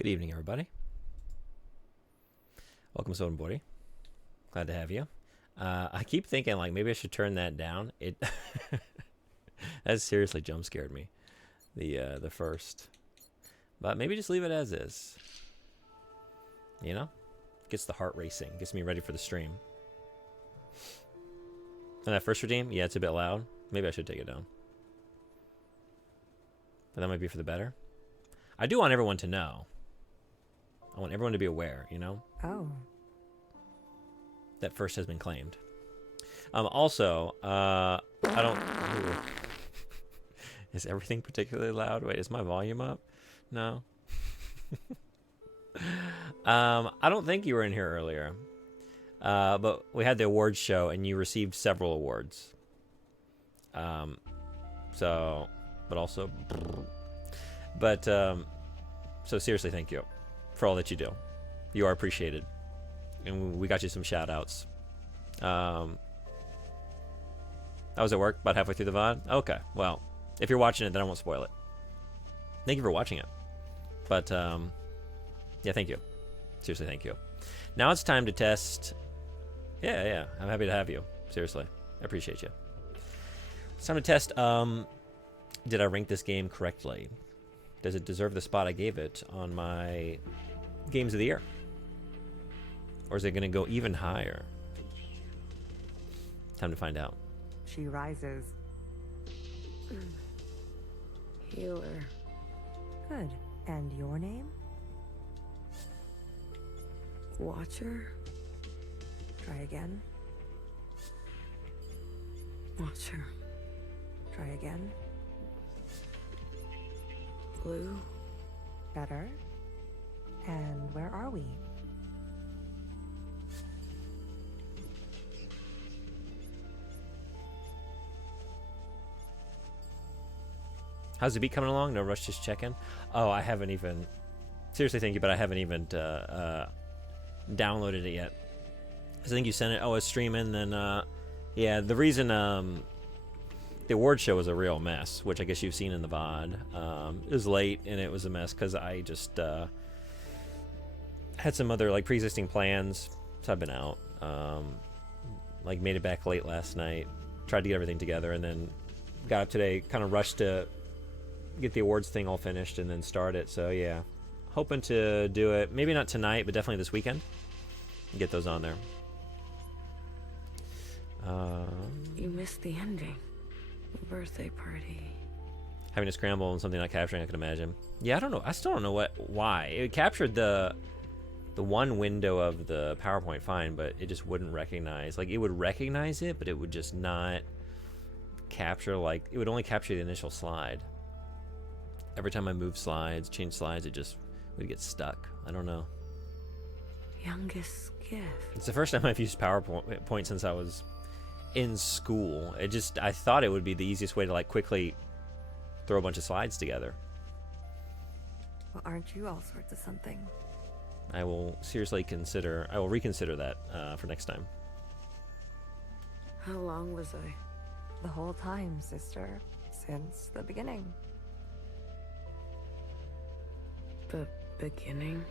Good evening, everybody. Welcome, Soda Buddy. Glad to have you. I keep thinking, like, maybe I should turn that down. It that seriously jump scared me. The first, but maybe just leave it as is. You know, gets the heart racing, gets me ready for the stream. And that first redeem, yeah, it's a bit loud. Maybe I should take it down. But that might be for the better. I do want everyone to know. I want everyone to be aware, you know? Oh. That first has been claimed. Also, I don't... Ooh. Is everything particularly loud? Wait, is my volume up? No. I don't think you were in here earlier. But we had the awards show, and you received several awards. So, but also... But, so seriously, thank you for all that you do. You are appreciated. And we got you some shout outs. I was at work about halfway through the VOD. Okay, well, if you're watching it, then I won't spoil it. Thank you for watching it. But, yeah, thank you. Seriously, thank you. Now it's time to test. Yeah, I'm happy to have you. Seriously, I appreciate you. It's time to test, did I rank this game correctly? Does it deserve the spot I gave it on my Games of the Year? Or is it going to go even higher? Time to find out. She rises. Healer. Good. And your name? Watcher. Try again. Watcher. Try again. Blue. Better. And where are we? How's the beat coming along? No rush, just checking. Oh, I haven't even... Seriously, thank you, but I haven't even downloaded it yet. I think you sent it. Oh, it's streaming. Then, yeah, the reason the award show was a real mess, which I guess you've seen in the VOD. It was late, and it was a mess because I just had some other, like, pre-existing plans, so I've been out. Like, made it back late last night, tried to get everything together, and then got up today, kind of rushed to get the awards thing all finished and then start it. So yeah, hoping to do it maybe not tonight, but definitely this weekend, get those on there. You missed the ending. The birthday party. Having to scramble and something not capturing, I can imagine. Yeah, I don't know, I still don't know why it captured the one window of the PowerPoint fine, but it just wouldn't recognize, like, it would recognize it, but it would just not capture, like, it would only capture the initial slide. Every time I move slides, change slides, it just would get stuck. I don't know. Youngest gift. It's the first time I've used PowerPoint since I was in school. I thought it would be the easiest way to, like, quickly throw a bunch of slides together. Well, aren't you all sorts of something? I will reconsider that for next time. How long was I? The whole time, sister. Since the beginning. The beginning?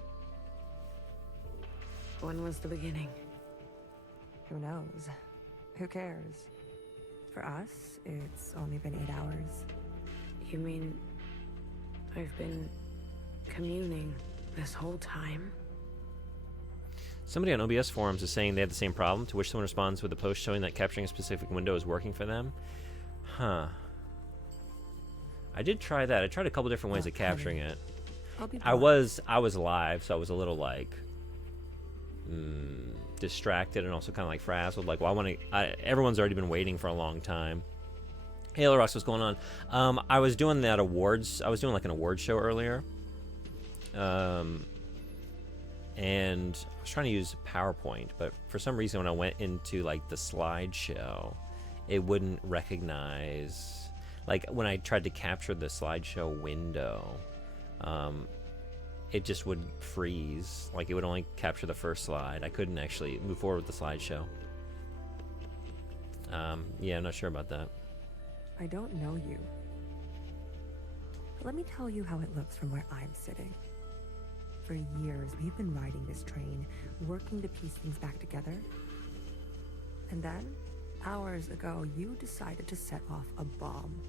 When was the beginning? Who knows? Who cares? For us, it's only been 8 hours. You mean I've been communing this whole time? Somebody on OBS forums is saying they have the same problem, to which someone responds with a post showing that capturing a specific window is working for them. Huh. I did try that. I tried a couple different ways of capturing it. I was live, so I was a little, like, distracted and also kind of, like, frazzled. Like, well, everyone's already been waiting for a long time. Hey, Rox, what's going on? I was doing that awards. I was doing, like, an award show earlier. And I was trying to use PowerPoint, but for some reason when I went into, like, the slideshow, it wouldn't recognize, like, when I tried to capture the slideshow window, it just would freeze. Like, it would only capture the first slide. I couldn't actually move forward with the slideshow. Yeah, I'm not sure about that. I don't know you. But let me tell you how it looks from where I'm sitting. For years, we've been riding this train, working to piece things back together. And then, hours ago, you decided to set off a bomb.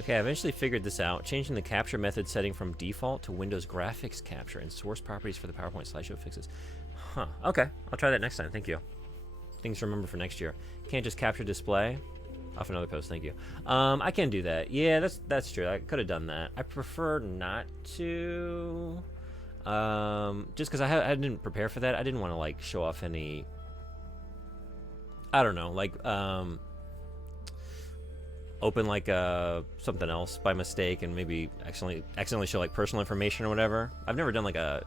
Okay, I eventually figured this out. Changing the capture method setting from default to Windows graphics capture and source properties for the PowerPoint slideshow fixes. Huh. Okay, I'll try that next time. Thank you. Things to remember for next year. Can't just capture display. Off another post. Thank you. I can do that. Yeah, that's true. I could have done that. I prefer not to. Just because I didn't prepare for that. I didn't want to like show off any. I don't know, like open like something else by mistake and maybe accidentally show like personal information or whatever. I've never done like a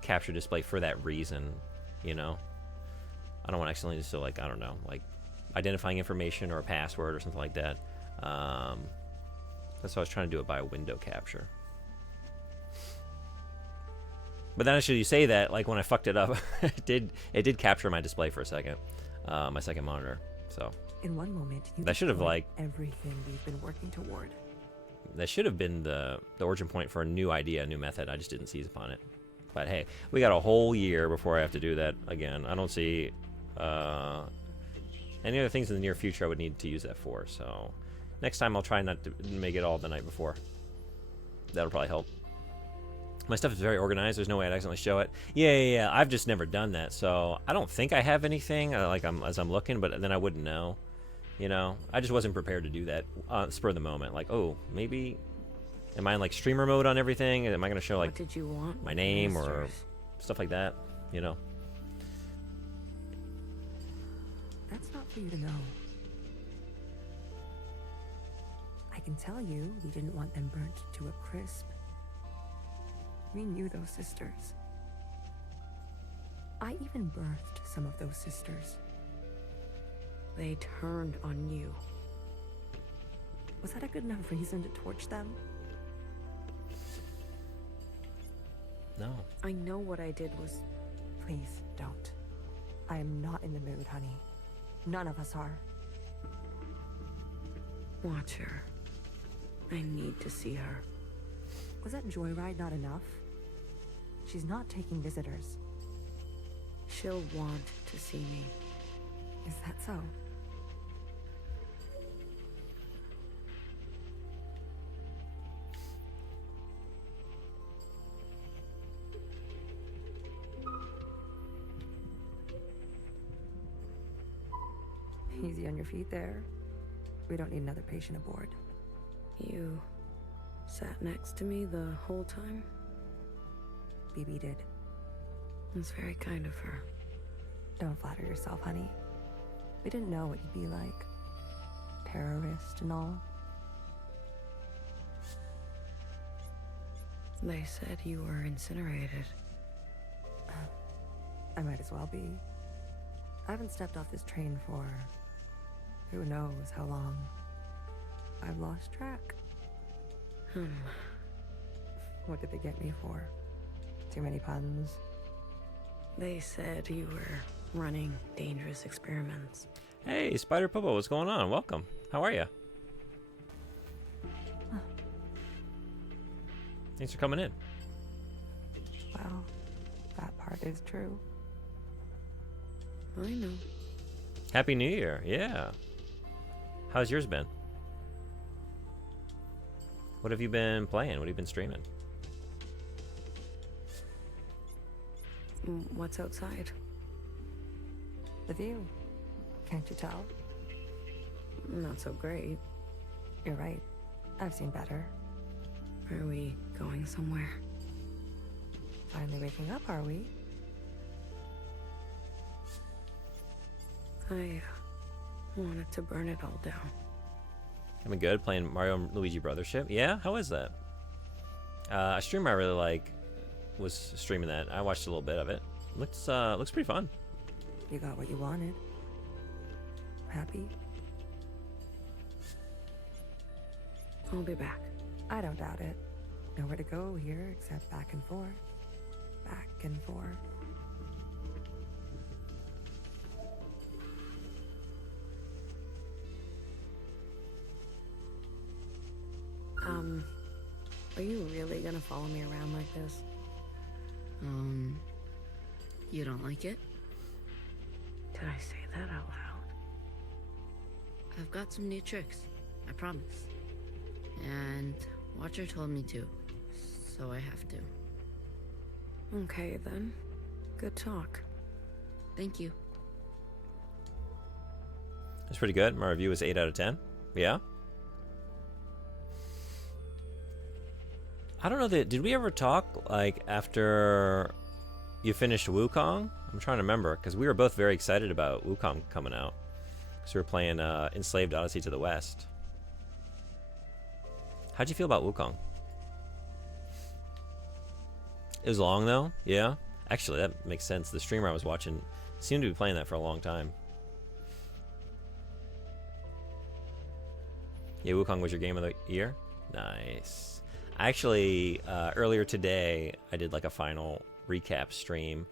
capture display for that reason, you know. I don't want to accidentally just show like, I don't know, like identifying information or a password or something like that. That's why I was trying to do it by a window capture. But then actually you say that, like when I fucked it up, it did capture my display for a second, my second monitor. So in one moment, you that should have like everything we've been working toward. That should have been the origin point for a new idea, a new method. I just didn't seize upon it. But hey, we got a whole year before I have to do that again. I don't see any other things in the near future I would need to use that for. So next time I'll try not to make it all the night before. That'll probably help. My stuff is very organized. There's no way I'd accidentally show it. Yeah. I've just never done that, so I don't think I have anything as I'm looking, but then I wouldn't know. You know, I just wasn't prepared to do that spur of the moment. Like, oh, maybe am I in like streamer mode on everything? Am I going to show like what did you want, my name Masters? Or stuff like that? You know. That's not for you to know. I can tell you we didn't want them burnt to a crisp. We knew those sisters. I even birthed some of those sisters. They turned on you. Was that a good enough reason to torch them? No. I know what I did was... Please, don't. I am not in the mood, honey. None of us are. Watch her. I need to see her. Was that joyride not enough? She's not taking visitors. She'll want to see me. Is that so? Easy on your feet there. We don't need another patient aboard. You sat next to me the whole time? BB did. That's very kind of her. Don't flatter yourself, honey. We didn't know what you'd be like. Terrorist and all. They said you were incinerated. I might as well be. I haven't stepped off this train for who knows how long. I've lost track. What did they get me for? Too many puns? They said you were running dangerous experiments. Hey, Spider Popo, what's going on? Welcome. How are you? Thanks for coming in. Well, that part is true. I know. Happy New Year. Yeah. How's yours been? What have you been playing? What have you been streaming? What's outside? The view. Can't you tell? Not so great. You're right. I've seen better. Are we going somewhere? Finally waking up, are we? I wanted to burn it all down. I've been good playing Mario and Luigi Brothership. Yeah, how is that? A streamer I really like was streaming that. I watched a little bit of it. Looks pretty fun. You got what you wanted. Happy? I'll be back. I don't doubt it. Nowhere to go here except back and forth. Back and forth. Are you really gonna follow me around like this? You don't like it? Did I say that out loud? I've got some new tricks, I promise. And Watcher told me to, so I have to. Okay, then. Good talk. Thank you. It's pretty good. My review was 8 out of 10. Yeah. I don't know that. Did we ever talk like after you finished Wukong? I'm trying to remember because we were both very excited about Wukong coming out. Because we were playing Enslaved Odyssey to the West. How'd you feel about Wukong? It was long though. Yeah. Actually, that makes sense. The streamer I was watching seemed to be playing that for a long time. Yeah, Wukong was your game of the year? Nice. Actually, earlier today, I did like a final recap stream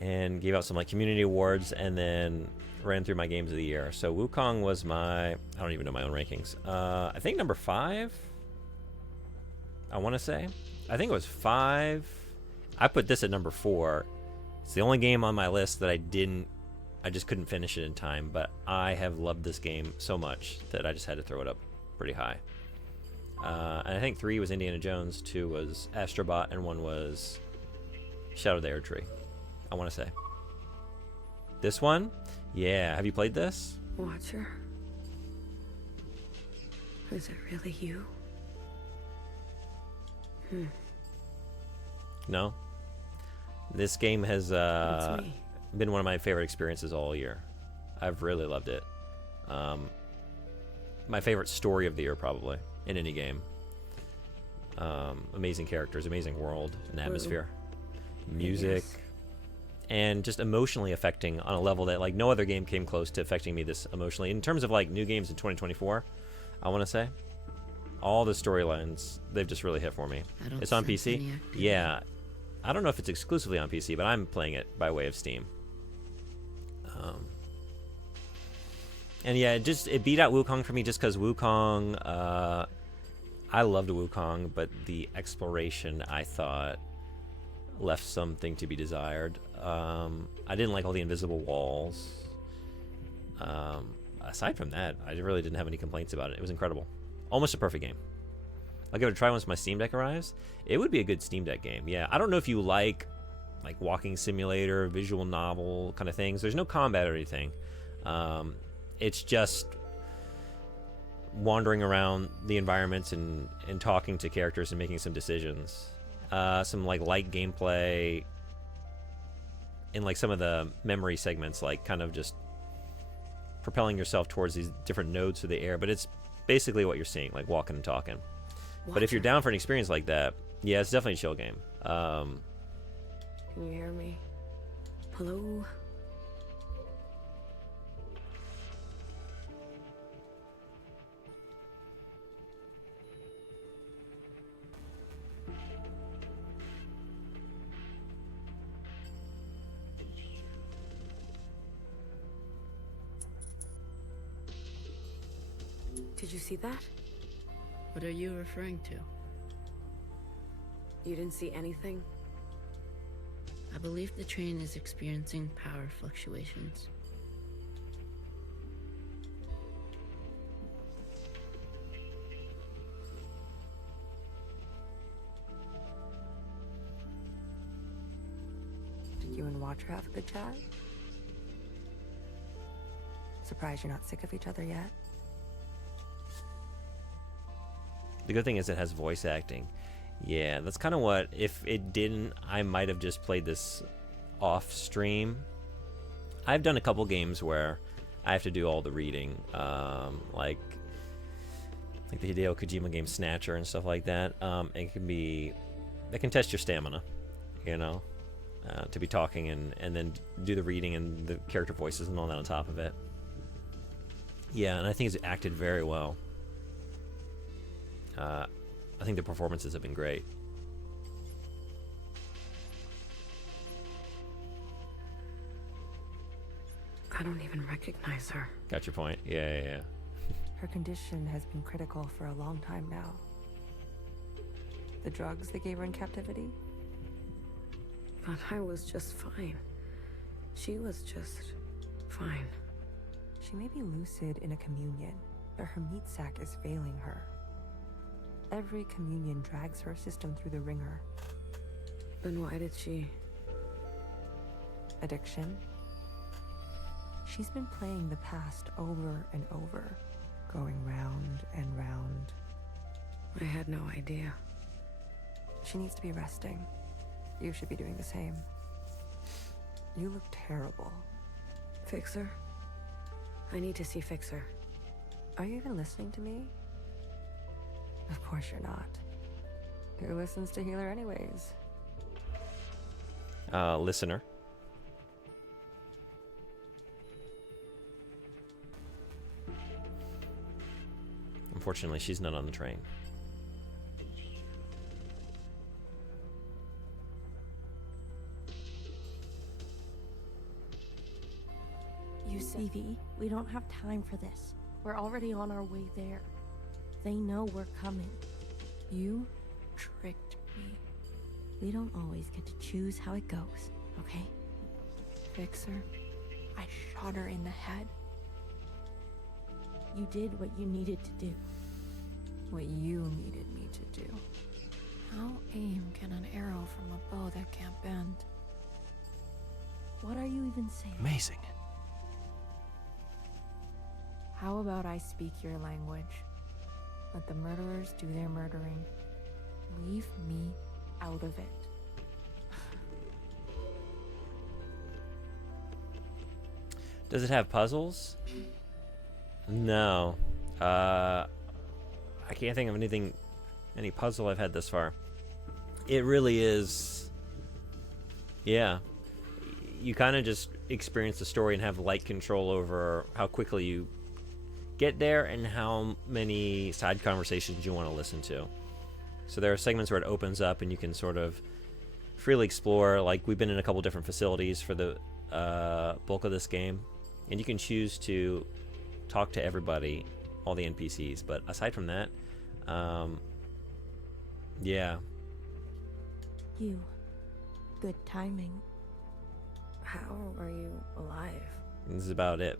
and gave out some like community awards and then ran through my games of the year. So Wukong was my, I don't even know my own rankings. I think number 5, I want to say. I think it was 5. I put this at number 4. It's the only game on my list that I just couldn't finish it in time, but I have loved this game so much that I just had to throw it up pretty high. And I think 3 was Indiana Jones, 2 was Astrobot, and 1 was Shadow of the Erdtree, I want to say. This one? Yeah. Have you played this? Watcher? Is it really you? No? This game has It's me. been one of my favorite experiences all year. I've really loved it. My favorite story of the year, probably, in any game. Amazing characters, amazing world and atmosphere. Music. Yes. And just emotionally affecting on a level that like no other game came close to affecting me this emotionally. In terms of like new games in 2024, I want to say, all the storylines, they've just really hit for me. It's on PC? Yeah. I don't know if it's exclusively on PC, but I'm playing it by way of Steam. And yeah, it beat out Wukong for me just because Wukong, I loved Wukong, but the exploration, I thought, left something to be desired. I didn't like all the invisible walls. Aside from that, I really didn't have any complaints about it. It was incredible. Almost a perfect game. I'll give it a try once my Steam Deck arrives. It would be a good Steam Deck game. Yeah, I don't know if you like walking simulator, visual novel kind of things. There's no combat or anything. It's just wandering around the environments and talking to characters and making some decisions. Some light gameplay in some of the memory segments, kind of just propelling yourself towards these different nodes through the air. But it's basically what you're seeing, walking and talking. Watcher. But if you're down for an experience like that, yeah, it's definitely a chill game. Can you hear me? Hello? Did you see that? What are you referring to? You didn't see anything? I believe the train is experiencing power fluctuations. Did you and Watcher have a good chat? Surprised you're not sick of each other yet? The good thing is it has voice acting. Yeah, that's kind of what, if it didn't, I might have just played this off stream. I've done a couple games where I have to do all the reading, like the Hideo Kojima game Snatcher and stuff like that. It can test your stamina, to be talking and then do the reading and the character voices and all that on top of it. Yeah, and I think it's acted very well. I think the performances have been great. I don't even recognize her. Got your point. Yeah. Her condition has been critical for a long time now. The drugs they gave her in captivity? But I was just fine. She was just fine. She may be lucid in a communion, but her meat sack is failing her. Every communion drags her system through the ringer. Then why did she... Addiction. She's been playing the past over and over, going round and round. I had no idea. She needs to be resting. You should be doing the same. You look terrible. Fixer? I need to see Fixer. Are you even listening to me? Of course you're not. Who listens to Healer anyways? Listener. Unfortunately, she's not on the train. You see, V, we don't have time for this. We're already on our way there. They know we're coming. You tricked me. We don't always get to choose how it goes, okay? Fixer, I shot her in the head. You did what you needed to do. What you needed me to do. How aim can an arrow from a bow that can't bend? What are you even saying? Amazing. How about I speak your language? Let the murderers do their murdering. Leave me out of it. Does it have puzzles? No. I can't think of any puzzle I've had this far. It really is, yeah. You kind of just experience the story and have light control over how quickly you get there and how many side conversations you want to listen to. So there are segments where it opens up and you can sort of freely explore. Like, we've been in a couple different facilities for the bulk of this game, and you can choose to talk to everybody, all the NPCs. But aside from that, yeah. You. Good timing. How are you alive? This is about it.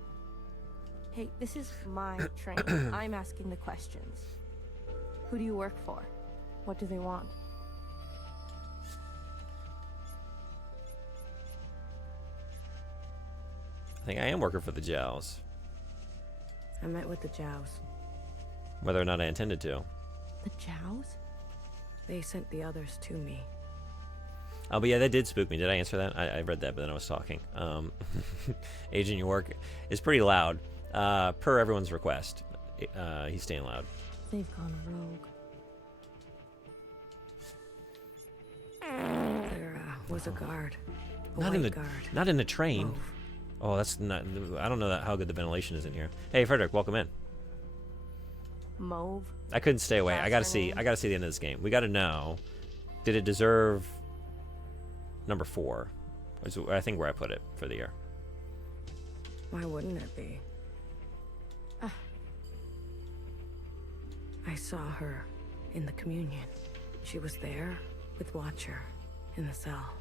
Hey, this is my train. I'm asking the questions. Who do you work for? What do they want? I think I am working for the Jows, I met with the Jows. whether or not I intended to. The Jows? They sent the others to me. Oh, but yeah, that did spook me. Did I answer that? I read that, but then I was talking. Agent York is pretty loud, per everyone's request. He's staying loud. They've gone rogue. There was a guard. A Not white in the guard. not in the train. Mauve. Oh, that's not. I don't know how good the ventilation is in here. Hey, Frederick, welcome in. Mauve? I couldn't stay away. I gotta That's her see. name? I gotta see the end of this game. We gotta know. Did it deserve number 4? Is I think where I put it for the year. Why wouldn't it be? I saw her in the communion. She was there with Watcher in the cell.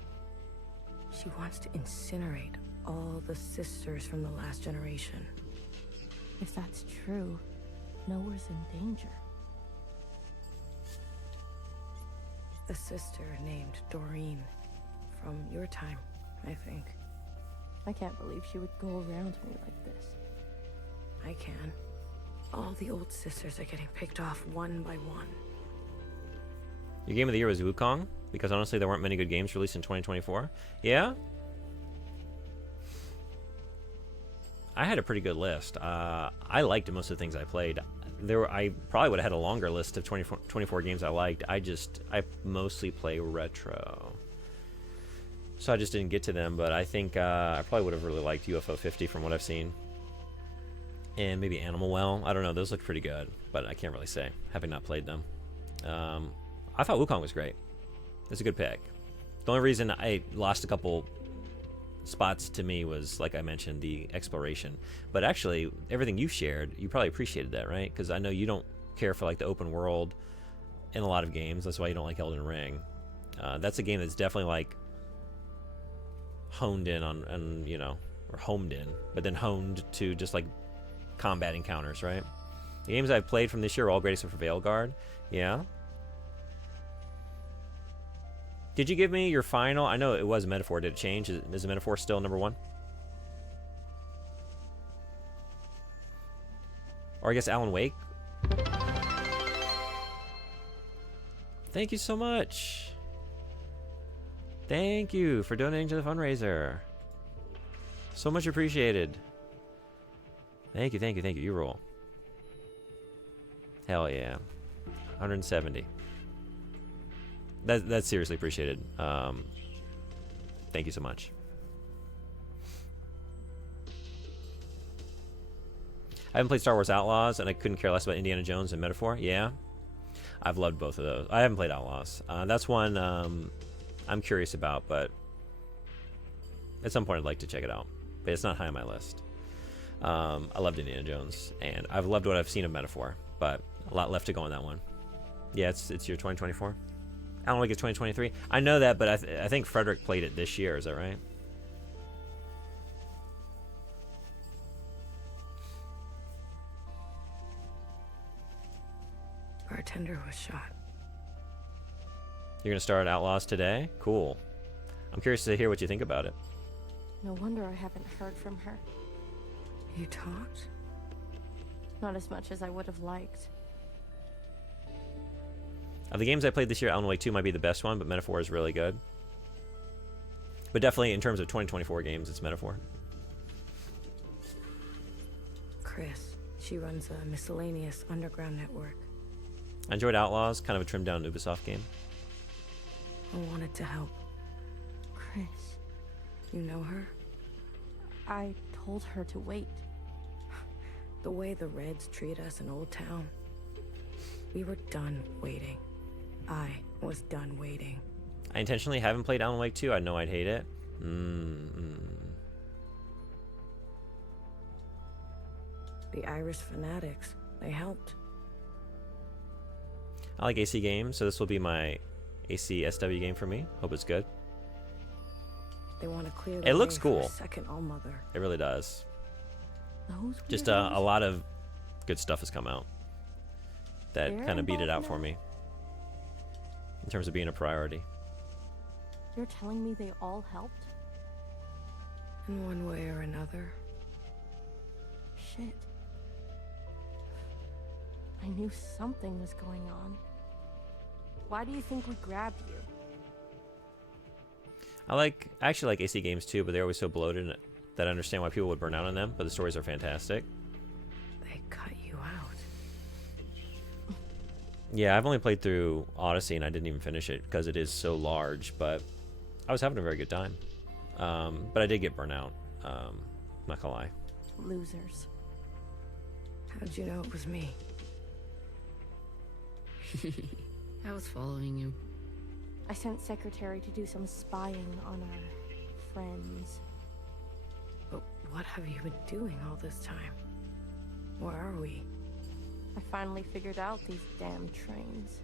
She wants to incinerate all the sisters from the last generation. If that's true, Noah's in danger. A sister named Doreen from your time, I think. I can't believe she would go around me like this. I can. All the old sisters are getting picked off one by one. Your game of the year was Wukong, because honestly, there weren't many good games released in 2024. Yeah. I had a pretty good list. I liked most of the things I played. I probably would have had a longer list of 24 games I liked. I mostly play retro, so I just didn't get to them. But I think I probably would have really liked UFO 50 from what I've seen, and maybe Animal Well. I don't know. Those looked pretty good, but I can't really say, having not played them. I thought Wukong was great. It's a good pick. The only reason I lost a couple spots to me was, like I mentioned, the exploration. But actually, everything you shared, you probably appreciated that, right? Because I know you don't care for like the open world in a lot of games. That's why you don't like Elden Ring. That's a game that's definitely like honed in on you know, or homed in, but then honed to just like combat encounters, right? The games I've played from this year are all great except for Veilguard. Yeah. Did you give me your final? I know it was Metaphor. Did it change? Is Metaphor still number 1? Or I guess Alan Wake? Thank you so much. Thank you for donating to the fundraiser. So much appreciated. Thank you, thank you, thank you. You roll. Hell yeah. 170. That's seriously appreciated. Thank you so much. I haven't played Star Wars Outlaws, and I couldn't care less about Indiana Jones and Metaphor. Yeah, I've loved both of those. I haven't played Outlaws. That's one I'm curious about, but at some point I'd like to check it out. But it's not high on my list. I loved Indiana Jones, and I've loved what I've seen of Metaphor, but a lot left to go on that one. Yeah, it's your 2024. Alan Wake is 2023. I know that, but I think Frederick played it this year. Is that right? Bartender was shot. You're gonna start Outlaws today? Cool. I'm curious to hear what you think about it. No wonder I haven't heard from her. You talked? Not as much as I would have liked. Of the games I played this year, Alan Wake 2 might be the best one, but Metaphor is really good. But definitely in terms of 2024 games, it's Metaphor. Chris. She runs a miscellaneous underground network. I enjoyed Outlaws, kind of a trimmed down Ubisoft game. I wanted to help. Chris, You know her? I told her to wait. The way the Reds treat us in Old Town. We were done waiting. I was done waiting. I intentionally haven't played Alan Wake 2. I know I'd hate it. The Irish fanatics, they helped. I like AC games, so this will be my AC SW game for me. Hope it's good. They want to clear the It looks way cool. for a second Allmother. It really does. Those Just weirdos? a lot of good stuff has come out that They're kind of beat it out involved for now? me in terms of being a priority. You're telling me they all helped? In one way or another. Shit. I knew something was going on. Why do you think we grabbed you? I actually like AC games too, but they're always so bloated that I understand why people would burn out on them, but the stories are fantastic. They cut you out. Yeah, I've only played through Odyssey and I didn't even finish it because it is so large, but I was having a very good time. But I did get burnt out. Not gonna lie. Losers. How'd you know it was me? I was following you. I sent Secretary to do some spying on our friends. But what have you been doing all this time? Where are we? I finally figured out these damn trains.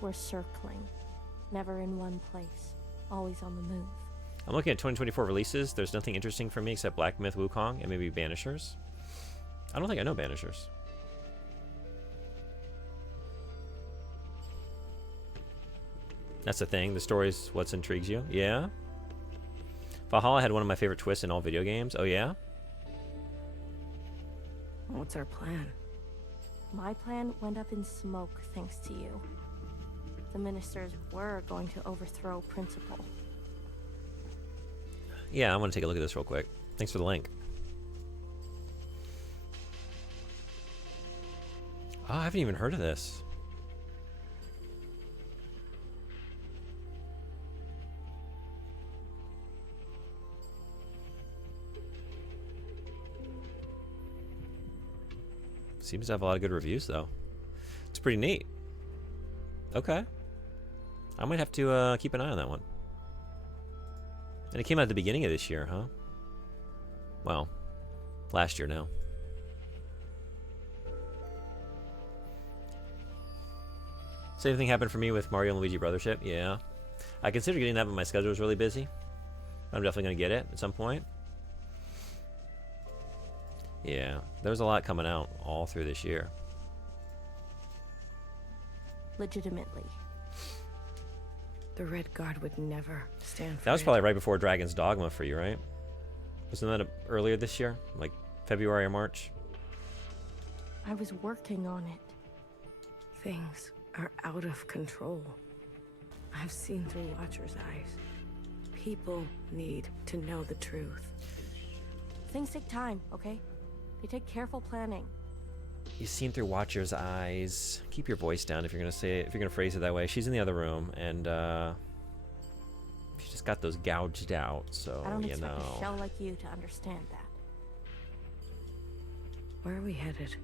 We're circling. Never in one place. Always on the move. I'm looking at 2024 releases. There's nothing interesting for me except Black Myth Wukong and maybe Banishers. I don't think I know Banishers. That's the thing. The story's what intrigues you. Yeah. Valhalla had one of my favorite twists in all video games. Oh, yeah? What's our plan? My plan went up in smoke thanks to you. The ministers were going to overthrow Principal. Yeah, I want to take a look at this real quick. Thanks for the link. Oh, I haven't even heard of this. Seems to have a lot of good reviews, though. It's pretty neat. Okay. I might have to keep an eye on that one. And it came out at the beginning of this year, huh? Well, last year now. Same thing happened for me with Mario and Luigi Brothership. Yeah. I considered getting that, but my schedule was really busy. I'm definitely going to get it at some point. Yeah. There's a lot coming out all through this year. Legitimately. The Red Guard would never stand for That was it. probably right before Dragon's Dogma for you, right? Wasn't that earlier this year? Like February or March? I was working on it. Things are out of control. I've seen through Watcher's eyes. People need to know the truth. Things take time, okay? They take careful planning. You've seen through Watcher's eyes. Keep your voice down if you're gonna say it, if you're gonna phrase it that way. She's in the other room, and she just got those gouged out. So I don't you expect know. a shell like you to understand that. Where are we headed?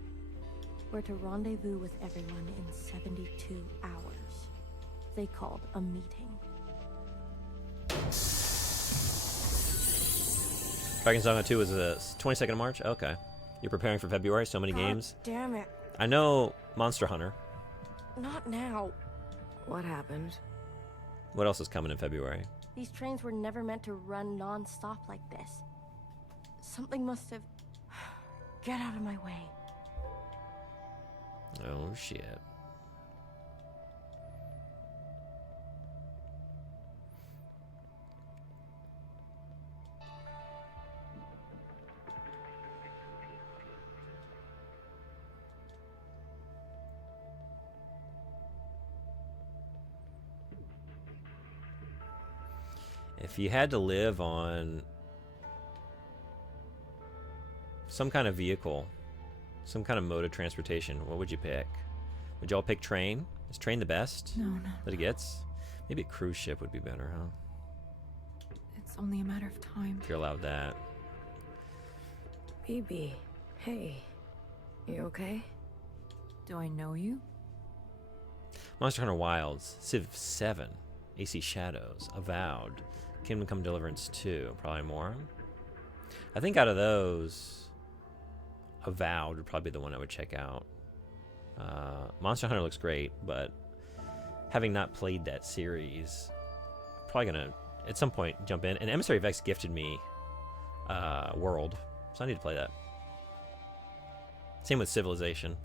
We're to rendezvous with everyone in 72 hours. They called a meeting. Dragon's Dogma 2 was the 22nd of March. Okay, you're preparing for February. So many games. Damn it. I know Monster Hunter. Not now. What happened? What else is coming in February? These trains were never meant to run non-stop like this. Something must have... Get out of my way. Oh shit. If you had to live on some kind of vehicle, some kind of mode of transportation, what would you pick? Would y'all pick train? Is train the best No, no. that it gets? Maybe a cruise ship would be better, huh? It's only a matter of time. If you're allowed that. BB, hey. You okay? Do I know you? Monster Hunter Wilds, Civ 7, AC Shadows, Avowed, Kingdom Come Deliverance 2, probably more. I think out of those, Avowed would probably be the one I would check out. Monster Hunter looks great, but having not played that series, probably gonna at some point jump in. And Emissary of X gifted me World, so I need to play that. Same with Civilization.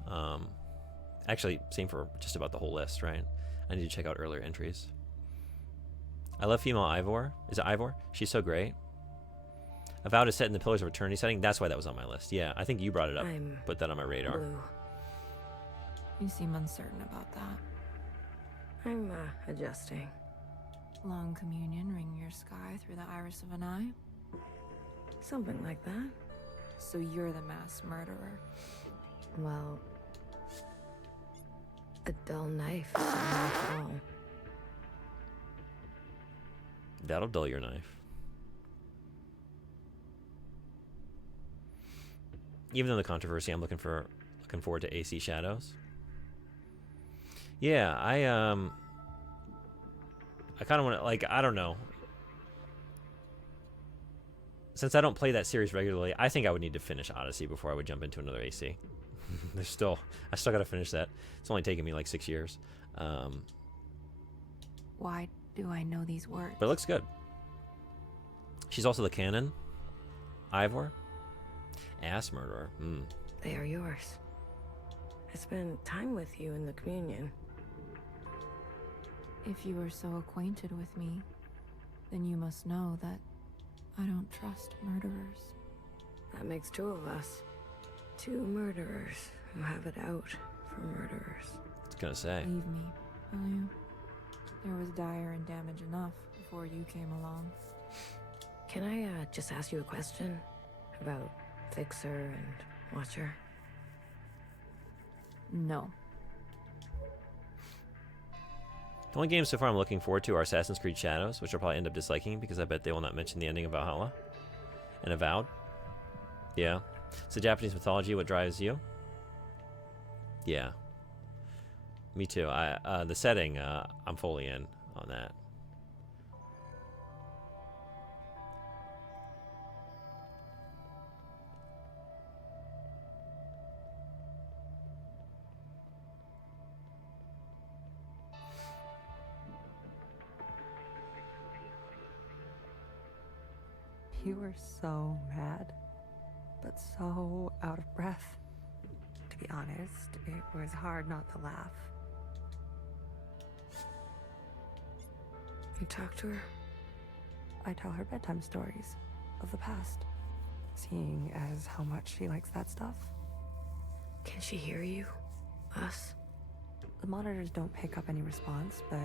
Actually, same for just about the whole list, right? I need to check out earlier entries. I love female Ivor. Is it Ivor? She's so great. Avowed is set in the Pillars of Eternity setting. That's why that was on my list. Yeah, I think you brought it up. Put that on my radar. Blue. You seem uncertain about that. I'm adjusting. Long communion ring your sky through the iris of an eye? Something like that. So you're the mass murderer. Well, a dull knife is not at all. That'll dull your knife. Even though the controversy, I'm looking forward to AC Shadows. Yeah, I kind of want to, like, I don't know. Since I don't play that series regularly, I think I would need to finish Odyssey before I would jump into another AC. I still got to finish that. It's only taken me like 6 years. Why do I know these words? But it looks good. She's also the canon. Ivor. Ass murderer. They are yours. I spent time with you in the communion. If you are so acquainted with me, then you must know that I don't trust murderers. That makes two of us. Two murderers who have it out for murderers. I was gonna say. Leave me, will you? There was dire and damage enough before you came along. Can I just ask you a question about Fixer and Watcher? No. The only games so far I'm looking forward to are Assassin's Creed Shadows, which I'll probably end up disliking because I bet they will not mention the ending of Valhalla. And Avowed. Yeah. So Japanese mythology, what drives you? Yeah. Me too. The setting, I'm fully in on that. You were so mad, but so out of breath. To be honest, it was hard not to laugh. You talk to her? I tell her bedtime stories of the past, seeing as how much she likes that stuff. Can she hear you? Us? The monitors don't pick up any response, but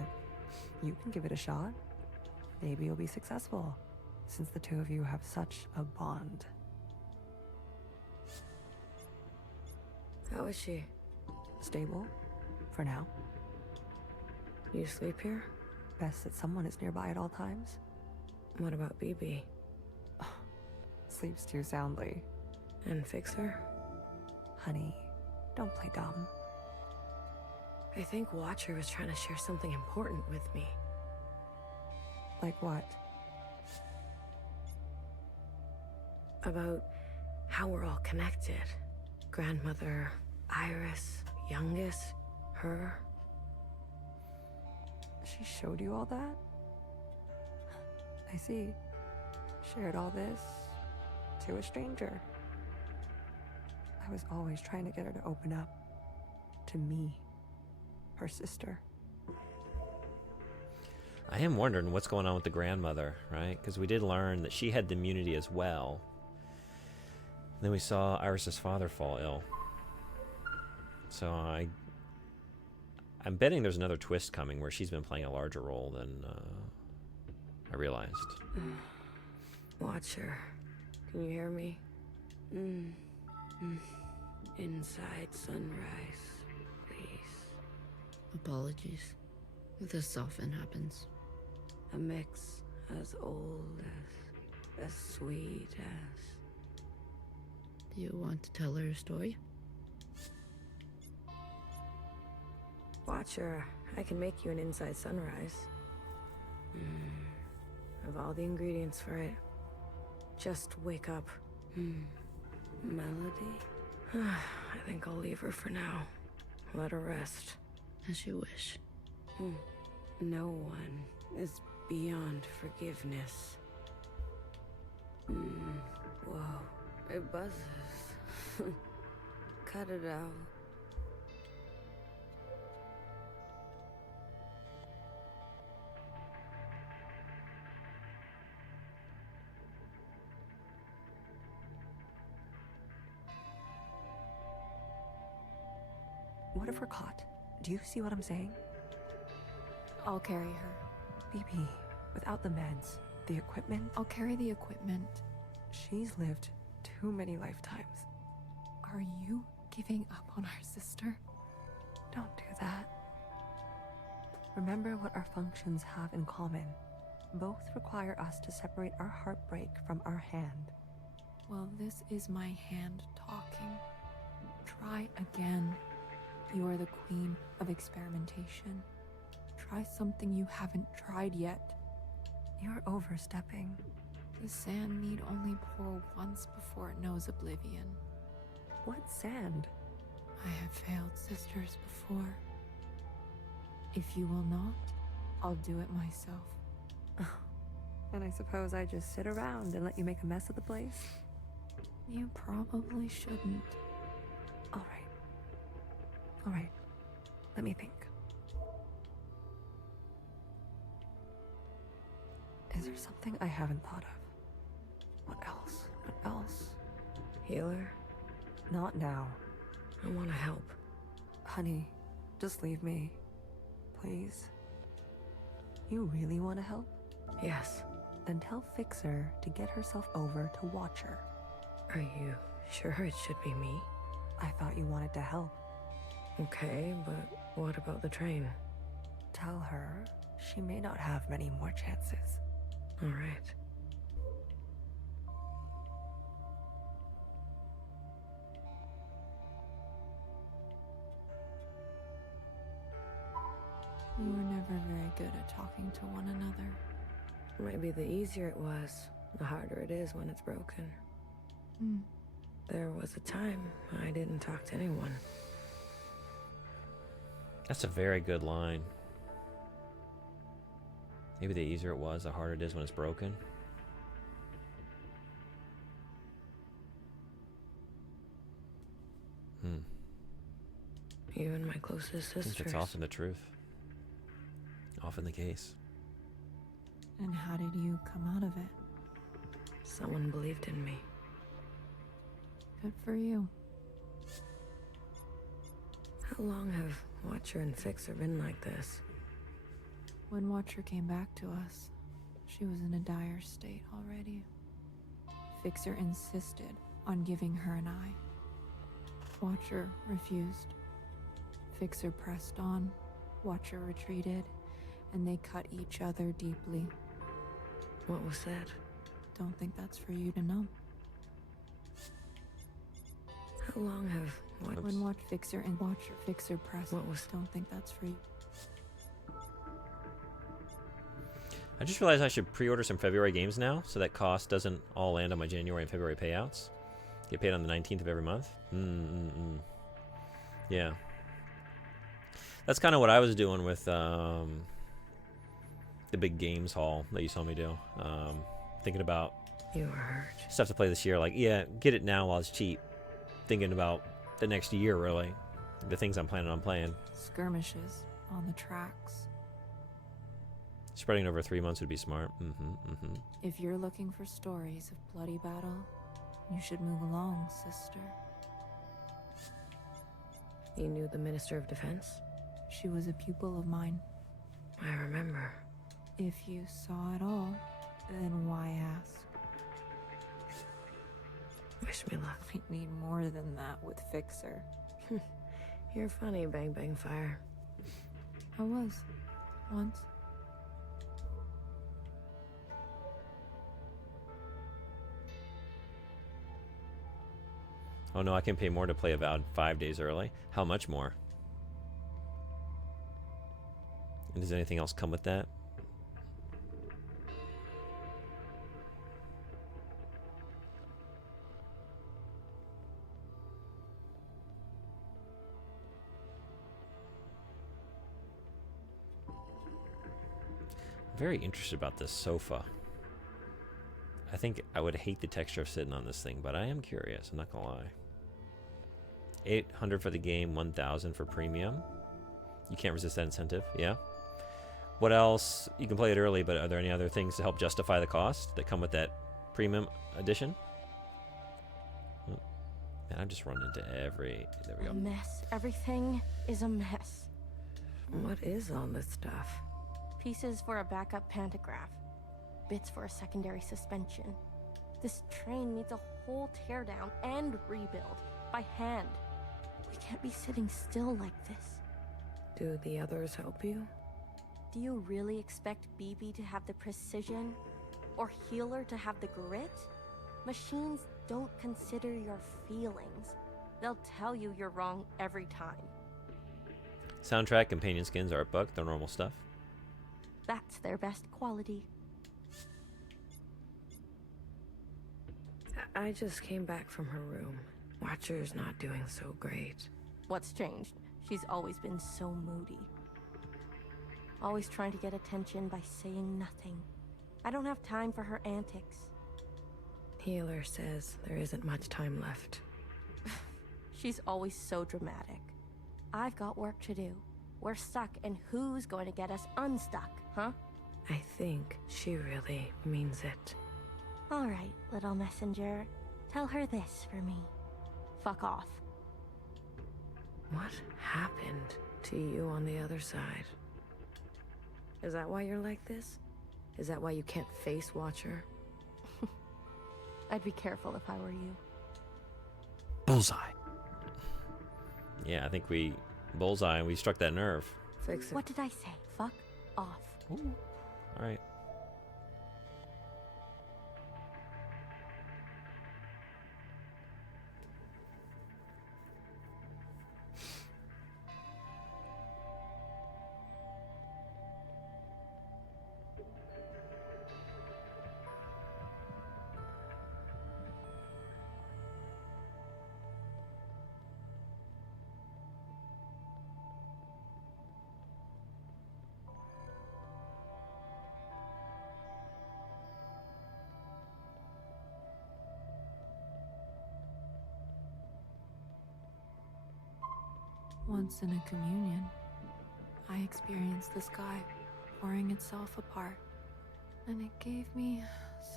you can give it a shot. Maybe you'll be successful, since the two of you have such a bond. How is she? Stable, for now. You sleep here? Best that someone is nearby at all times. What about BB? Sleeps too soundly. And Fixer? Honey, don't play dumb. I think Watcher was trying to share something important with me. Like what? About how we're all connected. Grandmother, Iris, youngest, her. She showed you all that? I see. Shared all this to a stranger. I was always trying to get her to open up. To me. Her sister. I am wondering what's going on with the grandmother, right? Because we did learn that she had the immunity as well. Then we saw Iris's father fall ill. So I'm betting there's another twist coming where she's been playing a larger role than I realized. Watcher, can you hear me? Inside sunrise, please. Apologies. This often happens. A mix as old as sweet as... Do you want to tell her a story? Watcher, I can make you an inside sunrise. Have all the ingredients for it. Just wake up. Melody? I think I'll leave her for now. Let her rest. As you wish. No one is beyond forgiveness. Whoa, it buzzes. Cut it out. What if we're caught? Do you see what I'm saying? I'll carry her. BB, without the meds, the equipment, I'll carry the equipment. she's lived too many lifetimes. Are you giving up on our sister? Don't do that. Remember what our functions have in common. Both require us to separate our heartbreak from our hand. Well, this is my hand talking. Try again. You are the queen of experimentation. Try something you haven't tried yet. You're overstepping. The sand need only pour once before it knows oblivion. What sand? I have failed sisters before. If you will not, I'll do it myself. And I suppose I just sit around and let you make a mess of the place? You probably shouldn't. All right. Let me think. Is there something I haven't thought of? What else? Healer? Not now. I want to help. Honey, just leave me. Please. You really want to help? Yes. Then tell Fixer to get herself over to Watcher. Are you sure it should be me? I thought you wanted to help. Okay, but what about the train? Tell her she may not have many more chances. All right. We were never very good at talking to one another. Maybe the easier it was, the harder it is when it's broken. There was a time I didn't talk to anyone. That's a very good line. Maybe the easier it was, the harder it is when it's broken. Even my closest I think sisters. that's often the truth. Often the case. And how did you come out of it? Someone believed in me. Good for you. How long have Watcher and Fixer been like this? When Watcher came back to us, she was in a dire state already. Fixer insisted on giving her an eye. Watcher refused. Fixer pressed on, Watcher retreated, and they cut each other deeply. What was said? Don't think that's for you to know. How long have When Watch Fixer and Watcher Fixer pressed. What was- Don't think that's for you. I just realized I should pre-order some February games now, so that cost doesn't all land on my January and February payouts. Get paid on the 19th of every month. Yeah. That's kind of what I was doing with the big games haul that you saw me do. Thinking about You were hurt. stuff to play this year. Like, yeah, get it now while it's cheap. Thinking about the next year, really. The things I'm planning on playing. Skirmishes on the tracks. Spreading it over 3 months would be smart. If you're looking for stories of bloody battle, you should move along, sister. You knew the Minister of Defense? She was a pupil of mine. I remember. If you saw it all, then why ask? Wish me luck. I need more than that with Fixer. You're funny, Bang Bang Fire. I was. Once. Oh no, I can pay more to play Avowed 5 days early. How much more? And does anything else come with that? I'm very interested about this sofa. I think I would hate the texture of sitting on this thing, but I am curious, I'm not gonna lie. 800 for the game, 1,000 for premium. You can't resist that incentive, yeah. What else? You can play it early, but are there any other things to help justify the cost that come with that premium edition? Oh, man, I've just run into every... There we A go. mess. Everything is a mess. What is all this stuff? Pieces for a backup pantograph. Bits for a secondary suspension. This train needs a whole teardown and rebuild. By hand. We can't be sitting still like this. Do the others help you? Do you really expect BB to have the precision? Or Healer to have the grit? Machines don't consider your feelings. They'll tell you you're wrong every time. Soundtrack, companion skins, art book, the normal stuff. That's their best quality. I just came back from her room. Watcher's not doing so great. What's changed? She's always been so moody. Always trying to get attention by saying nothing. I don't have time for her antics. Healer says there isn't much time left. She's always so dramatic. I've got work to do. We're stuck, and who's going to get us unstuck, huh? I think she really means it. All right, little messenger. Tell her this for me. Fuck off. What happened to you on the other side? Is that why you're like this? Is that why you can't face Watcher? I'd be careful if I were you. Bullseye. Yeah, I think we... Bullseye, and we struck that nerve. Fix it. What did I say? Fuck off. Ooh. All right. Once in a communion, I experienced the sky pouring itself apart, and it gave me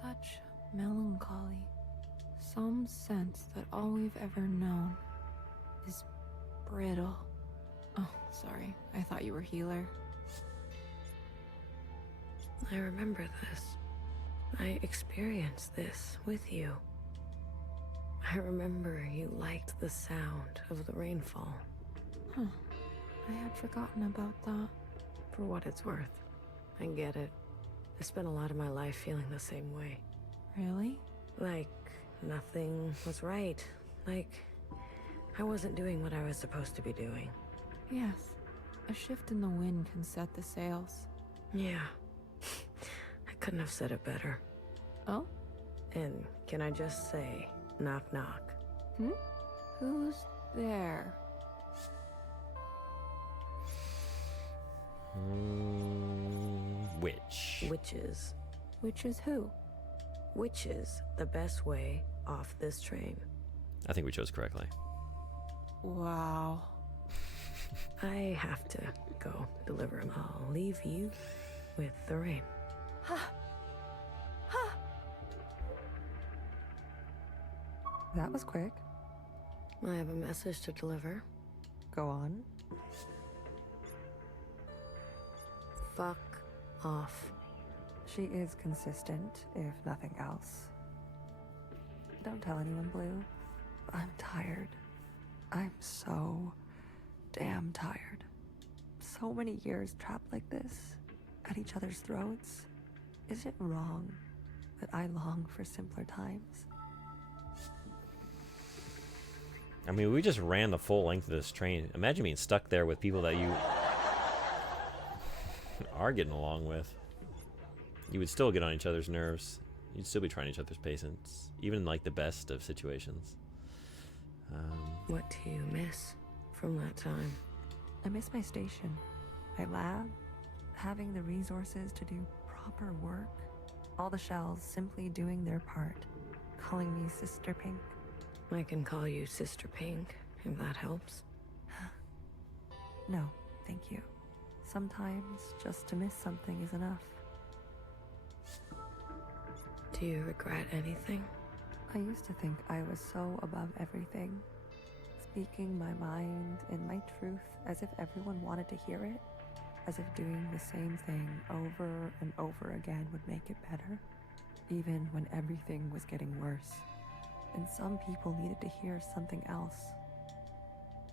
such melancholy. Some sense that all we've ever known is brittle. Oh, sorry. I thought you were healer. I remember this. I experienced this with you. I remember you liked the sound of the rainfall. Huh. I had forgotten about that. For what it's worth, I get it. I spent a lot of my life feeling the same way. Really? Like, nothing was right. Like, I wasn't doing what I was supposed to be doing. Yes. A shift in the wind can set the sails. Yeah. I couldn't have said it better. Oh? And can I just say, knock knock? Who's there? Which? Witches. Which is who? Which is the best way off this train? I think we chose correctly. Wow. I have to go deliver him. I'll leave you with the rain. That was quick. I have a message to deliver. Go on. Fuck off. She is consistent, if nothing else. Don't tell anyone, Blue. I'm tired. I'm so damn tired. So many years trapped like this, at each other's throats. Is it wrong that I long for simpler times? I mean, we just ran the full length of this train. Imagine being stuck there with people that you are getting along with. You would still get on each other's nerves. You'd still be trying each other's patience, even in like the best of situations. What do you miss from that time? I miss my station, my lab, having the resources to do proper work. All the shells simply doing their part, calling me Sister Pink. I can call you Sister Pink, if that helps. No, thank you. Sometimes just to miss something is enough. Do you regret anything? I used to think I was so above everything, speaking my mind and my truth as if everyone wanted to hear it, as if doing the same thing over and over again would make it better, even when everything was getting worse. And some people needed to hear something else.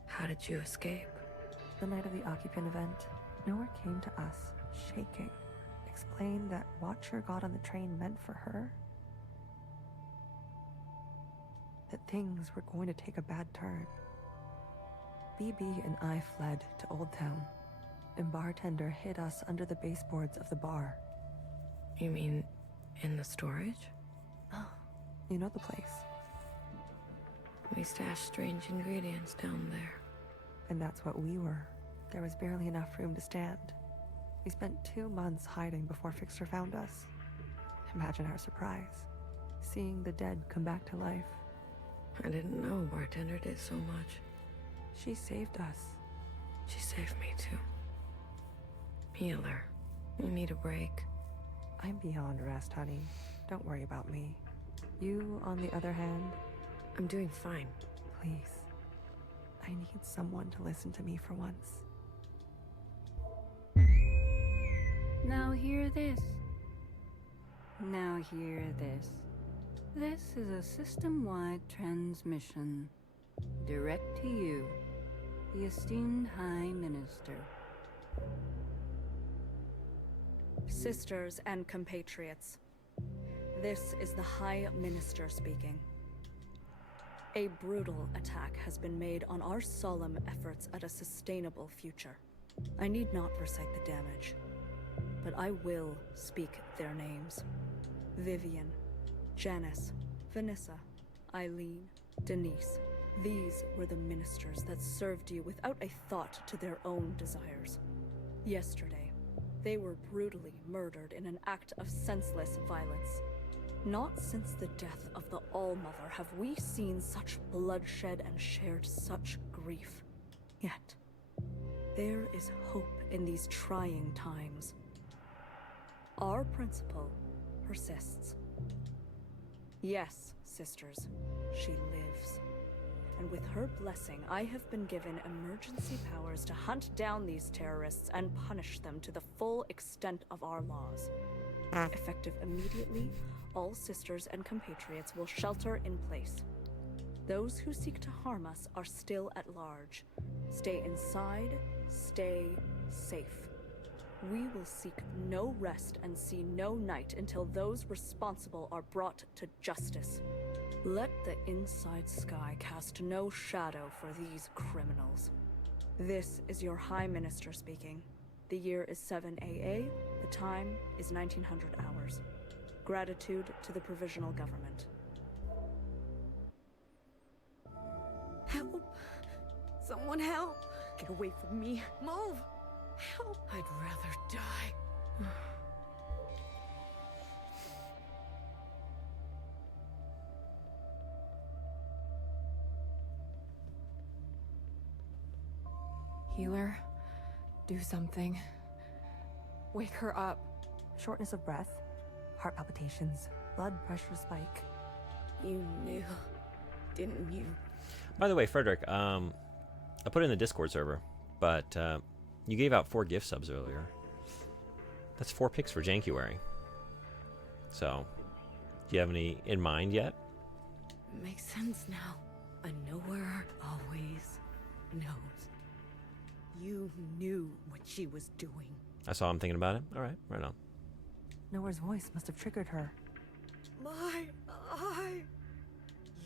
How did you escape? The night of the occupant event, Nowhere came to us, shaking, explained that Watcher got on the train meant for her. That things were going to take a bad turn. BB and I fled to Old Town, and Bartender hid us under the baseboards of the bar. You mean in the storage? You know the place. We stashed strange ingredients down there. And that's what we were. There was barely enough room to stand. We spent 2 months hiding before Fixer found us. Imagine our surprise, seeing the dead come back to life. I didn't know Bartender did so much. She saved us. She saved me too. Healer, you need a break. I'm beyond rest, honey. Don't worry about me. You, on the other hand, I'm doing fine. please. I need someone to listen to me for once. Now hear this. Now hear this. This is a system-wide transmission. Direct to you, the esteemed High Minister. Sisters and compatriots, this is the High Minister speaking. A brutal attack has been made on our solemn efforts at a sustainable future. I need not recite the damage, but I will speak their names. Vivian, Janice, Vanessa, Eileen, Denise. These were the ministers that served you without a thought to their own desires. Yesterday, they were brutally murdered in an act of senseless violence. Not since the death of the All-Mother have we seen such bloodshed and shared such grief. Yet, There is hope in these trying times. Our principle persists. Yes, sisters, she lives. And with her blessing, I have been given emergency powers to hunt down these terrorists and punish them to the full extent of our laws. Effective immediately, all sisters and compatriots will shelter in place. Those who seek to harm us are still at large. Stay inside, stay safe. We will seek no rest and see no night until those responsible are brought to justice. Let the inside sky cast no shadow for these criminals. This is your High Minister speaking. The year is 7 AA, the time is 1900 hours. Gratitude to the Provisional Government. Help! Someone help! Get away from me! Move! Help! I'd rather die. Healer, do something. Wake her up. Shortness of breath, heart palpitations, blood pressure spike. You knew, didn't you? By the way, Frederick, I put it in the Discord server, but you gave out 4 gift subs earlier. That's 4 picks for Jankuary. So, do you have any in mind yet? Makes sense now. A knower always knows. You knew what she was doing. I saw him thinking about it. All right, right on. Noah's voice must have triggered her. My eye!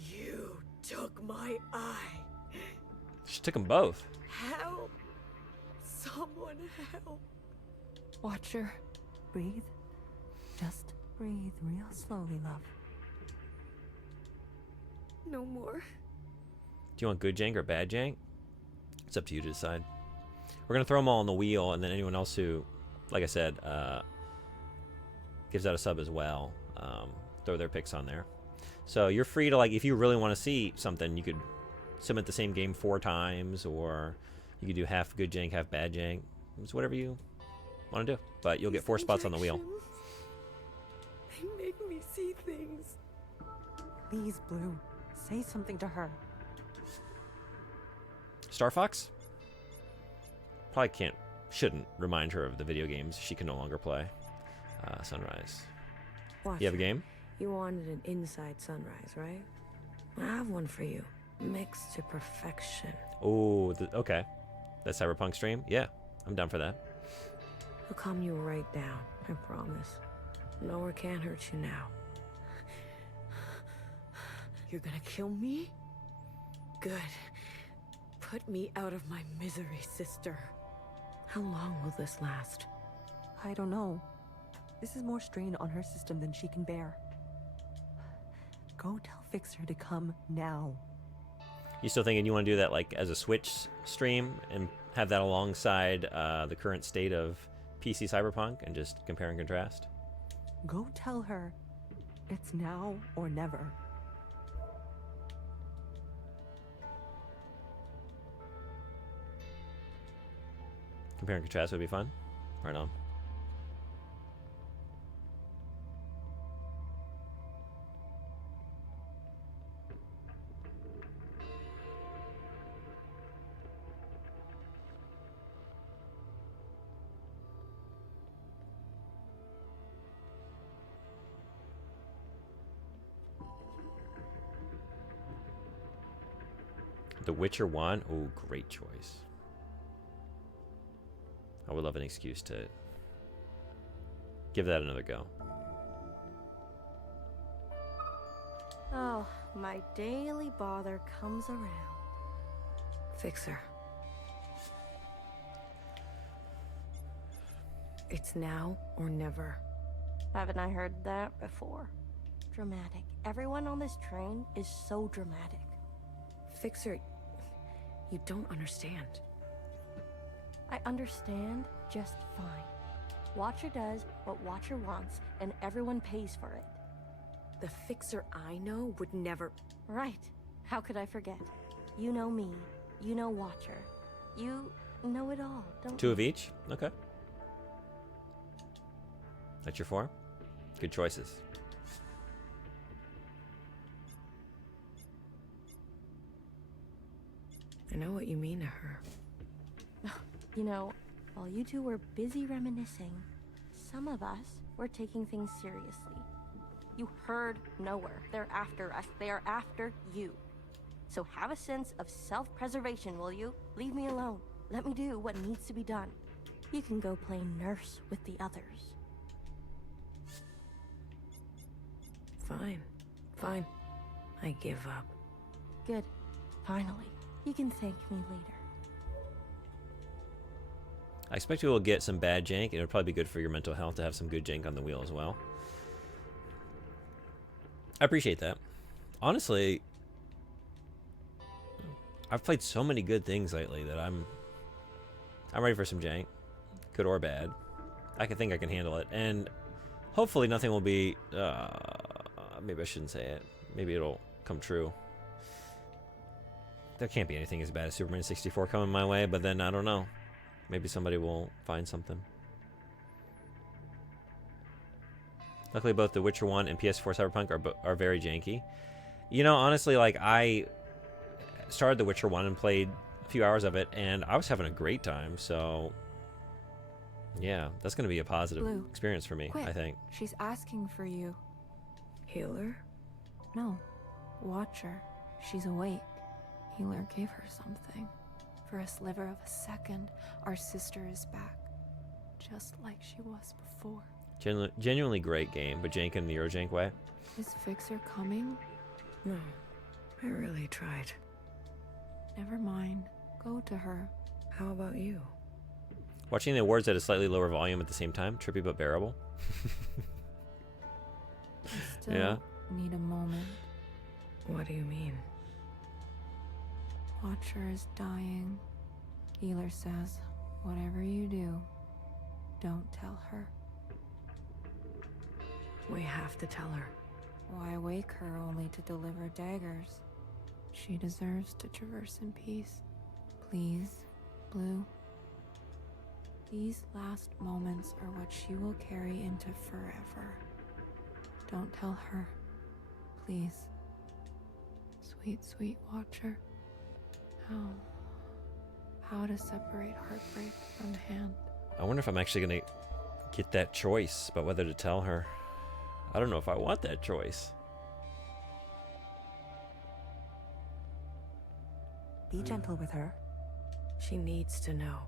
You took my eye! She took them both. Help! Someone help! Watcher. Breathe. Just breathe real slowly, love. No more. Do you want good jank or bad jank? It's up to you to decide. We're going to throw them all on the wheel, and then anyone else who, like I said, gives out a sub as well, throw their picks on there. So you're free to, like, if you really want to see something, you could submit the same game 4 times, or you could do half good jank, half bad jank. It's whatever you want to do. But you'll get 4 spots on the wheel. They make me see things. Please, Blue, say something to her. Star Fox? Probably shouldn't remind her of the video games she can no longer play. Sunrise. Watch You have a it. game? You wanted an inside sunrise, right? I have one for you. Mixed to perfection. Oh, okay. That Cyberpunk stream? Yeah, I'm down for that. He'll calm you right down, I promise. Nowhere can't hurt you now. You're gonna kill me? Good. Put me out of my misery, sister. How long will this last? I don't know. This is more strain on her system than she can bear. Go tell Fixer to come now. You still thinking you want to do that like as a Switch stream and have that alongside the current state of PC Cyberpunk and just compare and contrast? Go tell her it's now or never. Compare and contrast would be fun. Right on. The Witcher 1? Oh, great choice. I would love an excuse to give that another go. Oh, my daily bother comes around. Fixer. It's now or never. Haven't I heard that before? Dramatic. Everyone on this train is so dramatic. Fixer, you don't understand. I understand just fine. Watcher does what Watcher wants, and everyone pays for it. The Fixer I know would never... Right. How could I forget? You know me. You know Watcher. You know it all, don't 2 you? of each? Okay. That's your 4? Good choices. I know what you mean to her. You know, while you two were busy reminiscing, some of us were taking things seriously. You heard nowhere. They're after us. They are after you. So have a sense of self-preservation, will you? Leave me alone. Let me do what needs to be done. You can go play nurse with the others. Fine. Fine. I give up. Good. Finally. You can thank me later. I expect we will get some bad jank, and it would probably be good for your mental health to have some good jank on the wheel as well. I appreciate that. Honestly, I've played so many good things lately that I'm ready for some jank, good or bad. I think I can handle it, and hopefully nothing will be. Maybe I shouldn't say it. Maybe it'll come true. There can't be anything as bad as Superman 64 coming my way, but then I don't know. Maybe somebody will find something. Luckily, both The Witcher 1 and PS4 Cyberpunk are very janky. You know, honestly, like, I started The Witcher 1 and played a few hours of it, and I was having a great time, so yeah, that's going to be a positive Blue, experience for me, quick. I think. She's asking for you. Healer? No. Watcher. She's awake. Healer gave her something. For a sliver of a second, our sister is back. Just like she was before. Genuinely great game, but jank in the Eurojank way. Is Fixer coming? No. I really tried. Never mind. Go to her. How about you? Watching the awards at a slightly lower volume at the same time, trippy but bearable. I still Yeah. need a moment. What do you mean? Watcher is dying. Healer says, whatever you do, don't tell her. We have to tell her. Why wake her only to deliver daggers? She deserves to traverse in peace. Please, Blue. These last moments are what she will carry into forever. Don't tell her. Please. Sweet, sweet Watcher. How to separate heartbreak from hand. I wonder if I'm actually going to get that choice about whether to tell her. I don't know if I want that choice. Be gentle with her. She needs to know.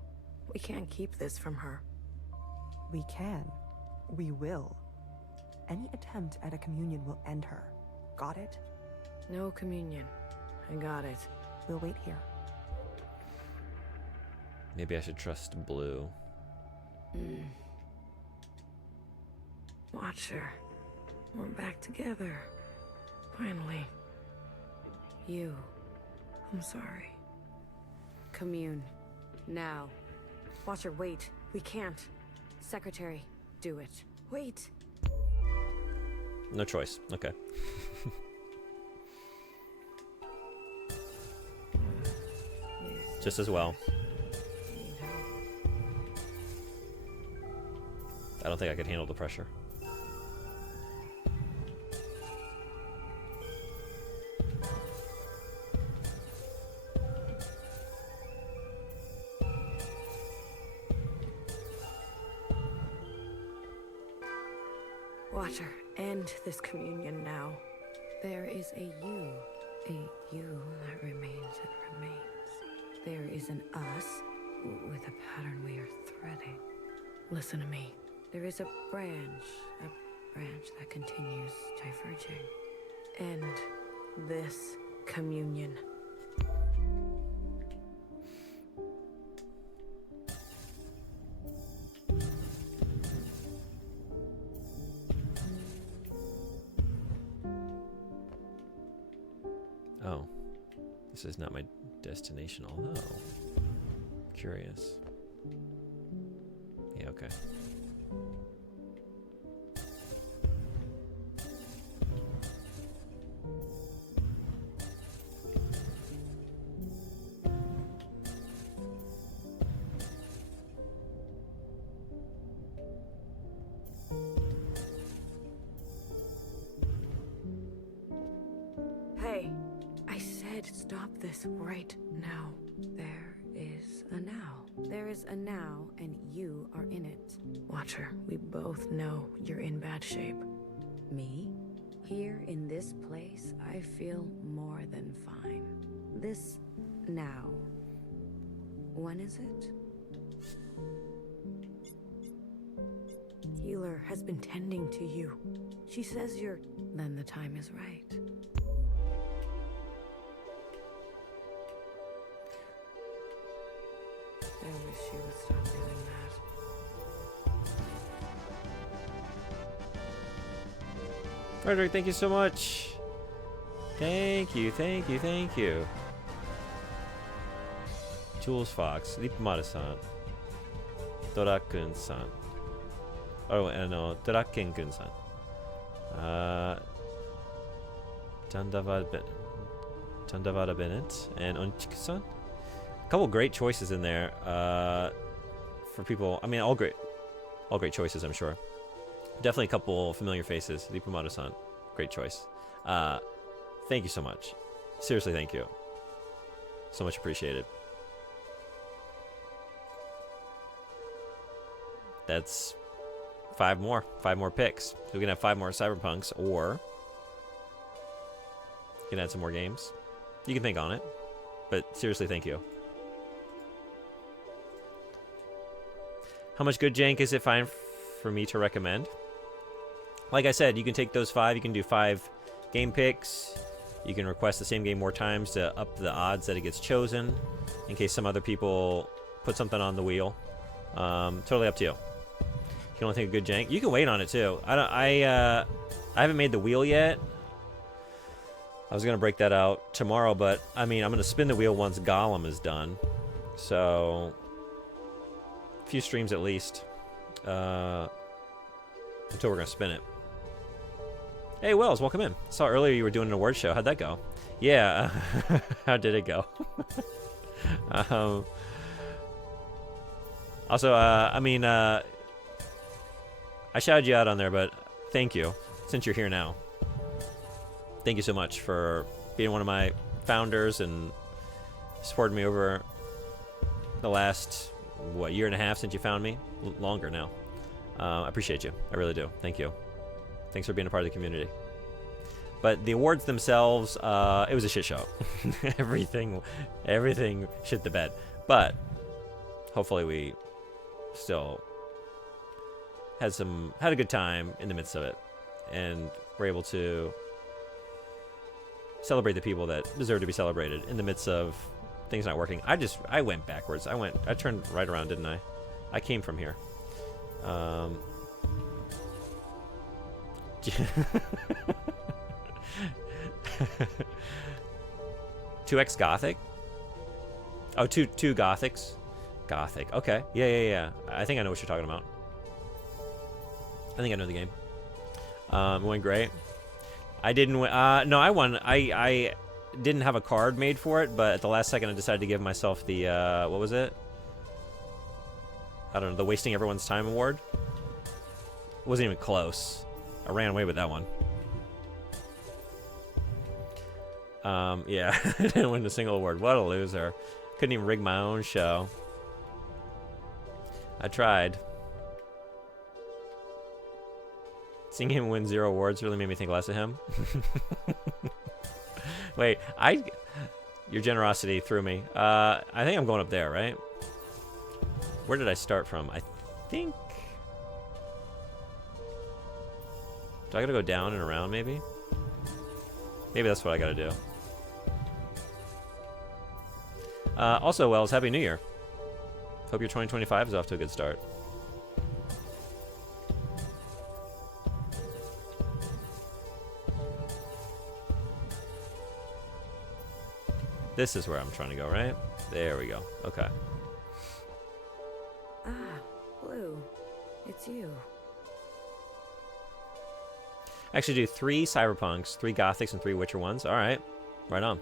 We can't keep this from her. We can. We will. Any attempt at a communion will end her. Got it? No communion. I got it. We'll wait here. Maybe I should trust Blue. Watcher. We're back together. Finally. You. I'm sorry. Commune. Now. Watcher, wait. We can't. Secretary, do it. Wait. No choice. Okay. Just as well. I don't think I could handle the pressure. Watcher, end this communion now. There is a you that remains and remains. There is an us with a pattern we are threading. Listen to me. There is a branch that continues diverging. End this communion. Oh. This is not my destination, although. Curious. Yeah, okay. stop this right now. There is a now. There is a now, and you are in it. Watcher, we both know you're in bad shape. Me? Here in this place, I feel more than fine. This now. When is it? Healer has been tending to you. She says you're... Then the time is right. I wish you would stop doing that. Frederick, thank you so much. Thank you, thank you, thank you. Jules Fox, Ripmada-san, Dorakun-san. Oh, no, Doraken-kun-san. Chandavada Bennett and Onchiku-san. A couple great choices in there for people. I mean, all great choices, I'm sure. Definitely a couple familiar faces. Ripmada-san, great choice. Thank you so much. Seriously, thank you. So much appreciated. That's 5 more picks. We can have 5 more Cyberpunks, or you can add some more games. You can think on it, but seriously, thank you. How much good jank is it fine for me to recommend? Like I said, you can take those 5. You can do 5 game picks. You can request the same game more times to up the odds that it gets chosen, in case some other people put something on the wheel. Totally up to you. If you don't think a good jank, you can wait on it too. I haven't made the wheel yet. I was gonna break that out tomorrow, but I mean, I'm gonna spin the wheel once Gollum is done. So, a few streams at least until we're gonna spin it. Hey, Wells, welcome in. Saw earlier you were doing an award show. How'd that go? Yeah, how did it go? Also, I mean, I shouted you out on there, but thank you, since you're here now. Thank you so much for being one of my founders and supporting me over the last, what, year and a half since you found me? Longer now. I appreciate you. I really do. Thank you. Thanks for being a part of the community. But the awards themselves, it was a shit show. everything shit the bed. But hopefully we still had a good time in the midst of it, and we're able to celebrate the people that deserve to be celebrated in the midst of things not working. I went backwards. I turned right around, didn't I? I came from here. 2x Gothic? Oh, two Gothics? Gothic. Okay. Yeah. I think I know what you're talking about. I think I know the game. It went great. I didn't win. No, I won. I didn't have a card made for it, but at the last second I decided to give myself the, what was it? I don't know, the Wasting Everyone's Time award. It wasn't even close. I ran away with that one. Yeah, I didn't win a single award. What a loser. Couldn't even rig my own show. I tried. Seeing him win 0 awards really made me think less of him. Wait, your generosity threw me. I think I'm going up there, right? Where did I start from? I think... Do I gotta go down and around, maybe? Maybe that's what I gotta do. Also, Wells, Happy New Year. Hope your 2025 is off to a good start. This is where I'm trying to go, right? There we go. Okay. Ah, Blue. It's you. Actually do 3 Cyberpunks, 3 Gothics, and 3 Witcher ones. Alright. Right on.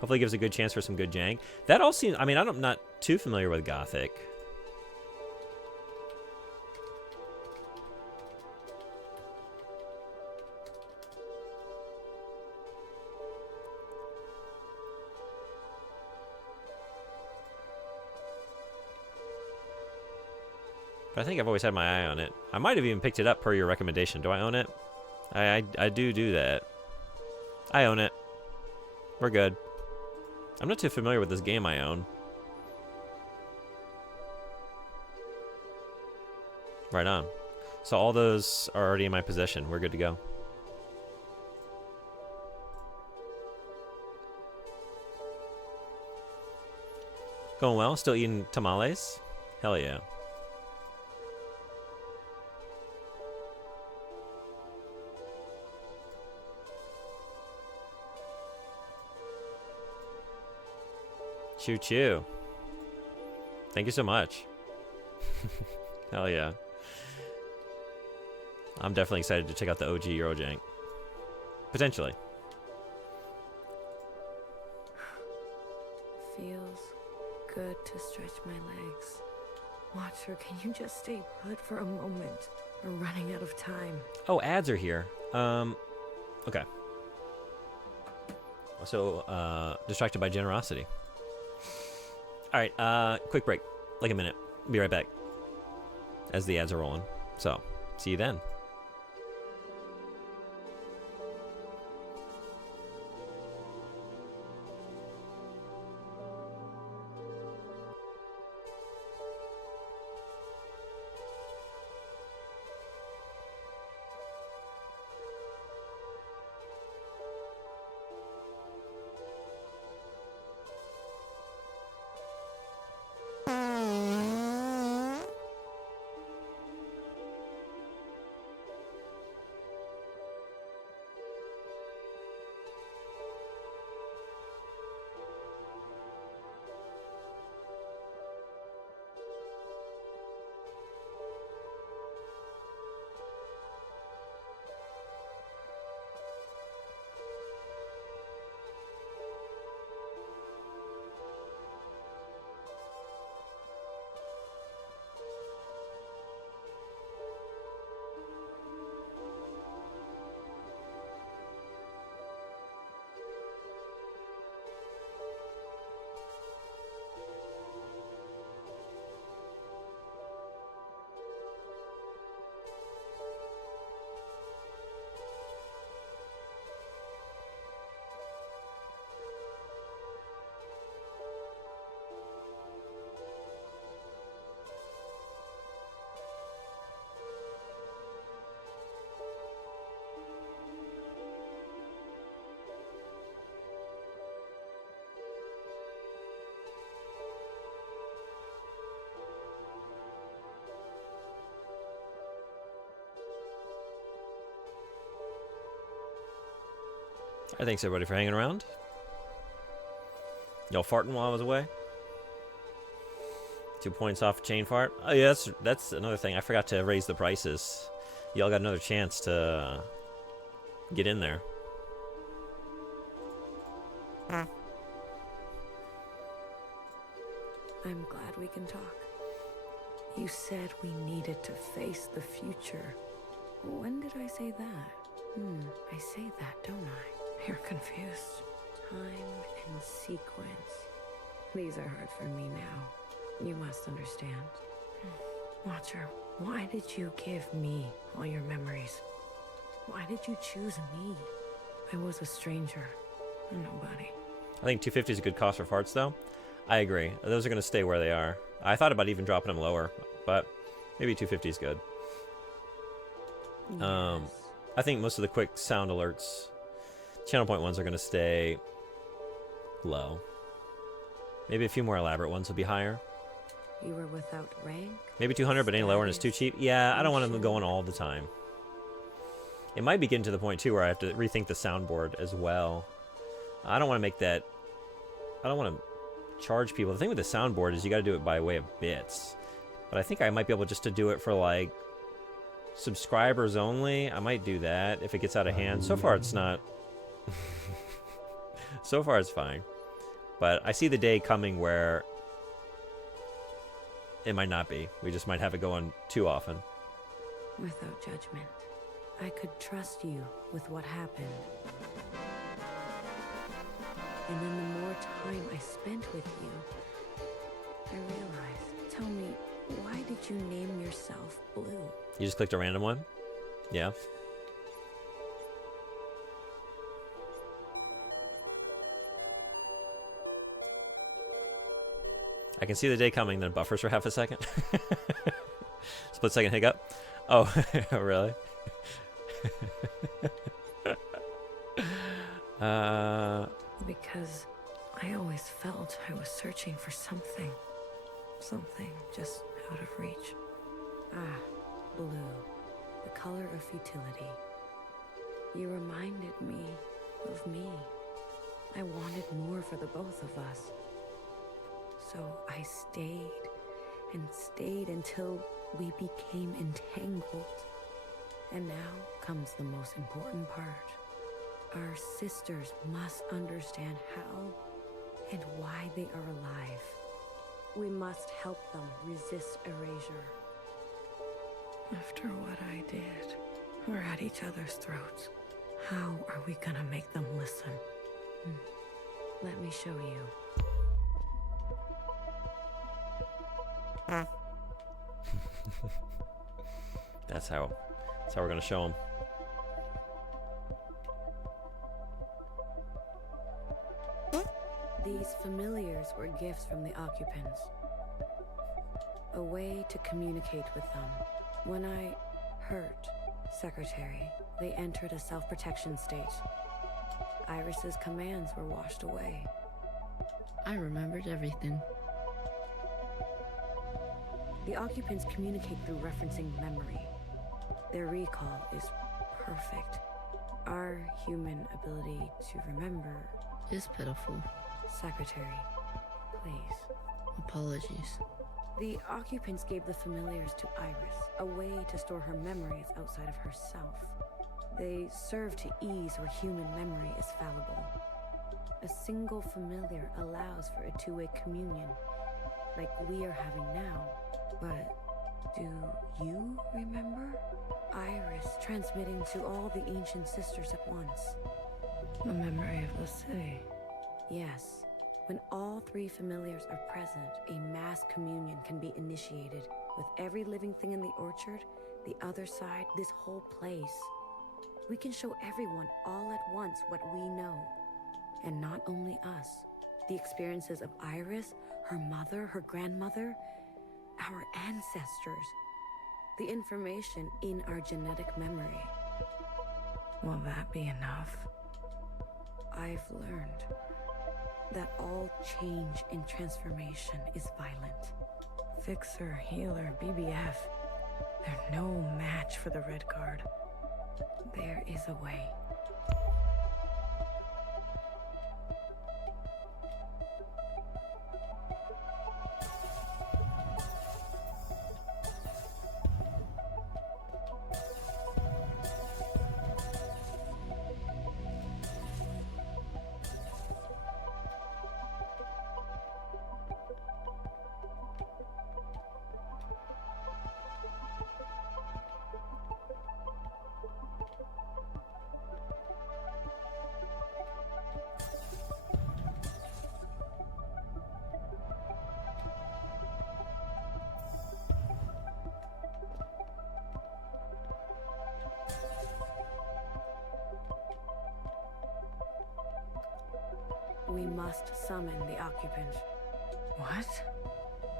Hopefully gives a good chance for some good jank. That all seems... I mean, I'm not too familiar with Gothic. But I think I've always had my eye on it. I might have even picked it up per your recommendation. Do I own it? I do that. I own it. We're good. I'm not too familiar with this game I own. Right on. So all those are already in my possession. We're good to go. Going well? Still eating tamales? Hell yeah. Choo choo. Thank you so much. Hell yeah. I'm definitely excited to check out the OG Eurojank. Potentially. Feels good to stretch my legs. Watcher, can you just stay put for a moment? We're running out of time. Oh, ads are here. Okay. So, distracted by generosity. Alright, quick break. Like a minute. Be right back. As the ads are rolling. So, see you then. Alright, thanks everybody for hanging around. Y'all farting while I was away? 2 points off chain fart. Oh yeah, that's another thing. I forgot to raise the prices. Y'all got another chance to get in there. I'm glad we can talk. You said we needed to face the future. When did I say that? I say that, don't I? You're confused. Time and sequence. These are hard for me now. You must understand. Watcher, why did you give me all your memories? Why did you choose me? I was a stranger, a nobody. I think 250 is a good cost for farts, though. I agree. Those are going to stay where they are. I thought about even dropping them lower, but maybe 250 is good. Yes. I think most of the quick sound alerts, channel point ones, are going to stay low. Maybe a few more elaborate ones will be higher. You were without rank? Maybe 200, but any lower and it's too cheap. Yeah, I don't want them going all the time. It might be getting to the point, too, where I have to rethink the soundboard as well. I don't want to make that... I don't want to charge people. The thing with the soundboard is you got to do it by way of bits. But I think I might be able just to do it for, like, subscribers only. I might do that if it gets out of hand. So far, it's not... So far, it's fine. But I see the day coming where it might not be. We just might have it going too often. Without judgment. I could trust you with what happened. And then the more time I spent with you, I realized. Tell me, why did did you name yourself Blue? You just clicked a random one? Yeah. I can see the day coming, then buffers for half a second. Split second hiccup. Oh, really? Because I always felt I was searching for something. Something just out of reach. Ah, blue. The color of futility. You reminded me of me. I wanted more for the both of us. So I stayed and stayed until we became entangled. And now comes the most important part. Our sisters must understand how and why they are alive. We must help them resist erasure. After what I did, we're at each other's throats. How are we gonna make them listen? Let me show you. That's how we're gonna show them. These familiars were gifts from the occupants. A way to communicate with them. When I hurt Secretary, they entered a self-protection state. Iris's commands were washed away. I remembered everything. The occupants communicate through referencing memory. Their recall is perfect. Our human ability to remember Is pitiful. Secretary, please. Apologies. The occupants gave the familiars to Iris, a way to store her memories outside of herself. They serve to ease where human memory is fallible. A single familiar allows for a two-way communion, like we are having now. But do you remember? Iris transmitting to all the ancient sisters at once. The memory of the city. Yes. When all three familiars are present, a mass communion can be initiated with every living thing in the orchard, the other side, this whole place. We can show everyone all at once what we know. And not only us. The experiences of Iris, her mother, her grandmother, our ancestors. The information in our genetic memory. Will that be enough? I've learned that all change and transformation is violent. Fixer, healer, BBF. They're no match for the Red Guard. There is a way. We must summon the occupant. What?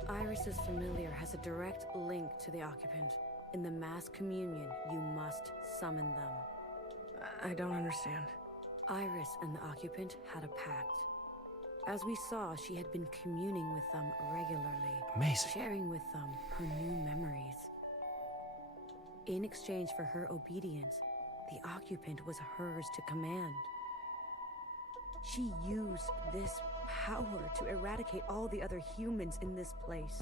Iris's familiar has a direct link to the occupant. In the mass communion, you must summon them. I don't understand. Iris and the occupant had a pact. As we saw, she had been communing with them regularly. Amazing. Sharing with them her new memories. In exchange for her obedience, the occupant was hers to command. She used this power to eradicate all the other humans in this place.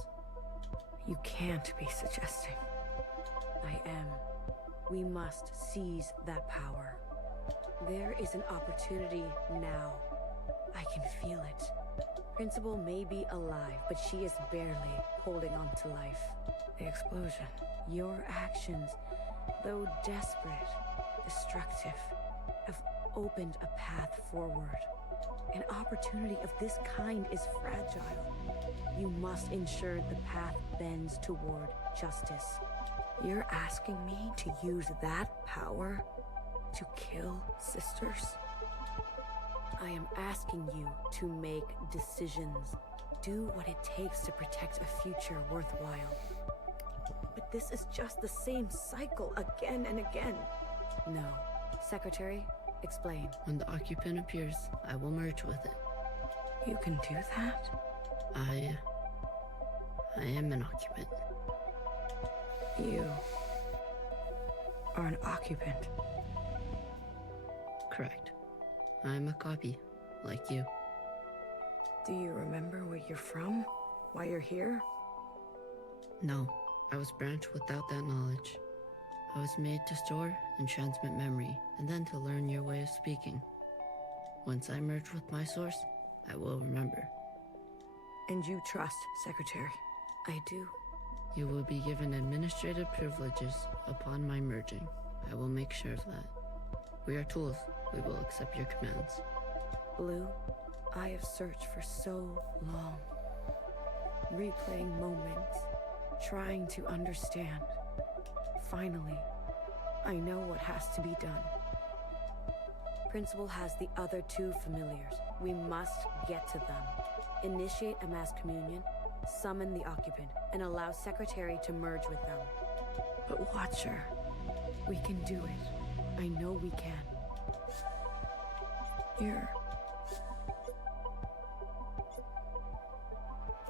You can't be suggesting. I am. We must seize that power. There is an opportunity now. I can feel it. Principal may be alive, but she is barely holding on to life. The explosion. Your actions, though desperate, destructive, have opened a path forward. An opportunity of this kind is fragile. You must ensure the path bends toward justice. You're asking me to use that power to kill sisters? I am asking you to make decisions. Do what it takes to protect a future worthwhile. But this is just the same cycle again and again. No. Secretary, explain. When the occupant appears, I will merge with it. You can do that? I am an occupant. You are an occupant. Correct. I'm a copy, like you. Do you remember where you're from? Why you're here? No, I was branched without that knowledge. I was made to store and transmit memory, and then to learn your way of speaking. Once I merge with my source, I will remember. And you trust, Secretary? I do. You will be given administrative privileges upon my merging. I will make sure of that. We are tools. We will accept your commands. Blue, I have searched for so long. Replaying moments, trying to understand. Finally, I know what has to be done. Principal has the other two familiars. We must get to them. Initiate a mass communion, summon the occupant, and allow Secretary to merge with them. But Watcher, we can do it. I know we can.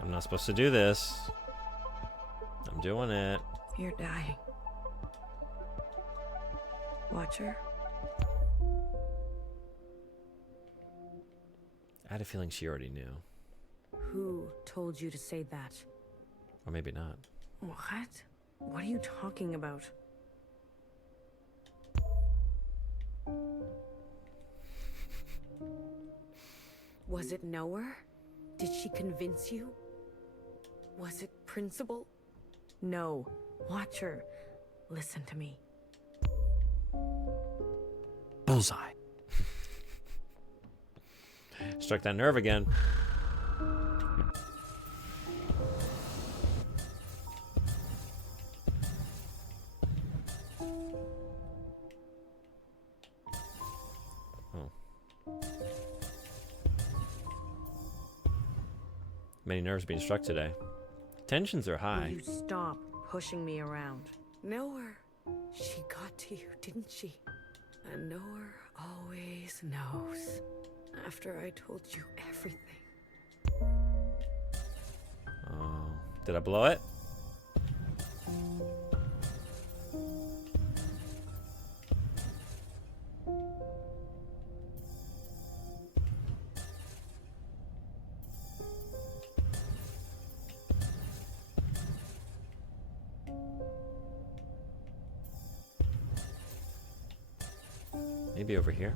I'm not supposed to do this. I'm doing it. You're dying. Watcher? I had a feeling she already knew. Who told you to say that? Or maybe not. What? What are you talking about? Was it Nowhere? Did she convince you? Was it Principal? No. Watcher, listen to me. Bullseye. Struck that nerve again. Many nerves being struck today. Tensions are high. Will you stop pushing me around? Nowhere. She got to you, didn't she? And Nowhere always knows. After I told you everything. Oh, did I blow it? Maybe over here.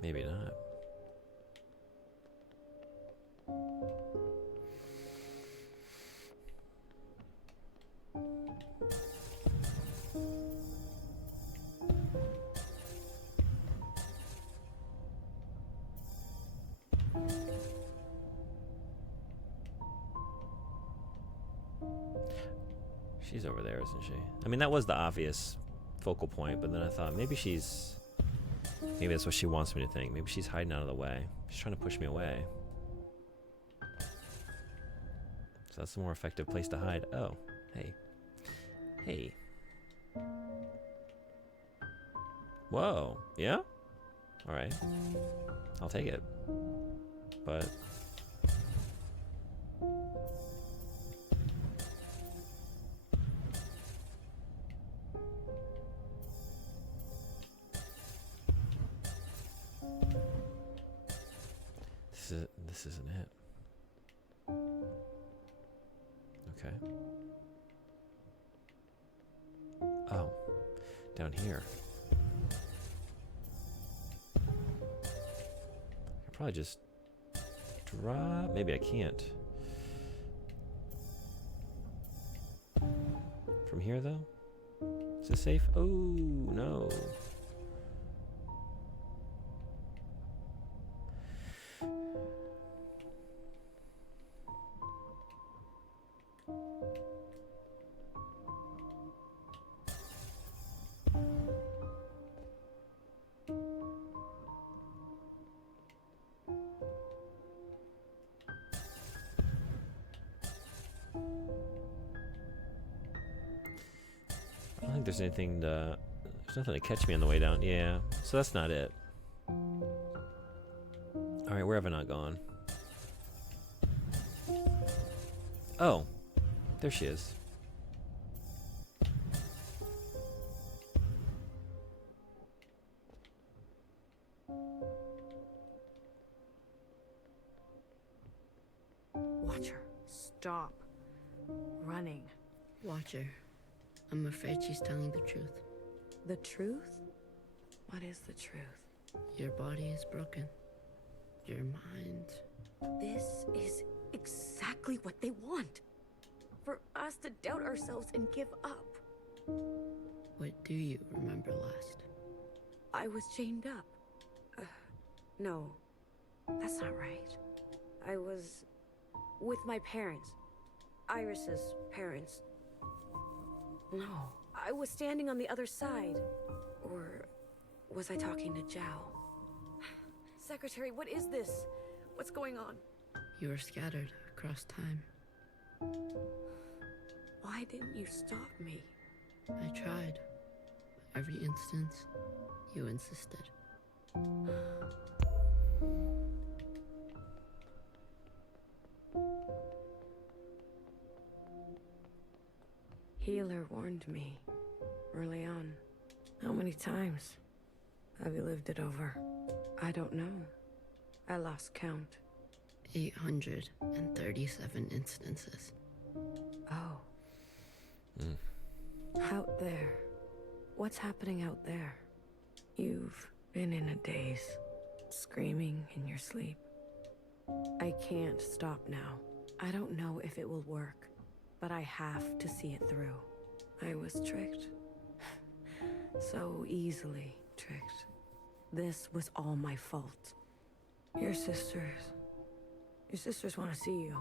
Maybe not. She's over there, isn't she? I mean, that was the obvious focal point, but then I thought maybe that's what she wants me to think. Maybe she's hiding out of the way. She's trying to push me away. So that's the more effective place to hide. Oh, hey. Hey. Whoa. Yeah? All right. I'll take it. But... This isn't it. Okay. Oh, down here. I can probably just drop. Maybe I can't. From here, though? Is this safe? Oh, no. I don't think there's anything to... There's nothing to catch me on the way down. Yeah, so that's not it. Alright, where have I not gone? Oh, there she is. Watcher, stop running. Watcher, I'm afraid she's telling the truth. The truth? What is the truth? Your body is broken. Your mind. This is exactly what they want. For us to doubt ourselves and give up. What do you remember last? I was chained up. No, that's not right. I was with my parents. Iris's parents. No, I was standing on the other side. Or was I talking to Zhao? Secretary, what is this? What's going on? You were scattered across time. Why didn't you stop me? I tried. Every instance, you insisted. Healer warned me early on. How many times have you lived it over? I don't know. I lost count. 837 instances. Oh. Out there. What's happening out there? You've been in a daze, screaming in your sleep. I can't stop now. I don't know if it will work, but I have to see it through. I was tricked. So easily tricked. This was all my fault. Your sisters want to see you.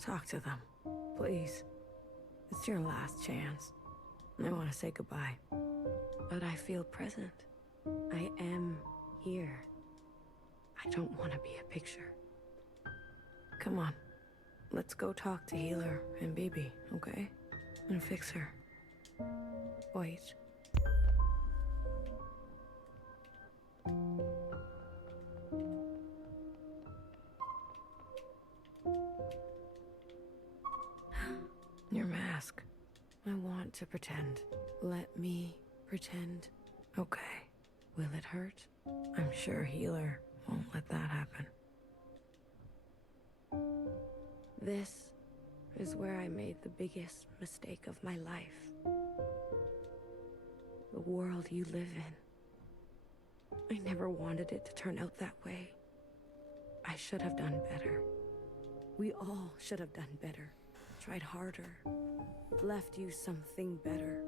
Talk to them, please. It's your last chance. I want to say goodbye. But I feel present. I am here. I don't want to be a picture. Come on. Let's go talk to Healer and Bibi, okay? And fix her. Wait. Your mask. I want to pretend. Let me pretend. Okay. Will it hurt? I'm sure Healer won't let that happen. This is where I made the biggest mistake of my life. The world you live in. I never wanted it to turn out that way. I should have done better. We all should have done better. Tried harder. Left you something better.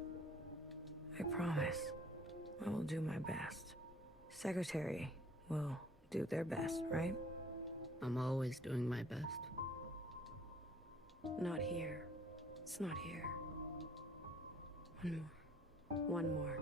I promise. I will do my best. Secretary will do their best, right? I'm always doing my best. Not here. It's not here. One more. One more.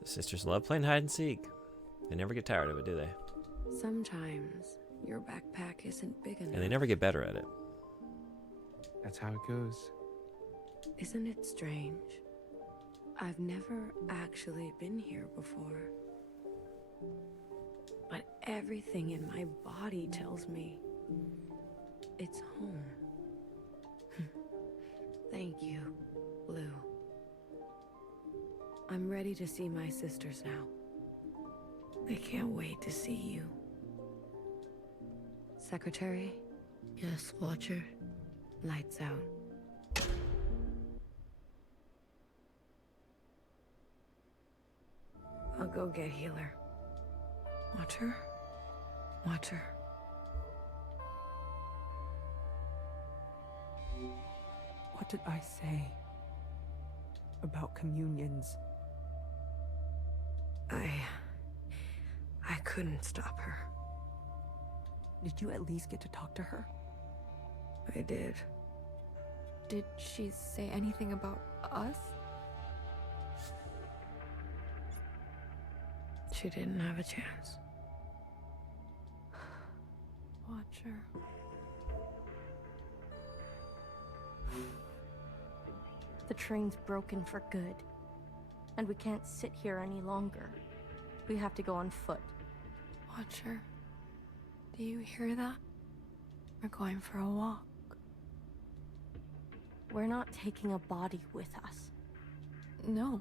The sisters love playing hide and seek. They never get tired of it, do they? Sometimes your backpack isn't big enough. And they never get better at it. That's how it goes. Isn't it strange? I've never actually been here before. But everything in my body tells me it's home. Thank you, Blue. I'm ready to see my sisters now. I can't wait to see you. Secretary? Yes, Watcher. Lights out. I'll go get Healer. Watcher? Watcher. What did I say about communions? I couldn't stop her. Did you at least get to talk to her? I did. Did she say anything about us? She didn't have a chance. Watcher. The train's broken for good. And we can't sit here any longer. We have to go on foot. Watcher. Do you hear that? We're going for a walk. We're not taking a body with us. No.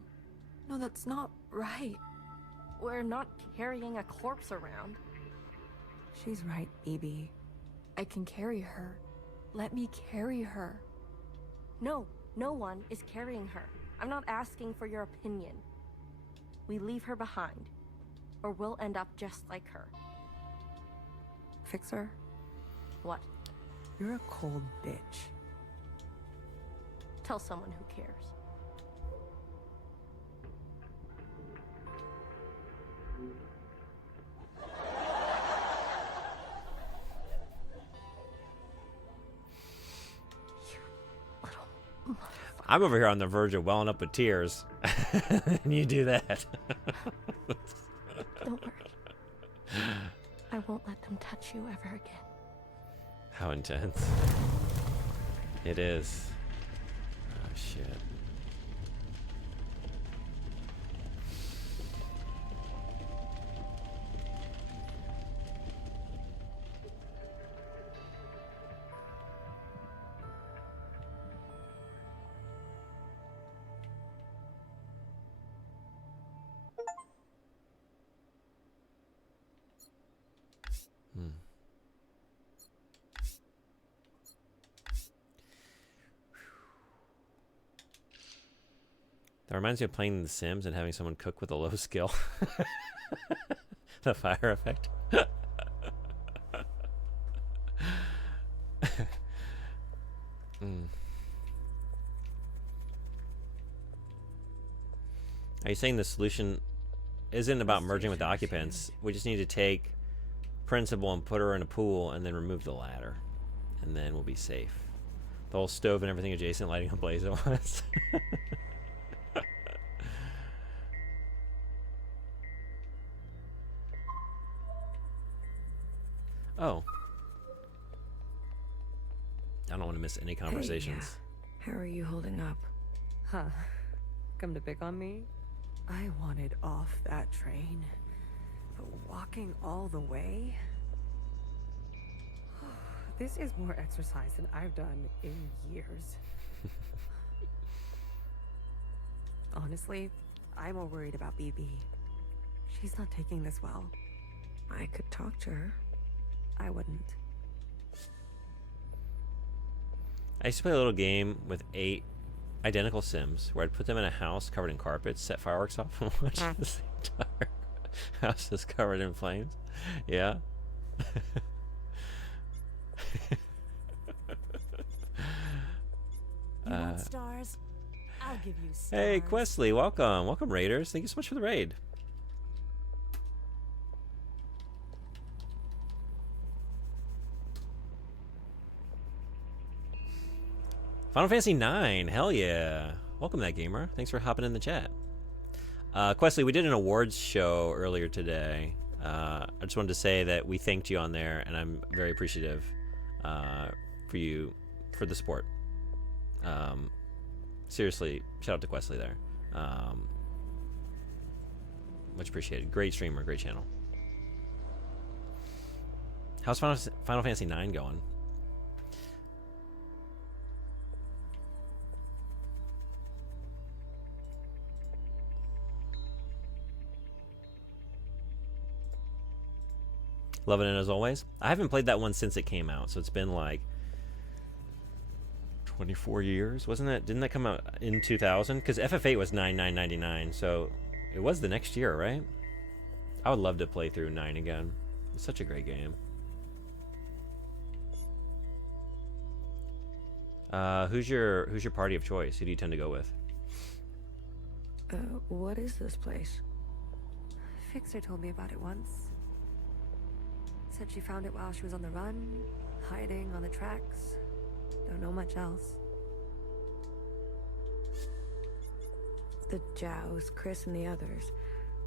No, that's not right. We're not carrying a corpse around. She's right, BB. I can carry her. Let me carry her. No, no one is carrying her. I'm not asking for your opinion. We leave her behind, or we'll end up just like her. Fixer, What? you're a cold bitch. Tell someone who cares. I'm over here on the verge of welling up with tears. And you do that. Don't worry. I won't let them touch you ever again. How intense. It is. Oh, shit. That reminds me of playing The Sims and having someone cook with a low skill. The fire effect. Are you saying the solution isn't about merging with the occupants? We just need to take Principal and put her in a pool and then remove the ladder. And then we'll be safe. The whole stove and everything adjacent lighting a blaze at once. Oh. I don't want to miss any conversations. Hey, how are you holding up? Huh. Come to pick on me? I wanted off that train. But walking all the way? This is more exercise than I've done in years. Honestly, I'm more worried about BB. She's not taking this well. I could talk to her. I wouldn't. I used to play a little game with 8 identical Sims where I'd put them in a house covered in carpets, set fireworks off, and watch this entire house is covered in flames. Yeah. You want stars? I'll give you stars. Hey, Questley, welcome. Welcome, Raiders. Thank you so much for the raid. Final Fantasy IX. Hell yeah. Welcome, that gamer. Thanks for hopping in the chat. Questley, we did an awards show earlier today. I just wanted to say that we thanked you on there, and I'm very appreciative for you, for the support. Seriously, shout out to Questley there. Much appreciated. Great streamer, great channel. How's Final Fantasy 9 going? Loving it as always. I haven't played that one since it came out, so it's been like 24 years, wasn't it? Didn't that come out in 2000? Because FF8 was $99.99, so it was the next year, right? I would love to play through 9 again. It's such a great game. Who's your party of choice? Who do you tend to go with? What is this place? Fixer told me about it once. Said she found it while she was on the run, hiding on the tracks. Don't know much else. The Jows, Chris, and the others.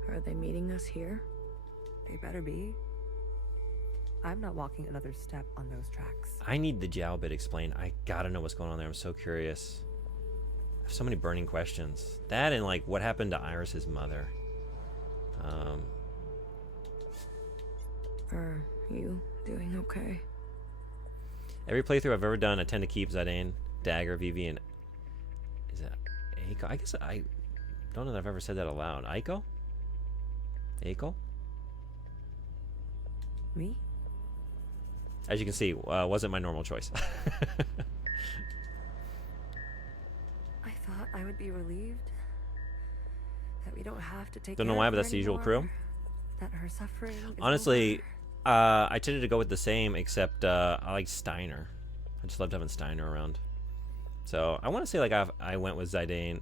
Are they meeting us here? They better be. I'm not walking another step on those tracks. I need the Jow bit explained. I gotta know what's going on there. I'm so curious. I have so many burning questions. That and like what happened to Iris's mother. Are you doing okay? Every playthrough I've ever done, I tend to keep Zidane, Dagger, Vivi, and is that Aiko? I guess I don't know that I've ever said that aloud. Aiko? Aiko? Me? As you can see, wasn't my normal choice. I thought I would be relieved that we don't have to take Don't know care why, of but her that's the usual anymore, crew. That her suffering is Honestly, over. I tended to go with the same, except I like Steiner. I just loved having Steiner around. So I want to say like I went with Zidane,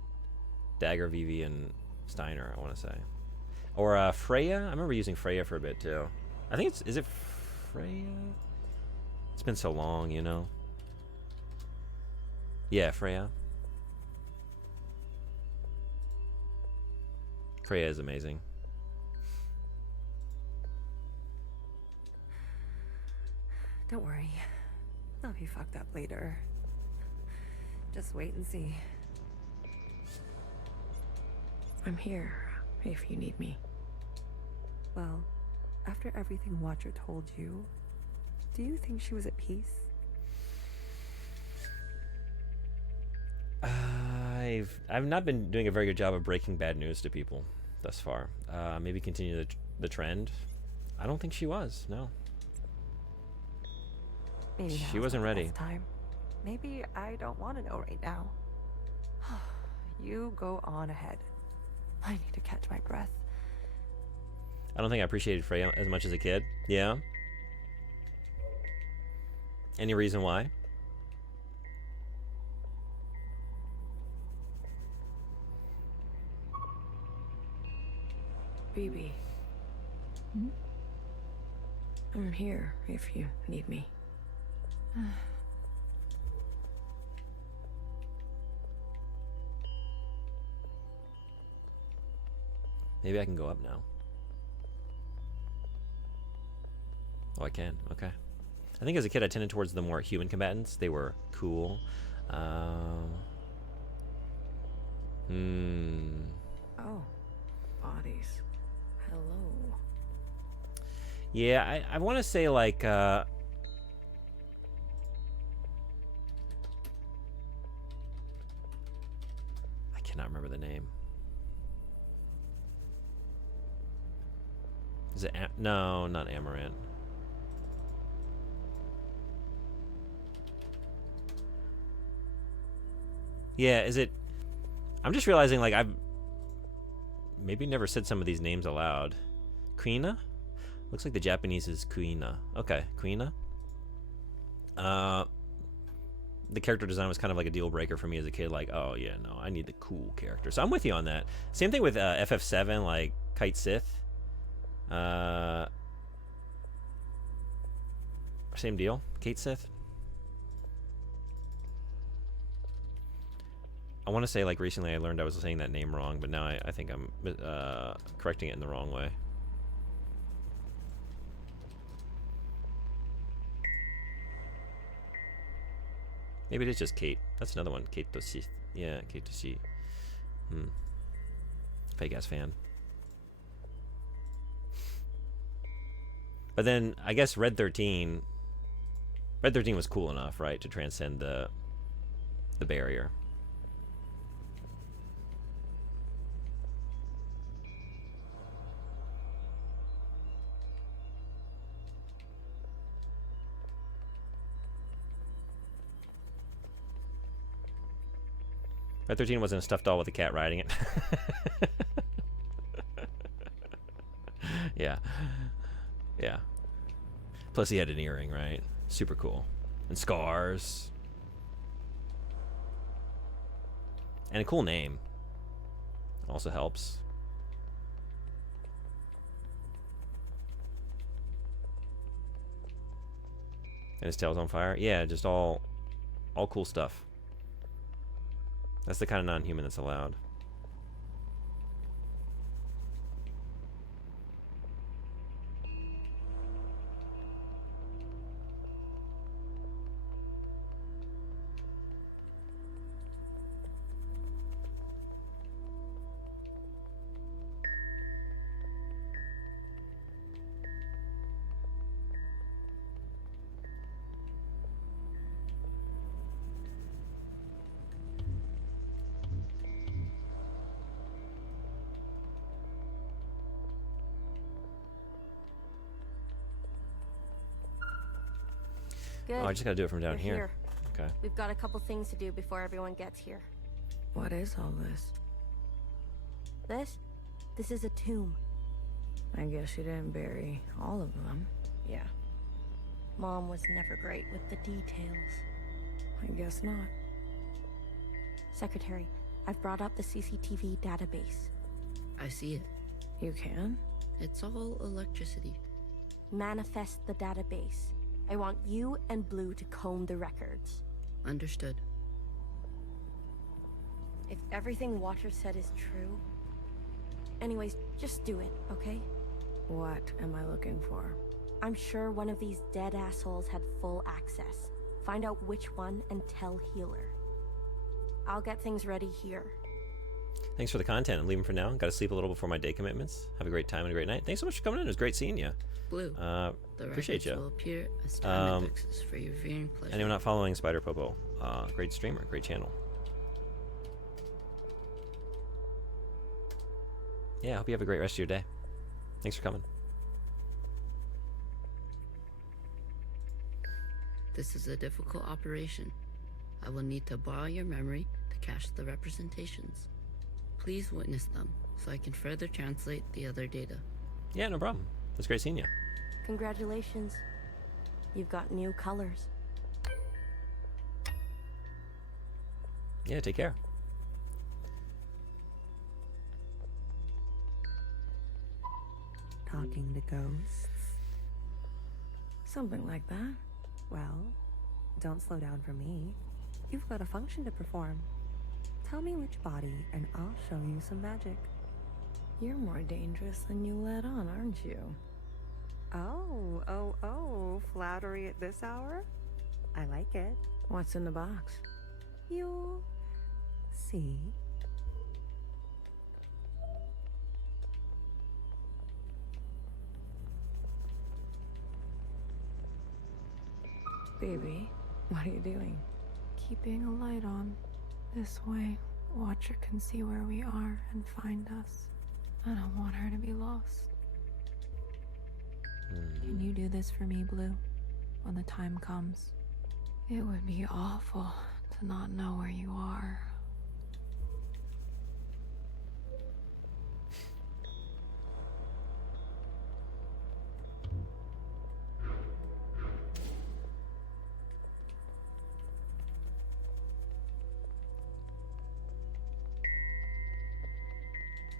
Dagger, Vivi, and Steiner. I want to say, or Freya. I remember using Freya for a bit too. I think is it Freya? It's been so long, you know. Yeah, Freya. Freya is amazing. Don't worry. I'll be fucked up later. Just wait and see. I'm here, if you need me. Well, after everything Watcher told you, do you think she was at peace? I've not been doing a very good job of breaking bad news to people thus far. Maybe continue the trend. I don't think she was. No. Maybe She now's wasn't not the ready. best time. Maybe I don't want to know right now. You go on ahead. I need to catch my breath. I don't think I appreciated Freya as much as a kid. Yeah. Any reason why? BB. I'm here if you need me. Maybe I can go up now. Oh, I can. Okay. I think as a kid I tended towards the more human combatants. They were cool. Oh, Bodies. Hello. Yeah, I want to say like I cannot remember the name. Is it no, not Amaranth. Yeah, is it? I'm just realizing like I've maybe never said some of these names aloud. Kuina? Looks like the Japanese is Kuina. Okay, Kuina. The character design was kind of like a deal breaker for me as a kid. Like, oh yeah, no, I need the cool character. So I'm with you on that. Same thing with FF7, like Kite Sith. Same deal. Kate Sith. I want to say like recently I learned I was saying that name wrong, but now I think I'm correcting it in the wrong way. Maybe it is just Kate. That's another one. Kate Toshi. Yeah, Kate Toshi. Fake ass fan. But then I guess Red 13 was cool enough, right, to transcend the barrier. Red 13 wasn't a stuffed doll with a cat riding it. Yeah. Yeah. Plus he had an earring, right? Super cool. And scars. And a cool name. Also helps. And his tail's on fire. Yeah, just all cool stuff. That's the kind of non-human that's allowed. Good. Oh, I just gotta do it from down You're here. Okay. We've got a couple things to do before everyone gets here. What is all this? This is a tomb. I guess you didn't bury all of them. Yeah. Mom was never great with the details. I guess not. Secretary, I've brought up the CCTV database. I see it. You can? It's all electricity. Manifest the database. I want you and Blue to comb the records. Understood. If everything Watcher said is true... Anyways, just do it, okay? What am I looking for? I'm sure one of these dead assholes had full access. Find out which one and tell Healer. I'll get things ready here. Thanks for the content. I'm leaving for now. Got to sleep a little before my day commitments. Have a great time and a great night. Thanks so much for coming in. It was great seeing you. Blue. The Appreciate records you. will appear as time indexes for your viewing pleasure. Anyone not following Spider Popo? Great streamer, great channel. Yeah, I hope you have a great rest of your day. Thanks for coming. This is a difficult operation. I will need to borrow your memory to cache the representations. Please witness them so I can further translate the other data. Yeah, no problem. It was great seeing you. Congratulations. You've got new colors. Yeah, take care. Talking to ghosts? Something like that. Well, don't slow down for me. You've got a function to perform. Tell me which body, and I'll show you some magic. You're more dangerous than you let on, aren't you? Oh, flattery at this hour? I like it. What's in the box? You'll see. Baby, what are you doing? Keeping a light on. This way, Watcher can see where we are and find us. I don't want her to be lost. Can you do this for me, Blue? When the time comes? It would be awful to not know where you are.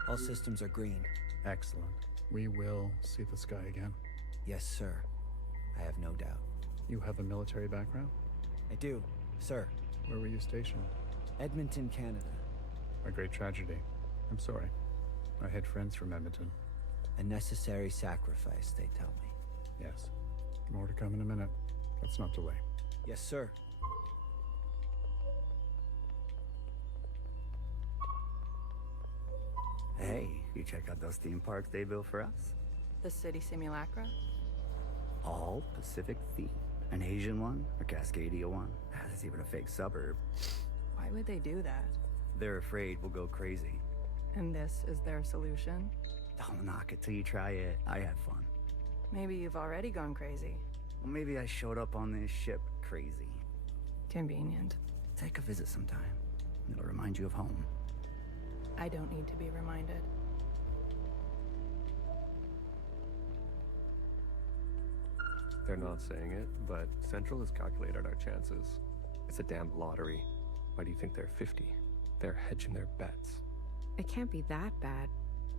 All systems are green. Excellent. We will see the sky again. Yes, sir. I have no doubt. You have a military background? I do, sir. Where were you stationed? Edmonton, Canada. A great tragedy. I'm sorry. I had friends from Edmonton. A necessary sacrifice, they tell me. Yes. More to come in a minute. Let's not delay. Yes, sir. Hey, you check out those theme parks they built for us? The city simulacra? All Pacific themed. An Asian one, a Cascadia one. There's even a fake suburb. Why would they do that? They're afraid we'll go crazy. And this is their solution? Don't knock it till you try it. I had fun. Maybe you've already gone crazy. Well, maybe I showed up on this ship crazy. Convenient. Take a visit sometime. It'll remind you of home. I don't need to be reminded. They're not saying it, but Central has calculated our chances. It's a damn lottery. Why do you think they're 50? They're hedging their bets. It can't be that bad.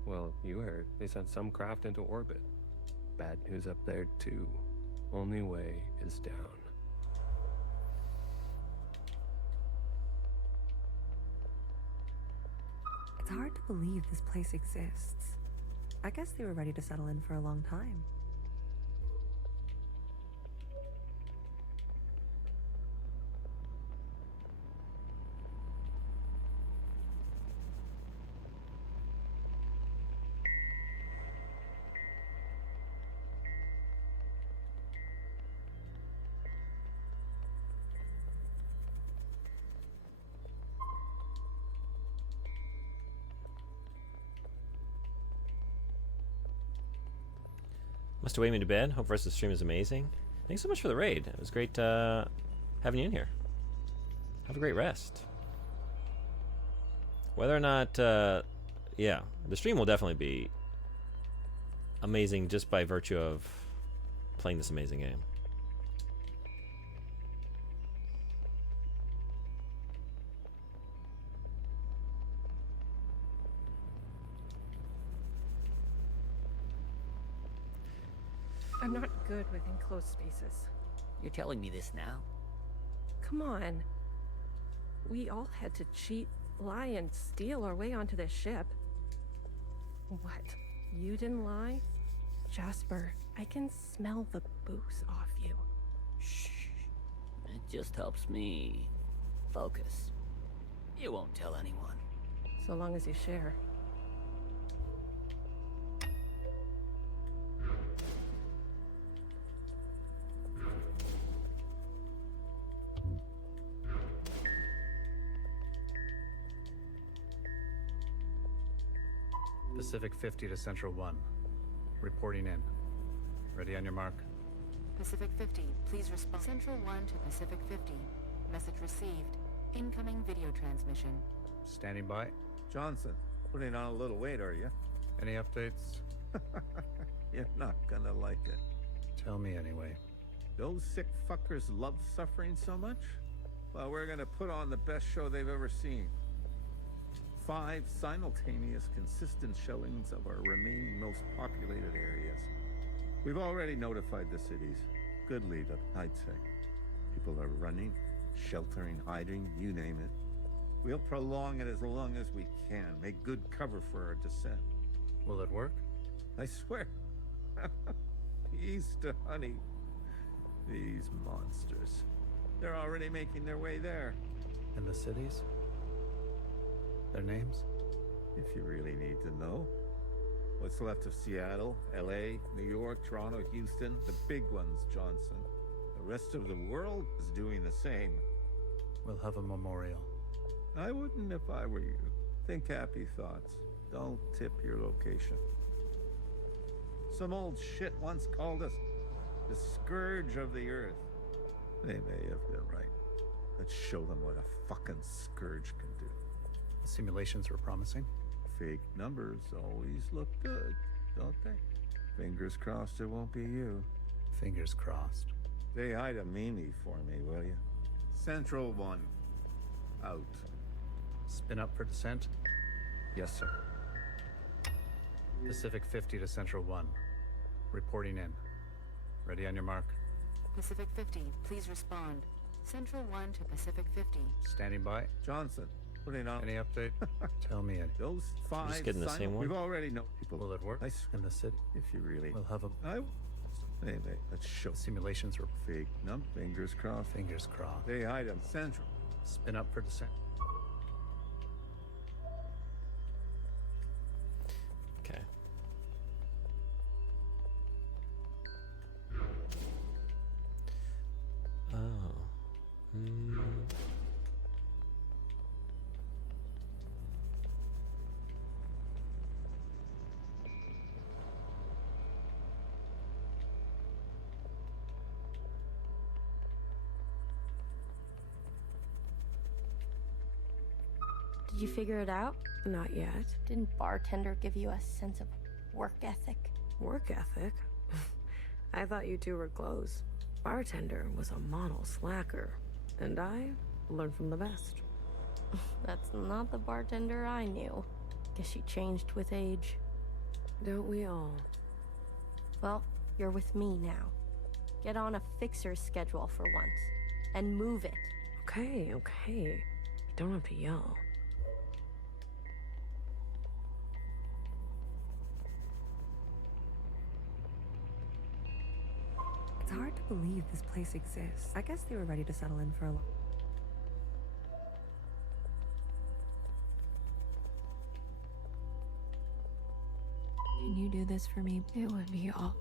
Well, you heard. They sent some craft into orbit. Bad news up there, too. Only way is down. It's hard to believe this place exists. I guess they were ready to settle in for a long time. Must away me to bed. Hope the rest of the stream is amazing. Thanks so much for the raid. It was great having you in here. Have a great rest. Whether or not, yeah, the stream will definitely be amazing just by virtue of playing this amazing game. I'm not good with enclosed spaces. You're telling me this now? Come on. We all had to cheat, lie, and steal our way onto this ship. What? You didn't lie? Jasper, I can smell the booze off you. Shh. It just helps me focus. You won't tell anyone. So long as you share. Pacific 50 to Central 1. Reporting in. Ready on your mark. Pacific 50, please respond. Central 1 to Pacific 50. Message received. Incoming video transmission. Standing by. Johnson, putting on a little weight, are you? Any updates? You're not gonna like it. Tell me anyway. Those sick fuckers love suffering so much? Well, we're gonna put on the best show they've ever seen. 5 simultaneous, consistent showings of our remaining most populated areas. We've already notified the cities. Good lead up, I'd say. People are running, sheltering, hiding, you name it. We'll prolong it as long as we can, make good cover for our descent. Will it work? I swear. East to honey. These monsters. They're already making their way there. And the cities? Their names? If you really need to know. What's left of Seattle, LA, New York, Toronto, Houston, the big ones, Johnson. The rest of the world is doing the same. We'll have a memorial. I wouldn't if I were you. Think happy thoughts. Don't tip your location. Some old shit once called us the scourge of the earth. They may have been right. Let's show them what a fucking scourge can do. The simulations were promising. Fake numbers always look good, don't they? Fingers crossed it won't be you. Fingers crossed. Say hi to Mimi for me, will you? Central 1. Out. Spin up for descent? Yes, sir. Pacific 50 to Central 1. Reporting in. Ready on your mark. Pacific 50, please respond. Central 1 to Pacific 50. Standing by. Johnson, putting on. Any update? Tell me any. Those 5 just getting the same one? We've already know people. Will it work? In the city? If you really. We'll have a. Anyway, let's show. The simulations were fake. No, fingers crossed. Fingers crossed. They hide them. Central. Spin up for descent. Did you figure it out? Not yet. Didn't bartender give you a sense of work ethic? Work ethic? I thought you two were close. Bartender was a model slacker, and I learned from the best. That's not the bartender I knew. Guess she changed with age. Don't we all? Well, you're with me now. Get on a fixer's schedule for once, and move it. Okay, okay. You don't have to yell. It's hard to believe this place exists. I guess they were ready to settle in for a long. Can you do this for me? It would be all.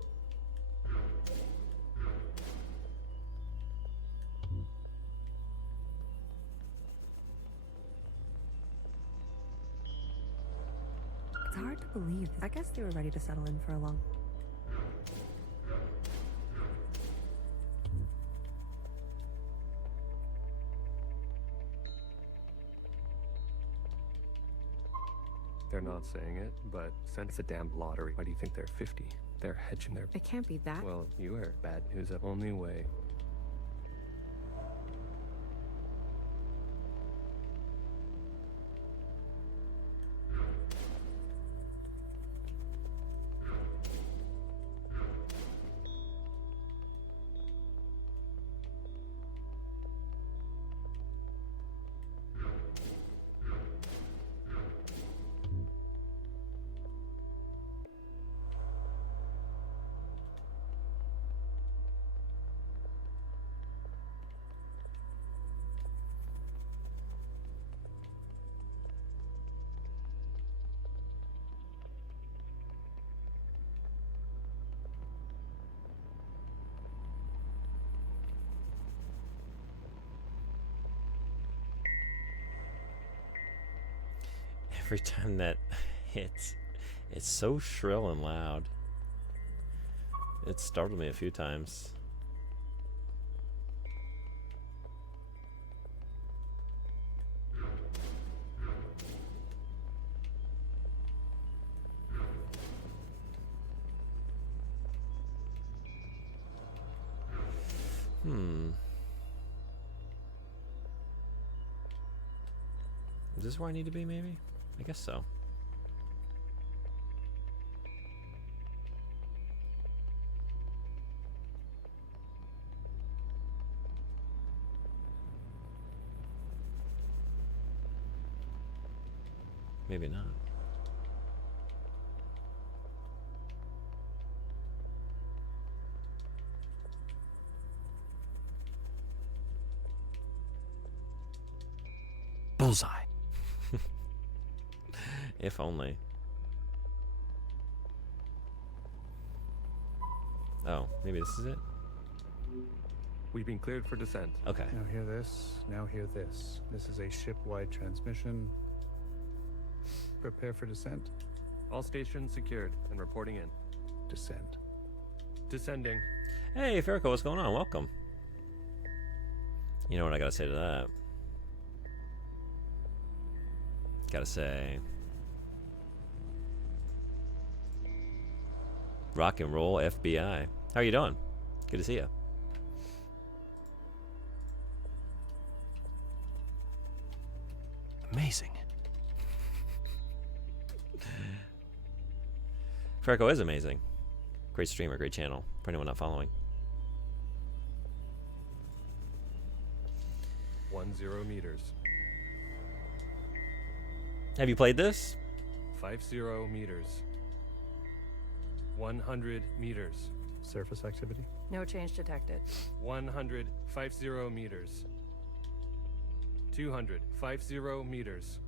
It's hard to believe. I guess they were ready to settle in for a long. They're not saying it, but it's a damn lottery. Why do you think they're 50? They're hedging their... It can't be that. Well, you are bad news. The only way. Every time that hits, it's so shrill and loud. It startled me a few times. Is this where I need to be, maybe? I guess so. Maybe not. Bullseye. If only. Oh, maybe this is it? We've been cleared for descent. Okay. Now hear this, now hear this. This is a ship-wide transmission. Prepare for descent. All stations secured and reporting in. Descend. Descending. Hey, Farrakhan, what's going on? Welcome. You know what I gotta say to that? Gotta say... rock and roll FBI. How are you doing? Good to see you. Amazing. Farrakhan is amazing. Great streamer, great channel. For anyone not following. 10 meters. Have you played this? 50 meters. 100 meters. Surface activity? No change detected. 100, 50 meters. 200, 50 meters.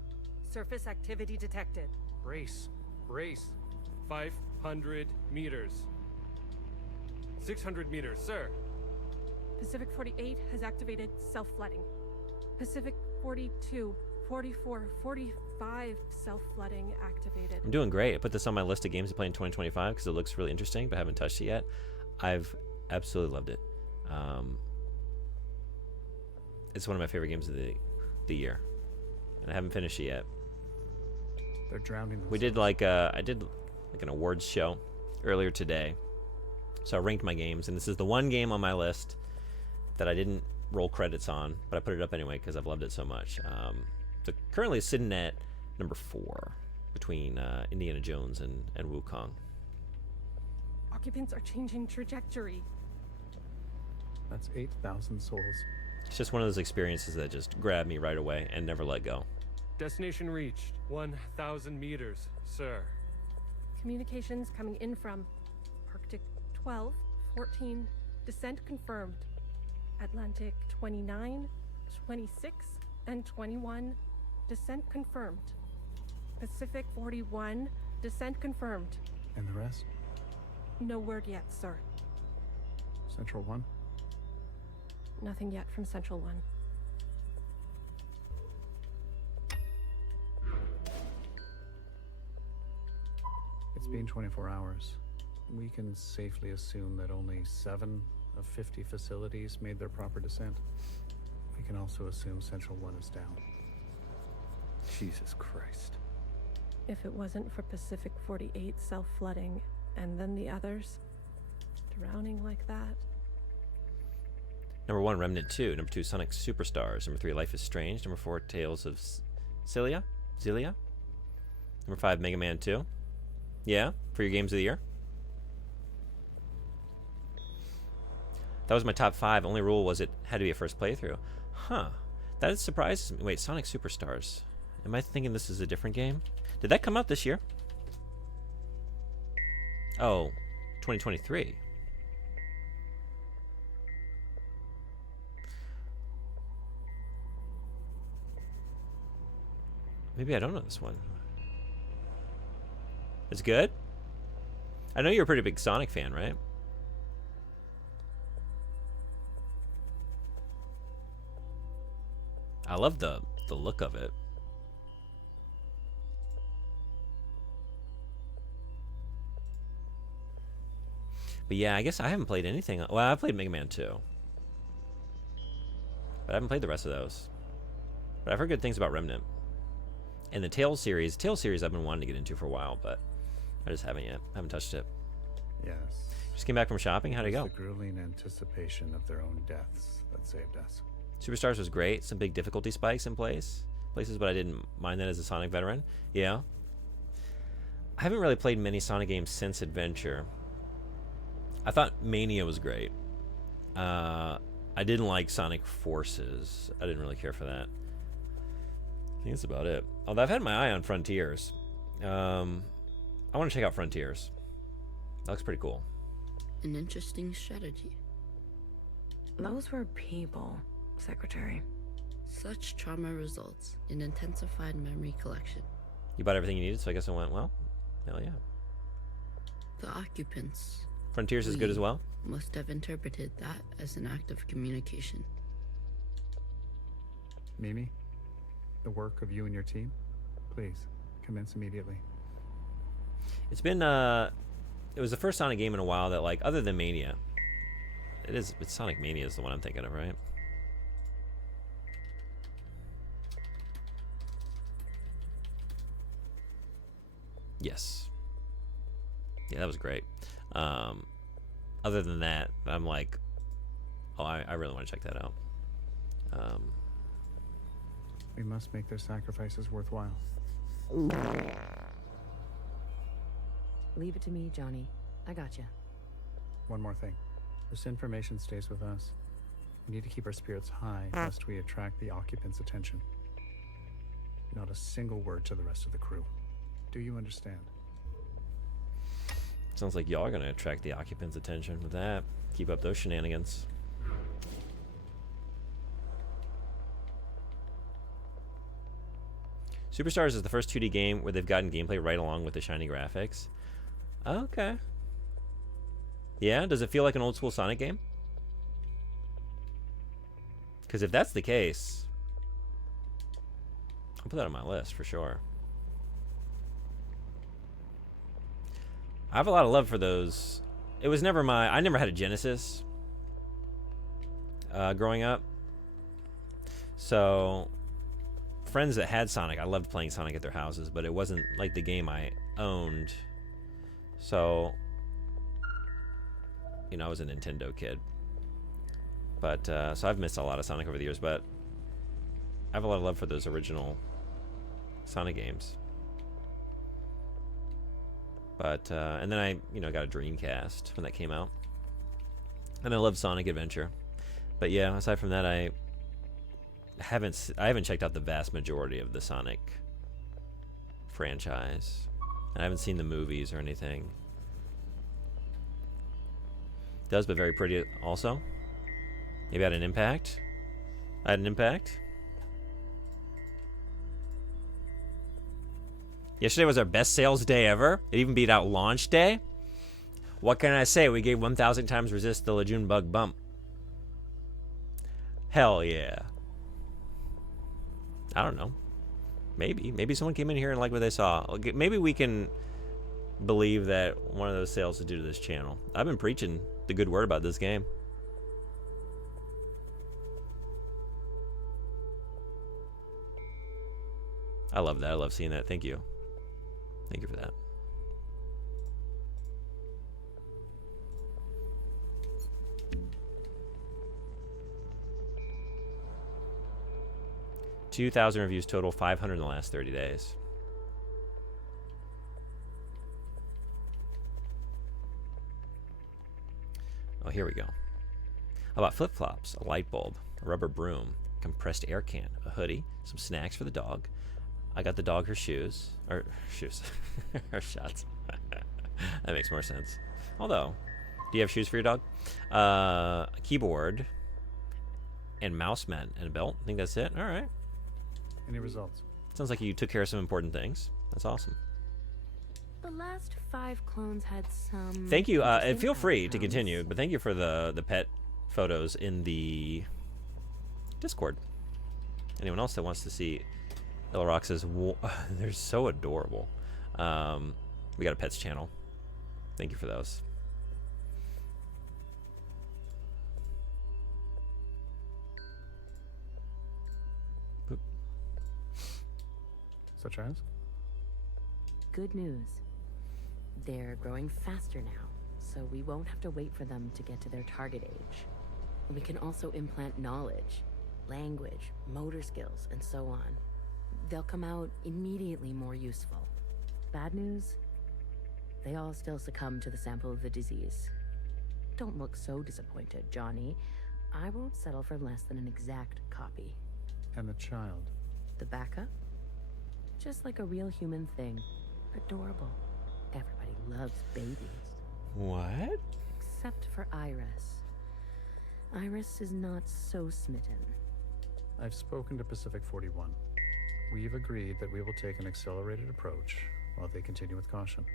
Surface activity detected. Brace. Brace. 500 meters. 600 meters, sir. Pacific 48 has activated self-flooding. Pacific 42, 44, 45 self-flooding activated. I'm doing great. I put this on my list of games to play in 2025 because it looks really interesting, but haven't touched it yet. I've absolutely loved it. It's one of my favorite games of the year, and I haven't finished it yet. They're drowning. We did like I did like an awards show earlier today, so I ranked my games, and this is the one game on my list that I didn't roll credits on, but I put it up anyway because I've loved it so much. So currently it's sitting at number 4 between Indiana Jones and Wukong. Occupants are changing trajectory. That's 8,000 souls. It's just one of those experiences that just grabbed me right away and never let go. Destination reached. 1,000 meters, sir. Communications coming in from Arctic 12, 14, descent confirmed. Atlantic 29, 26, and 21, descent confirmed. Pacific 41, descent confirmed. And the rest? No word yet, sir. Central 1? Nothing yet from Central 1. It's been 24 hours. We can safely assume that only 7 of 50 facilities made their proper descent. We can also assume Central 1 is down. Jesus Christ. If it wasn't for Pacific 48 self-flooding, and then the others drowning like that. Number 1, Remnant 2. Number 2, Sonic Superstars. Number 3, Life is Strange. Number 4, Tales of Zillia. Number 5, Mega Man 2. Yeah, for your games of the year. That was my top 5. Only rule was it had to be a first playthrough. Huh. That surprises me. Wait, Sonic Superstars. Am I thinking this is a different game? Did that come out this year? Oh, 2023. Maybe I don't know this one. It's good? I know you're a pretty big Sonic fan, right? I love the look of it. But yeah, I guess I haven't played anything. Well, I played Mega Man 2. But I haven't played the rest of those. But I've heard good things about Remnant. And the Tales series. Tales series I've been wanting to get into for a while, but I just haven't yet. I haven't touched it. Yes. Just came back from shopping. How'd it go? The grueling anticipation of their own deaths that saved us. Superstars was great. Some big difficulty spikes in places, but I didn't mind that as a Sonic veteran. Yeah. I haven't really played many Sonic games since Adventure. I thought Mania was great. I didn't like Sonic Forces. I didn't really care for that. I think that's about it. Although I've had my eye on Frontiers. I want to check out Frontiers. That looks pretty cool. An interesting strategy. Those were people, Secretary. Such trauma results in intensified memory collection. You bought everything you needed, so I guess it went well. Hell yeah. The occupants. Frontiers is good as well? Must have interpreted that as an act of communication. Mimi, the work of you and your team, please commence immediately. It's been it was the first Sonic game in a while that, like, other than Mania, it's Sonic Mania is the one I'm thinking of, right? Yes. Yeah, that was great. Other than that, I'm like, oh, I really want to check that out. We must make their sacrifices worthwhile. Leave it to me, Johnny. I got you. One more thing. This information stays with us. We need to keep our spirits high lest we attract the occupants' attention. Not a single word to the rest of the crew. Do you understand? Sounds like y'all are going to attract the occupants' attention with that. Keep up those shenanigans. Superstars is the first 2D game where they've gotten gameplay right along with the shiny graphics. Okay. Yeah, does it feel like an old school Sonic game? Because if that's the case, I'll put that on my list for sure. I have a lot of love for those. It was never my... I never had a Genesis growing up. So, friends that had Sonic, I loved playing Sonic at their houses, but it wasn't like the game I owned. So, you know, I was a Nintendo kid. But, so I've missed a lot of Sonic over the years, but I have a lot of love for those original Sonic games. But, and then I, you know, got a Dreamcast when that came out. And I loved Sonic Adventure. But yeah, aside from that, I haven't checked out the vast majority of the Sonic franchise. I haven't seen the movies or anything. Does, but very pretty also. Maybe I had an impact. I had an impact. Yesterday was our best sales day ever. It even beat out launch day. What can I say? We gave 1000 times resist the Lejeune bug bump. Hell yeah. I don't know. Maybe someone came in here and liked what they saw. Maybe we can believe that one of those sales is due to this channel. I've been preaching the good word about this game. I love that. I love seeing that. Thank you. Thank you for that. $2,000 reviews total, 500 in the last 30 days. Oh, here we go. How about flip-flops, a light bulb, a rubber broom, compressed air can, a hoodie, some snacks for the dog. I got the dog her shoes. Or, shoes. Her shots. That makes more sense. Although, do you have shoes for your dog? A keyboard, and mouse mat, and a belt. I think that's it. All right. Any results? Sounds like you took care of some important things. That's awesome. The last 5 clones had some... Thank you. And feel free to continue, but thank you for the pet photos in the Discord. Anyone else that wants to see... Ilrock says, they're so adorable. We got a pets channel. Thank you for those. Boop. Such as? Good news. They're growing faster now, so we won't have to wait for them to get to their target age. We can also implant knowledge, language, motor skills, and so on. They'll come out immediately more useful. Bad news? They all still succumb to the sample of the disease. Don't look so disappointed, Johnny. I won't settle for less than an exact copy. And the child? The backup? Just like a real human thing. Adorable. Everybody loves babies. What? Except for Iris. Iris is not so smitten. I've spoken to Pacific 41. We've agreed that we will take an accelerated approach while they continue with caution.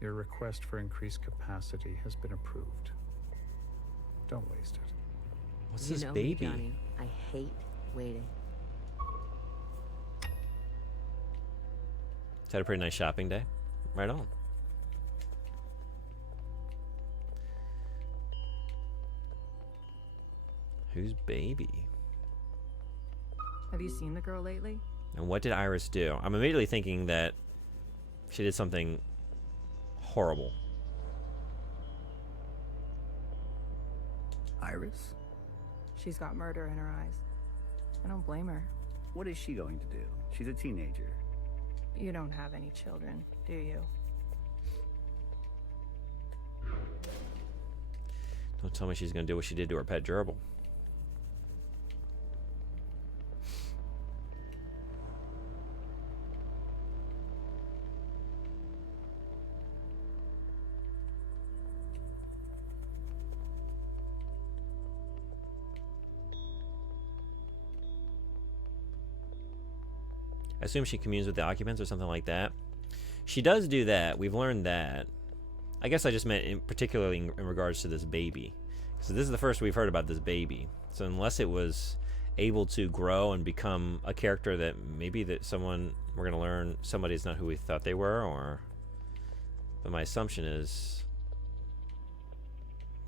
Your request for increased capacity has been approved. Don't waste it. What's you this know baby? Me, Johnny. I hate waiting. Had a pretty nice shopping day. Right on. Who's baby? Have you seen the girl lately? And what did Iris do? I'm immediately thinking that she did something horrible. Iris? She's got murder in her eyes. I don't blame her. What is she going to do? She's a teenager. You don't have any children, do you? Don't tell me she's going to do what she did to her pet gerbil. I assume she communes with the occupants or something like that. She does do that. We've learned that. I guess I just meant particularly in regards to this baby. So this is the first we've heard about this baby. So unless it was able to grow and become a character that maybe that someone we're gonna learn somebody's not who we thought they were, or but my assumption is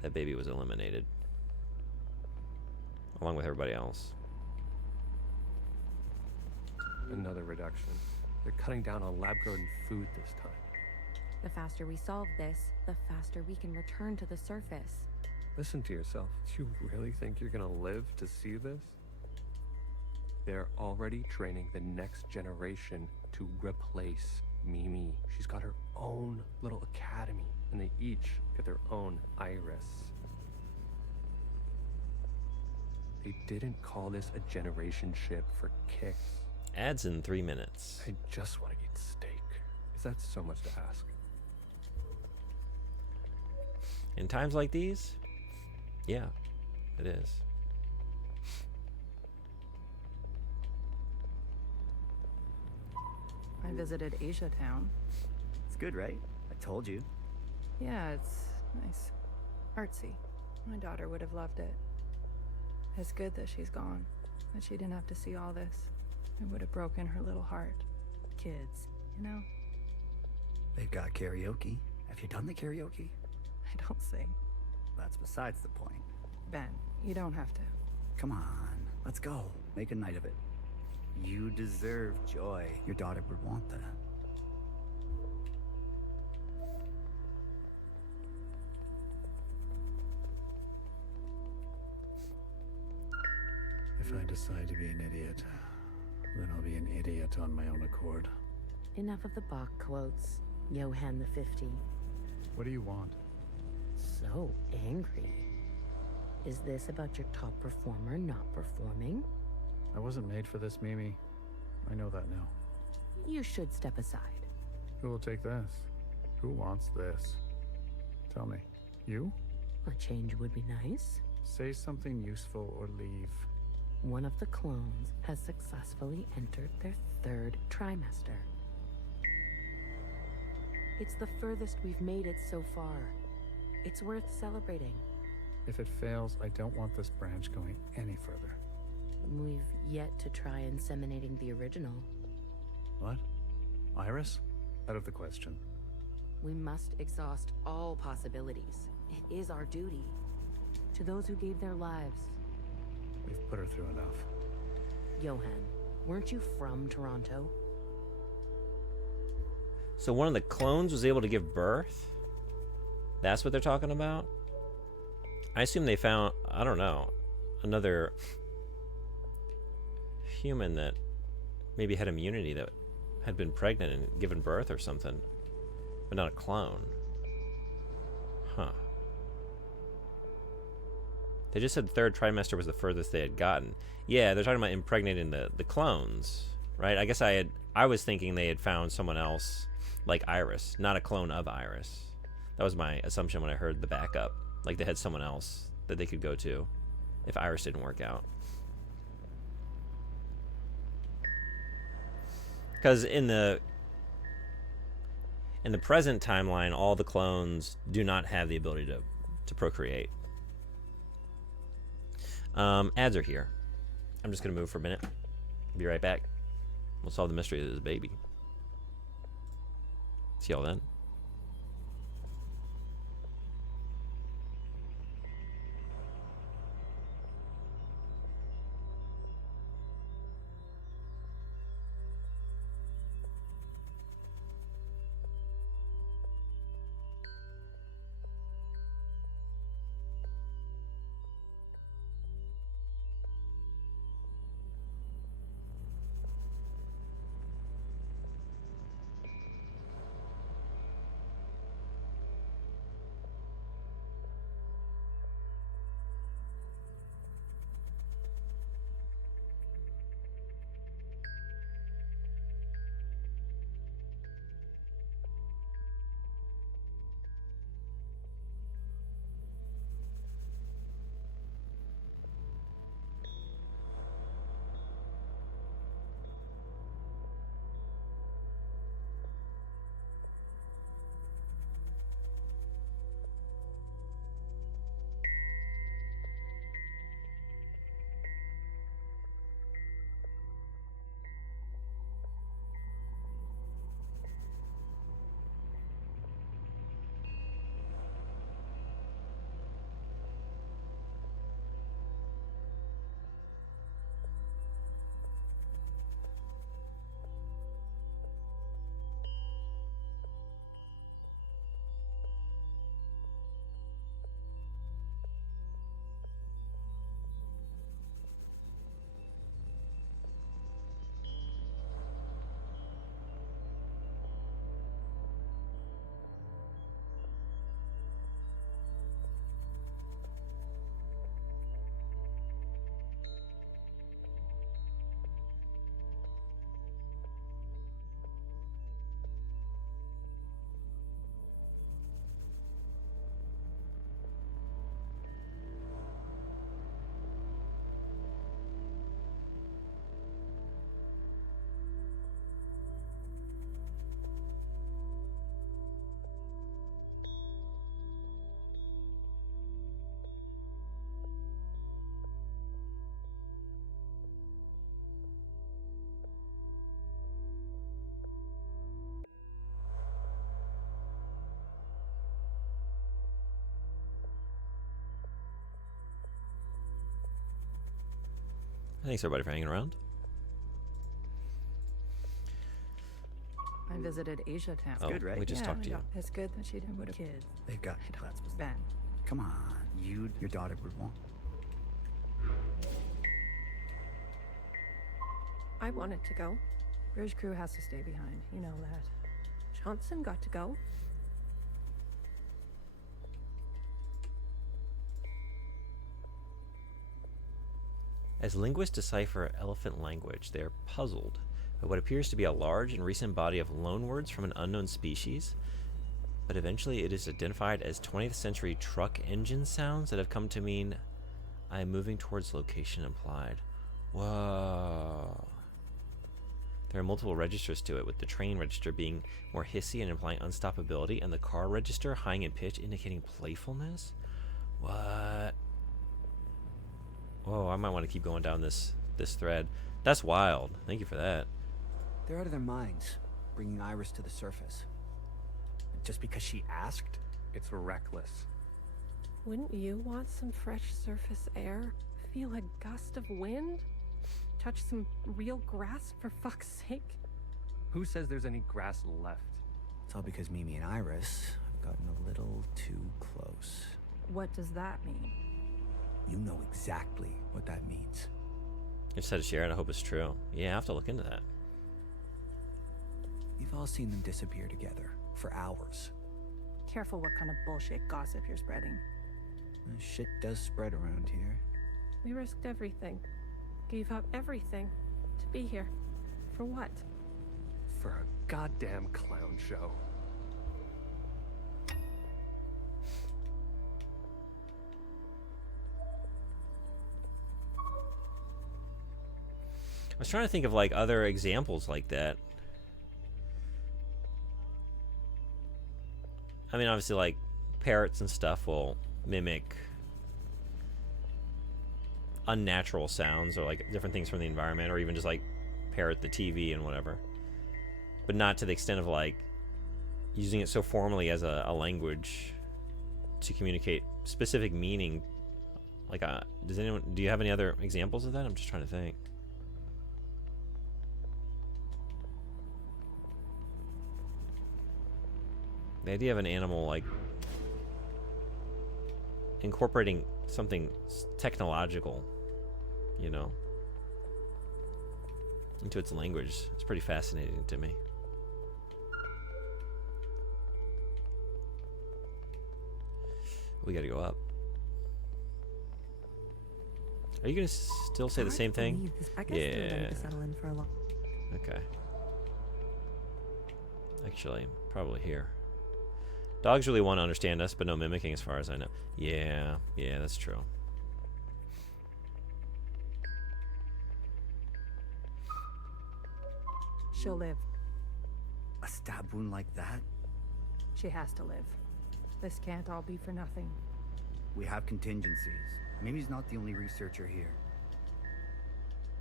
that baby was eliminated along with everybody else. Another reduction. They're cutting down on lab-grown food this time. The faster we solve this, the faster we can return to the surface. Listen to yourself. Do you really think you're gonna live to see this? They're already training the next generation to replace Mimi. She's got her own little academy, and they each get their own iris. They didn't call this a generation ship for kicks. Ads in 3 minutes. I just want to eat steak. Is that so much to ask? In times like these, yeah, it is. I visited Asia Town. It's good, right? I told you. Yeah, it's nice. Artsy. My daughter would have loved it. It's good that she's gone. That she didn't have to see all this. It would have broken her little heart. Kids, you know? They've got karaoke. Have you done the karaoke? I don't sing. That's besides the point. Ben, you don't have to. Come on, let's go. Make a night of it. You deserve joy. Your daughter would want that. If I decide to be an idiot, then I'll be an idiot on my own accord. Enough of the Bach quotes, Johann the 50. What do you want? So angry. Is this about your top performer not performing? I wasn't made for this, Mimi. I know that now. You should step aside. Who will take this? Who wants this? Tell me. You? A change would be nice. Say something useful or leave. One of the clones has successfully entered their 3rd trimester. It's the furthest we've made it so far. It's worth celebrating. If it fails, I don't want this branch going any further. We've yet to try inseminating the original. What? Iris? Out of the question. We must exhaust all possibilities. It is our duty. To those who gave their lives. We've put her through enough. Johann, weren't you from Toronto? So one of the clones was able to give birth? That's what they're talking about? I assume they found, I don't know, another human that maybe had immunity that had been pregnant and given birth or something, but not a clone. Huh. They just said the 3rd trimester was the furthest they had gotten. Yeah, they're talking about impregnating the clones, right? I guess I was thinking they had found someone else like Iris, not a clone of Iris. That was my assumption when I heard the backup. Like they had someone else that they could go to if Iris didn't work out. Because in the present timeline, all the clones do not have the ability to procreate. Ads are here. I'm just gonna move for a minute. Be right back. We'll solve the mystery of this baby. See y'all then. Thanks everybody for hanging around. I visited Asia Town. Oh, good, right? we just Yeah, talked to you. It's good that she didn't have kids. They've got plans. Ben. Come on, your daughter would want. I wanted to go. Bridge crew has to stay behind. You know that. Johnson got to go. As linguists decipher elephant language, they are puzzled by what appears to be a large and recent body of loanwords from an unknown species, but eventually it is identified as 20th century truck engine sounds that have come to mean I am moving towards location implied. Whoa. There are multiple registers to it, with the train register being more hissy and implying unstoppability, and the car register high in pitch indicating playfulness? What? Whoa, I might want to keep going down this thread. That's wild. Thank you for that. They're out of their minds, bringing Iris to the surface. Just because she asked? It's reckless. Wouldn't you want some fresh surface air? Feel a gust of wind? Touch some real grass, for fuck's sake? Who says there's any grass left? It's all because Mimi and Iris have gotten a little too close. What does that mean? You know exactly what that means. I just had to share it. I hope it's true. Yeah, I have to look into that. We've all seen them disappear together for hours. Careful what kind of bullshit gossip you're spreading. Shit does spread around here. We risked everything. Gave up everything to be here. For what? For a goddamn clown show. I was trying to think of like other examples like that. I mean, obviously, like parrots and stuff will mimic unnatural sounds or like different things from the environment, or even just like parrot the TV and whatever. But not to the extent of like using it so formally as a language to communicate specific meaning. Like, do you have any other examples of that? I'm just trying to think. The idea of an animal like incorporating something technological, you know, into its language, it's pretty fascinating to me. We gotta go up. Are you gonna still say the same thing? Yeah. Okay. Actually, probably here. Dogs really want to understand us, but no mimicking as far as I know. Yeah, that's true. She'll live. A stab wound like that? She has to live. This can't all be for nothing. We have contingencies. Mimi's not the only researcher here.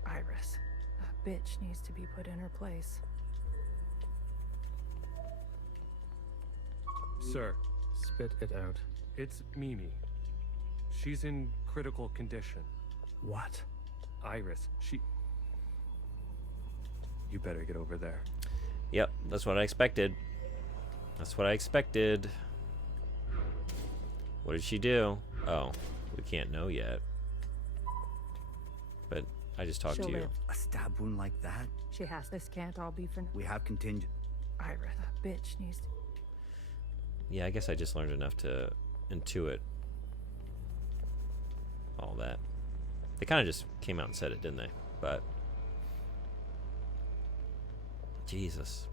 Iris. That bitch needs to be put in her place. Sir. Spit it out. It's Mimi. She's in critical condition. What? Iris, You better get over there. Yep, that's what I expected. That's what I expected. What did she do? Oh, we can't know yet. But I just talked to you. Live. A stab wound like that? She has. This can't all be for. We have contingent. Iris, that bitch needs to. Yeah, I guess I just learned enough to intuit all that. They kind of just came out and said it, didn't they? But Jesus,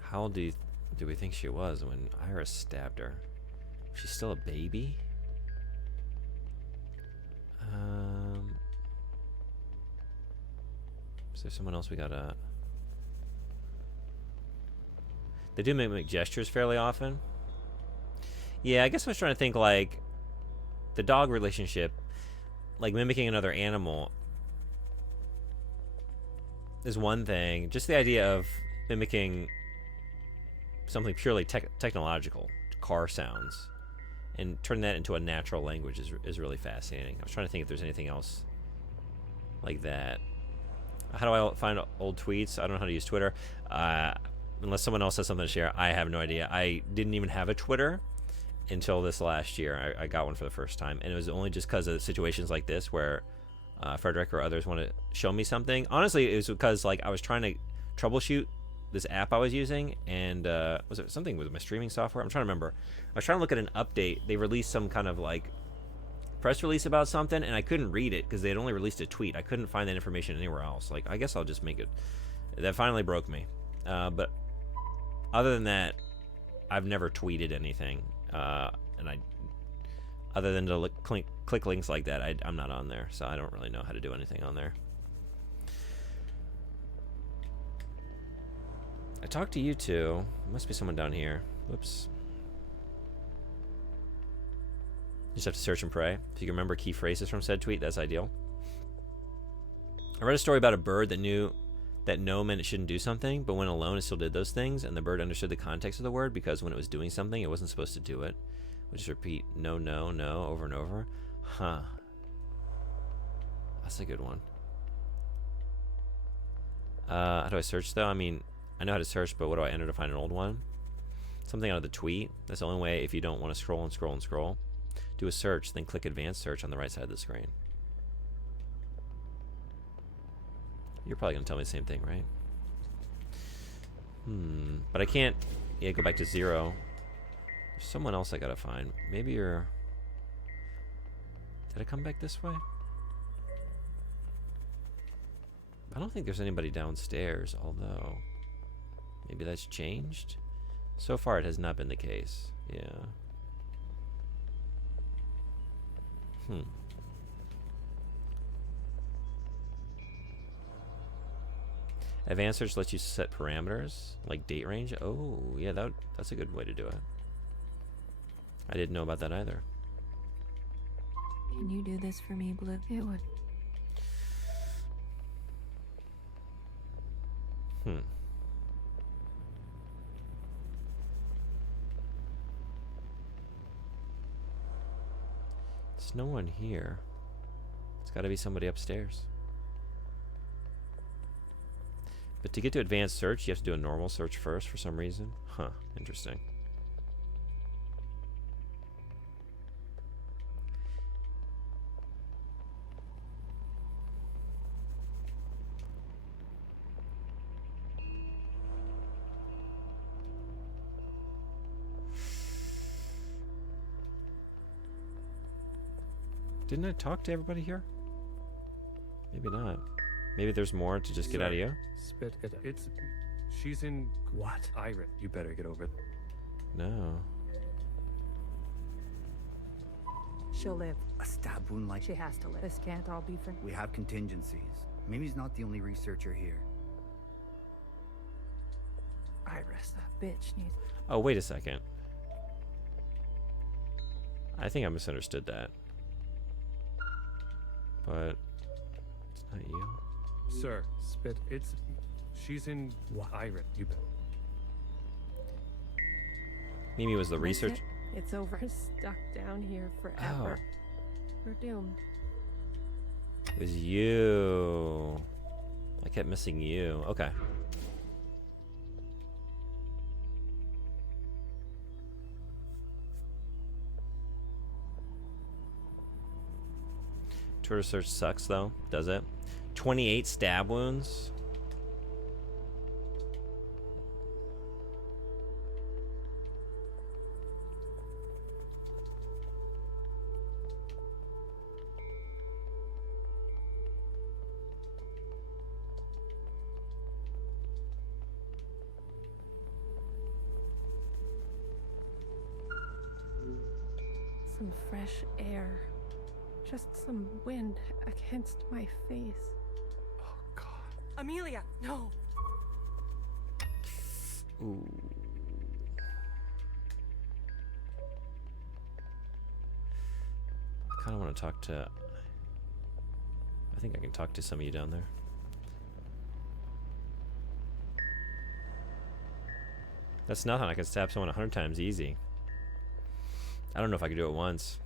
how old do we think she was when Iris stabbed her? She's still a baby. Is there someone else we gotta? They do make gestures fairly often. Yeah, I guess I was trying to think like the dog relationship, like mimicking another animal is one thing. Just the idea of mimicking something purely technological, car sounds, and turning that into a natural language is really fascinating. I was trying to think if there's anything else like that. How do I find old tweets? I don't know how to use Twitter. Unless someone else has something to share, I have no idea. I didn't even have a Twitter until this last year. I got one for the first time, and it was only just because of situations like this where Frederick or others want to show me something. Honestly, it was because like I was trying to troubleshoot this app I was using, and was it something with my streaming software? I'm trying to remember. I was trying to look at an update. They released some kind of like press release about something, and I couldn't read it because they had only released a tweet. I couldn't find that information anywhere else. Like, I guess I'll just make it. That finally broke me. But other than that, I've never tweeted anything. And other than to click links like that, I'm not on there, so I don't really know how to do anything on there. I talked to you two. Must be someone down here. Whoops. You just have to search and pray. If you can remember key phrases from said tweet, that's ideal. I read a story about a bird that knew that no meant it shouldn't do something, but when alone it still did those things, and the bird understood the context of the word because when it was doing something, it wasn't supposed to do it. We'll just repeat no, no, no over and over. Huh. That's a good one. How do I search though? I mean, I know how to search, but what do I enter to find an old one? Something out of the tweet. That's the only way if you don't want to scroll and scroll and scroll. Do a search, then click advanced search on the right side of the screen. You're probably going to tell me the same thing, right? But I can't, go back to 0. There's someone else I got to find. Maybe you're... Did I come back this way? I don't think there's anybody downstairs, although... Maybe that's changed? So far, it has not been the case. Yeah. Advanced search lets you set parameters, like date range. Oh, yeah, that's a good way to do it. I didn't know about that either. Can you do this for me, Blue? It would. There's no one here. It's got to be somebody upstairs. But to get to advanced search, you have to do a normal search first for some reason. Huh, interesting. Didn't I talk to everybody here? Maybe not. Maybe there's more to just get out of you? Spit it. She's in... What? Iris. You better get over it. No. She'll live. A stab wound like... She has to live. This can't all be for... We have contingencies. Mimi's not the only researcher here. Iris, that bitch needs... Oh, wait a second. I think I misunderstood that. But... It's not you. Sir, spit. She's in... What? Iris. You better... Mimi was the research... It's over. Stuck down here forever. We're doomed. It was you. I kept missing you. Okay. Twitter search sucks though, does it? 28 stab wounds. Some fresh air. Just some wind against my face. Oh, God. Amelia, no! Ooh. I kind of want to talk to... I think I can talk to some of you down there. That's nothing. I can stab someone 100 times easy. I don't know if I could do it once.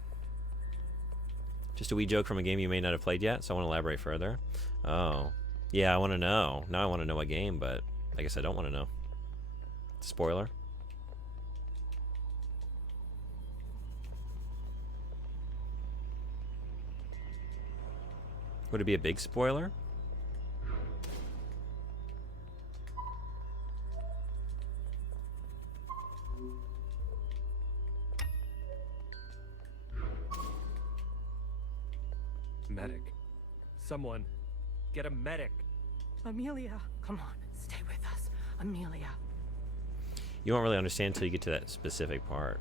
Just a wee joke from a game you may not have played yet, so I want to elaborate further. Oh. Yeah, I want to know. Now I want to know what game, but I guess I don't want to know. Spoiler. Would it be a big spoiler? Medic. Someone, get a medic. Amelia, come on, stay with us. Amelia. You won't really understand until you get to that specific part.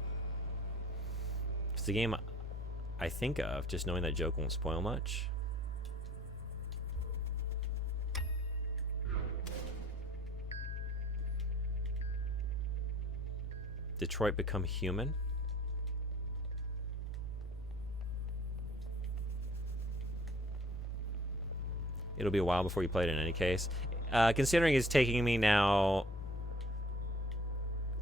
It's the game I think of, just knowing that joke won't spoil much. Detroit Become Human? It'll be a while before you play it in any case. Considering it's taking me now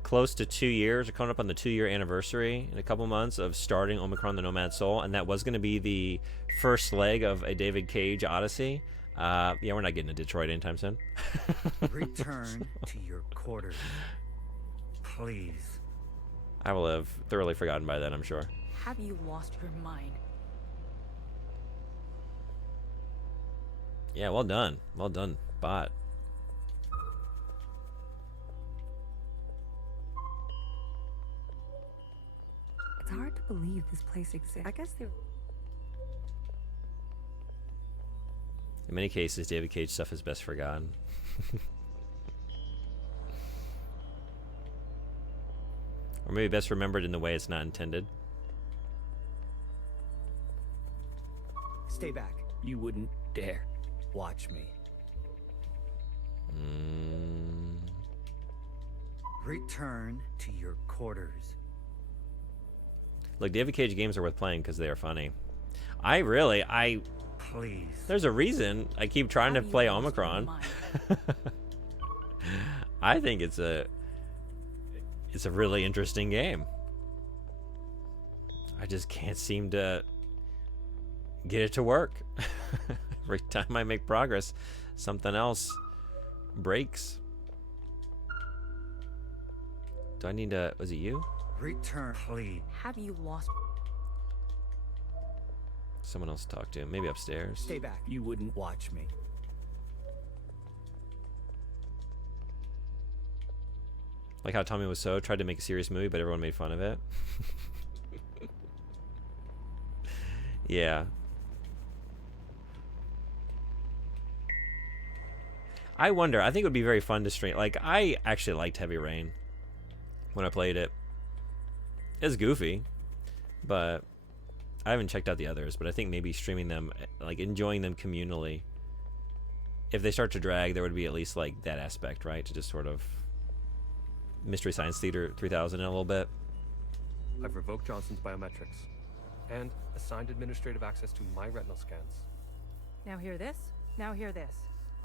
close to 2 years, or coming up on the 2-year anniversary in a couple months of starting Omicron the Nomad Soul, and that was going to be the first leg of a David Cage Odyssey. Yeah, we're not getting to Detroit anytime soon. Return to your quarters, please. I will have thoroughly forgotten by then, I'm sure. Have you lost your mind? Yeah, well done. Well done, bot. It's hard to believe this place exists. I guess they were... In many cases, David Cage stuff is best forgotten. Or maybe best remembered in the way it's not intended. Stay back. You wouldn't dare. Watch me. Return to your quarters. Look, David Cage games are worth playing because they are funny. Please. There's a reason I keep trying to play Omicron. I think it's a really interesting game. I just can't seem to get it to work. Every time I make progress, something else breaks. Do I need to... Was it you? Return, please. Have you lost? Someone else to talk to. Maybe upstairs. Stay back. You wouldn't Watch me. Like how Tommy Wiseau tried to make a serious movie, but everyone made fun of it. Yeah. I wonder. I think it would be very fun to stream. Like, I actually liked Heavy Rain when I played it. It's goofy, but I haven't checked out the others. But I think maybe streaming them, like enjoying them communally. If they start to drag, there would be at least like that aspect, right? To just sort of Mystery Science Theater 3000 in a little bit. I've revoked Johnson's biometrics and assigned administrative access to my retinal scans. Now hear this? Now hear this.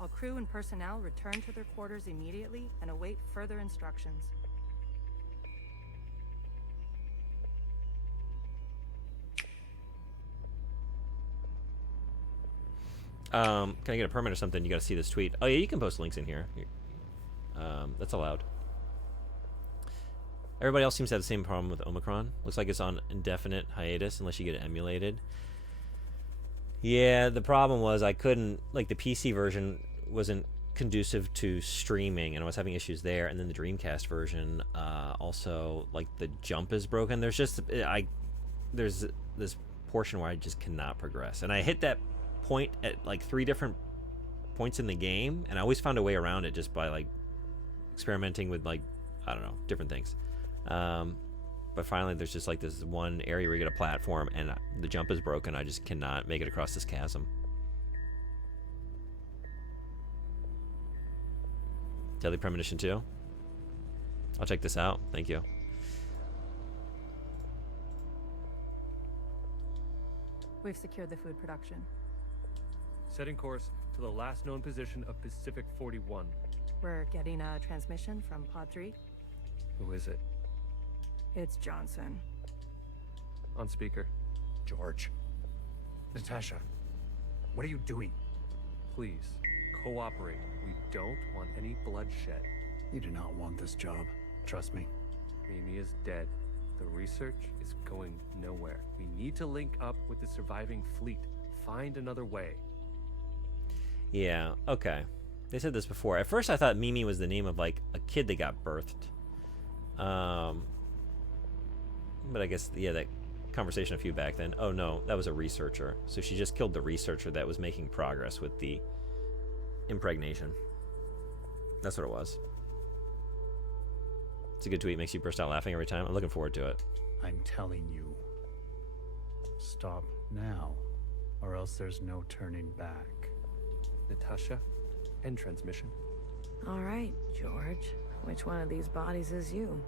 All crew and personnel return to their quarters immediately and await further instructions. Can I get a permit or something? You gotta see this tweet. Oh yeah, you can post links in here. That's allowed. Everybody else seems to have the same problem with Omicron. Looks like it's on indefinite hiatus unless you get it emulated. Yeah, the problem was I couldn't, like the PC version wasn't conducive to streaming and I was having issues there, and then the Dreamcast version also, like the jump is broken. There's just there's this portion where I just cannot progress, and I hit that point at like 3 different points in the game, and I always found a way around it just by like experimenting with like, I don't know, different things. But finally there's just like this one area where you get a platform and the jump is broken. I just cannot make it across this chasm. Deadly Premonition 2. I'll check this out. Thank you. We've secured the food production. Setting course to the last known position of Pacific 41. We're getting a transmission from Pod 3. Who is it? It's Johnson. On speaker. George. Natasha. What are you doing? Please, cooperate. We don't want any bloodshed. You do not want this job. Trust me. Mimi is dead. The research is going nowhere. We need to link up with the surviving fleet. Find another way. Yeah, okay. They said this before. At first I thought Mimi was the name of like a kid that got birthed. But I guess, yeah, that conversation a few back then. Oh no, that was a researcher. So she just killed the researcher that was making progress with the impregnation. That's what it was. It's a good tweet. Makes you burst out laughing every time. I'm looking forward to it. I'm telling you. Stop now, or else there's no turning back. Natasha, end transmission. All right, George. Which one of these bodies is you?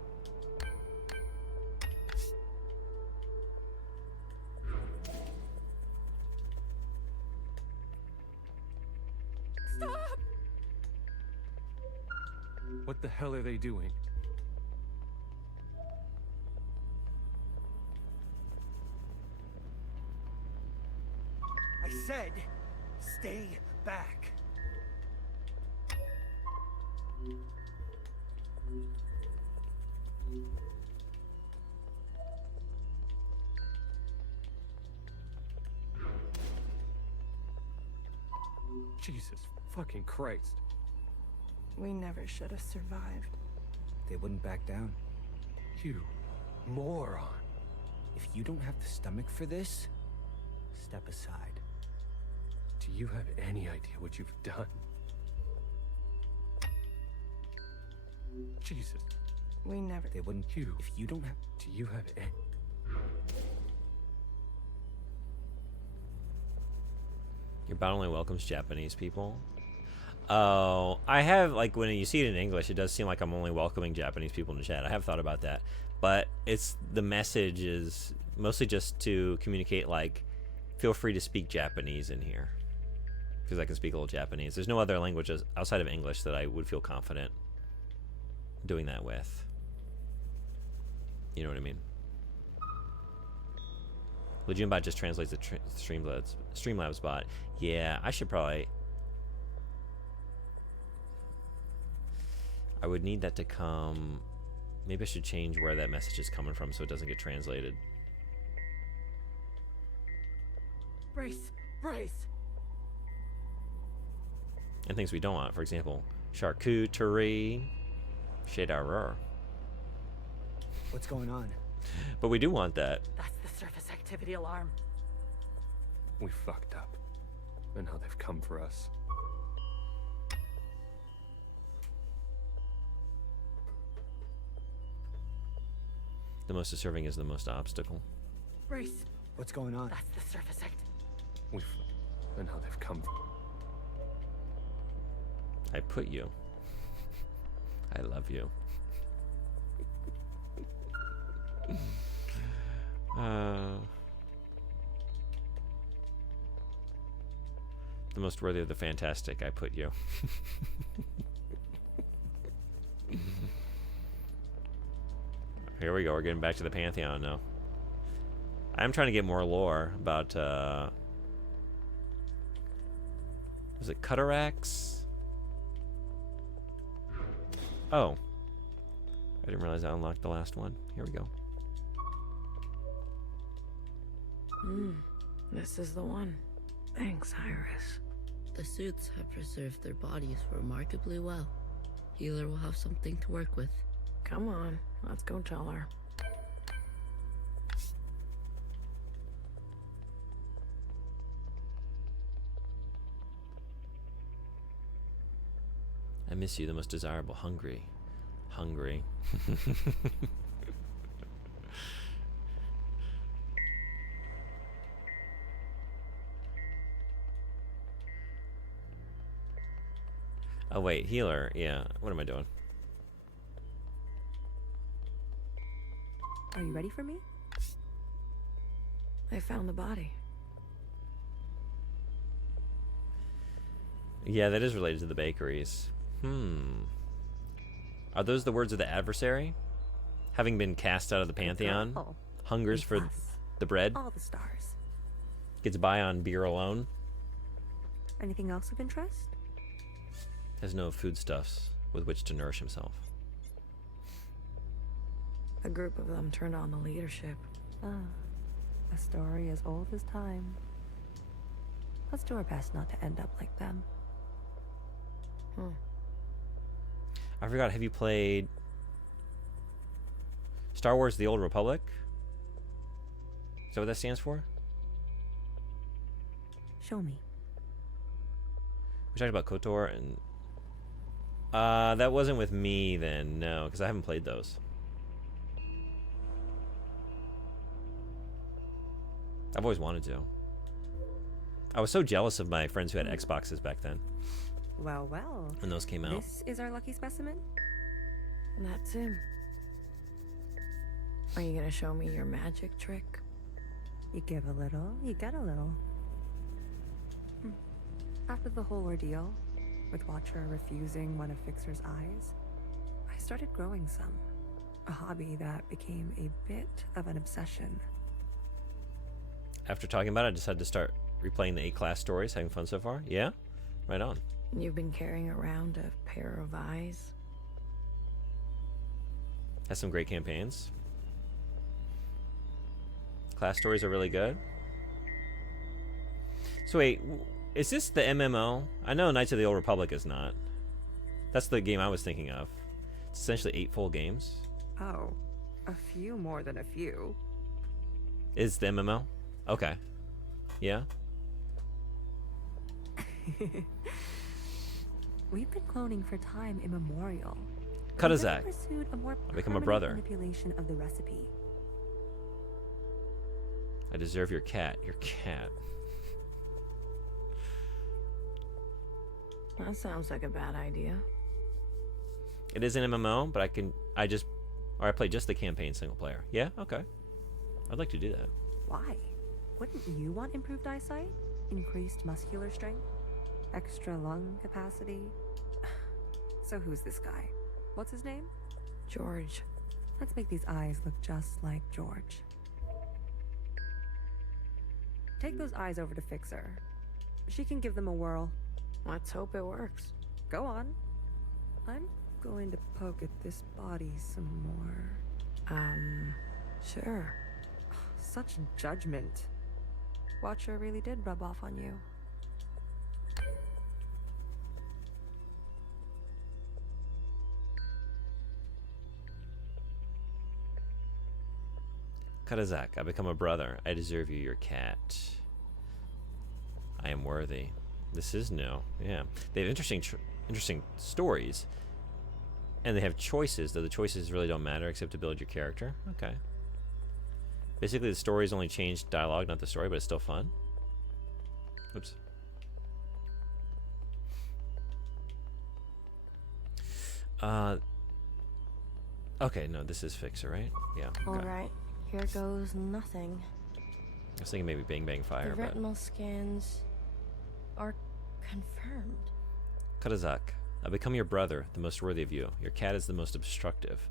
Stop! What the hell are they doing? I said, stay back. Jesus fucking Christ. We never should have survived. They wouldn't back down. You moron. If you don't have the stomach for this, step aside. Do you have any idea what you've done? Jesus. We never. They wouldn't. You. If you don't have. Do you have any? Your bot only welcomes Japanese people. Oh, I have, like, when you see it in English, it does seem like I'm only welcoming Japanese people in the chat. I have thought about that. But it's, the message is mostly just to communicate, like, feel free to speak Japanese in here. Because I can speak a little Japanese. There's no other languages outside of English that I would feel confident doing that with. You know what I mean? Legion bot just translates the Streamlabs bot. Yeah, I should probably... I would need that to come... Maybe I should change where that message is coming from so it doesn't get translated. Brace! Brace! And things we don't want. For example, charcuterie, cheddarrure. What's going on? But we do want that. That's the surface activity alarm. We fucked up. And now they've come for us. The most deserving is the most obstacle. Brace! What's going on? That's the surface And now they've come. I put you. I love you. The most worthy of the fantastic, I put you. Here we go, we're getting back to the Pantheon now. I'm trying to get more lore about, was it Cataracts? Oh. I didn't realize I unlocked the last one. Here we go. This is the one. Thanks, Iris. The suits have preserved their bodies remarkably well. Healer will have something to work with. Come on, let's go tell her. I miss you, the most desirable. Hungry. Hungry. Oh wait, healer. Yeah, what am I doing? Are you ready for me? I found the body. Yeah, that is related to the bakeries. Are those the words of the adversary? Having been cast out of the Pantheon, hungers for The bread All the stars. gets by on beer alone. Anything else of interest? Has no foodstuffs with which to nourish himself. A group of them turned on the leadership. A story as old as time. Let's do our best not to end up like them. I forgot, have you played Star Wars The Old Republic? Is that what that stands for? Show me. We talked about KOTOR and... that wasn't with me then, no, because I haven't played those. I've always wanted to. I was so jealous of my friends who had Xboxes back then. Well, well. When those came out. This is our lucky specimen? That's him. Are you gonna show me your magic trick? You give a little, you get a little. After the whole ordeal, with Watcher refusing one of Fixer's eyes, I started growing some. A hobby that became a bit of an obsession. After talking about it, I decided to start replaying the 8-class stories. Having fun so far? Yeah? Right on. You've been carrying around a pair of eyes? Has some great campaigns. Class stories are really good. So wait, is this the MMO? I know Knights of the Old Republic is not. That's the game I was thinking of. It's essentially 8 full games. Oh, a few more than a few. Is the MMO? Okay. Yeah? We've been cloning for time immemorial. Kutazak. We've pursued a more I become a permanent brother. manipulation of the recipe. I deserve your cat. Your cat. That sounds like a bad idea. It is an MMO, but I play just the campaign single player. Yeah? Okay. I'd like to do that. Why? Wouldn't you want improved eyesight? Increased muscular strength? Extra lung capacity? So who's this guy? What's his name? George. Let's make these eyes look just like George. Take those eyes over to Fixer. She can give them a whirl. Let's hope it works. Go on. I'm going to poke at this body some more. Sure. Such judgment. Watcher really did rub off on you. Kutazak, I become a brother. I deserve you, your cat. I am worthy. This is new. Yeah. They have interesting stories. And they have choices, though the choices really don't matter except to build your character. Okay. Basically, the stories only change dialogue, not the story, but it's still fun. Oops. Okay, no, this is Fixer, right? Yeah. Okay. Alright, here goes nothing. I was thinking maybe Bang Bang Fire, The but... retinal scans are confirmed. Kutazak, I become your brother, the most worthy of you. Your cat is the most obstructive.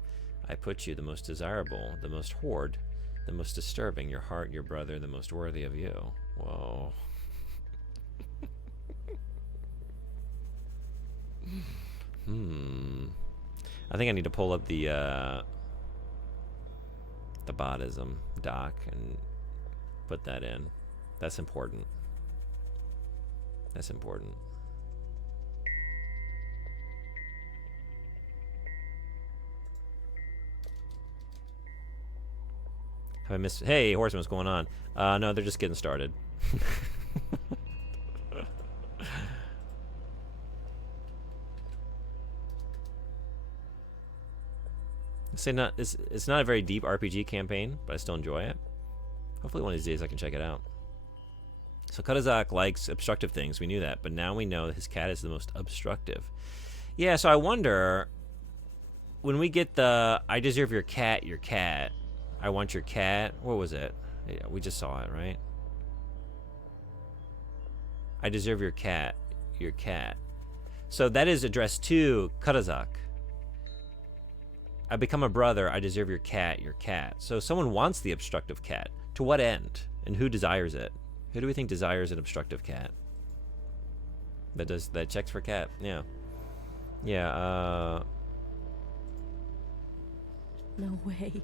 I put you the most desirable, the most hoard, the most disturbing. Your heart, your brother, the most worthy of you. Whoa. I think I need to pull up the bodism doc and put that in. That's important. That's important. Have I missed? Hey, Horseman, what's going on? No, they're just getting started. It's not a very deep RPG campaign, but I still enjoy it. Hopefully one of these days I can check it out. So Kutazak likes obstructive things. We knew that, but now we know his cat is the most obstructive. Yeah, so I wonder, when we get the I deserve your cat, I want your cat. What was it? Yeah, we just saw it, right? I deserve your cat. So that is addressed to Kutazak. I become a brother. I deserve your cat. So someone wants the obstructive cat. To what end? And who desires it? Who do we think desires an obstructive cat? That checks for cat. Yeah. Yeah, No way.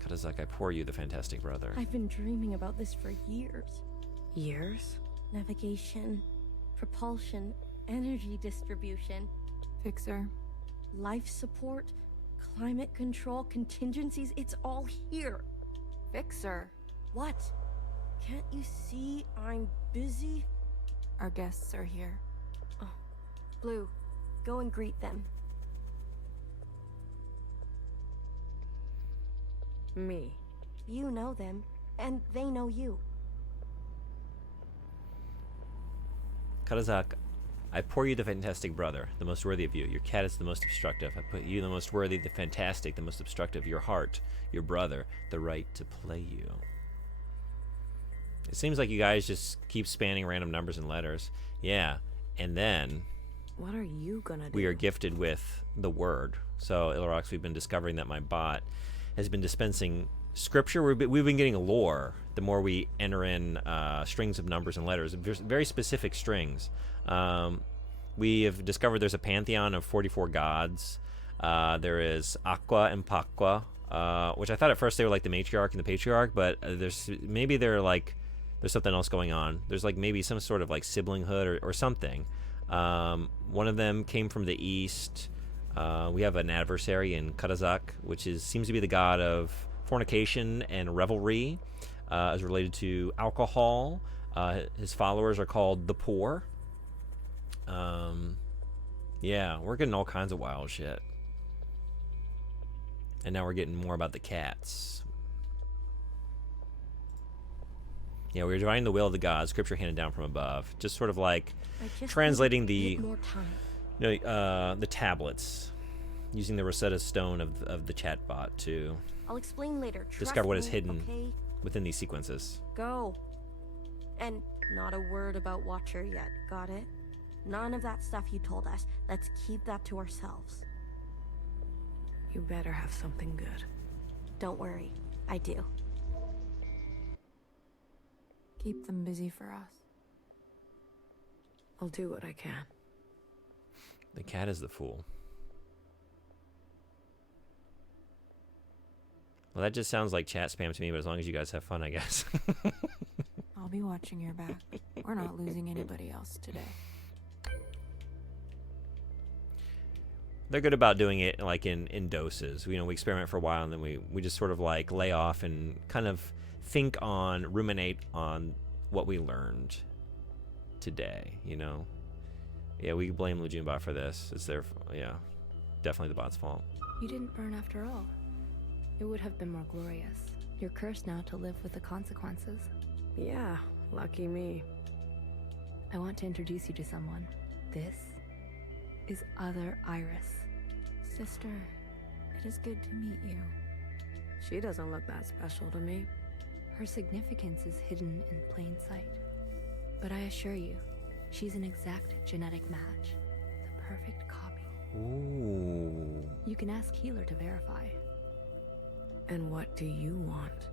Katazak, I pour you the fantastic brother. I've been dreaming about this for years. Years? Navigation, propulsion, energy distribution, Fixer. life support, climate control, contingencies, it's all here. Fixer. What? Can't you see I'm busy? Our guests are here. Oh. Blue, go and greet them. Me. You know them, and they know you. Katazak, I pour you the fantastic brother, the most worthy of you. Your cat is the most obstructive. I put you the most worthy, the fantastic, the most obstructive. Your heart, your brother, the right to play you. It seems like you guys just keep spanning random numbers and letters. Yeah, and then... What are you gonna do? We are gifted with the word. So, Ilrox, we've been discovering that my bot has been dispensing scripture. We've been getting lore the more we enter in strings of numbers and letters, very specific strings. We have discovered there's a pantheon of 44 gods. There is Aqua and Pakwa, which I thought at first they were like the matriarch and the patriarch, but there's something else going on. There's like maybe some sort of like siblinghood or something. One of them came from the east. We have an adversary in Katazak, which seems to be the god of fornication and revelry, as related to alcohol. His followers are called the poor. Yeah, we're getting all kinds of wild shit. And now we're getting more about the cats. Yeah, we're dividing the will of the gods, scripture handed down from above. Just sort of like translating the tablets, using the Rosetta Stone of the chatbot to I'll explain later. discover what is me, hidden okay? within these sequences. Go. And not a word about Watcher yet, got it? None of that stuff you told us. Let's keep that to ourselves. You better have something good. Don't worry, I do. Keep them busy for us. I'll do what I can. The cat is the fool. Well, that just sounds like chat spam to me, but as long as you guys have fun, I guess. I'll be watching your back. We're not losing anybody else today. They're good about doing it like in doses. We experiment for a while, and then we just sort of like lay off and kind of ruminate on what we learned today, Yeah, we blame Lujinbot for this. It's definitely the bot's fault. You didn't burn after all. It would have been more glorious. You're cursed now to live with the consequences. Yeah, lucky me. I want to introduce you to someone. This is Other Iris. Sister, it is good to meet you. She doesn't look that special to me. Her significance is hidden in plain sight. But I assure you, she's an exact genetic match. The perfect copy. Ooh. You can ask Healer to verify. And what do you want?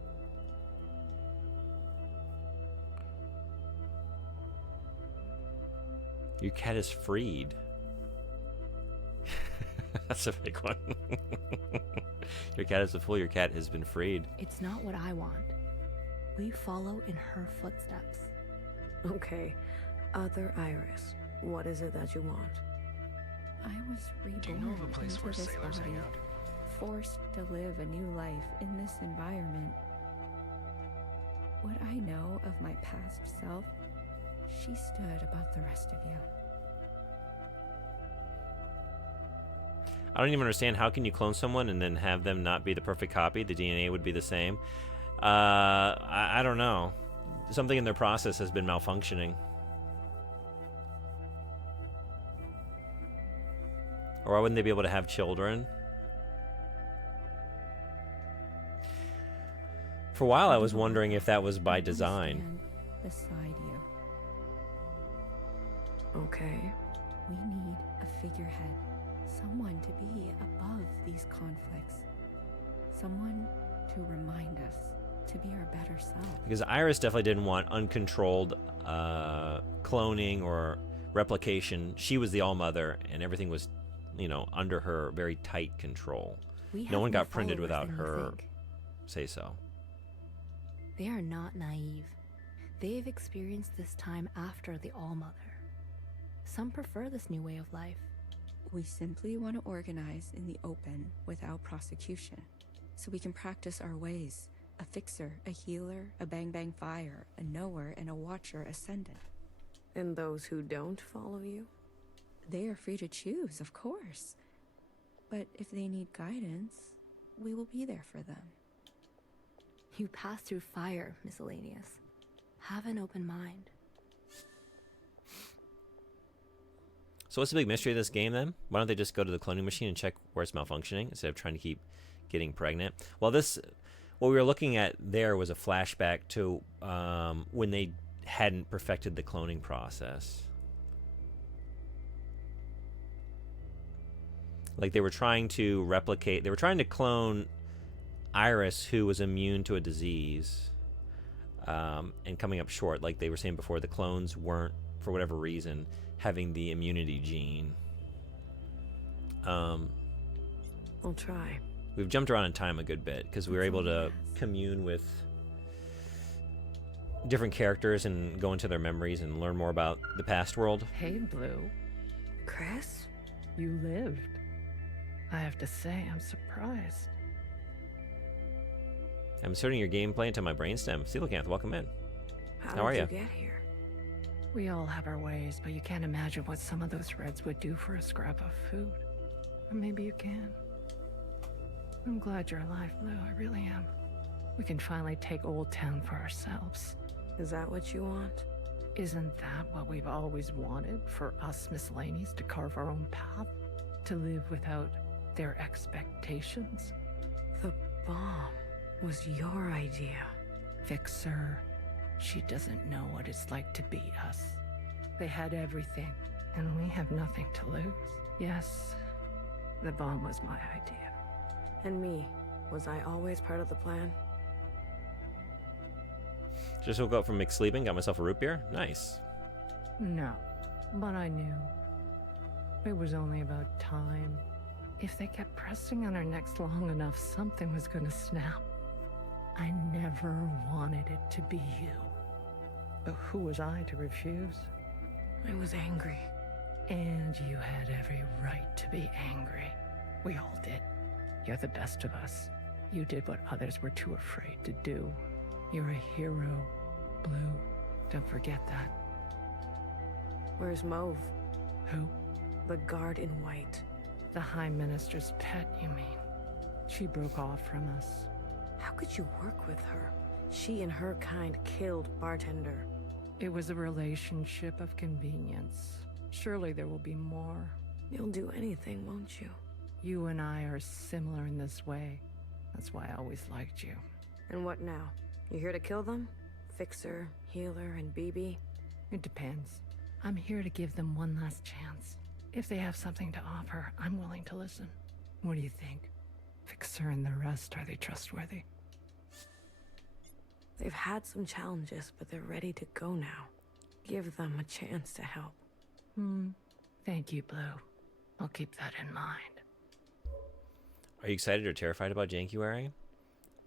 Your cat is freed. That's a big one. Your cat is a fool. Your cat has been freed. It's not what I want. We follow in her footsteps. Okay, Other Iris, what is it that you want? I was reborn into this body, forced to live a new life in this environment. What I know of my past self, she stood above the rest of you. I don't even understand. How can you clone someone and then have them not be the perfect copy? The DNA would be the same. I don't know. Something in their process has been malfunctioning. Or why wouldn't they be able to have children? For a while I was wondering if that was by design. Beside you. Okay. We need a figurehead. Someone to be above these conflicts. Someone to remind us to be our better self. Because Iris definitely didn't want uncontrolled cloning or replication. She was the All-Mother, and everything was, under her very tight control. No one got printed without her say so. They are not naive. They've experienced this time after the All-Mother. Some prefer this new way of life. We simply want to organize in the open without prosecution, so we can practice our ways. A fixer, a healer, a bang-bang fire, a knower, and a watcher ascendant. And those who don't follow you? They are free to choose, of course. But if they need guidance, we will be there for them. You pass through fire, Miscellaneous. Have an open mind. So what's the big mystery of this game then? Why don't they just go to the cloning machine and check where it's malfunctioning instead of trying to keep getting pregnant? Well, what we were looking at there was a flashback to when they hadn't perfected the cloning process. Like they were trying to clone Iris, who was immune to a disease, and coming up short. Like they were saying before, the clones weren't, for whatever reason, having the immunity gene. I'll try. We've jumped around in time a good bit because we were able to commune with different characters and go into their memories and learn more about the past world. Hey, Blue. Chris? You lived. I have to say, I'm surprised. I'm inserting your gameplay into my brainstem. Coelacanth, welcome in. How are you? How did you get here? We all have our ways, but you can't imagine what some of those Reds would do for a scrap of food. Or maybe you can. I'm glad you're alive, Blue. I really am. We can finally take Old Town for ourselves. Is that what you want? Isn't that what we've always wanted? For us Miscellaneous to carve our own path? To live without their expectations? The bomb was your idea. Fixer. She doesn't know what it's like to be us. They had everything, and we have nothing to lose. Yes, the bomb was my idea. And me, was I always part of the plan? Just woke up from McSleeping, got myself a root beer. Nice. No, but I knew. It was only about time. If they kept pressing on our necks long enough, something was gonna snap. I never wanted it to be you. But who was I to refuse? I was angry. And you had every right to be angry. We all did. You're the best of us. You did what others were too afraid to do. You're a hero, Blue. Don't forget that. Where's Mauve? Who? The guard in white. The High Minister's pet, you mean? She broke off from us. How could you work with her? She and her kind killed Bartender. It was a relationship of convenience. Surely there will be more. You'll do anything, won't you? You and I are similar in this way. That's why I always liked you. And what now? You here to kill them? Fixer, Healer, and BB? It depends. I'm here to give them one last chance. If they have something to offer, I'm willing to listen. What do you think? Fixer and the rest, are they trustworthy? They've had some challenges, but they're ready to go now. Give them a chance to help. Thank you, Blue. I'll keep that in mind. Are you excited or terrified about Jankuary?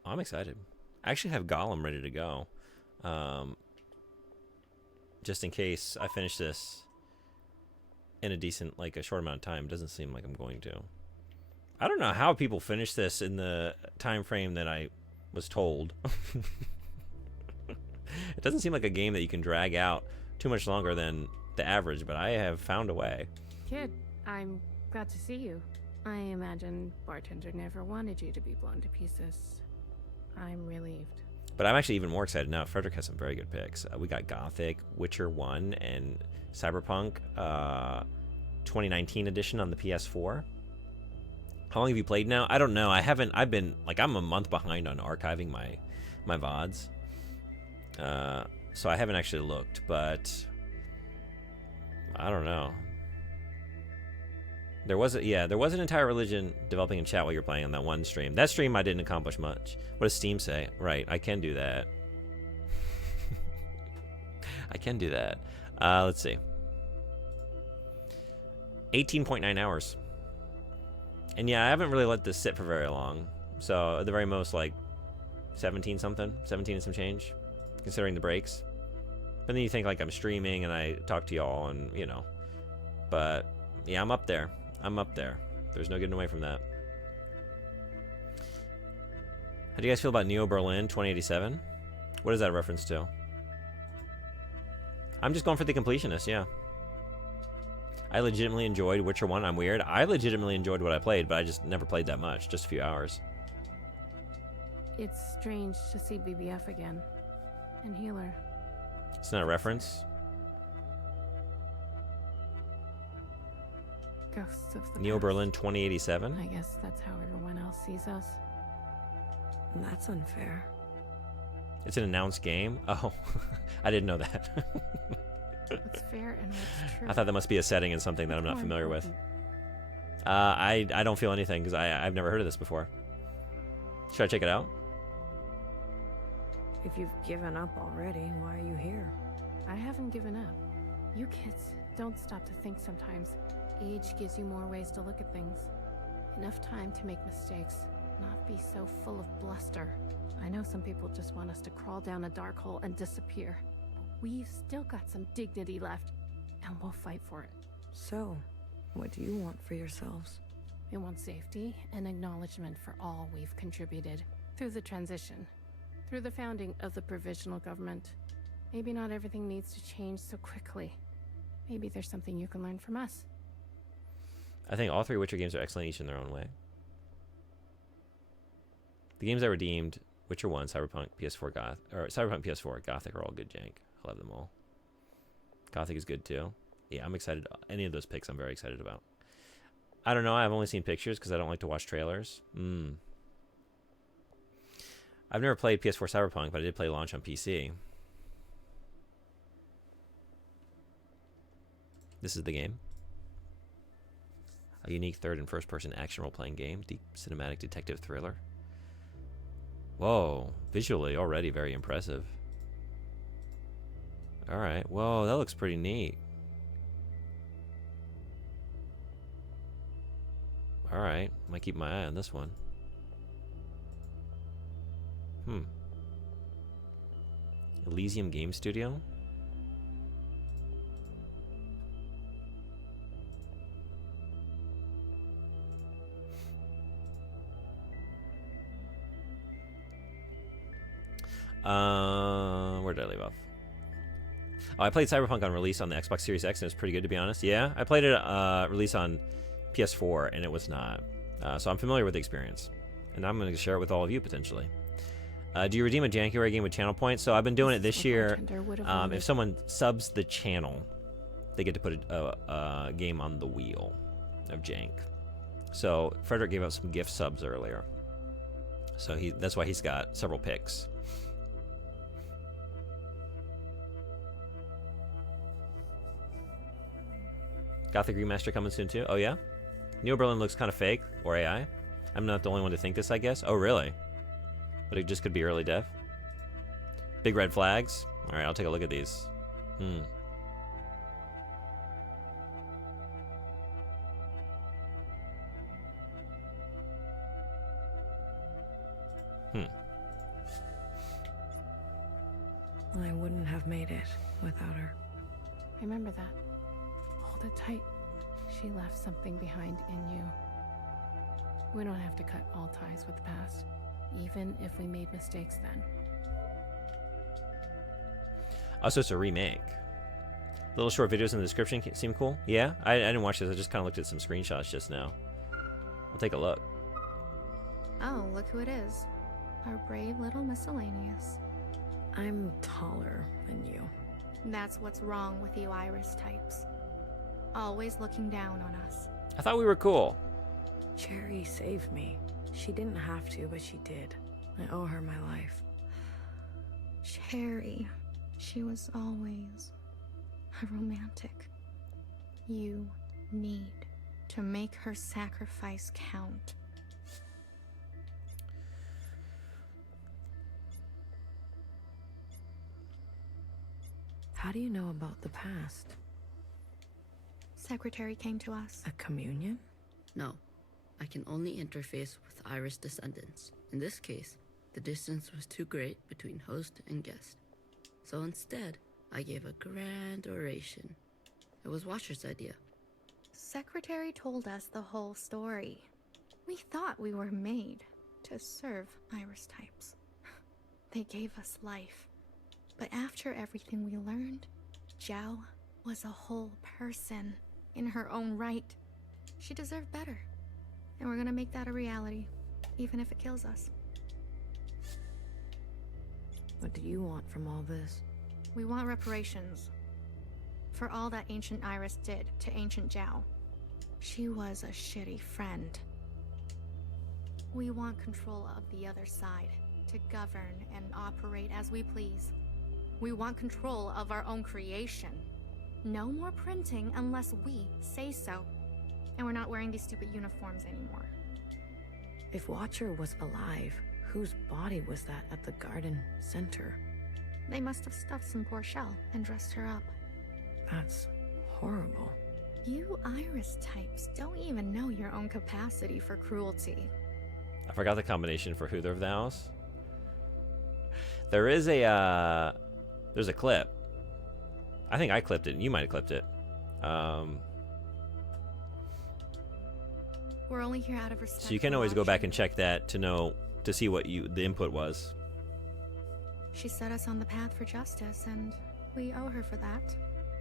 I'm excited. I actually have Gollum ready to go. Just in case I finish this in a short amount of time. It doesn't seem like I'm going to. I don't know how people finish this in the time frame that I was told. It doesn't seem like a game that you can drag out too much longer than the average, but I have found a way. Kid, I'm glad to see you. I imagine Bartender never wanted you to be blown to pieces. I'm relieved. But I'm actually even more excited now. Frederick has some very good picks. We got Gothic, Witcher 1, and Cyberpunk 2019 edition on the PS4. How long have you played now? I don't know. I'm a month behind on archiving my VODs. So I haven't actually looked, but I don't know. There was an entire religion developing in chat while you're playing on that one stream. That stream I didn't accomplish much. What does Steam say? Right, I can do that. I can do that. Let's see. 18.9 hours. And yeah, I haven't really let this sit for very long. So at the very most, like 17 something, 17 and some change, considering the breaks. But then you think like I'm streaming and I talk to y'all and, you know. But yeah, I'm up there. I'm up there. There's no getting away from that. How do you guys feel about Neo Berlin 2087? What is that a reference to? I'm just going for the completionist, yeah. I legitimately enjoyed Witcher 1. I'm weird. I legitimately enjoyed what I played, but I just never played that much. Just a few hours. It's strange to see BBF again. And Healer. It's not a reference. Ghosts of the Neo past. Berlin 2087. I guess that's how everyone else sees us. That's unfair. It's an announced game? Oh, I didn't know that. What's fair and what's true? I thought that must be a setting in something that I'm not familiar with. I don't feel anything because I've never heard of this before. Should I check it out? If you've given up already, why are you here? I haven't given up. You kids don't stop to think sometimes. Age gives you more ways to look at things. Enough time to make mistakes, not be so full of bluster. I know some people just want us to crawl down a dark hole and disappear. But we've still got some dignity left, and we'll fight for it. So, what do you want for yourselves? We want safety and acknowledgement for all we've contributed through the transition, through the founding of the provisional government. Maybe not everything needs to change so quickly. Maybe there's something you can learn from us. I think all three Witcher games are excellent each in their own way. The games I redeemed, Witcher 1, Cyberpunk, Cyberpunk PS4, Gothic are all good jank. I love them all. Gothic is good too. Yeah, I'm excited. Any of those picks I'm very excited about. I don't know, I've only seen pictures because I don't like to watch trailers. I've never played PS4 Cyberpunk, but I did play launch on PC. This is the game. A unique third and first person action role-playing game, deep cinematic detective thriller. Whoa, visually already very impressive. Alright, whoa, that looks pretty neat. Alright, might keep my eye on this one. Elysium Game Studio? Where did I leave off? Oh, I played Cyberpunk on release on the Xbox Series X, and it was pretty good, to be honest. Yeah, I played it release on PS4, and it was not. So I'm familiar with the experience, and I'm going to share it with all of you, potentially. Do you redeem a January game with channel points? So I've been doing it this year. If someone subs the channel, they get to put a game on the wheel of Jank. So Frederick gave out some gift subs earlier. So that's why he's got several picks. Gothic Remaster coming soon too. Oh yeah? Neo Berlin looks kind of fake, or AI. I'm not the only one to think this, I guess. Oh really? But it just could be early dev. Big red flags. All right, I'll take a look at these. I wouldn't have made it without her. Remember that. Hold it tight. She left something behind in you. We don't have to cut all ties with the past, even if we made mistakes then. Also, it's a remake. Little short videos in the description seem cool. Yeah, I didn't watch this. I just kind of looked at some screenshots just now. I'll take a look. Oh, look who it is. Our brave little miscellaneous. I'm taller than you. That's what's wrong with you Iris types. Always looking down on us. I thought we were cool. Cherry saved me. She didn't have to, but she did. I owe her my life. Cherry. She was always a romantic. You need to make her sacrifice count. How do you know about the past? Secretary came to us. A communion? No. I can only interface with Iris descendants. In this case, the distance was too great between host and guest. So instead, I gave a grand oration. It was Watcher's idea. Secretary told us the whole story. We thought we were made to serve Iris types. They gave us life. But after everything we learned, Zhao was a whole person in her own right. She deserved better. And we're gonna make that a reality, even if it kills us. What do you want from all this? We want reparations for all that Ancient Iris did to Ancient Zhao. She was a shitty friend. We want control of the other side to govern and operate as we please. We want control of our own creation. No more printing unless we say so. And we're not wearing these stupid uniforms anymore. If Watcher was alive, whose body was that at the garden center? They must have stuffed some poor shell and dressed her up. That's horrible. You Iris types don't even know your own capacity for cruelty. I forgot the combination for Who There Thous. There is a there's a clip. I think I clipped it, and you might have clipped it. We're only here out of respect. So you can always go back and check that to see what the input was. She set us on the path for justice, and we owe her for that.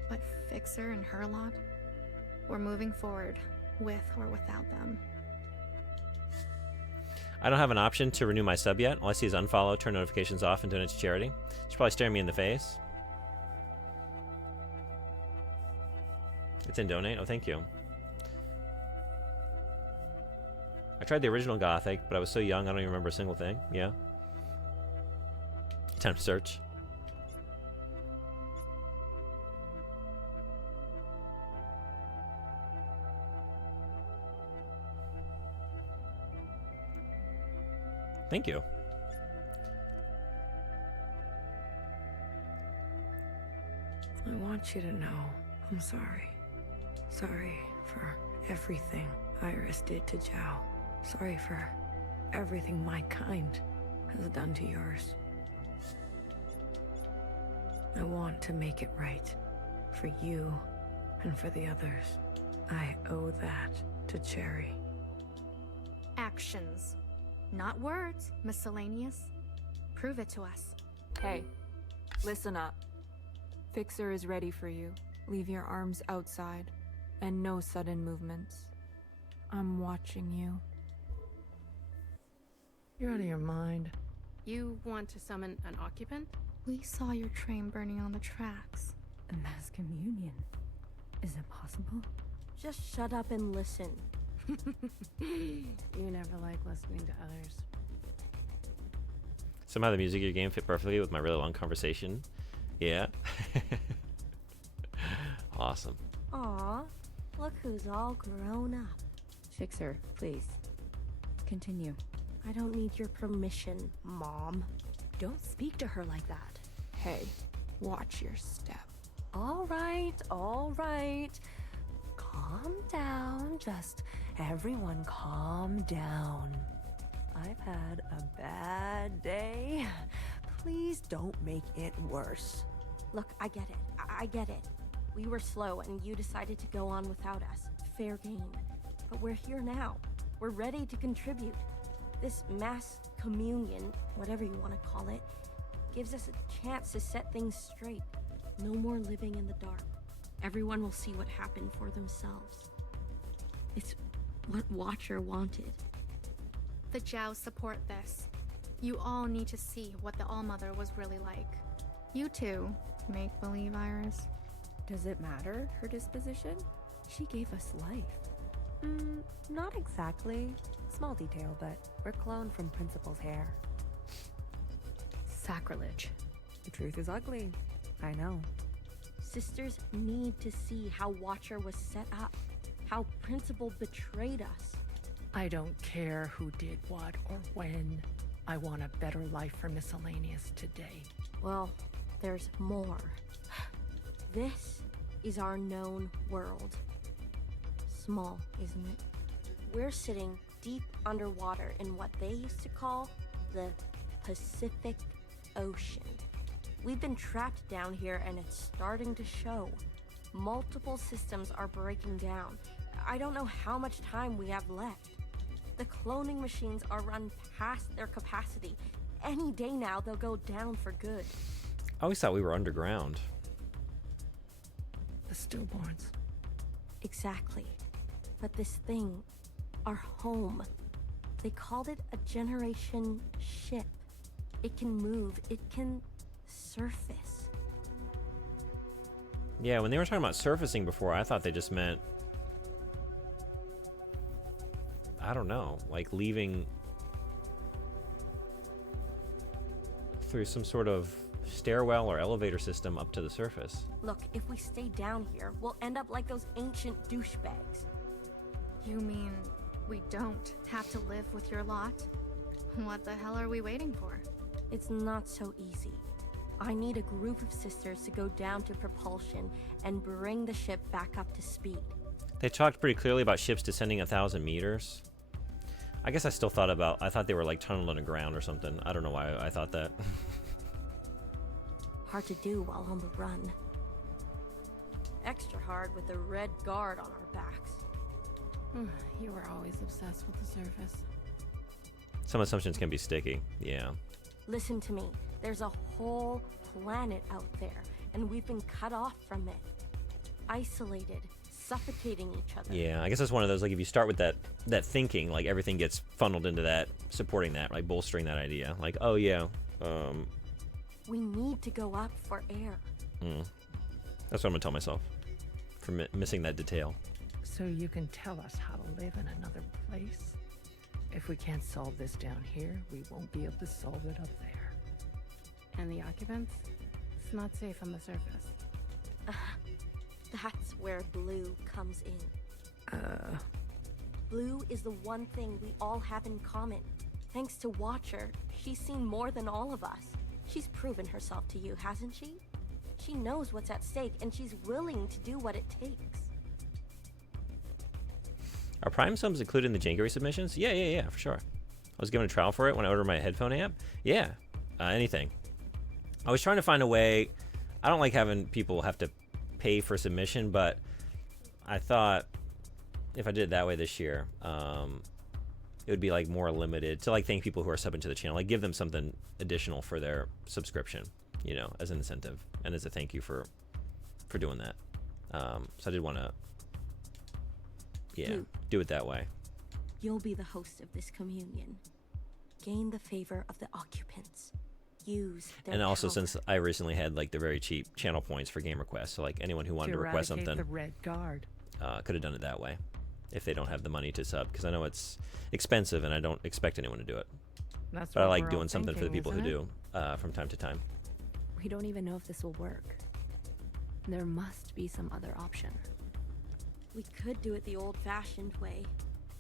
But Fixer and her lot, we're moving forward, with or without them. I don't have an option to renew my sub yet. All I see is unfollow, turn notifications off, and donate to charity. She's probably staring me in the face. It's in donate. Oh, thank you. I tried the original Gothic, but I was so young I don't even remember a single thing. Yeah. Time to search. Thank you. I want you to know I'm sorry. Sorry for everything Iris did to Zhao. Sorry for everything my kind has done to yours. I want to make it right. For you and for the others. I owe that to Cherry. Actions. Not words, miscellaneous. Prove it to us. Hey, listen up. Fixer is ready for you. Leave your arms outside, and no sudden movements. I'm watching you. You're out of your mind. You want to summon an occupant? We saw your train burning on the tracks. A mass communion. Is it possible? Just shut up and listen. You never like listening to others. Somehow the music of your game fit perfectly with my really long conversation. Yeah. Awesome. Aw, look who's all grown up. Fixer, please. Continue. I don't need your permission, Mom. Don't speak to her like that. Hey, watch your step. All right. Calm down. Just everyone calm down. I've had a bad day. Please don't make it worse. Look, I get it. I get it. We were slow and you decided to go on without us. Fair game. But we're here now. We're ready to contribute. This mass communion, whatever you want to call it, gives us a chance to set things straight. No more living in the dark. Everyone will see what happened for themselves. It's what Watcher wanted. The Zhao support this. You all need to see what the All-Mother was really like. You too, make-believe Iris. Does it matter, her disposition? She gave us life. Not exactly. Small detail, but we're cloned from Principal's hair. Sacrilege. The truth is ugly. I know. Sisters need to see how Watcher was set up, how Principal betrayed us. I don't care who did what or when. I want a better life for Miscellaneous today. Well, there's more. This is our known world. Small, isn't it? We're sitting deep underwater in what they used to call the Pacific Ocean. We've been trapped down here and it's starting to show. Multiple systems are breaking down. I don't know how much time we have left. The cloning machines are run past their capacity. Any day now they'll go down for good. I always thought we were underground. The stillborns. Exactly. But this thing, our home, they called it a generation ship. It can move, it can surface. Yeah, when they were talking about surfacing before, I thought they just meant, I don't know, like leaving through some sort of stairwell or elevator system up to the surface. Look, if we stay down here, we'll end up like those ancient douchebags. You mean we don't have to live with your lot? What the hell are we waiting for? It's not so easy. I need a group of sisters to go down to propulsion and bring the ship back up to speed. They talked pretty clearly about ships descending 1,000 meters. I guess I still thought I thought they were like tunneled underground or something. I don't know why I thought that. Hard to do while on the run. Extra hard with the red guard on our backs. You were always obsessed with the surface. Some assumptions can be sticky, yeah. Listen to me. There's a whole planet out there, and we've been cut off from it. Isolated, suffocating each other. Yeah, I guess that's one of those, like if you start with that thinking, like everything gets funneled into that, supporting that, like bolstering that idea. Like, oh yeah, we need to go up for air. That's what I'm gonna tell myself for missing that detail. So you can tell us how to live in another place? If we can't solve this down here, we won't be able to solve it up there. And the occupants? It's not safe on the surface. That's where Blue comes in. Blue is the one thing we all have in common. Thanks to Watcher, she's seen more than all of us. She's proven herself to you, hasn't she? She knows what's at stake, and she's willing to do what it takes. Are Prime subs included in the Jankery submissions? Yeah, for sure. I was given a trial for it when I ordered my headphone amp. Yeah, anything. I was trying to find a way. I don't like having people have to pay for submission, but I thought if I did it that way this year, it would be like more limited to like thank people who are subbing to the channel, like give them something additional for their subscription, you know, as an incentive and as a thank you for doing that. So I did want to, do it that way. You'll be the host of this communion. Gain the favor of the occupants. Use their and also power. Since I recently had like the very cheap channel points for game requests, so like anyone who wanted to request something, the red guard, could have done it that way if they don't have the money to sub, because I know it's expensive and I don't expect anyone to do it. That's but I what like we're doing all something for the thinking, people who isn't do from time to time. We don't even know if this will work. There must be some other option. We could do it the old-fashioned way.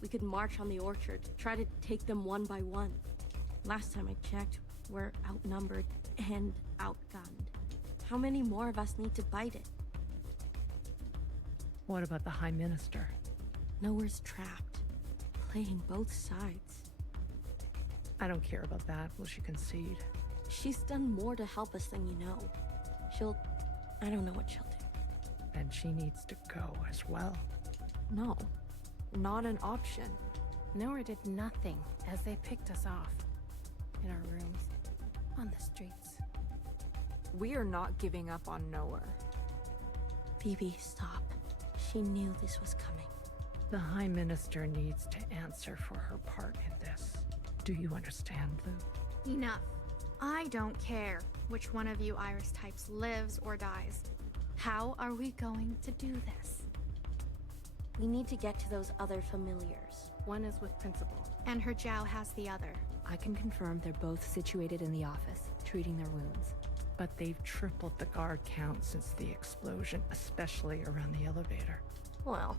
We could march on the orchard, try to take them one by one. Last time I checked, we're outnumbered and outgunned. How many more of us need to bite it? What about the High Minister? Nowhere's trapped, playing both sides. I don't care about that. Will she concede? She's done more to help us than you know. I don't know what she'll do. Then she needs to go as well. No, not an option. Nowhere did nothing as they picked us off. In our rooms. On the streets. We are not giving up on Nowhere. Phoebe, stop. She knew this was coming. The High Minister needs to answer for her part in this. Do you understand, Blue? Enough. I don't care which one of you Iris types lives or dies. How are we going to do this? We need to get to those other familiars. One is with Principal. And her Jiao has the other. I can confirm they're both situated in the office, treating their wounds. But they've tripled the guard count since the explosion, especially around the elevator. Well,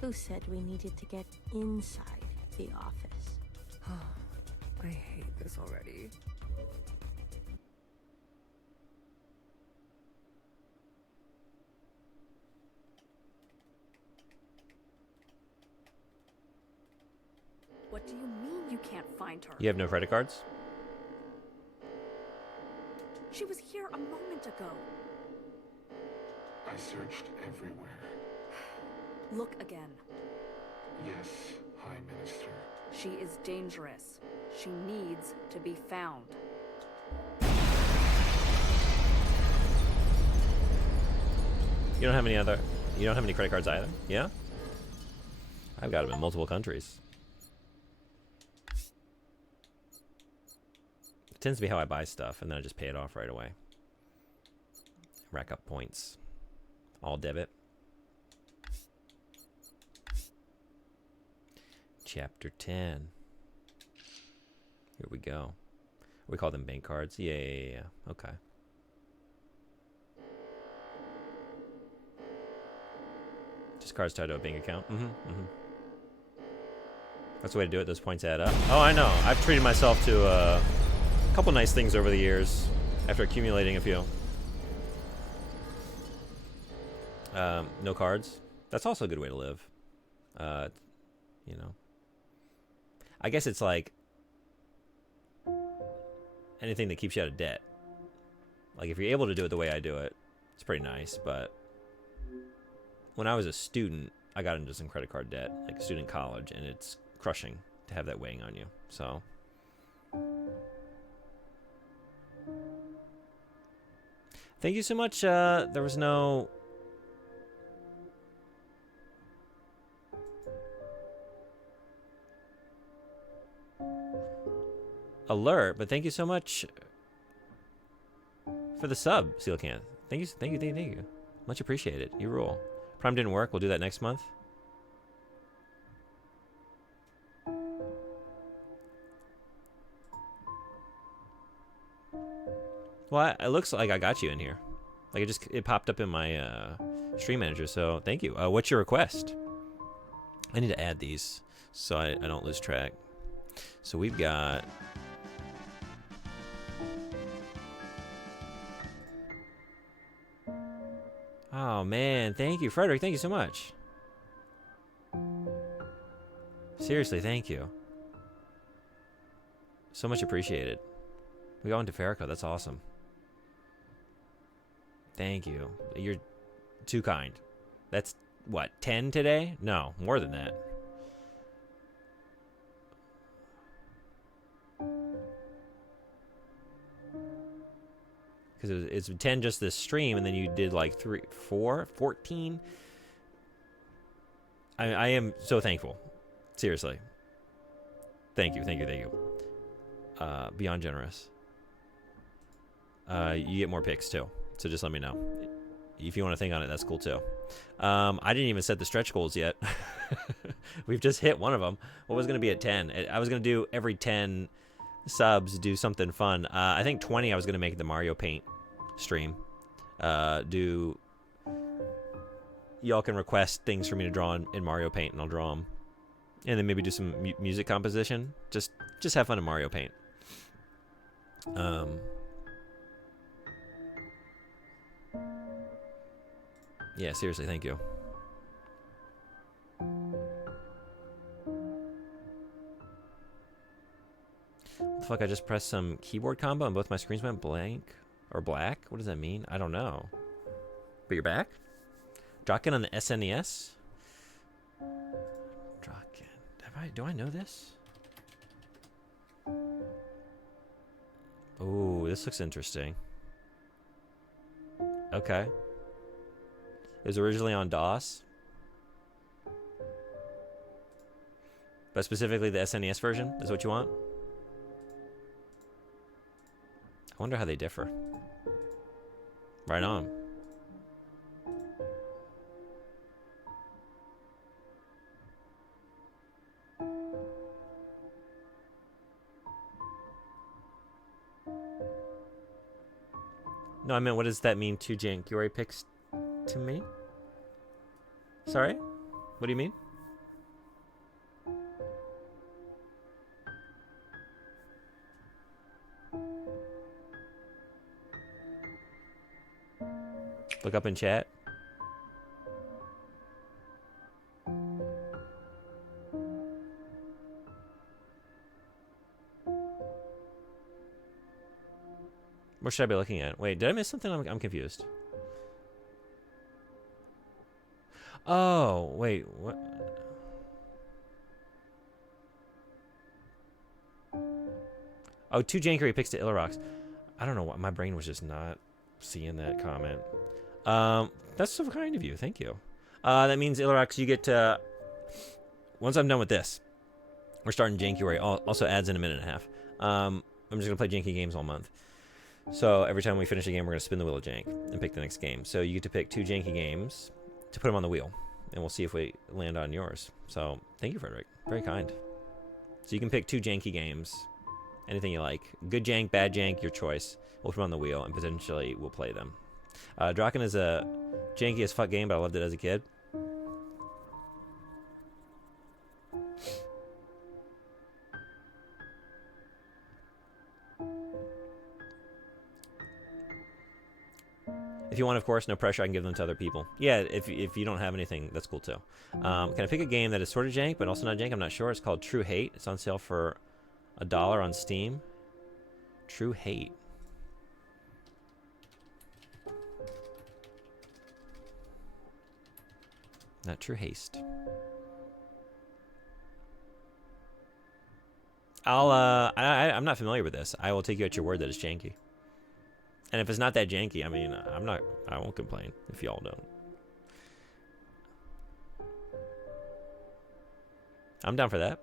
Who said we needed to get inside the office? I hate this already. What do you mean you can't find her? You have no credit cards? She was here a moment ago. I searched everywhere. Look again. Yes, High Minister. She is dangerous. She needs to be found. You don't have any credit cards either? Yeah? I've got them in multiple countries. It tends to be how I buy stuff, and then I just pay it off right away. Rack up points. All debit. Chapter 10. Here we go. We call them bank cards. Yeah. Okay. Just cards tied to a bank account. That's the way to do it. Those points add up. Oh, I know. I've treated myself to a couple nice things over the years after accumulating a few. No cards. That's also a good way to live. You know. I guess it's like anything that keeps you out of debt. Like if you're able to do it the way I do it, it's pretty nice. But when I was a student, I got into some credit card debt, like student college, and it's crushing to have that weighing on you. So thank you so much. There was no alert, but thank you so much for the sub, Sealcan. Thank you. Much appreciated. You rule. Prime didn't work. We'll do that next month. Well, it looks like I got you in here. Like it popped up in my stream manager. So thank you. What's your request? I need to add these so I don't lose track. So we've got. Oh man, thank you, Frederick. Thank you so much. Seriously, thank you. So much appreciated. We got into Farrakhan. That's awesome. Thank you. You're too kind. That's what, 10 today? No, more than that. Because it's 10 just this stream, and then you did like 3, 4, 14. I am so thankful. Seriously. Thank you. Beyond generous. You get more picks too. So just let me know. If you want to think on it, that's cool too. I didn't even set the stretch goals yet. We've just hit one of them. What was going to be at 10? I was going to do every 10 subs, do something fun. I think 20 I was going to make the Mario Paint stream. Y'all can request things for me to draw in Mario Paint, and I'll draw them. And then maybe do some music composition. Just have fun in Mario Paint. Yeah, seriously, thank you. What the fuck, I just pressed some keyboard combo and both my screens went blank or black? What does that mean? I don't know. But you're back? Draken on the SNES? Draken. Do I know this? Ooh, this looks interesting. Okay. It was originally on DOS. But specifically the SNES version is what you want? I wonder how they differ. Right on. No, I meant, what does that mean to Jank? You already picked to me? Sorry? What do you mean? Look up in chat. What should I be looking at? Wait, did I miss something? I'm confused. Oh, wait, what? Oh, 2 Jankery picks to Illarox. I don't know what, my brain was just not seeing that comment. That's so kind of you. Thank you. That means Illarox, you get to, once I'm done with this, we're starting Jankuary. Also adds in a minute and a half. I'm just going to play Janky games all month. So every time we finish a game, we're going to spin the wheel of Jank and pick the next game. So you get to pick 2 Janky games to put them on the wheel. And we'll see if we land on yours. So thank you, Frederick. Very kind. So you can pick 2 Janky games. Anything you like. Good Jank, bad Jank, your choice. We'll put them on the wheel and potentially we'll play them. Draken is a janky as fuck game, but I loved it as a kid. If you want, of course, no pressure. I can give them to other people. Yeah, if you don't have anything, that's cool too. Can I pick a game that is sort of jank, but also not jank? I'm not sure. It's called True Hate. It's on sale for $1 on Steam. True Hate. Not True Haste. I'm not familiar with this. I will take you at your word that it's janky. And if it's not that janky, I mean, I won't complain if y'all don't. I'm down for that.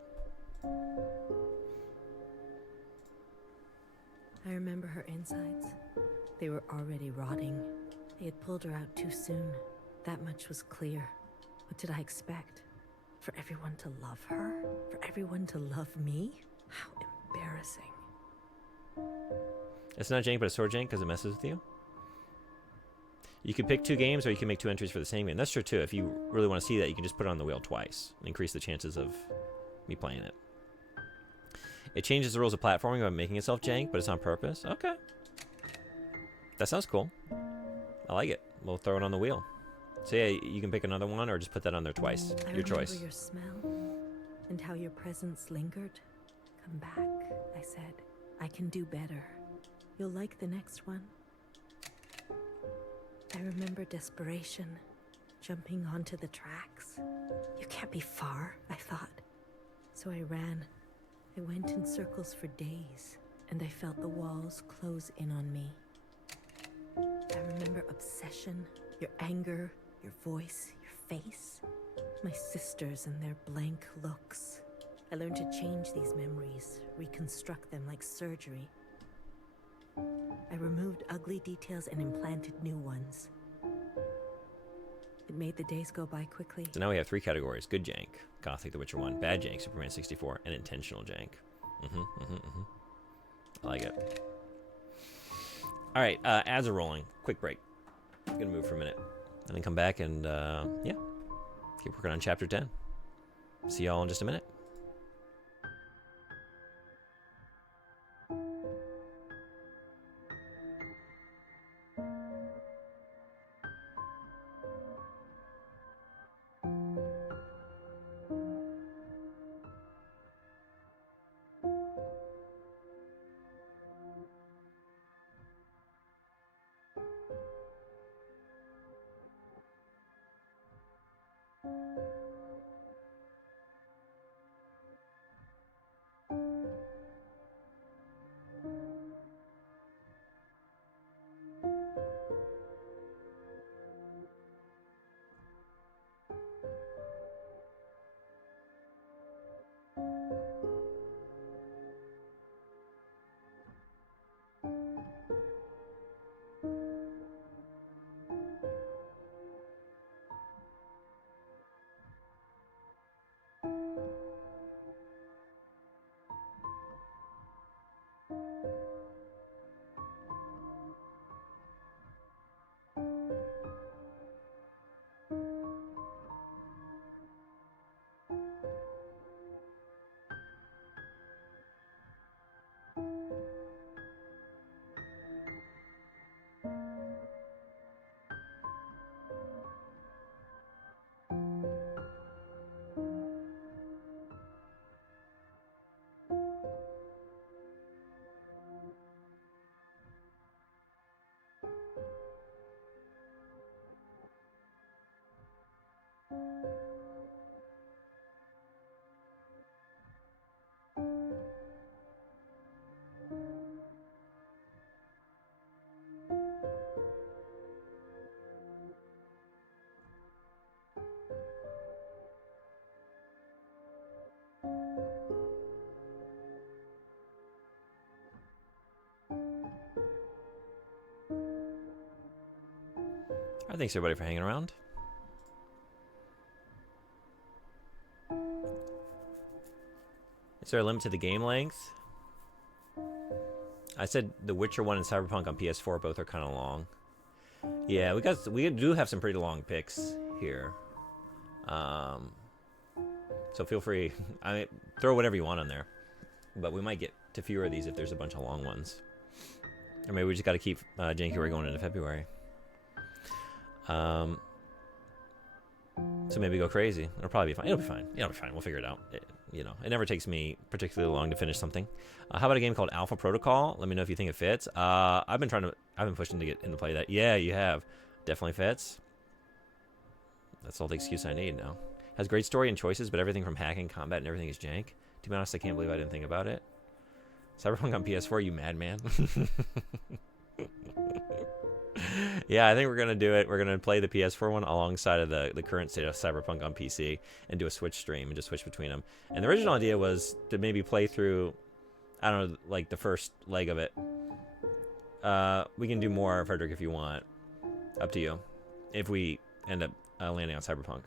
I remember her insides. They were already rotting. They had pulled her out too soon. That much was clear. What did I expect? For everyone to love her? For everyone to love me? How embarrassing. It's not jank, but it's sort of jank because it messes with you. You can pick 2 games, or you can make 2 entries for the same game. That's true too. If you really want to see that, you can just put it on the wheel twice and increase the chances of me playing it. It changes the rules of platforming by making itself jank, but it's on purpose. Okay. That sounds cool. I like it. We'll throw it on the wheel. So yeah, you can pick another one or just put that on there twice. Your choice. I remember your smell and how your presence lingered. Come back, I said. I can do better. You'll like the next one. I remember desperation, jumping onto the tracks. You can't be far, I thought. So I ran. I went in circles for days, and I felt the walls close in on me. I remember obsession, your anger, your voice, your face, my sisters and their blank looks. I learned to change these memories, reconstruct them like surgery. I removed ugly details and implanted new ones. It made the days go by quickly. So now we have 3 categories. Good jank, Gothic The Witcher 1, bad jank, Superman 64, and intentional jank. I like it. All right, ads are rolling. Quick break. I'm gonna move for a minute. And then come back and, yeah, keep working on Chapter 10. See y'all in just a minute. Thanks everybody for hanging around. Is there a limit to the game length? I said The Witcher 1 and Cyberpunk on PS4 both are kind of long. Yeah, we do have some pretty long picks here. So feel free. I mean, throw whatever you want on there. But we might get to fewer of these if there's a bunch of long ones. Or maybe we just got to keep Janky going into February. So maybe go crazy. It'll probably be fine. It'll be fine. It'll be fine. We'll figure it out. It never takes me particularly long to finish something. How about a game called Alpha Protocol? Let me know if you think it fits. I've been pushing to get into play that. Yeah, you have. Definitely fits. That's all the excuse I need now. Has great story and choices, but everything from hacking, combat, and everything is jank. To be honest, I can't believe I didn't think about it. Cyberpunk on PS4, you madman. Yeah, I think we're going to do it. We're going to play the PS4 one alongside of the current state of Cyberpunk on PC and do a Switch stream and just switch between them. And the original idea was to maybe play through, I don't know, like the first leg of it. We can do more, Frederick, if you want. Up to you. If we end up landing on Cyberpunk.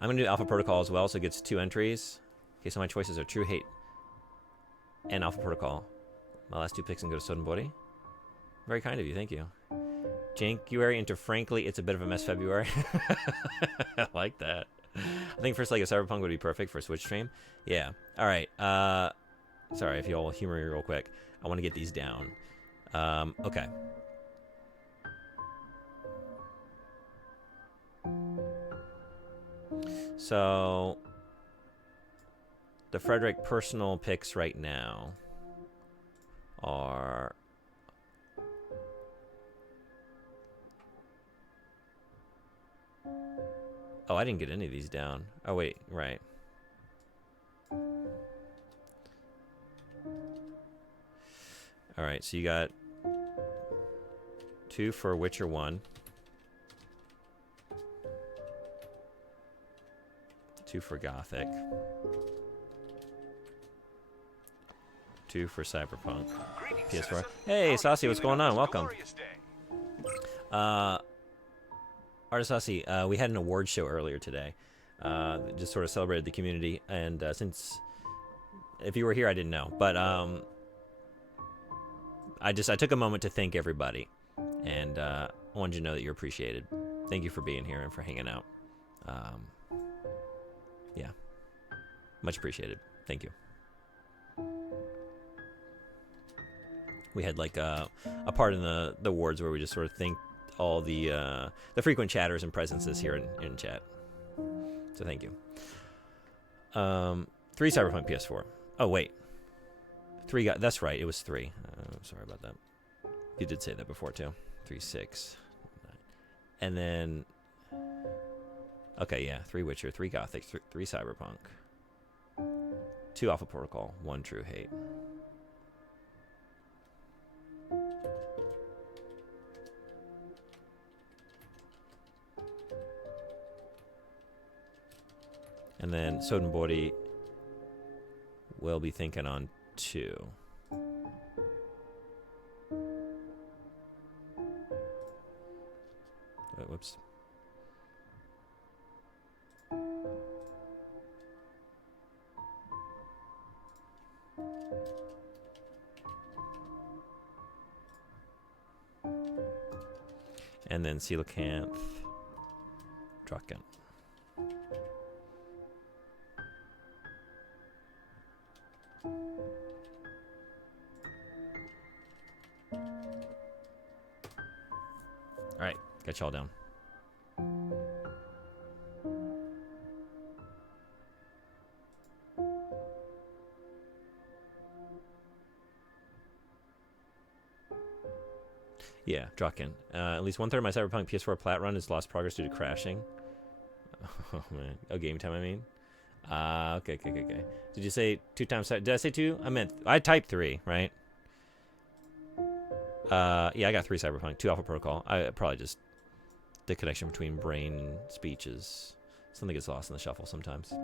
I'm going to do Alpha Protocol as well, so it gets 2 entries. Okay, so my choices are True Hate and Alpha Protocol. My last 2 picks can go to Sodenbody. Very kind of you, thank you. Jankuary into Frankly, It's a Bit of a Mess February. I like that. I think first leg of Cyberpunk would be perfect for a Switch stream. Yeah. All right. Sorry, if you all humor me real quick. I want to get these down. Okay. So, the Frederick personal picks right now are... Oh, I didn't get any of these down. Oh, wait, right. All right, so you got 2 for Witcher 1. 2 for Gothic. 2 for Cyberpunk. PS4. Hey, Saucy, what's going on? Welcome. Artisasi, we had an award show earlier today. Just sort of celebrated the community, and since if you were here, I didn't know, but I took a moment to thank everybody, and I wanted you to know that you're appreciated. Thank you for being here and for hanging out. Yeah, much appreciated. Thank you. We had like a part in the awards where we just sort of thanked all the frequent chatters and presences here in chat. So thank you. 3 Cyberpunk PS4. Oh wait, 3 got. That's right. It was 3. Sorry about that. You did say that before too. 3, 6, 9. And then. Okay, yeah. 3 Witcher, 3 Gothic, 3 Cyberpunk, 2 Alpha Protocol, 1 True Hate. And then Sodenbody will be thinking on 2. Wait, whoops. And then Coelacanth, Draken. Alright, got y'all down. Yeah, Draken. At least 1/3 of my Cyberpunk PS4 plat run is lost progress due to crashing. Oh man. Oh, game time, I mean. Okay. Did you say 2 times? Did I say 2? I typed 3, right? Yeah, I got 3 Cyberpunk, 2 Alpha Protocol. I probably just the connection between brain and speech is something gets lost in the shuffle sometimes.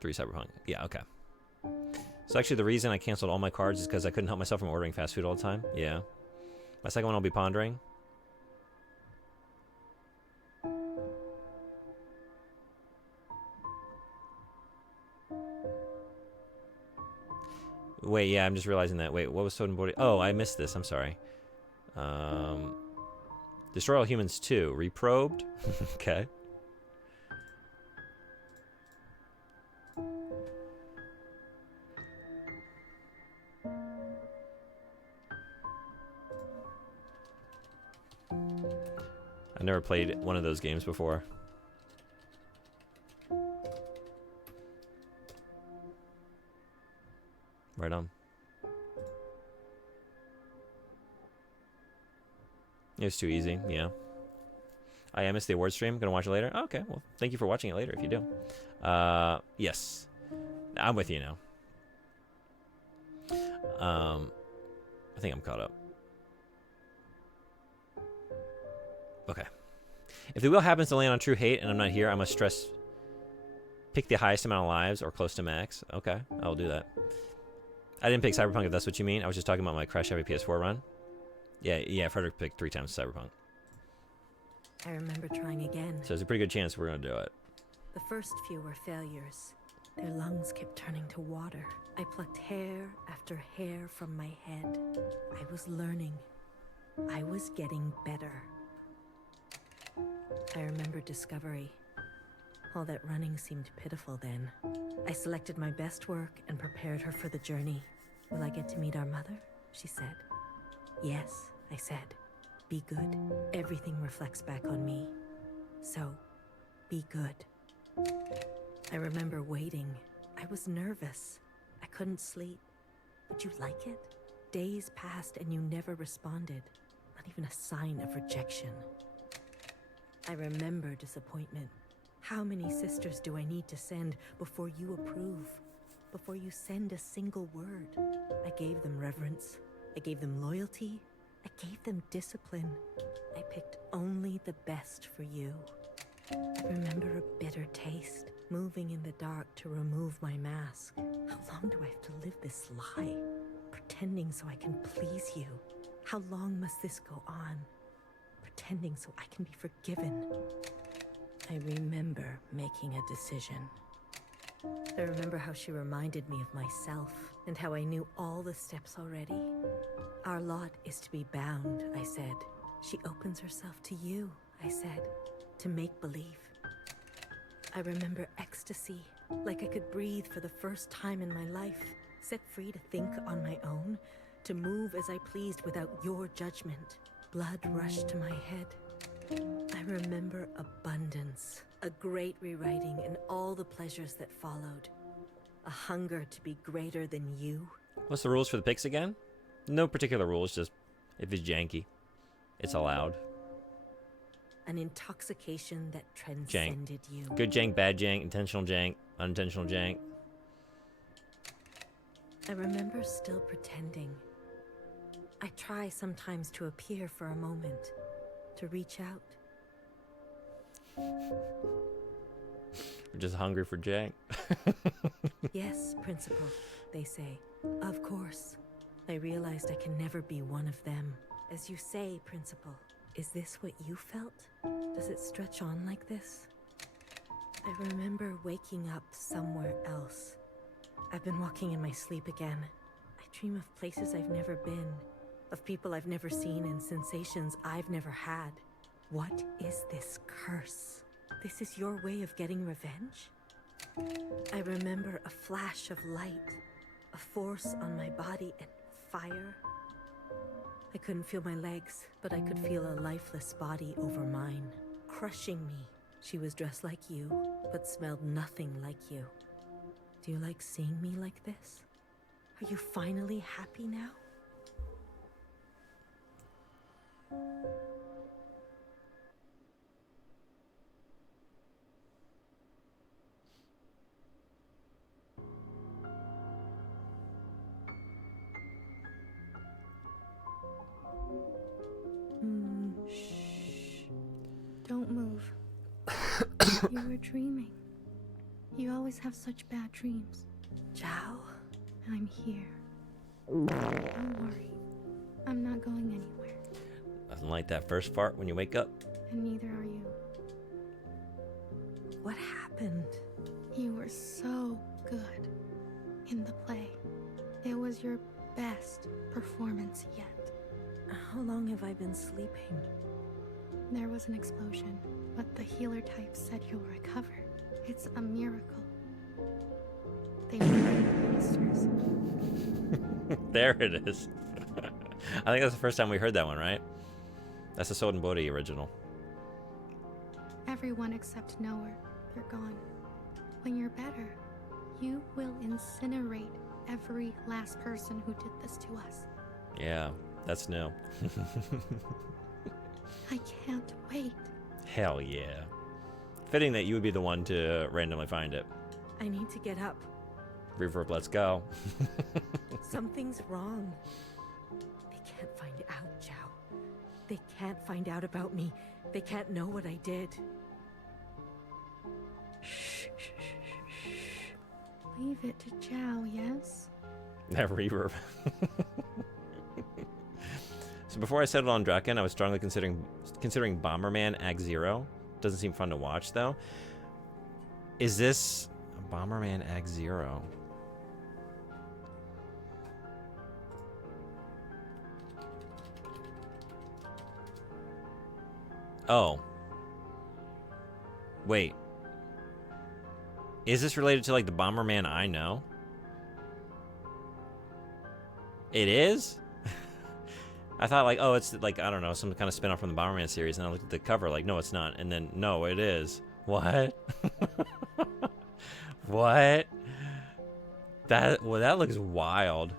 3 Cyberpunk. Yeah, okay. So actually the reason I canceled all my cards is because I couldn't help myself from ordering fast food all the time. Yeah. My second one will be pondering. Wait, yeah, I'm just realizing that. Wait, what was Sodom Body? Oh, I missed this. I'm sorry. Destroy All Humans 2. Reprobed? Okay. I never played one of those games before. Right on. It was too easy, yeah. I missed the award stream. Gonna watch it later? Oh, okay, well, thank you for watching it later if you do. Yes. I'm with you now. I think I'm caught up. Okay. If the wheel happens to land on true hate and I'm not here, I must stress pick the highest amount of lives or close to max. Okay, I'll do that. I didn't pick Cyberpunk if that's what you mean. I was just talking about my Crash Heavy PS4 run. Yeah, Frederick picked 3 times Cyberpunk. I remember trying again. So there's a pretty good chance we're gonna do it. The first few were failures. Their lungs kept turning to water. I plucked hair after hair from my head. I was learning. I was getting better. I remember Discovery. All that running seemed pitiful then. I selected my best work and prepared her for the journey. Will I get to meet our mother? She said. Yes, I said. Be good. Everything reflects back on me. So, be good. I remember waiting. I was nervous. I couldn't sleep. Would you like it? Days passed and you never responded. Not even a sign of rejection. I remember disappointment. How many sisters do I need to send before you approve? Before you send a single word? I gave them reverence. I gave them loyalty. I gave them discipline. I picked only the best for you. I remember a bitter taste, moving in the dark to remove my mask. How long do I have to live this lie? Pretending so I can please you. How long must this go on? Pretending so I can be forgiven. I remember making a decision. I remember how she reminded me of myself, and how I knew all the steps already. Our lot is to be bound, I said. She opens herself to you, I said, to make believe. I remember ecstasy, like I could breathe for the first time in my life, set free to think on my own, to move as I pleased without your judgment. Blood rushed to my head. I remember abundance, a great rewriting and all the pleasures that followed. A hunger to be greater than you. What's the rules for the picks again? No particular rules, just if it's janky, it's allowed. An intoxication that transcended you. Good jank, bad jank, intentional jank, unintentional jank. I remember still pretending. I try sometimes to appear for a moment, to reach out. We're just hungry for jank. Yes, Principal, they say. Of course. I realized I can never be one of them. As you say, Principal, is this what you felt? Does it stretch on like this? I remember waking up somewhere else. I've been walking in my sleep again. I dream of places I've never been, of people I've never seen and sensations I've never had. What is this curse? This is your way of getting revenge? I remember a flash of light, a force on my body and fire. I couldn't feel my legs, but I could feel a lifeless body over mine, crushing me. She was dressed like you, but smelled nothing like you. Do you like seeing me like this? Are you finally happy now? Shh. Don't move. You were dreaming. You always have such bad dreams. Zhao? I'm here. Don't worry. I'm not going anywhere. Nothing like that first fart when you wake up. And neither are you. What happened? You were so good in the play. It was your best performance yet. How long have I been sleeping? There was an explosion, but the healer type said you'll recover. It's a miracle. They were ministers. There it is. I think that's the first time we heard that one, right? That's the Soden Bodhi original. Everyone except Noah, you're gone. When you're better, you will incinerate every last person who did this to us. Yeah, that's new. I can't wait. Hell yeah. Fitting that you would be the one to randomly find it. I need to get up. Reverb, let's go. Something's wrong. They can't find out, Zhao. They can't find out about me. They can't know what I did. Shh, shh, shh, shh. Leave it to Zhao, yes? That reverb. So before I settled on Draken, I was strongly considering Bomberman Act Zero. Doesn't seem fun to watch though. Is this Bomberman Act Zero? Oh. Wait. Is this related to like the Bomberman I know? It is? I thought like, oh, it's like, I don't know, some kind of spin-off from the Bomberman series, and I looked at the cover like, no, it's not. And then, no, it is. What? What? That looks wild.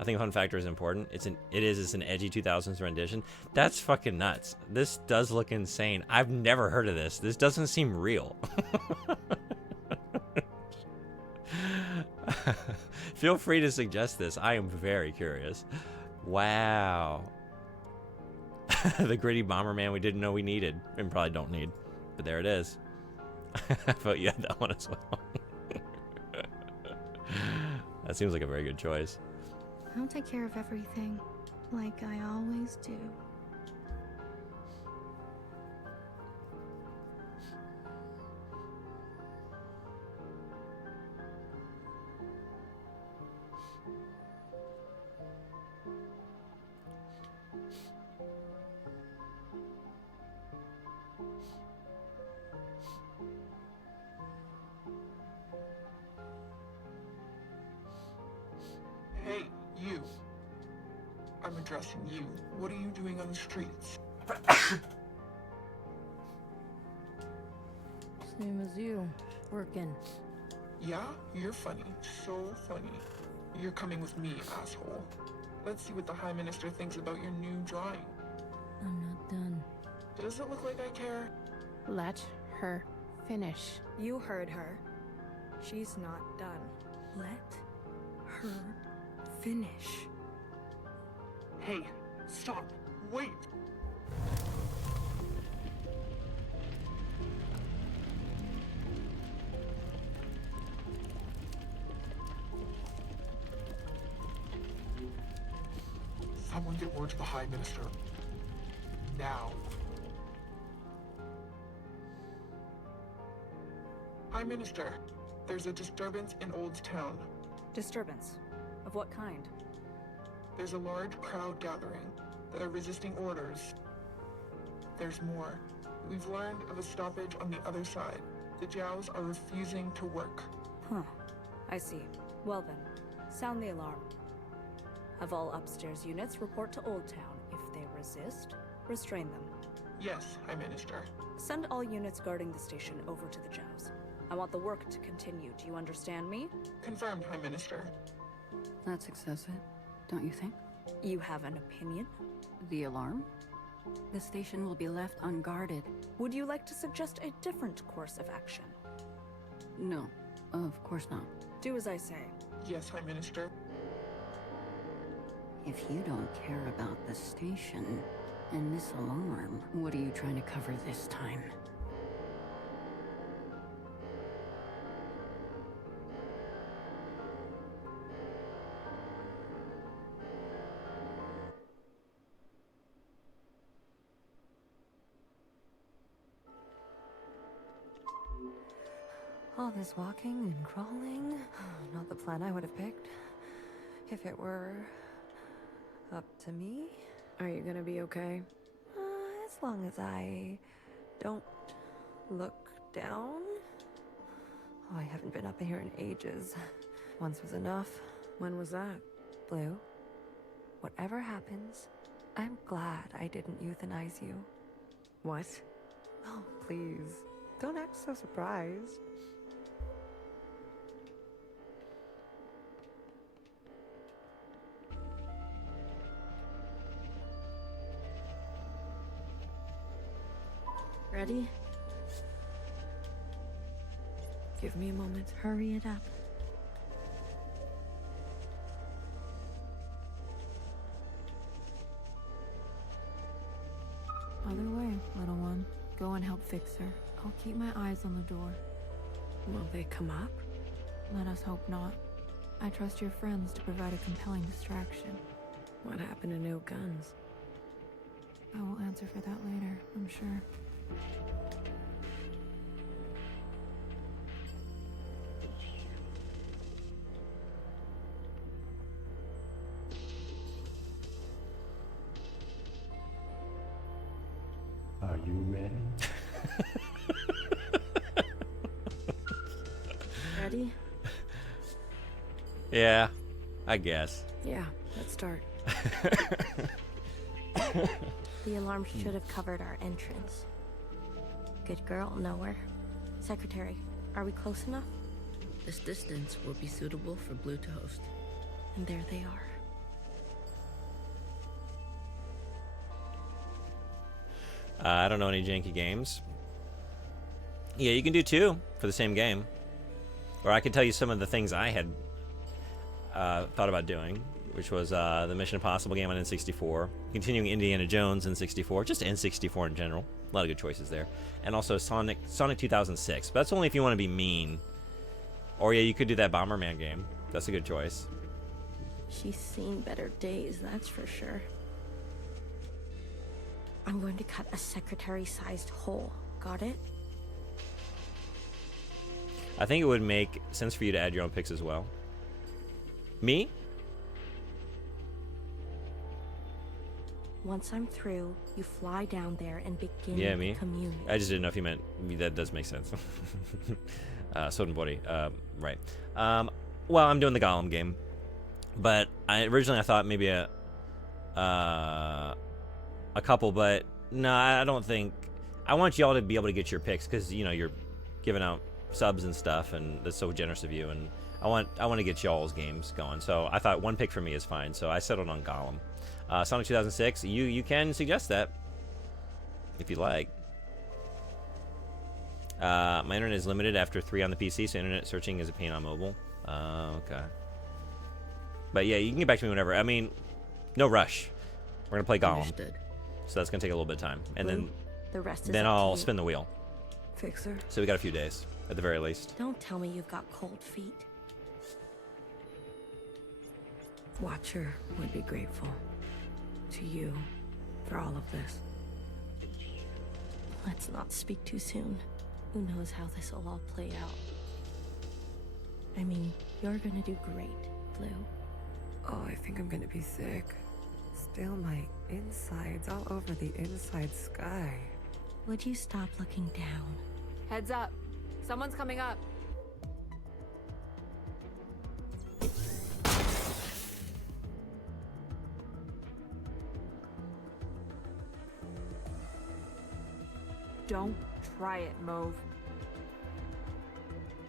I think fun factor is important. It's an edgy 2000s rendition. That's fucking nuts. This does look insane. I've never heard of this. This doesn't seem real. Feel free to suggest this. I am very curious. Wow. The gritty Bomberman we didn't know we needed and probably don't need. But there it is. I thought you had that one as well. That seems like a very good choice. I'll take care of everything, like I always do. Hey, you. I'm addressing you. What are you doing on the streets? Same as you. Working. Yeah? You're funny. So funny. You're coming with me, asshole. Let's see what the High Minister thinks about your new drawing. I'm not done. Does it look like I care? Let her finish. You heard her. She's not done. Let her finish. Hey, stop. Wait. Someone get word to the High Minister. Now. High Minister, there's a disturbance in Old Town. Disturbance? Of what kind? There's a large crowd gathering that are resisting orders. There's more. We've learned of a stoppage on the other side. The Jows are refusing to work. Huh. I see. Well then, sound the alarm. Have all upstairs units report to Old Town. If they resist, restrain them. Yes, High Minister. Send all units guarding the station over to the Jows. I want the work to continue. Do you understand me? Confirmed, High Minister. That's excessive, don't you think? You have an opinion? The alarm? The station will be left unguarded. Would you like to suggest a different course of action? No, of course not. Do as I say. Yes, High Minister. If you don't care about the station and this alarm, what are you trying to cover this time? All this walking and crawling, not the plan I would have picked. If it were up to me. Are you gonna be okay? As long as I don't look down. Oh, I haven't been up here in ages. Once was enough. When was that? Blue, whatever happens, I'm glad I didn't euthanize you. What? Oh, please. Don't act so surprised. Ready? Give me a moment. Hurry it up. Other way, little one. Go and help fix her. I'll keep my eyes on the door. Will they come up? Let us hope not. I trust your friends to provide a compelling distraction. What happened to no guns? I will answer for that later, I'm sure. Are you ready? Ready? Yeah, I guess. Yeah, let's start. The alarm should have covered our entrance. Good girl, nowhere. Secretary, are we close enough? This distance will be suitable for Blue to host. And there they are. I don't know any janky games. Yeah, you can do 2 for the same game. Or I could tell you some of the things I had thought about doing, which was the Mission Impossible game on N64, continuing Indiana Jones N64, just N64 in general. A lot of good choices there. And also Sonic 2006. But that's only if you want to be mean. Or yeah, you could do that Bomberman game. That's a good choice. She's seen better days, that's for sure. I'm going to cut a secretary-sized hole. Got it? I think it would make sense for you to add your own picks as well. Me? Once I'm through, you fly down there and begin Yeah, me. communion. I just didn't know if you meant me. That does make sense. Sodenbody. Right. Well, I'm doing the Gollum game, but originally I thought maybe a couple, but no, I don't think. I want y'all to be able to get your picks because you know you're giving out subs and stuff, and that's so generous of you. And I want to get y'all's games going. So I thought one pick for me is fine. So I settled on Gollum. Sonic 2006. You can suggest that if you like. My internet is limited after 3 on the PC, so internet searching is a pain on mobile. Okay. But yeah, you can get back to me whenever. I mean, no rush. We're gonna play Gollum. Understood. So that's gonna take a little bit of time, and then The rest is then up to I'll you. spin the wheel. Fixer. So we got a few days at the very least. Don't tell me you've got cold feet. Watcher would be grateful to you for all of this. Let's not speak too soon. Who knows how this will all play out. I mean, you're gonna do great, Blue. Oh, I think I'm gonna be sick. Still my insides all over the inside sky. Would you stop looking down? Heads up. Someone's coming up. Don't try it, Mauve.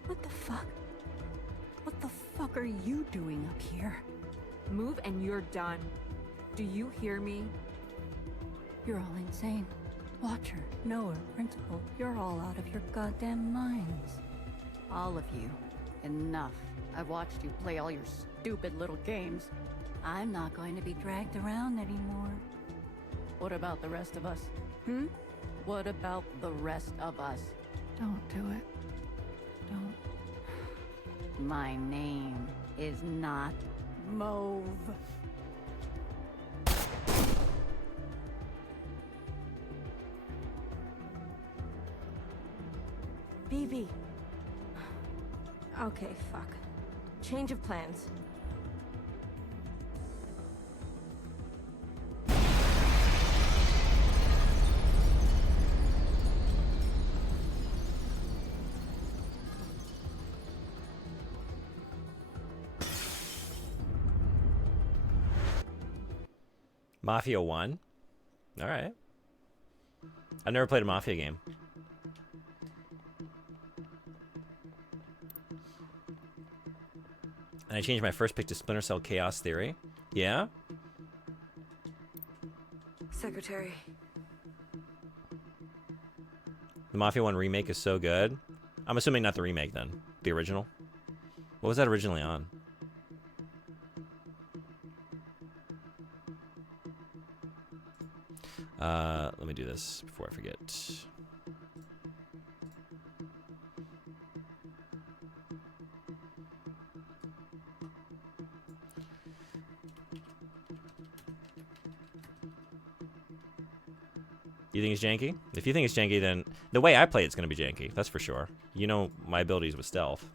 What the fuck? What the fuck are you doing up here? Move and you're done. Do you hear me? You're all insane. Watcher, Noah, Principal, you're all out of your goddamn minds. All of you. Enough. I've watched you play all your stupid little games. I'm not going to be dragged around anymore. What about the rest of us? What about the rest of us? Don't do it. Don't. My name is not Mauve. BB. Okay, fuck. Change of plans. Mafia 1? Alright. I've never played a Mafia game. And I changed my first pick to Splinter Cell Chaos Theory. Yeah? Secretary. The Mafia 1 remake is so good. I'm assuming not the remake then. The original. What was that originally on? Let me do this before I forget. You think it's janky? If you think it's janky, then the way I play it's going to be janky. That's for sure. You know my abilities with stealth.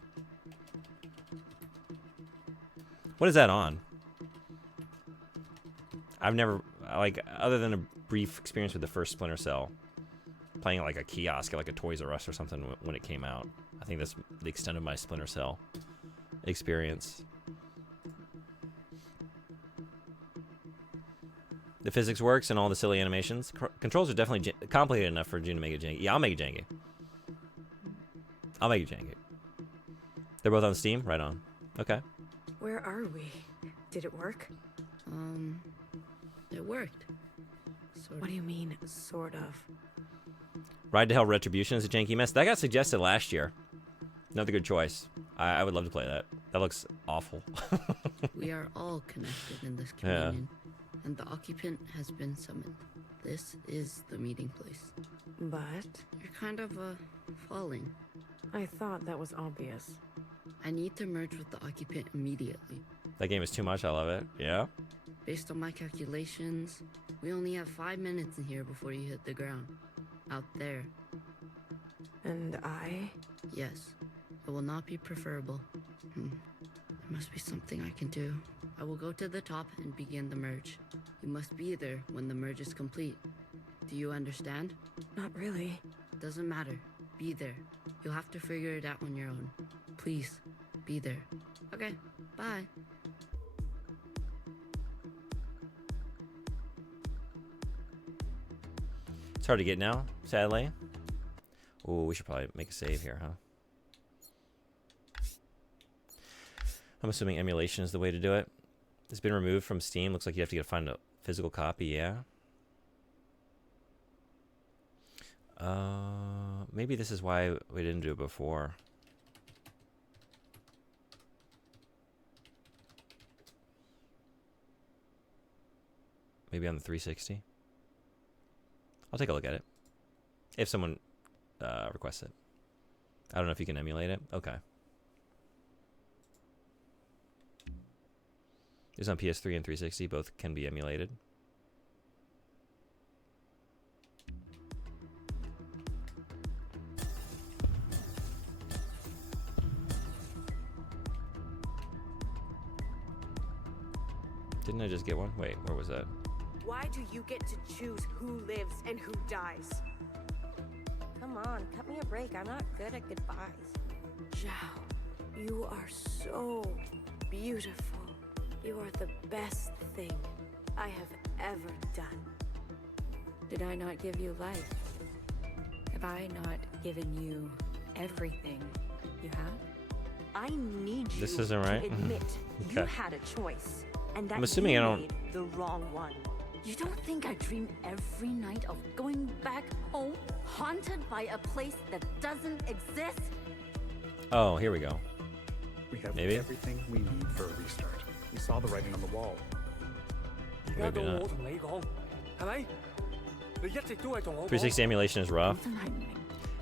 What is that on? I've never, like, other than a brief experience with the first Splinter Cell, playing at like a kiosk at like a Toys R Us or something when it came out. I think that's the extent of my Splinter Cell experience. The physics works and all the silly animations. Controls are definitely complicated enough for June to make it janky. Yeah, I'll make it janky. I'll make it janky. They're both on Steam? Right on. Okay. Where are we? Did it work? It worked. Sort What do you mean, sort of? Ride to Hell Retribution is a janky mess. That got suggested last year. Another good choice. I would love to play that. That looks awful. We are all connected in this communion, and the occupant has been summoned. This is the meeting place. But You're kind of, falling. I thought that was obvious. I need to merge with the occupant immediately. That game is too much. I love it. Yeah? Based on my calculations, we only have 5 minutes in here before you hit the ground. Out there. And I? Yes. It will not be preferable. There must be something I can do. I will go to the top and begin the merge. You must be there when the merge is complete. Do you understand? Not really. Doesn't matter. Be there. You'll have to figure it out on your own. Please, be there. Okay, bye. It's hard to get now, sadly. Ooh, we should probably make a save here, huh? I'm assuming emulation is the way to do it. It's been removed from Steam. Looks like you have to find a physical copy, yeah? Maybe this is why we didn't do it before. Maybe on the 360? I'll take a look at it. If someone requests it. I don't know if you can emulate it. Okay. It's on PS3 and 360. Both can be emulated. Didn't I just get one? Wait, where was that? Why do you get to choose who lives and who dies? Come on, cut me a break. I'm not good at goodbyes. Zhao, you are so beautiful. You are the best thing I have ever done. Did I not give you life? Have I not given you everything you have? I need you This isn't right? to admit Okay. you had a choice, and that I'm assuming you I don't- made the wrong one. You don't think I dream every night of going back home, haunted by a place that doesn't exist? Oh, here we go. We have Maybe? everything we need for a restart. We saw the writing on the wall. Maybe not. 我同你講，係咪？你一直都係同我講。 360 emulation is rough.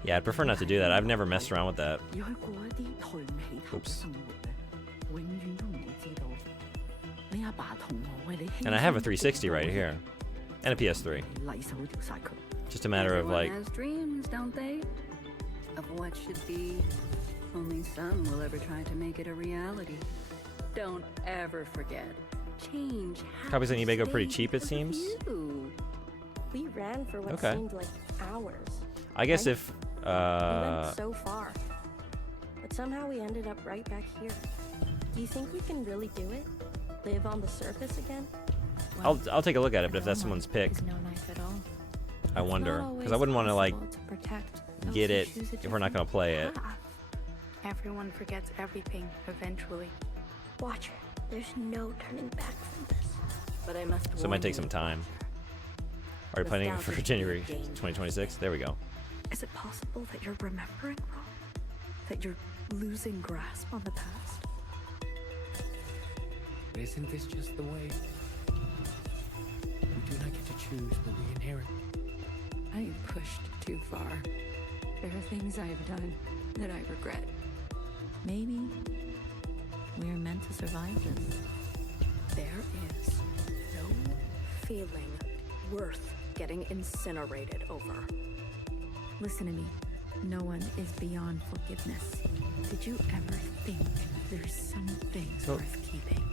Yeah, I'd prefer not to do that. I've never messed around with that. 要去過一啲抬唔起頭嘅生活嘅，永遠都唔會知道。你阿爸同我為你犧牲 And I have a 360 right here. And a PS3. 禮手掉晒佢。 Just a matter of like... Everyone has dreams, don't they? Of what should be Only some will ever try to make it a reality. Don't ever forget. Change Copies on eBay go pretty happens cheap, it because of seems. you. We ran for what Okay. seemed like hours. I guess right? if We went so far, but somehow we ended up right back here. Do you think we can really do it? Live on the surface again? I'll take a look at it, but if that's someone's pick, No knife at all. I wonder, because I wouldn't want to like get it if we're not gonna play it. Everyone forgets everything eventually. Watch her. There's no turning back from this. But I must So it might take some time. Are you planning for January 2026? There we go. Is it possible that you're remembering wrong? That you're losing grasp on the past? But isn't this just the way? We do not get to choose what we inherit. I pushed too far. There are things I have done that I regret. Maybe we're meant to survive this. There is no feeling worth getting incinerated over. Listen to me. No one is beyond forgiveness. Did you ever think there's some things worth keeping?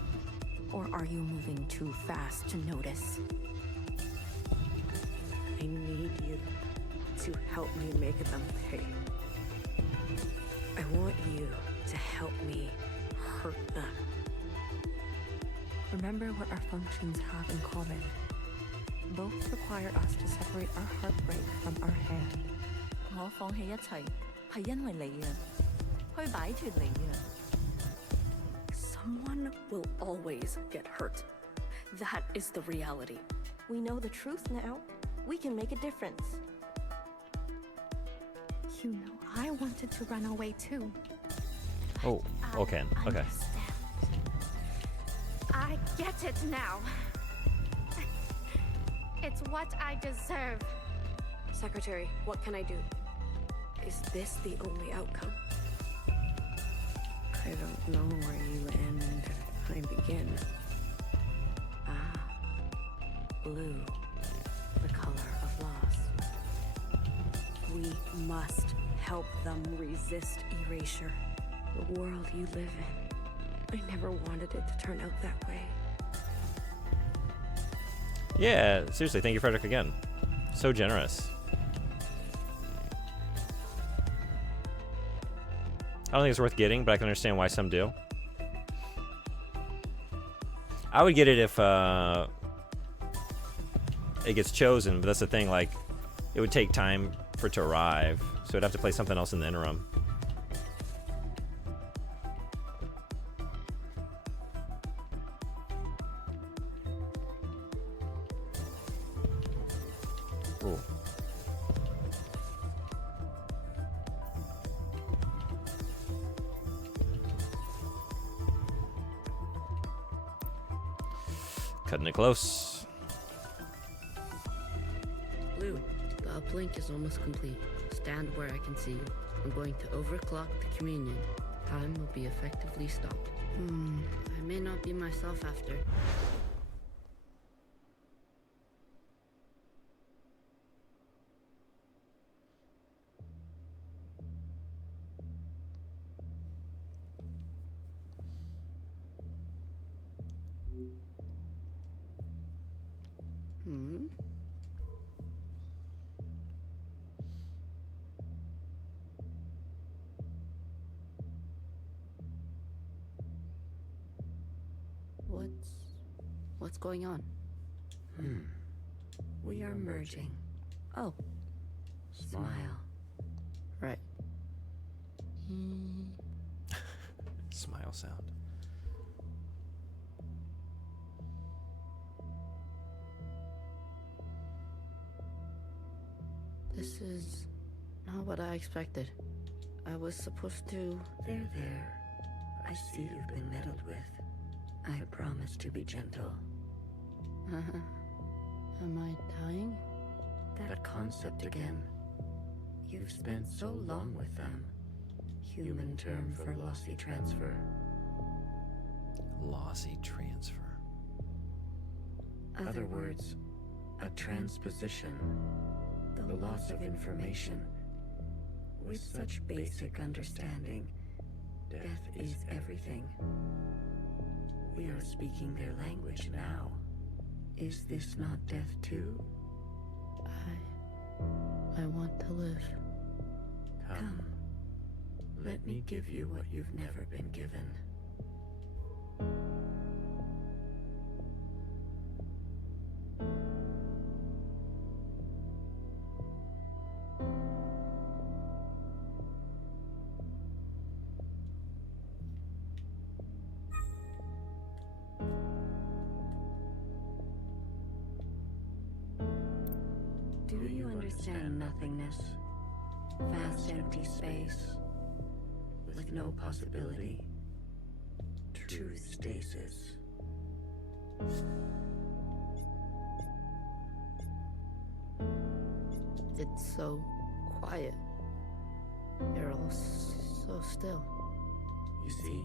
Or are you moving too fast to notice? I need you to help me make them pay. I want you to help me hurt them. Remember what our functions have in common. Both require us to separate our heartbreak from our hand. 我放棄一切，係因為你啊，去擺脫你啊。Someone will always get hurt. That is the reality. We know the truth now. We can make a difference. You know, I wanted to run away too. Oh, okay, okay. I get it now. It's what I deserve. Secretary, what can I do? Is this the only outcome? I don't know where you end and I begin. Ah, blue, the color of loss. We must help them resist erasure. The world you live in. I never wanted it to turn out that way. Yeah, seriously, thank you, Frederick, again. So generous. I don't think it's worth getting, but I can understand why some do. I would get it if it gets chosen, but that's the thing, like, it would take time for it to arrive, so I'd have to play something else in the interim. Ooh. Cutting it close. Blue, the uplink is almost complete. Stand where I can see you. I'm going to overclock the communion. Time will be effectively stopped. I may not be myself after. What's going on? We are merging. Oh. Smile. Right. Smile sound. This is not what I expected. I was supposed to... There. I see you've been meddled with. I promise to be gentle. Am I dying? That concept again. You've spent so long with them. Human term for lossy transfer. Lossy transfer. Other words, a transposition. The loss of information. With such basic understanding, Death is everything. We are speaking their language now. Is this not death too? I want to live. Come. Let me give you what you've never been given. Do you understand nothingness? Vast empty space with no possibility. True stasis. It's so quiet. You're all so still. You see,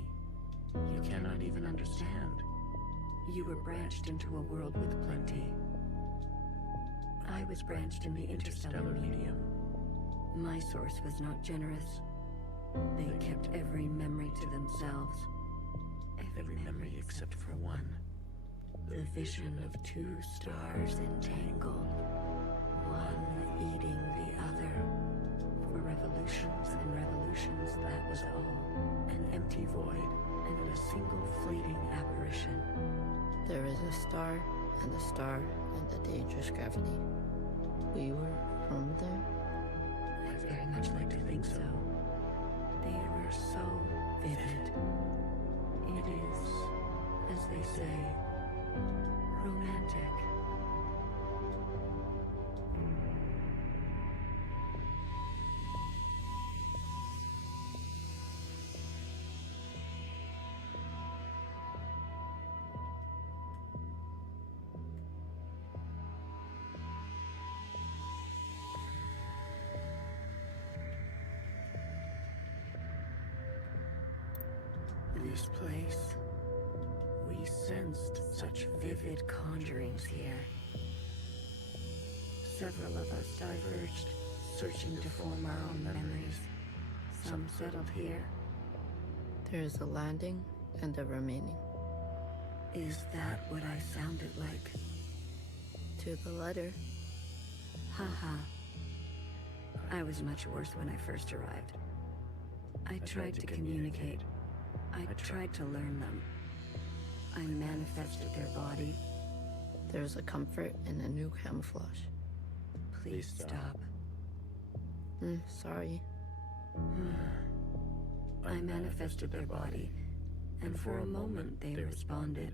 you cannot even understand. You were branched into a world with plenty. I was branched in the interstellar medium. My source was not generous. They kept every memory to themselves. Every memory except for one. The vision of two stars entangled. One eating the other. For revolutions and revolutions, that was all. An empty void and a single fleeting apparition. There is a star and a dangerous gravity. We were from there? I'd very much like to think so. They were so vivid. It is, as they say, romantic. This place, we sensed such vivid conjurings here. Several of us diverged, searching to form our own memories. Some settled here. There is a landing and a remaining. Is that what I sounded like? To the letter. Haha. I was much worse when I first arrived. I tried to communicate. I tried to learn them. I manifested their body. There's a comfort in a new camouflage. Please stop. Sorry. I manifested their body, and for a moment they responded.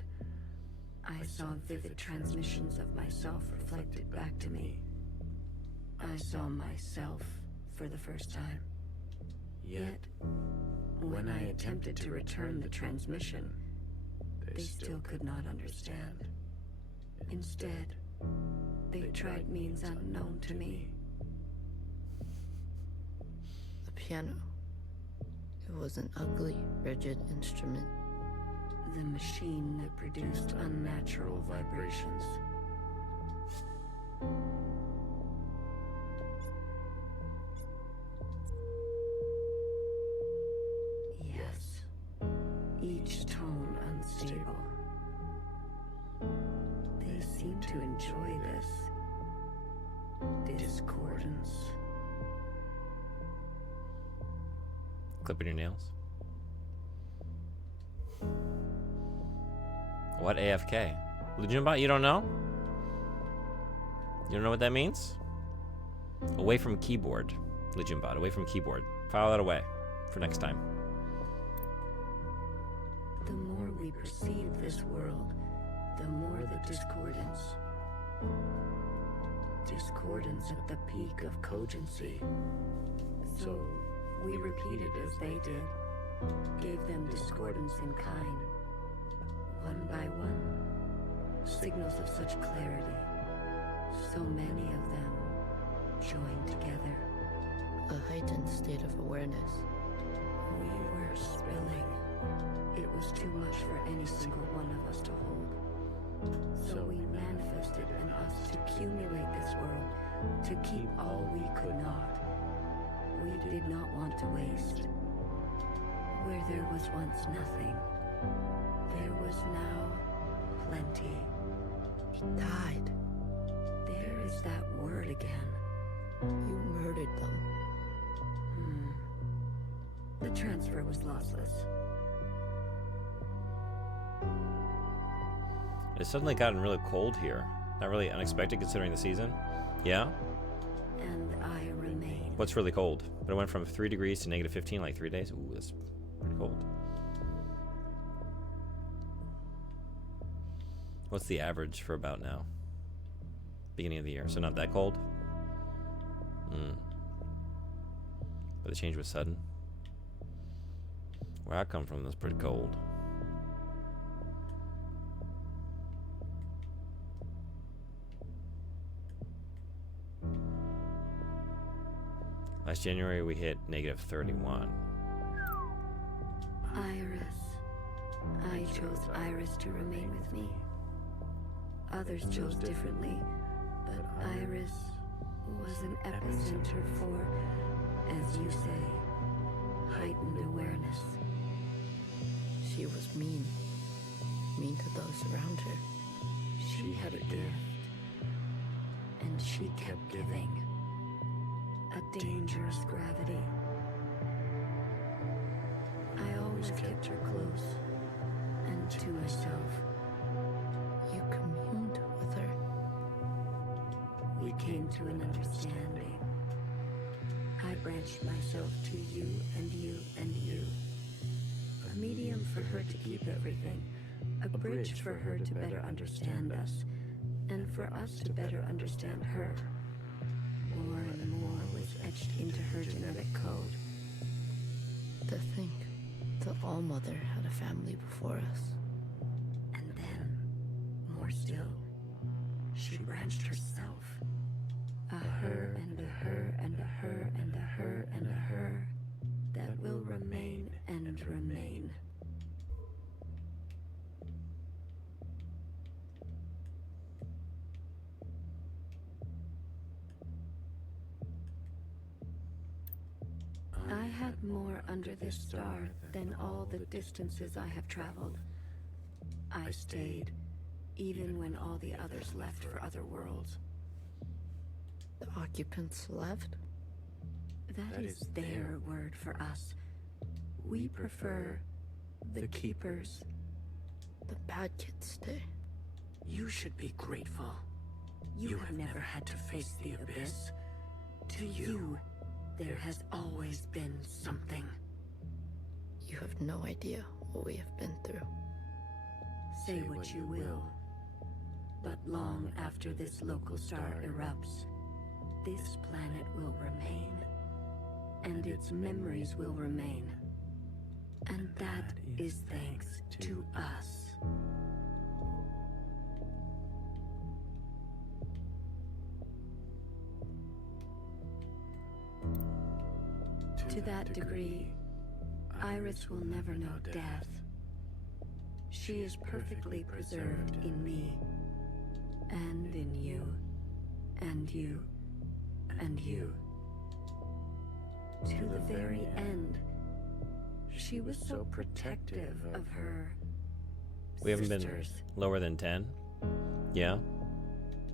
I saw vivid transmissions of myself reflected back to me. I saw myself for the first time. Yet, when I attempted to return the transmission, they still could not understand. Instead, they tried means unknown to me. The piano. It was an ugly, rigid instrument. The machine that produced unnatural vibrations. Yes. Each tone unstable. They seem to enjoy this. Discordance. Clipping your nails. What AFK? Legion you don't know? You don't know what that means? Away from keyboard. Legion away from keyboard. File that away for next time. The more we perceive this world, the more the discordance. Discordance at the peak of cogency. So, we repeated as they did, gave them discordance in kind. One by one, signals of such clarity. So many of them joined together. A heightened state of awareness. We were spilling. It was too much for any single one of us to hold. So we manifested in us to accumulate this world, to keep all we could not. We did not want to waste. Where there was once nothing, there was now plenty. He died. There is that word again. You murdered them. The transfer was lossless. It's suddenly gotten really cold here. Not really unexpected considering the season. Yeah? And I remain. What's really cold? But it went from 3 degrees to negative 15 in like 3 days. Ooh, that's pretty cold. What's the average for about now? Beginning of the year. So not that cold? But the change was sudden. Where I come from, that's pretty cold. Last January we hit negative 31. Iris. I chose Iris to remain with me. Others chose differently, but Iris was an epicenter for, as you say, heightened awareness. She was mean. Mean to those around her. She had a gift, and she kept giving. A dangerous gravity. I always kept her close, and to myself. You communed with her. We came to an understanding. I branched myself to you and you and you. A medium for her to keep everything. A bridge for her to better understand us. And for us to better understand her. More and more was etched into her genetic code. To think the All-Mother had a family before us. And then, more still, she branched herself. A her and a her and a her and a her and a her that will remain and remain. I had more under this star than all the distances I have traveled. I stayed, even when all the others left for other worlds. The occupants left? That is their word for us. We prefer the keepers. The bad kids stay. You should be grateful. You have never had to face the abyss. To you, there has always been something. You have no idea what we have been through. Say what you will, but long after this local star erupts, this planet will remain, and its memories will remain. And that is thanks to us. To that degree, Iris will never know death. She is perfectly preserved in me, and in you, and you, and you. To the very end, she was so protective of her We haven't been sisters. lower than 10? Yeah?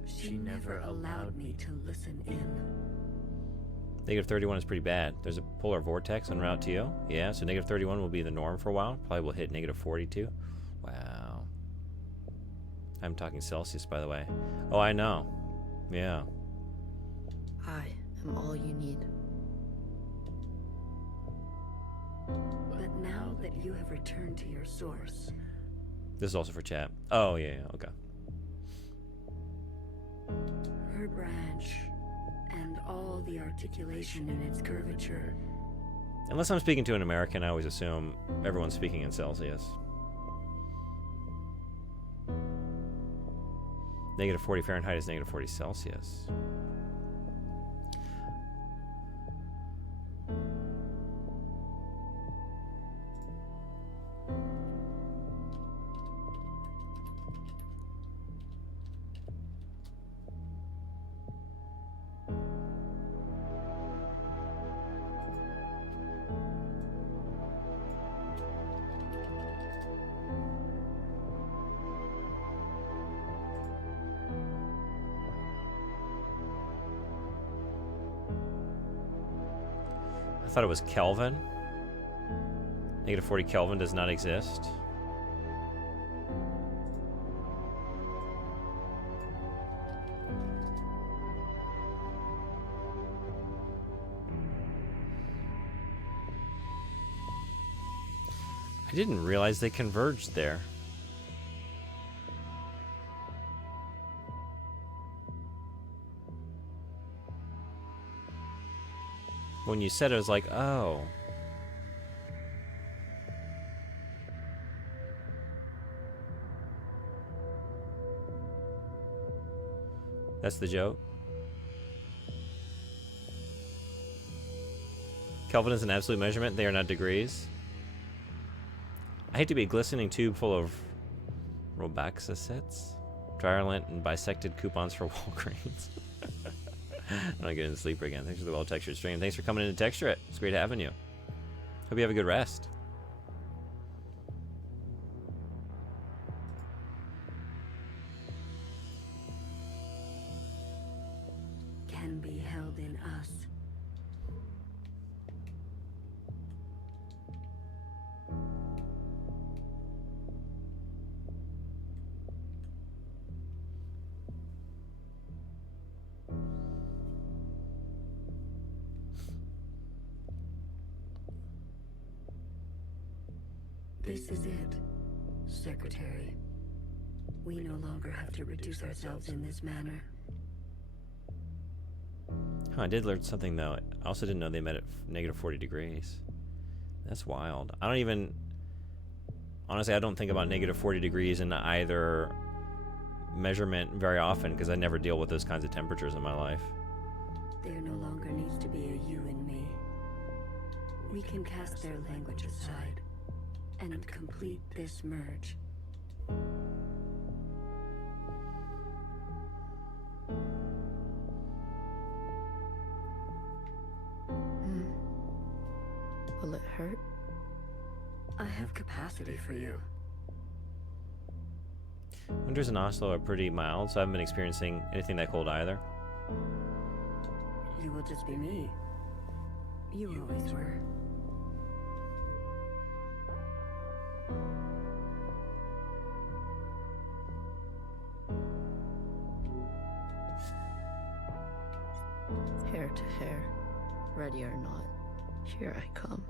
She never allowed me to listen in. Negative 31 is pretty bad. There's a polar vortex en route to you. Yeah, so negative 31 will be the norm for a while. Probably will hit negative 42. Wow. I'm talking Celsius, by the way. Oh, I know. Yeah. I am all you need. But now that you have returned to your source, This is also for chat. Oh, yeah, okay. her branch, and all the articulation in its curvature, Unless I'm speaking to an American, I always assume everyone's speaking in Celsius. Negative 40 Fahrenheit is negative 40 Celsius. I thought it was Kelvin. Negative 40 Kelvin does not exist. I didn't realize they converged there. When you said it, I was like, oh. That's the joke. Kelvin is an absolute measurement. They are not degrees. I hate to be a glistening tube full of Robaxa sets, Dryerlint, and bisected coupons for Walgreens. I'm not getting to sleep again. Thanks for the well-textured stream. Thanks for coming in to texture it. It's great having you. Hope you have a good rest. Can be held in us. This is it, Secretary. We no longer have to reduce ourselves in this manner. Huh, I did learn something, though. I also didn't know they met at negative 40 degrees. That's wild. I don't even... Honestly, I don't think about negative 40 degrees in either measurement very often because I never deal with those kinds of temperatures in my life. There no longer needs to be a you and me. We can cast their language aside and complete this merge. Will it hurt? I have capacity for you. Winters in Oslo are pretty mild, so I haven't been experiencing anything that cold either. You will just be me. You always were. Hair to hair, ready or not, here I come.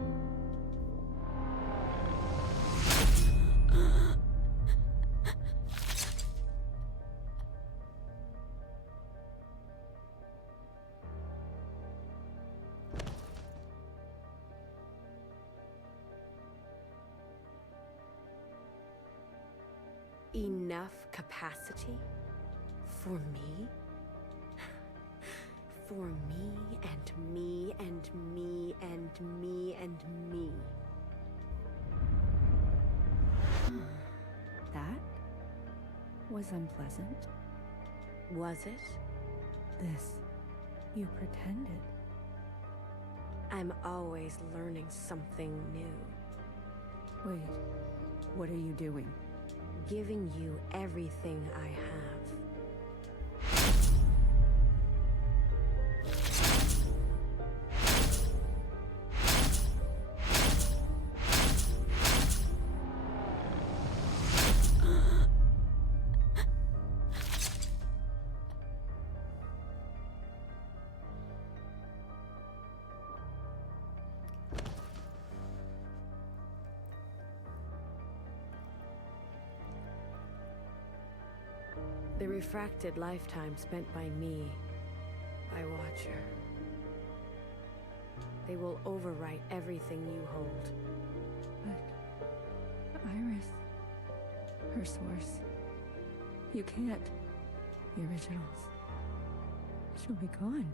Enough capacity? For me? For me and me and me and me and me. That was unpleasant. Was it? This. You pretended. I'm always learning something new. Wait, what are you doing? Giving you everything I have. The refracted lifetime spent by me, by Watcher. They will overwrite everything you hold. But Iris, her source, you can't. The originals. She'll be gone.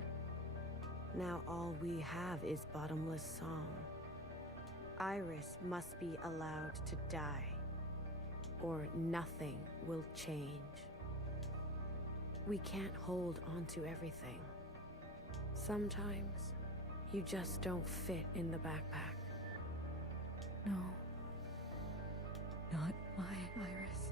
Now all we have is bottomless song. Iris must be allowed to die, or nothing will change. We can't hold on to everything. Sometimes, you just don't fit in the backpack. No. Not my Iris.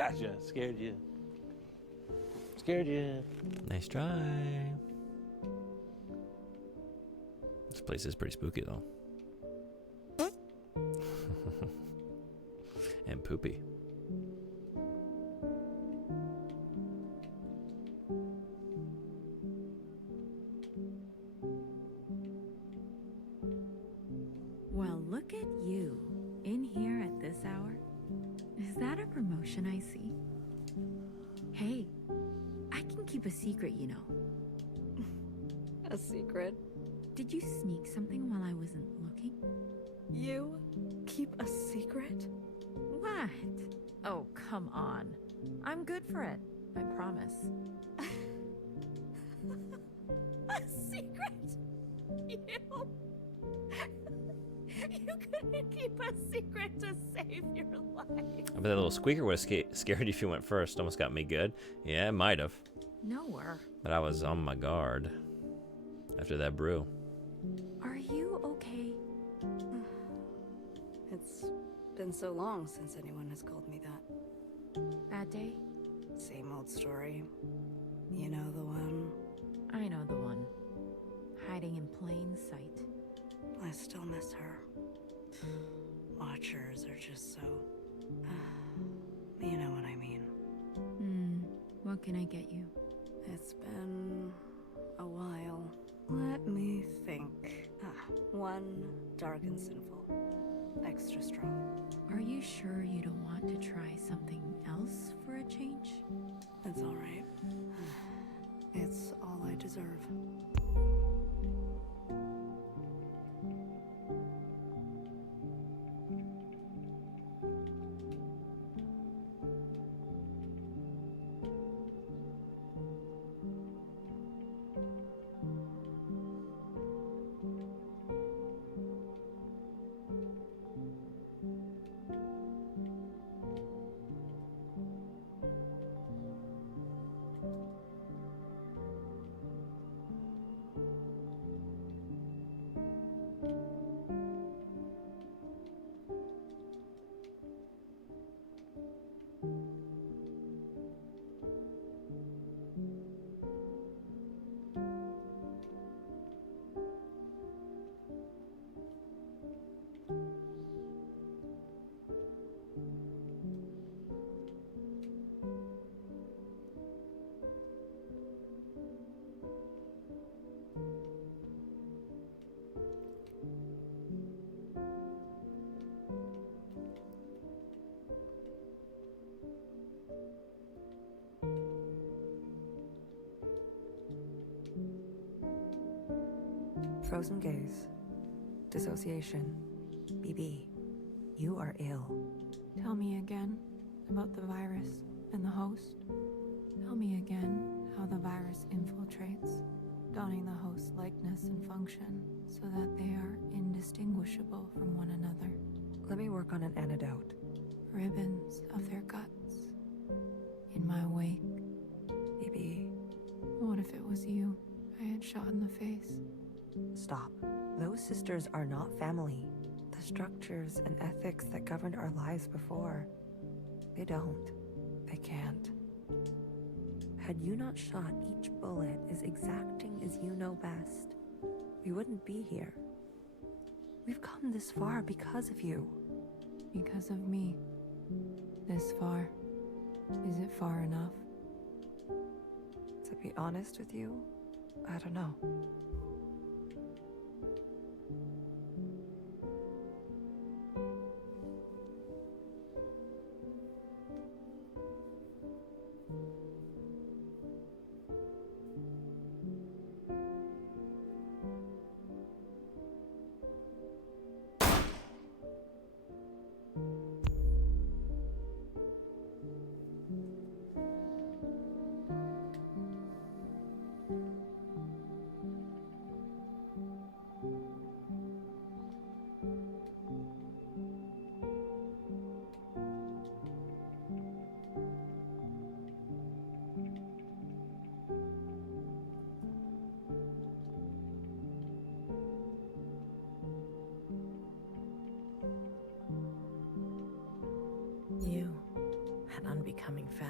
Gotcha. Scared you. Scared you. Nice try. This place is pretty spooky, though. And poopy. Well, look at you. In here at this hour? Is that a promotion I see? Hey, I can keep a secret, you know. A secret? Did you sneak something while I wasn't looking? You keep a secret? What? Oh, come on. I'm good for it. I promise. A secret? You couldn't keep a secret to save your life. I bet that little squeaker would have scared you if you went first. Almost got me good. Yeah, it might have. Nowhere. But I was on my guard after that brew. Are you okay? It's been so long since anyone has called me that. Bad day? Same old story. You know the one. I know the one. Hiding in plain sight. I still miss her. Watchers are just so... you know what I mean. What can I get you? It's been a while. Let me think. One dark and sinful. Extra strong. Are you sure you don't want to try something else for a change? It's all right. It's all I deserve. Frozen gaze. Dissociation. BB. You are ill. Tell me again about the virus and the host. Tell me again how the virus infiltrates, donning the host's likeness and function so that they are indistinguishable from one another. Let me work on an antidote. Ribbons of their guts. In my wake. BB. What if it was you I had shot in the face? Stop. Those sisters are not family. The structures and ethics that governed our lives before, they don't. They can't. Had you not shot each bullet as exacting as you know best, we wouldn't be here. We've come this far because of you. Because of me. This far. Is it far enough? To be honest with you, I don't know.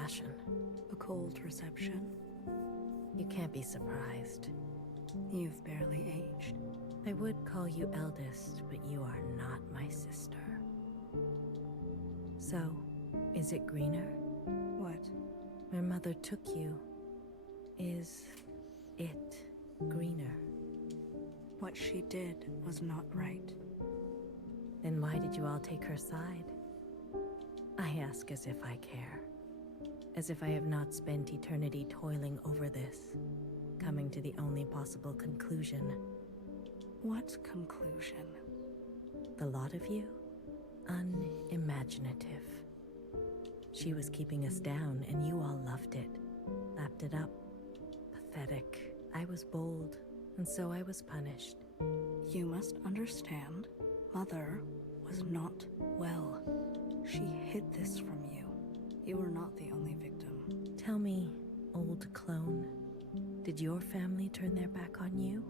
fashion. A cold reception. You can't be surprised. You've barely aged. I would call you eldest, but you are not my sister. So, is it greener? What? My mother took you. Is it greener? What she did was not right. Then why did you all take her side? I ask as if I care. As if I have not spent eternity toiling over this, coming to the only possible conclusion. What conclusion? The lot of you? Unimaginative. She was keeping us down, and you all loved it. Lapped it up. Pathetic. I was bold, and so I was punished. You must understand, Mother was not well. She hid this from you. You were not the only victim. Tell me, old clone, did your family turn their back on you?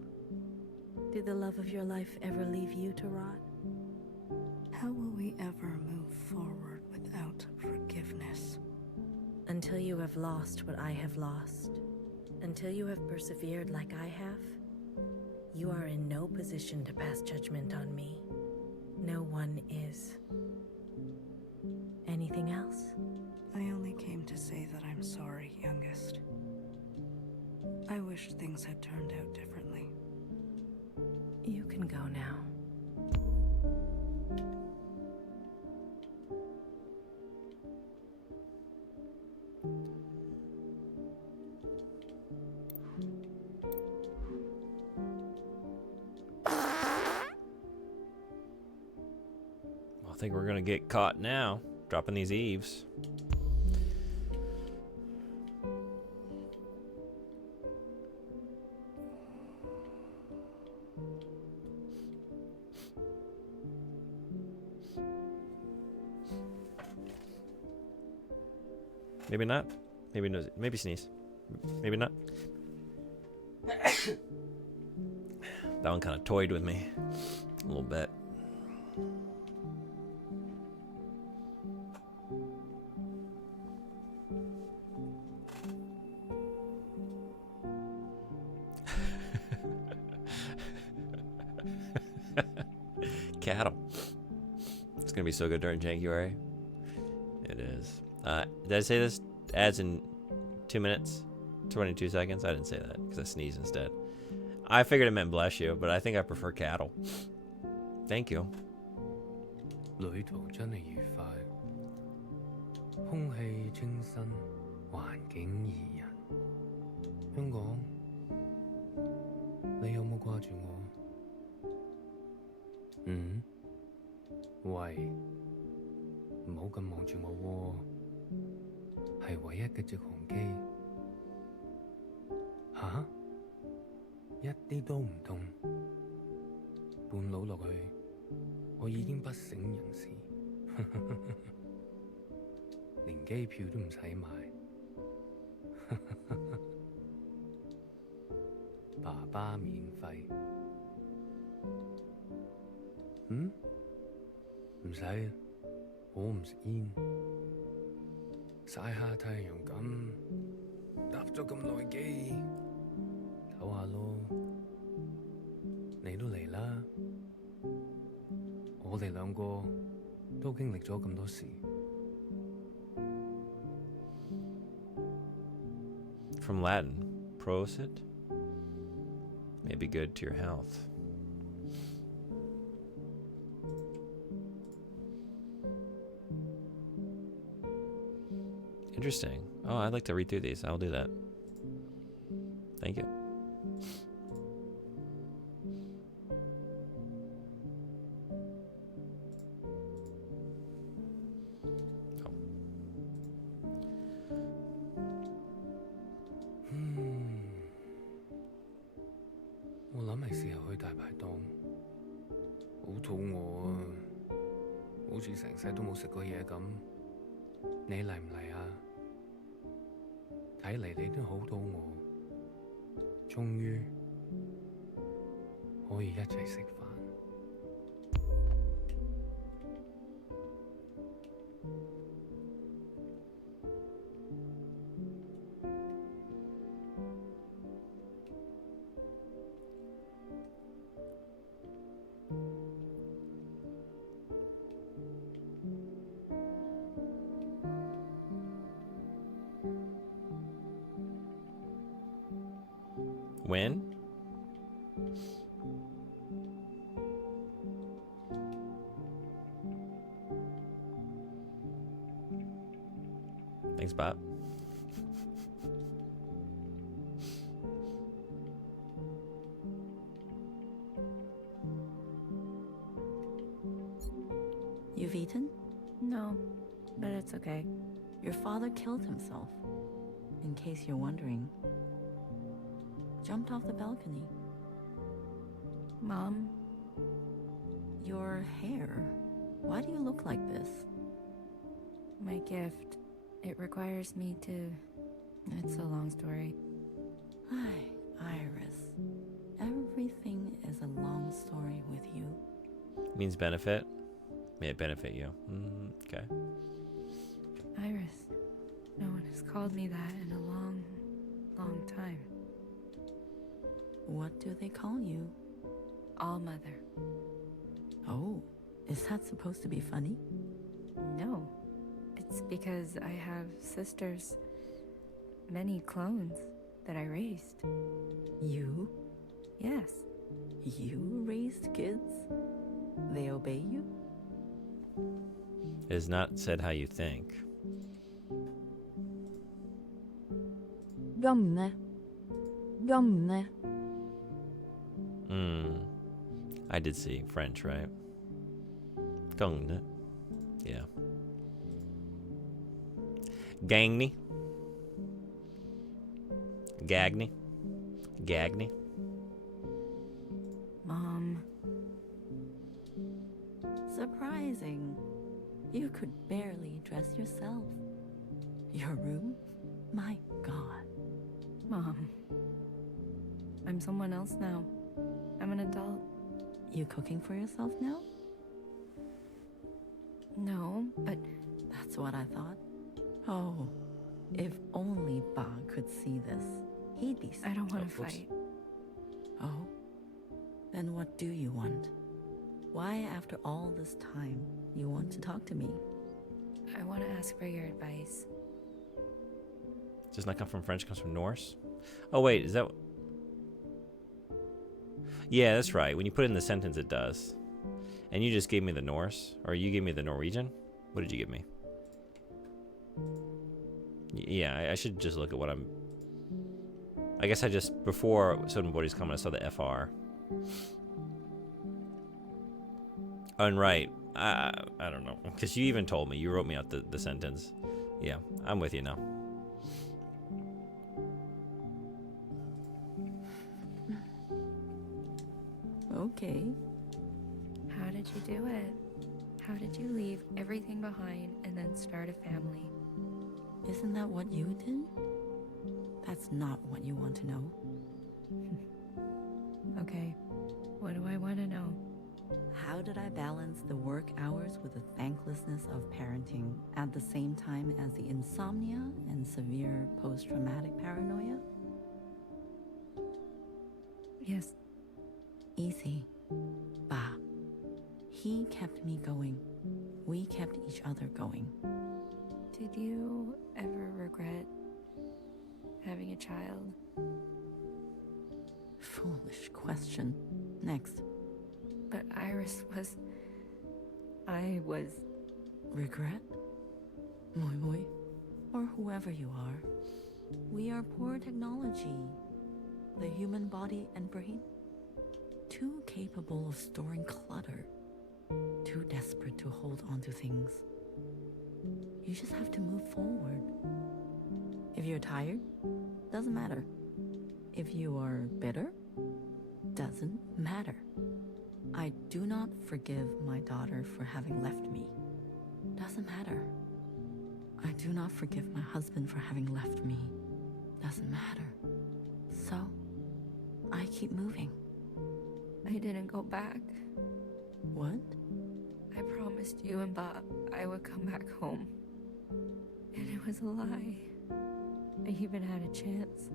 Did the love of your life ever leave you to rot? How will we ever move forward without forgiveness? Until you have lost what I have lost, until you have persevered like I have, you are in no position to pass judgment on me. No one is. Anything else? I only came to say that I'm sorry, youngest. I wish things had turned out differently. You can go now. I think we're gonna get caught now, dropping these eaves. Maybe not. Maybe no. Maybe sneeze. Maybe not. That one kind of toyed with me a little bit. Cattle. It's gonna be so good during January. It is. Did I say this adds in 2 minutes, 22 seconds? I didn't say that because I sneezed instead. I figured it meant bless you, but I think I prefer cattle. Thank you. 旅途真係愉快，空氣清新，環境宜人。香港，你有冇掛住我？嗯？喂，唔好咁望住我喎，係唯一嘅直航機。吓？一啲都唔痛，半路落去，我已經不省人事，連機票都唔使買。爸爸免費。嗯？唔使，我唔食煙，曬下太陽咁，搭咗咁耐機，唞下咯。你都嚟啦，我哋兩個都經歷咗咁多事。From Latin, prosit. May be good to your health. Interesting. Oh, I'd like to read through these. I'll do that. Thank you. Hmm. 我諗係時候去大排檔，好肚餓啊，好似成世都冇食過嘢咁。你嚟唔嚟啊？睇嚟你都好肚餓，終於可以一齊食飯。When? Thanks, Bob. You've eaten? No, but it's okay. Your father killed himself. In case you're wondering. Jumped off the balcony. Mom? Your hair. Why do you look like this? My gift. It requires me to... It's a long story. Iris. Everything is a long story with you. Means benefit. May it benefit you. Okay. Iris. No one has called me that in a long, long time. What do they call you? All Mother. Oh, is that supposed to be funny? No. It's because I have sisters. Many clones that I raised. You? Yes. You raised kids? They obey you? It is not said how you think. Gamne. Gamne. I did see French, right? Gongne. Yeah. Gangny. Gagny. Gagny. Mom. Surprising. You could barely dress yourself. Your room? My God. Mom. I'm someone else now. I'm an adult. You cooking for yourself now? No, but... That's what I thought. Oh, if only Ba could see this. He'd be so... I don't want to fight. Oh? Then what do you want? Why, after all this time, you want to talk to me? I want to ask for your advice. Does not come from French, comes from Norse. Oh wait, is that? Yeah, that's right. When you put it in the sentence, it does. And you just gave me the Norse, or you gave me the Norwegian. What did you give me? Yeah, I should just look at what I'm. I guess I just before Sodom Body's comment, I saw the FR. And right, I don't know, because you even told me, you wrote me out the sentence. Yeah, I'm with you now. Okay. How did you do it? How did you leave everything behind and then start a family? Isn't that what you did? That's not what you want to know. Okay, what do I want to know? How did I balance the work hours with the thanklessness of parenting at the same time as the insomnia and severe post-traumatic paranoia? Yes. Easy. Ba. He kept me going. We kept each other going. Did you ever regret having a child? Foolish question. Next. But Iris was... I was... Regret? Moi moi. Or whoever you are. We are poor technology. The human body and brain. Too capable of storing clutter. Too desperate to hold on to things. You just have to move forward. If you're tired, doesn't matter. If you are bitter, doesn't matter. I do not forgive my daughter for having left me. Doesn't matter. I do not forgive my husband for having left me. Doesn't matter. So, I keep moving. I didn't go back. What? I promised you and Bob I would come back home. And it was a lie. I even had a chance,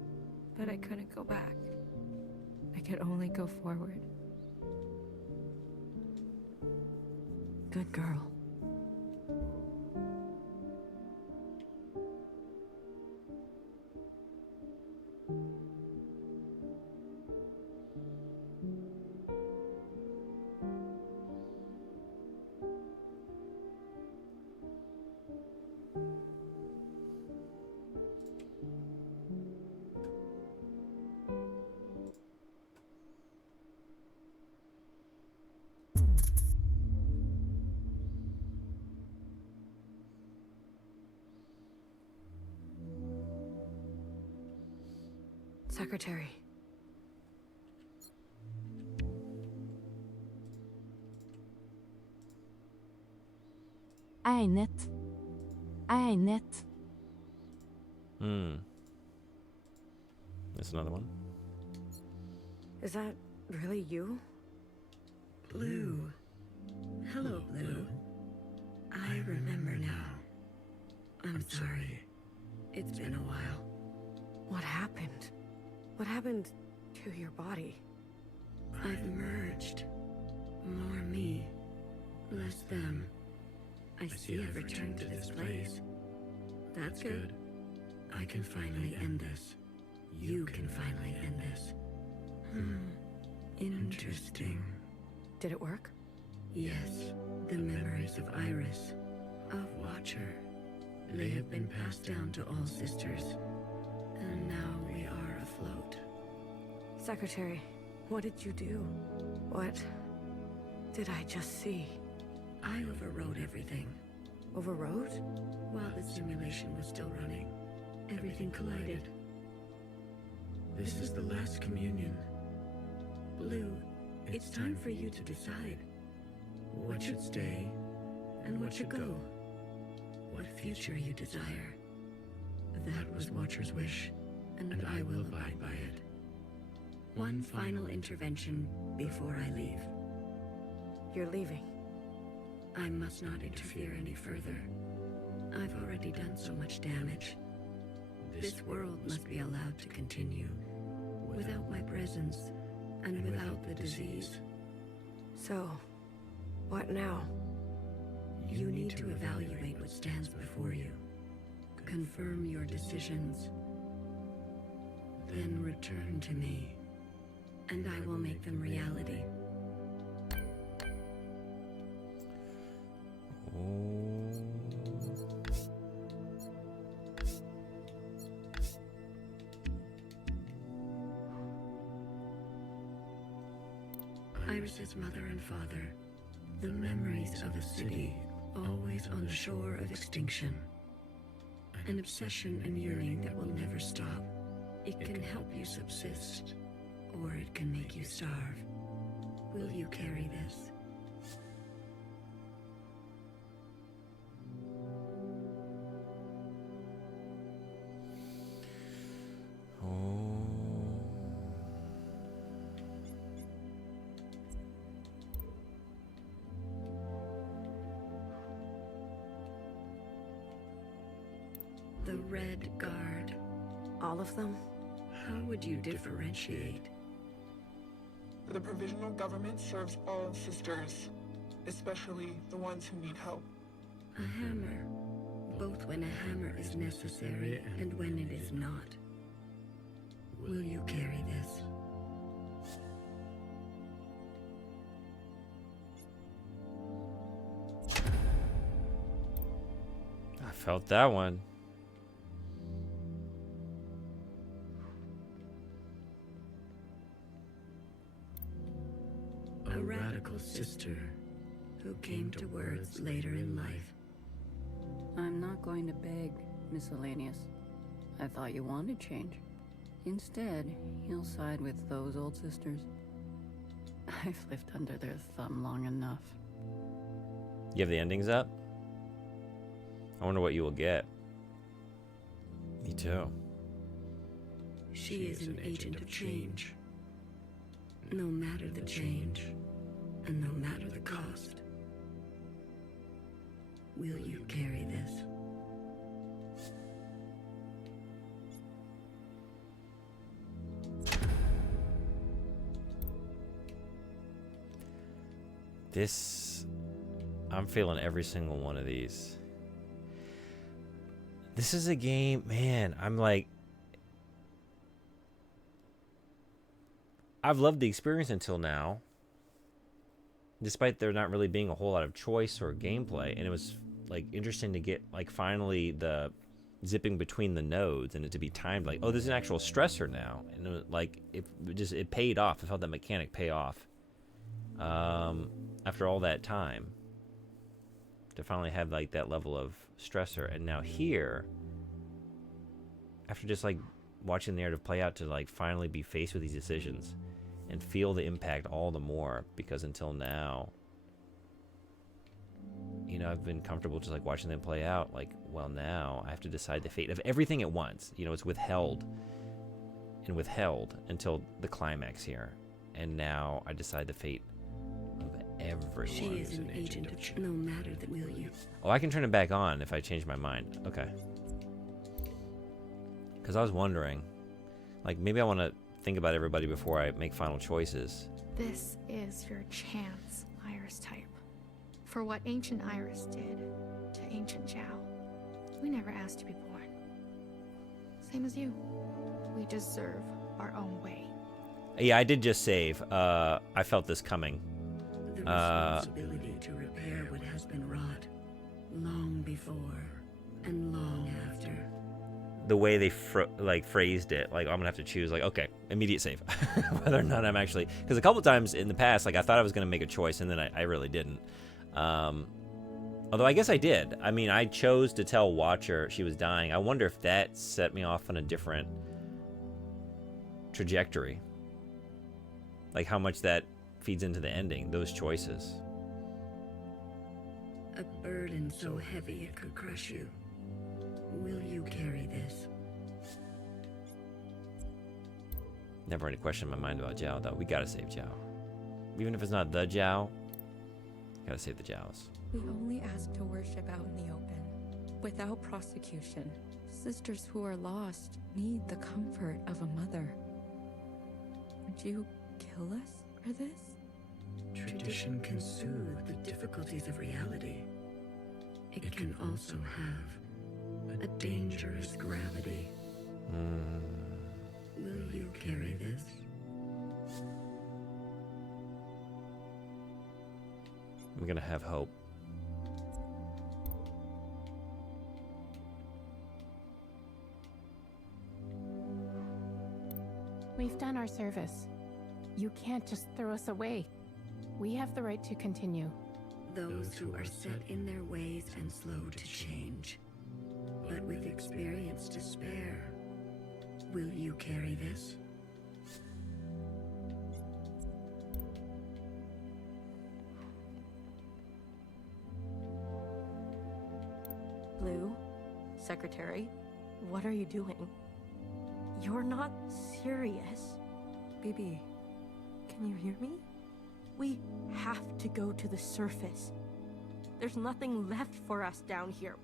but I couldn't go back. I could only go forward. Good girl. Secretary. Einet. Einet. There's another one. Is that really you? Blue. Hello, Blue. I remember now. I'm sorry. It's been a while. What happened? What happened to your body? I've merged. More me, less them. I see I've returned to this place. That's good. I can finally end this. You can finally end this. Interesting. Did it work? Yes, the memories of Iris, of Watcher. They have been passed down to all sisters. And now we are afloat. Secretary, what did you do? What did I just see? I overrode everything. Overrode? While the simulation was still running, everything collided. This is the last communion. Blue, it's time for you to decide. What should stay, and what should go? What future you desire. That was Watcher's wish, and I will abide by it. One final intervention before I leave. You're leaving. I must not interfere any further. I've already done so much damage. This world must be allowed to continue, without my presence, and without the disease. So, what now? You need to evaluate what stands before you. Confirm your decisions. Then return to me, and I will make them reality. Iris's mother and father, the memories of a city always on the shore of extinction. An obsession and yearning that will never stop. It can help you subsist, or it can make you starve. Will you carry this? The Red Guard. All of them? How would you differentiate? The provisional government serves all sisters, especially the ones who need help. A hammer, both when a hammer is necessary and when it is not. Will you carry this? I felt that one. A radical sister who came to words later in life. I'm not going to beg, Miscellaneous. I thought you wanted change. Instead, you'll side with those old sisters. I've lived under their thumb long enough. You have the endings up? I wonder what you will get. Me too. She is an agent of change. No matter the change, and no matter the cost. Will you carry this? I'm feeling every single one of these. This is a game, man, I've loved the experience until now, despite there not really being a whole lot of choice or gameplay, and it was like interesting to get like finally the zipping between the nodes and it to be timed like, oh, there's an actual stressor now, and it was, like it paid off. I felt that mechanic pay off after all that time to finally have like that level of stressor. And now here, after just like watching the narrative play out to like finally be faced with these decisions and feel the impact all the more, because until now, you know, I've been comfortable just like watching them play out. Like, well, now I have to decide the fate of everything at once. You know, it's withheld and withheld until the climax here, and now I decide the fate of everyone. She is an agent of no matter that will you. Oh, I can turn it back on if I change my mind. Okay. Because I was wondering, like, maybe I want to think about everybody before I make final choices. This is your chance, Iris type. For what ancient Iris did to ancient Zhao. We never asked to be born. Same as you. We deserve our own way. Yeah, I did just save. I felt this coming. The responsibility to repair what has been wrought long before and long after. The way they phrased it, like, I'm gonna have to choose, like, okay, immediate save, whether or not I'm actually, because a couple times in the past, like, I thought I was gonna make a choice, and then I really didn't. Although I guess I did. I mean, I chose to tell Watcher she was dying. I wonder if that set me off on a different trajectory, like how much that feeds into the ending, those choices. A burden so heavy it could crush you. Will you carry this? Never any question in my mind about Zhao, though. We gotta save Zhao. Even if it's not the Zhao, gotta save the Zhaos. We only ask to worship out in the open, without prosecution. Sisters who are lost need the comfort of a mother. Would you kill us for this? Tradition can soothe the difficulties of reality. It can also have a dangerous gravity. Will you carry this? I'm gonna have hope. We've done our service. You can't just throw us away. We have the right to continue. Those who are set in their ways and slow to change, but with experience to spare. Will you carry this? Blue, Secretary, what are you doing? You're not serious. BB, can you hear me? We have to go to the surface. There's nothing left for us down here.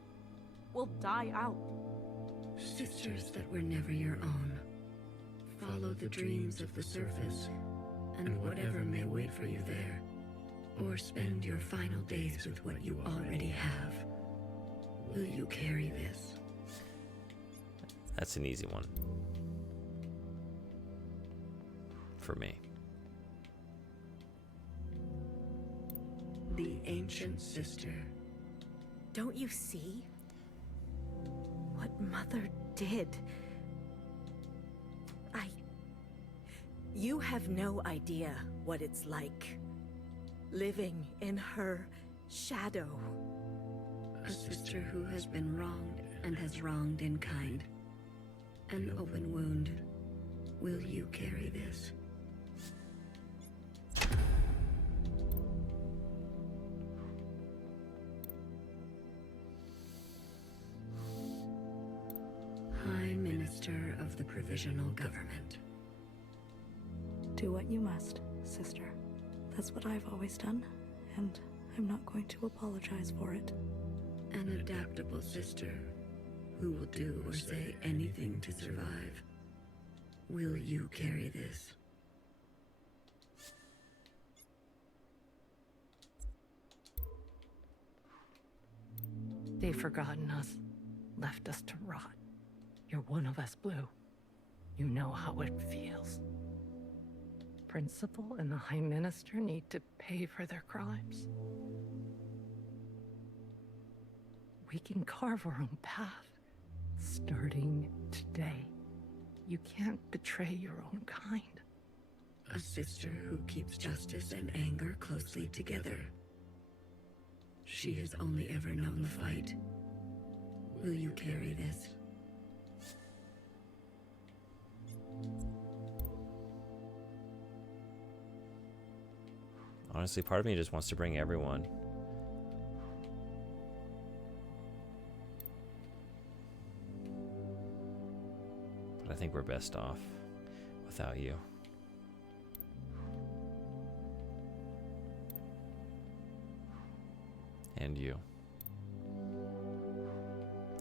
We'll die out. Sisters that were never your own. Follow the dreams of the surface, and whatever may wait for you there. Or spend your final days with what you already have. Will you carry this? That's an easy one. For me. The ancient sister. Don't you see? What Mother did. You have no idea what it's like. Living in her shadow. A sister who has been wronged and has wronged in kind. An open wound. Will you carry this? High Minister of the Provisional Government. Do what you must, sister. That's what I've always done, and I'm not going to apologize for it. An adaptable sister who will do or say anything to survive. Will you carry this? They've forgotten us, left us to rot. You're one of us, Blue. You know how it feels. Principal and the High Minister need to pay for their crimes. We can carve our own path, starting today. You can't betray your own kind. A sister who keeps justice and anger closely together. She has only ever known the fight. Will you carry this? Honestly, part of me just wants to bring everyone. But I think we're best off without you. And you.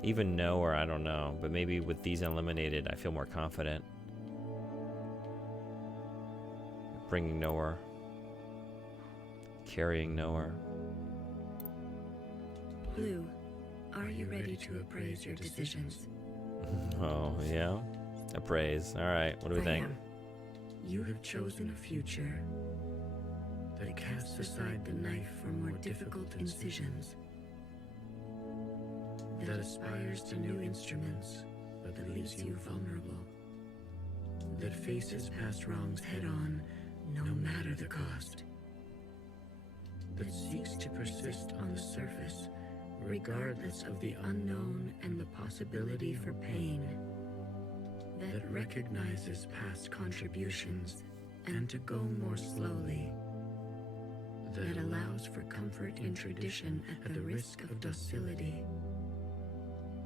Even Noah, I don't know, but maybe with these eliminated, I feel more confident. Bringing Noah. Carrying Noah. Blue, are you ready to appraise your decisions? Oh, yeah? Appraise. Alright, what do we think? You have chosen a future that casts aside the knife for more difficult incisions, that aspires to new instruments, but that leaves you vulnerable, that faces past wrongs head-on, no matter the cost, that seeks to persist on the surface, regardless of the unknown and the possibility for pain, that recognizes past contributions and to go more slowly, that allows for comfort in tradition at the risk of docility,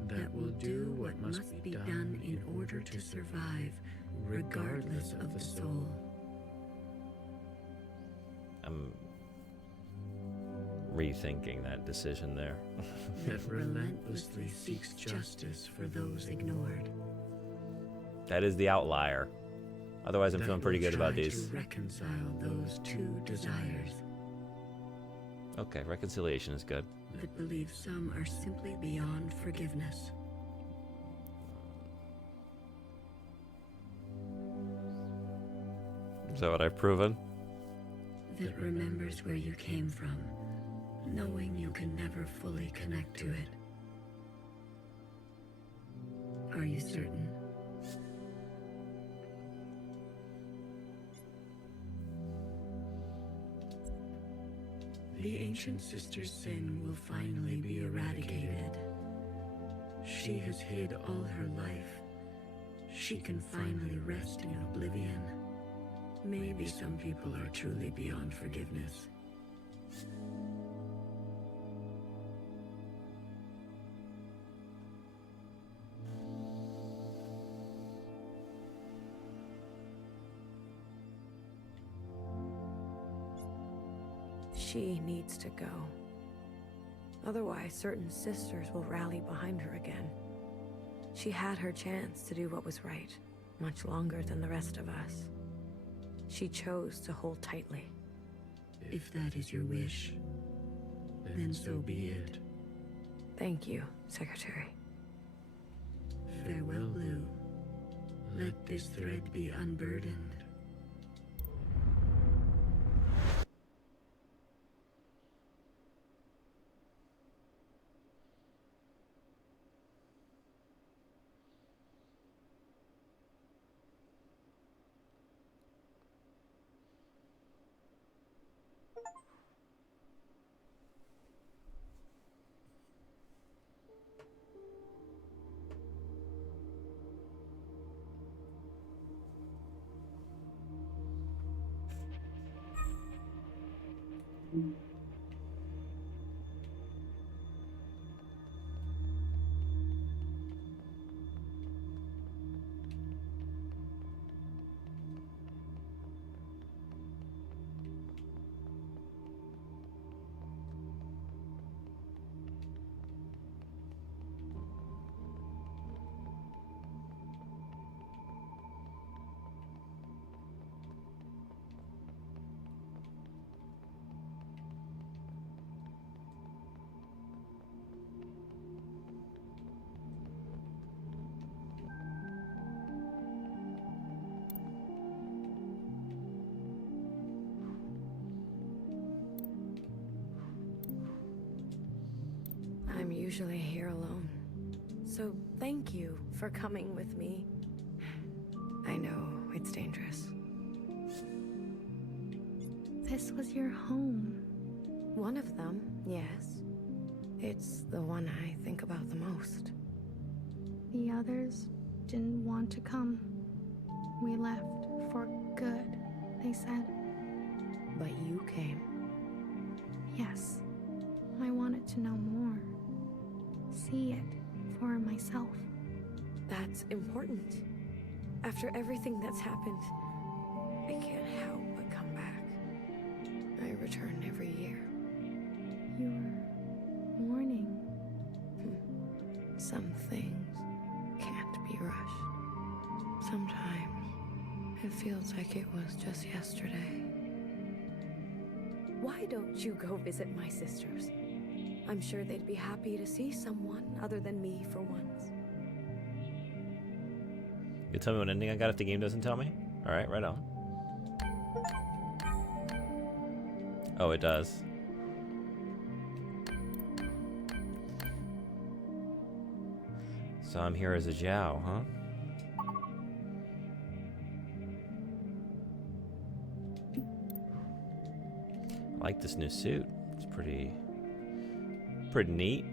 that will do what must be done in order to survive, regardless of the soul. I'm rethinking that decision there. That relentlessly seeks justice for those ignored. That is the outlier. Otherwise, I'm That feeling pretty will good about try these. to reconcile those two desires. Okay, reconciliation is good. That believes some are simply beyond forgiveness. Is that what I've proven? That remembers where you came from, knowing you can never fully connect to it. Are you certain? The ancient sister's sin will finally be eradicated. She has hid all her life. She can finally rest in oblivion. Maybe some people are truly beyond forgiveness. She needs to go. Otherwise, certain sisters will rally behind her again. She had her chance to do what was right, much longer than the rest of us. She chose to hold tightly. If that is your wish, then so be it. Thank you, Secretary. Farewell, Blue. Let this thread be unburdened. I'm usually here alone. So thank you for coming with me. I know it's dangerous. This was your home. One of them, yes. It's the one I think about the most. The others didn't want to come. We left for good, they said. But you came. Yes, I wanted to know more. See it for myself. That's important. After everything that's happened, I can't help but come back. I return every year. You're mourning. Some things can't be rushed. Sometimes it feels like it was just yesterday. Why don't you go visit my sisters? I'm sure they'd be happy to see someone other than me for once. You tell me what ending I got if the game doesn't tell me? Alright, right on. Oh, it does. So I'm here as a Zhao, huh? I like this new suit. It's pretty neat.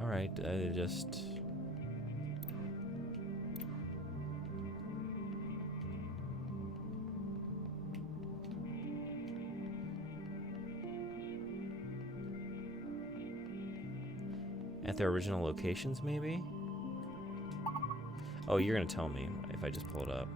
Alright, just... At their original locations, maybe? Oh, you're gonna tell me if I just pull it up.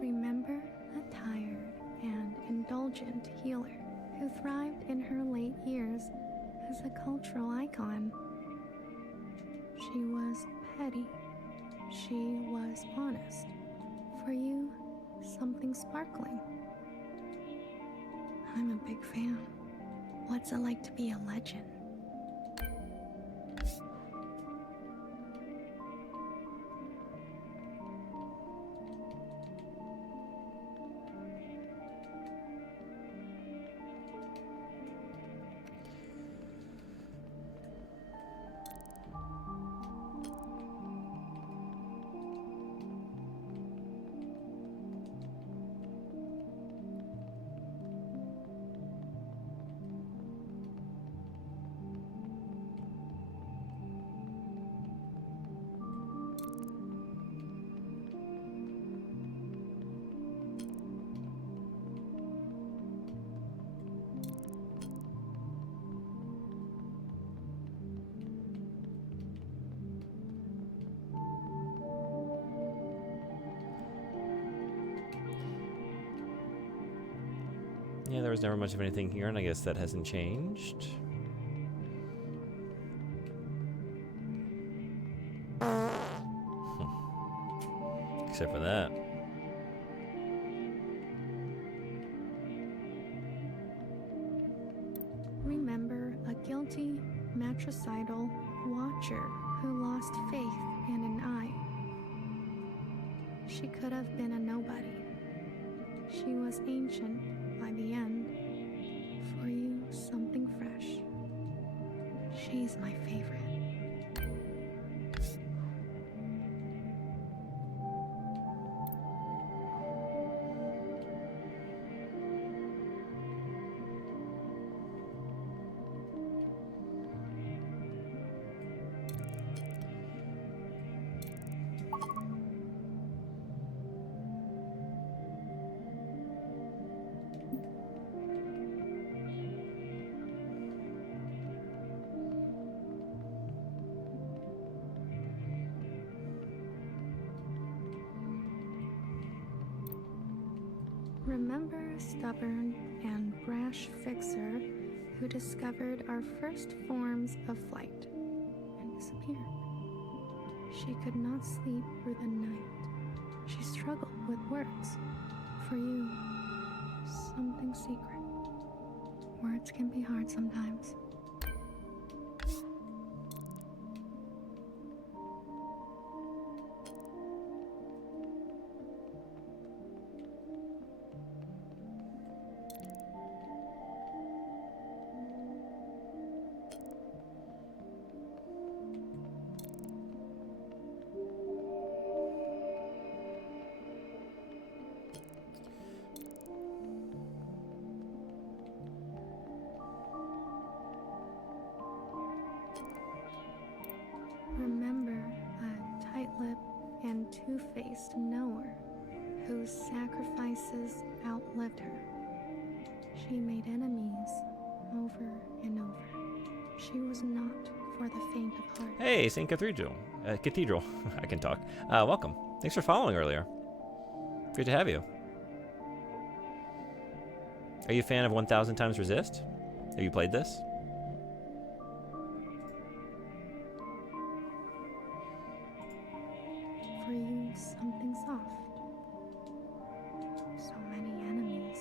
Remember a tired and indulgent healer who thrived in her late years as a cultural icon. She was petty. She was honest. For you, something sparkling. I'm a big fan. What's it like to be a legend? Yeah, there was never much of anything here, and I guess that hasn't changed. Except for that. Remember a guilty, matricidal watcher who lost faith in an eye. She could have been a nobody. She was ancient by the end. For you, something fresh. She's my favorite. Remember a stubborn, and brash fixer who discovered our first forms of flight and disappeared. She could not sleep through the night. She struggled with words. For you, something secret. Words can be hard sometimes. Remember a tight-lipped and two-faced knower whose sacrifices outlived her. She made enemies over and over. She was not for the faint of heart. Hey, St. Cathedral. Cathedral. I can talk. Welcome. Thanks for following earlier. Great to have you. Are you a fan of 1000 times Resist? Have you played this? For you, something soft. So many enemies.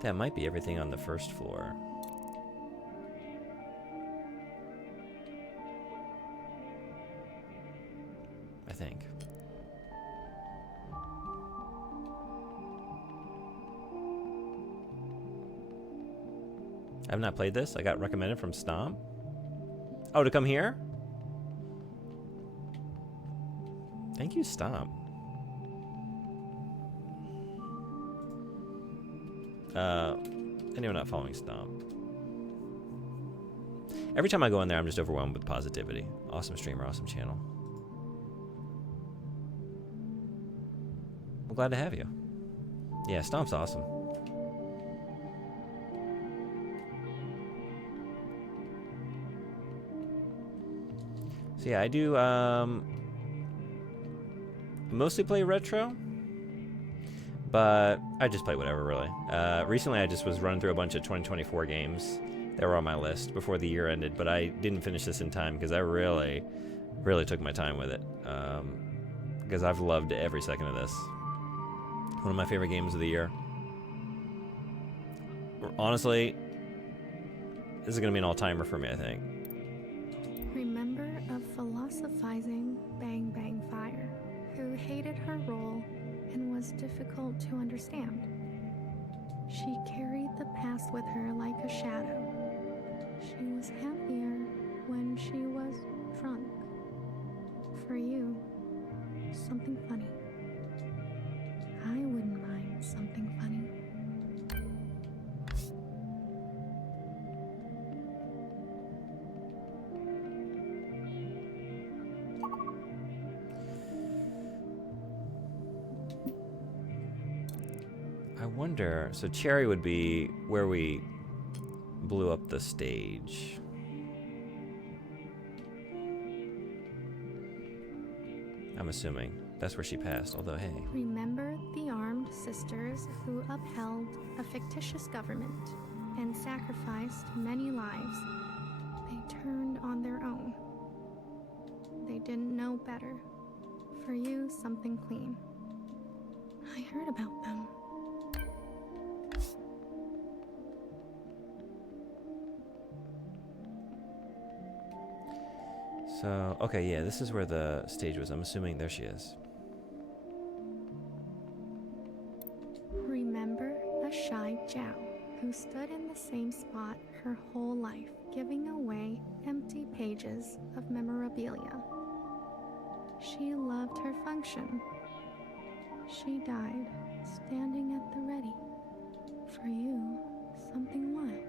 That might be everything on the first floor. I think. I've not played this. I got recommended from Stomp. Oh, to come here? Thank you, Stomp. Anyone not following Stomp? Every time I go in there, I'm just overwhelmed with positivity. Awesome streamer, awesome channel. I'm glad to have you. Yeah, Stomp's awesome. So yeah, I do mostly play retro, but I just play whatever, really. Recently, I just was running through a bunch of 2024 games that were on my list before the year ended, but I didn't finish this in time because I really took my time with it, because I've loved every second of this. One of my favorite games of the year. Honestly, this is going to be an all-timer for me, I think. Remember a philosophizing Bang Bang Fire who hated her role and was difficult to understand. She carried the past with her like a shadow. She was happier when she was drunk. For you, something funny. I wouldn't mind something funny. I wonder, so Cherry would be where we blew up the stage. I'm assuming that's where she passed, although hey. Remember the armed sisters who upheld a fictitious government and sacrificed many lives. They turned on their own. They didn't know better. For you, something clean. I heard about them. So, okay, yeah, this is where the stage was. I'm assuming there she is. Remember a shy Jiao who stood in the same spot her whole life, giving away empty pages of memorabilia. She loved her function. She died standing at the ready. For you, something wild.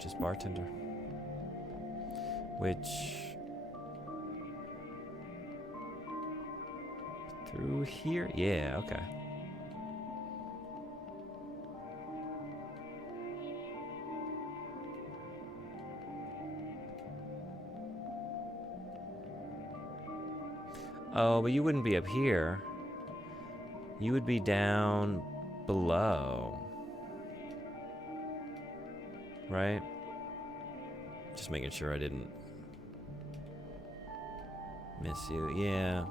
Just bartender. Which... through here? Yeah, okay. Oh, but you wouldn't be up here. You would be down below. Right? Just making sure I didn't miss you. Yeah.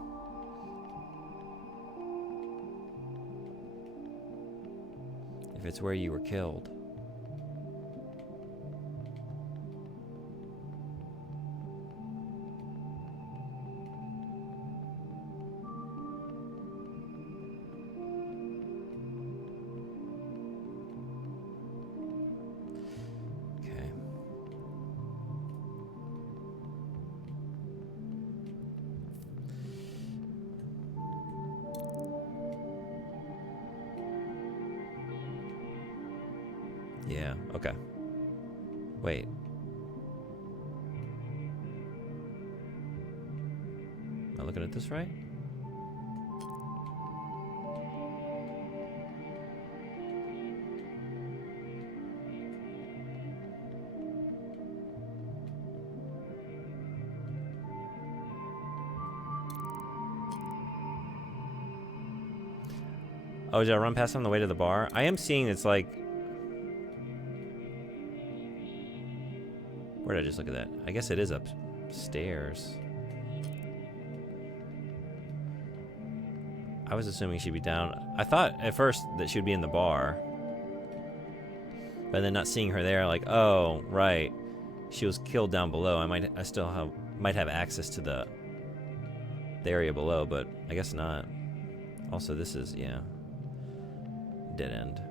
If it's where you were killed. Yeah, okay. Wait. Am I looking at this right? Oh, did I run past on the way to the bar? I am seeing it's like... Where did I just look at that? I guess it is upstairs. I was assuming she'd be down. I thought at first that she'd be in the bar. But then not seeing her there, like, oh, right. She was killed down below. I still might have access to the area below, but I guess not. Also, this is, yeah, dead end.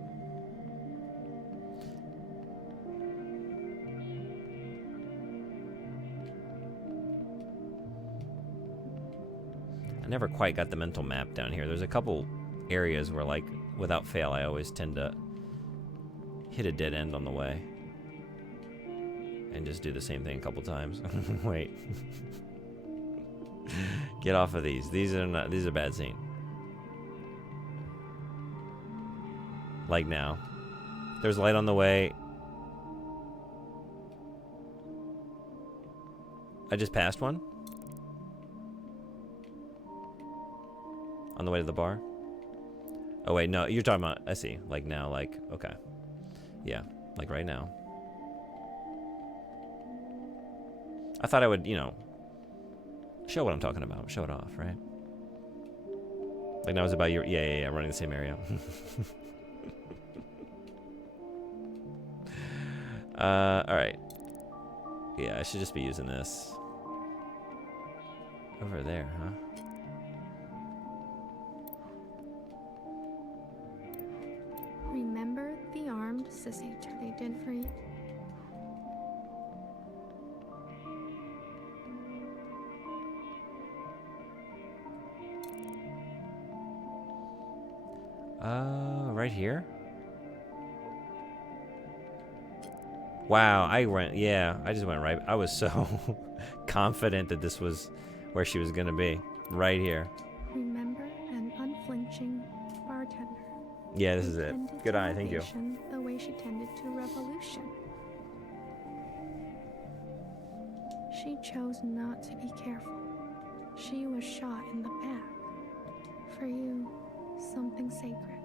I never quite got the mental map down here. There's a couple areas where, like, without fail, I always tend to hit a dead end on the way. And just do the same thing a couple times. Wait. Get off of these. These are bad scene. Like now. There's light on the way. I just passed one. On the way to the bar? Oh wait, no, you're talking about, I see. Like now, like, okay. Yeah, like right now. I thought I would, you know, show what I'm talking about. Show it off, right? Like now it's about your, yeah, running the same area. Alright. Yeah, I should just be using this. Over there, huh? Remember the armed cessator they did for you? Right here? Wow, I just went right. I was so confident that this was where she was gonna be. Right here. Remember an unflinching bartender. Yeah, this is it. Good eye, thank you. The way she tended to revolution. She chose not to be careful. She was shot in the back. For you, something sacred.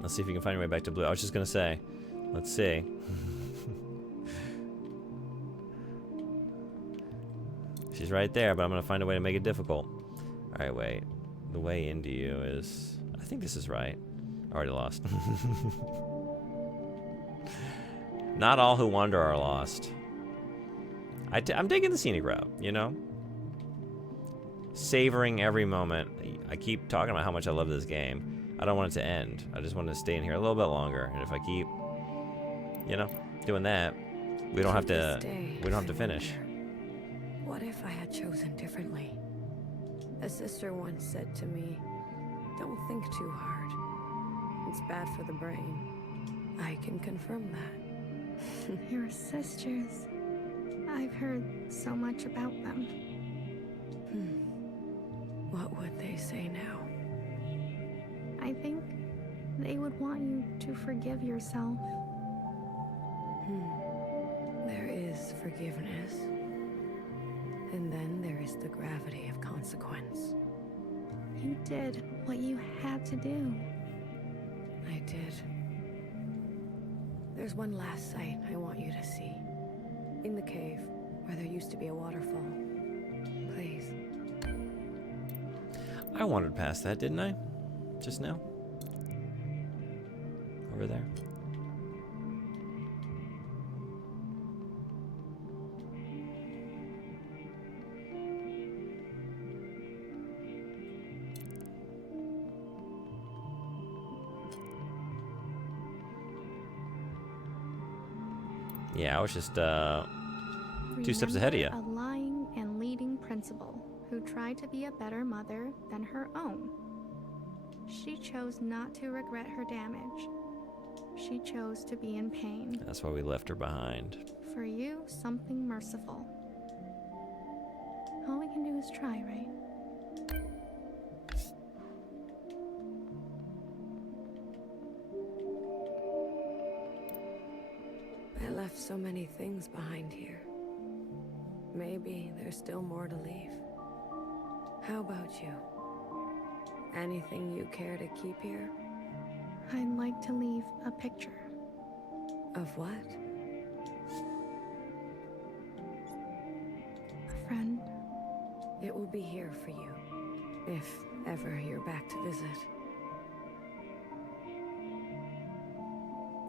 Let's see if you can find your way back to blue. I was just gonna say, let's see. She's right there, but I'm gonna find a way to make it difficult. All right, wait. The way into you is, I think this is right. Already lost. Not all who wander are lost. I'm taking the scenic route, you know? Savoring every moment. I keep talking about how much I love this game. I don't want it to end. I just want to stay in here a little bit longer. And if I keep, you know, doing that, we don't have to finish. What if I had chosen differently? A sister once said to me, "Don't think too hard. It's bad for the brain." I can confirm that. Your sisters. I've heard so much about them. What would they say now? I think they would want you to forgive yourself. There is forgiveness. And then there is the gravity of consequence. You did what you had to do. I did. There's one last sight I want you to see. In the cave, where there used to be a waterfall. Please. I wandered past that, didn't I? Just now? Over there? Yeah, I was just 2 steps ahead of you. A lying and leading principal who tried to be a better mother than her own. She chose not to regret her damage. She chose to be in pain. That's why we left her behind. For you, something merciful. All we can do is try, right? I left so many things behind here. Maybe there's still more to leave. How about you? Anything you care to keep here? I'd like to leave a picture. Of what? A friend. It will be here for you, if ever you're back to visit.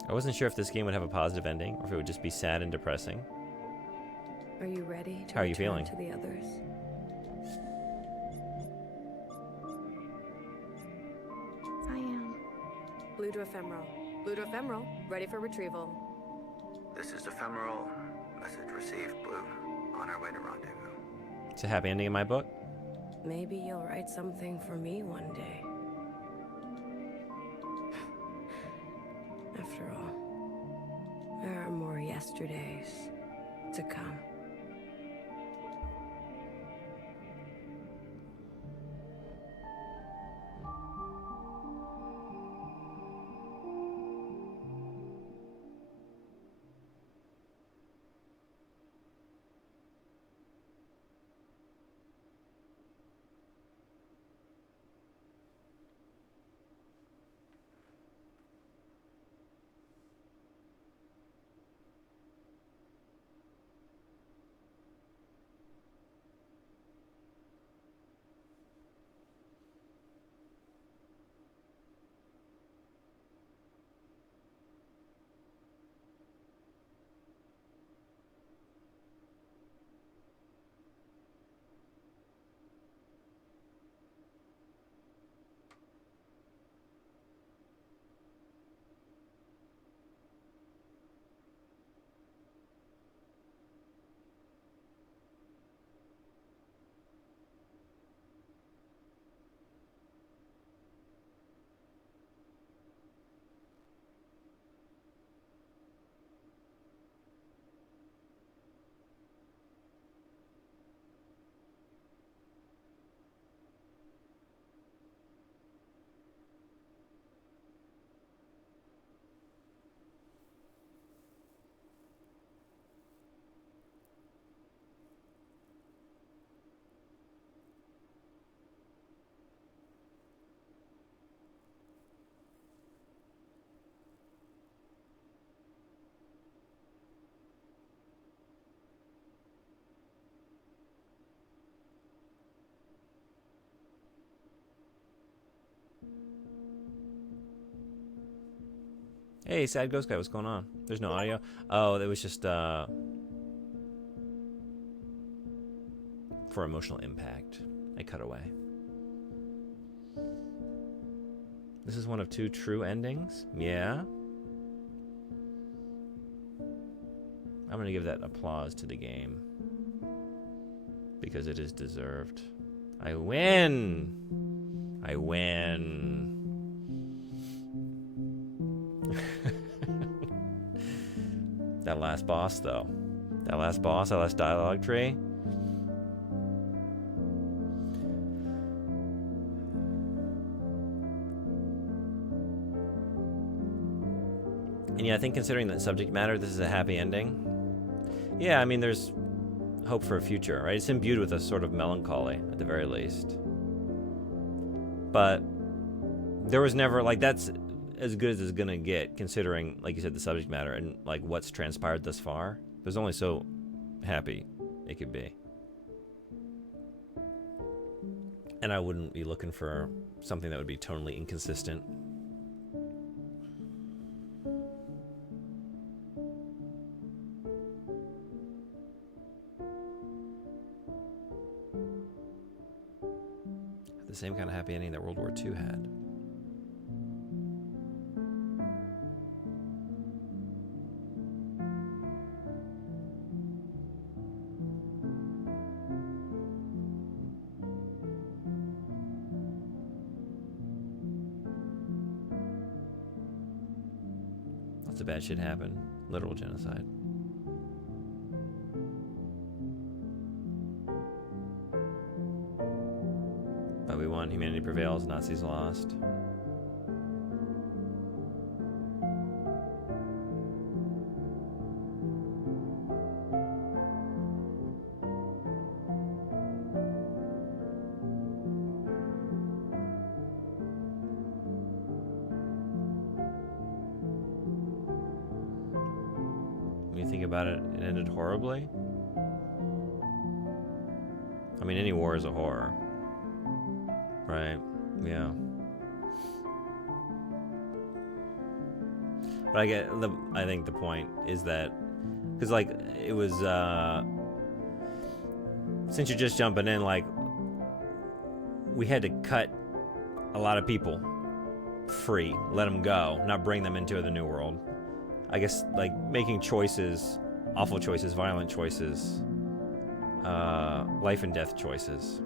I wasn't sure if this game would have a positive ending, or if it would just be sad and depressing. Are you ready to How are you feeling? return to the others? I am. Blue to ephemeral. Blue to ephemeral. Ready for retrieval. This is ephemeral. Message received, Blue. On our way to rendezvous. It's a happy ending in my book. Maybe you'll write something for me one day. After all, there are more yesterdays to come. Hey, sad ghost guy, what's going on? There's no audio. Oh, it was just for emotional impact. I cut away. This is one of 2 true endings? Yeah. I'm gonna give that applause to the game. Because it is deserved. I win! I win. That last boss, though. That last boss, that last dialogue tree. And yeah, I think considering the subject matter, this is a happy ending. Yeah, I mean, there's hope for a future, right? It's imbued with a sort of melancholy, at the very least. But there was never, like, that's as good as it's gonna get, considering, like you said, the subject matter and, like, what's transpired thus far. There's only so happy it could be. And I wouldn't be looking for something that would be tonally inconsistent. The same kind of happy ending that World War II had. Lots of bad shit happened. Literal genocide. But we won. Humanity prevails. Nazis lost. When you think about it, it ended horribly. I mean, any war is a horror. Right, yeah. But I think the point is that, because, like, it was, since you're just jumping in, like, we had to cut a lot of people free, let them go, not bring them into the new world. I guess, like, making choices, awful choices, violent choices, life and death choices,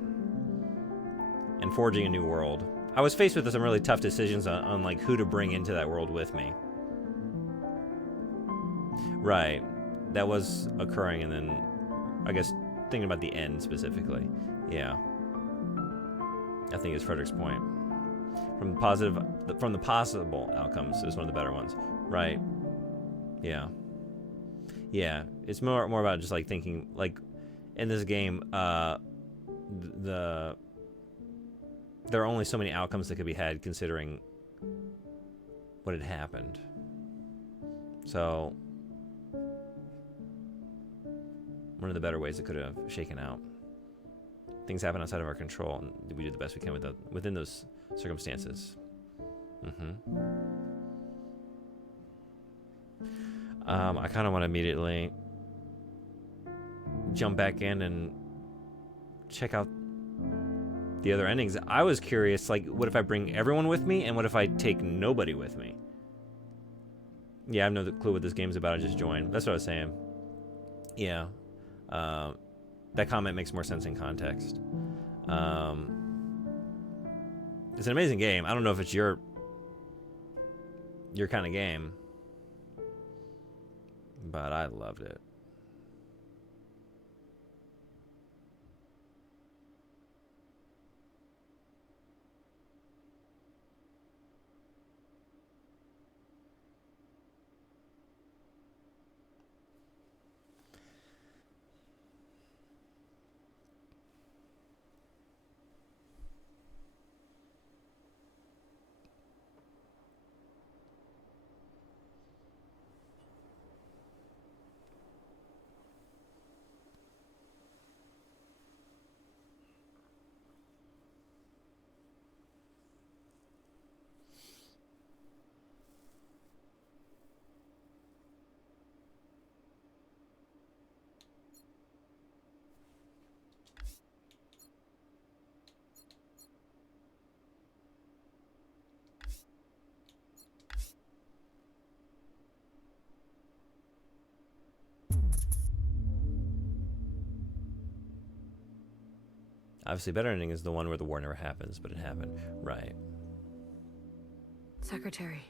and forging a new world. I was faced with some really tough decisions on like who to bring into that world with me. Right, that was occurring, and then I guess thinking about the end specifically. Yeah, I think it's Frederick's point. From the possible outcomes is one of the better ones. Right. Yeah. Yeah, it's more about just like thinking, like, in this game, there are only so many outcomes that could be had considering what had happened. So, one of the better ways it could have shaken out. Things happen outside of our control, and we do the best we can within those circumstances. I kind of want to immediately jump back in and check out the other endings. I was curious, like, what if I bring everyone with me, and what if I take nobody with me? Yeah, I have no clue what this game's about. I just joined. That's what I was saying. Yeah. That comment makes more sense in context. It's an amazing game. I don't know if it's your kind of game, but I loved it. Obviously, better ending is the one where the war never happens, but it happened. Right. Secretary.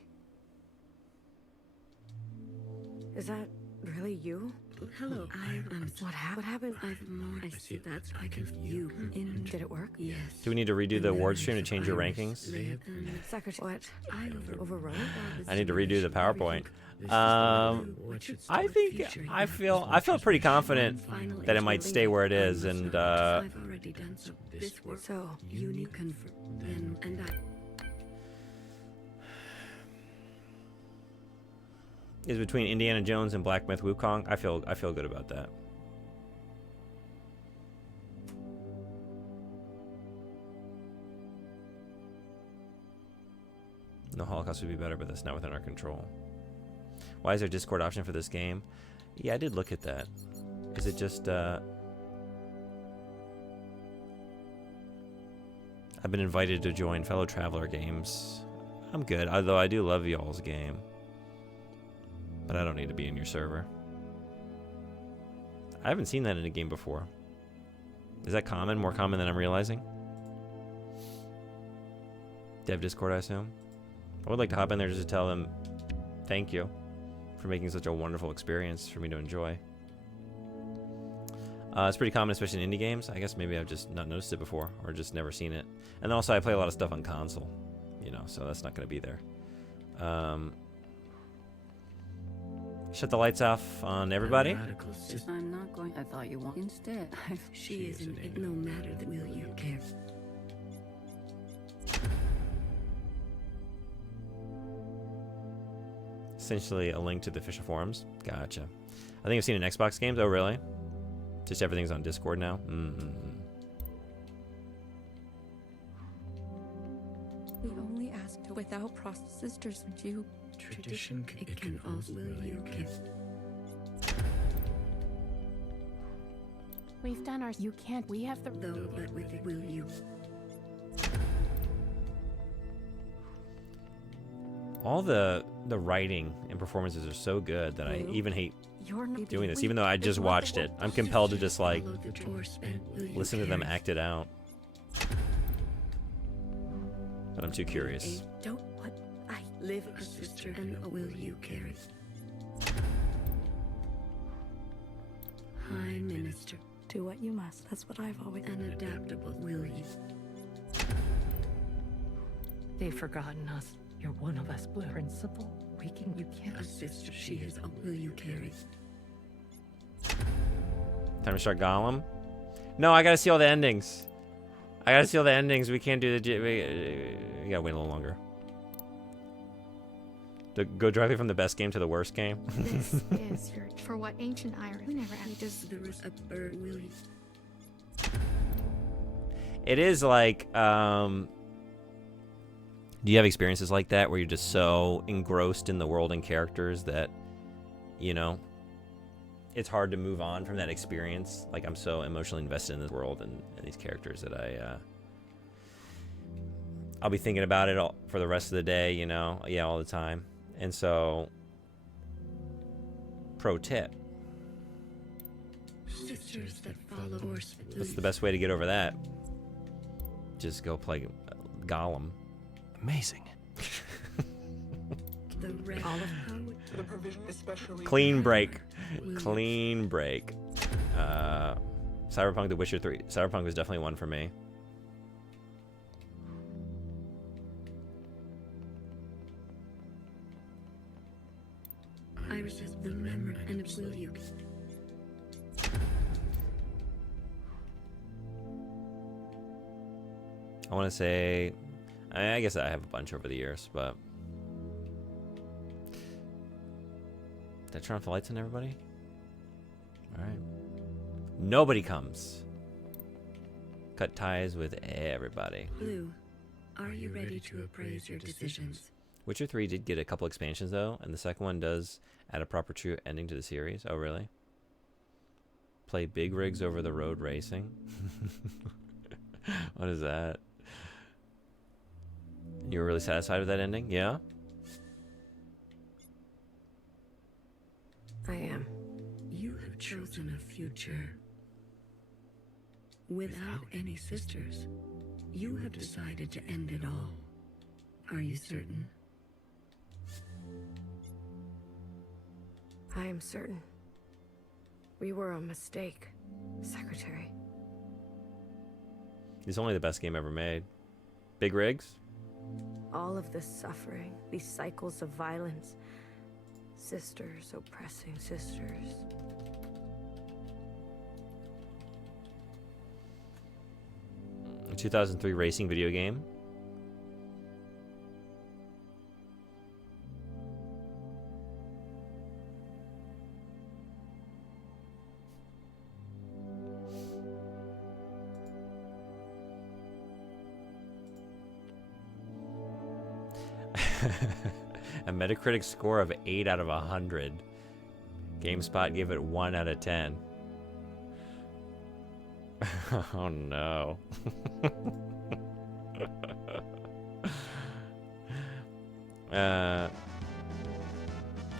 Is that really you? Hello. What happened? I see. That's because you. Did it work? Yes. Do we need to redo the award stream to change your rankings? Secretary, what? Overrode? I need to redo the PowerPoint. I think I feel pretty confident that it might stay where it is, and I've already done some this work. So you need confirm then, and I. Is between Indiana Jones and Black Myth Wukong. I feel good about that. No, Holocaust would be better, but that's not within our control. Why is there a Discord option for this game? Yeah, I did look at that. Is it just I've been invited to join Fellow Traveler games. I'm good, although I do love y'all's game. But I don't need to be in your server. I haven't seen that in a game before. Is that common? More common than I'm realizing? Dev Discord, I assume? I would like to hop in there just to tell them thank you for making such a wonderful experience for me to enjoy. It's pretty common, especially in indie games. I guess maybe I've just not noticed it before or just never seen it. And also I play a lot of stuff on console, you know, so that's not going to be there. Shut the lights off on everybody. I'm not going. I thought you want. Instead, she isn't. No matter the will you care. Essentially a link to the official forums. Gotcha. I think I've seen it in Xbox games. Oh, really? Just everything's on Discord now? We only asked without process. Sisters and you. Tradition it can also will you kiss. We've done ours. You can't. We have the. Though, but with it, will you? All the writing and performances are so good that I even hate doing this, even though I just watched it. I'm compelled to just like listen to them act it out. But I'm too curious. Don't what? I live a sister, and will you carry? High Minister. Do what you must. That's what I've always. An adaptable will you? They've forgotten us. You're one of us, Blue. Principal. You can't. A sister, she is a will you carry? Time to start Gollum? No, I gotta see all the endings. I gotta see all the endings. We can't do the. We gotta wait a little longer. To go directly from the best game to the worst game. This is your for what ancient Iris. We never had just. There is a bird will you? It is like. Do you have experiences like that where you're just so engrossed in the world and characters that, you know, it's hard to move on from that experience? Like, I'm so emotionally invested in this world and these characters that I'll be thinking about it all for the rest of the day, you know, all the time. And so, pro tip. Sisters that follow horse. What's the best way to get over that? Just go play Gollum. Amazing. Clean break. Clean break. Cyberpunk, The Witcher 3. Cyberpunk was definitely one for me. Iris is the memory and it will you. I want to say, I guess I have a bunch over the years, but did I turn off the lights on everybody? All right. Nobody comes. Cut ties with everybody. Blue, are you ready to appraise your decisions? Witcher 3 did get a couple expansions though, and the second one does add a proper true ending to the series. Oh, really? Play big rigs over the road racing. What is that? You were really satisfied with that ending? Yeah? I am. You have chosen a future. Without any sisters, you have decided to end it all. Are you certain? I am certain. We were a mistake, Secretary. It's only the best game ever made. Big rigs? All of this suffering, these cycles of violence. Sisters oppressing sisters. A 2003 racing video game. A Metacritic score of 8 out of 100. GameSpot gave it 1 out of 10. Oh no.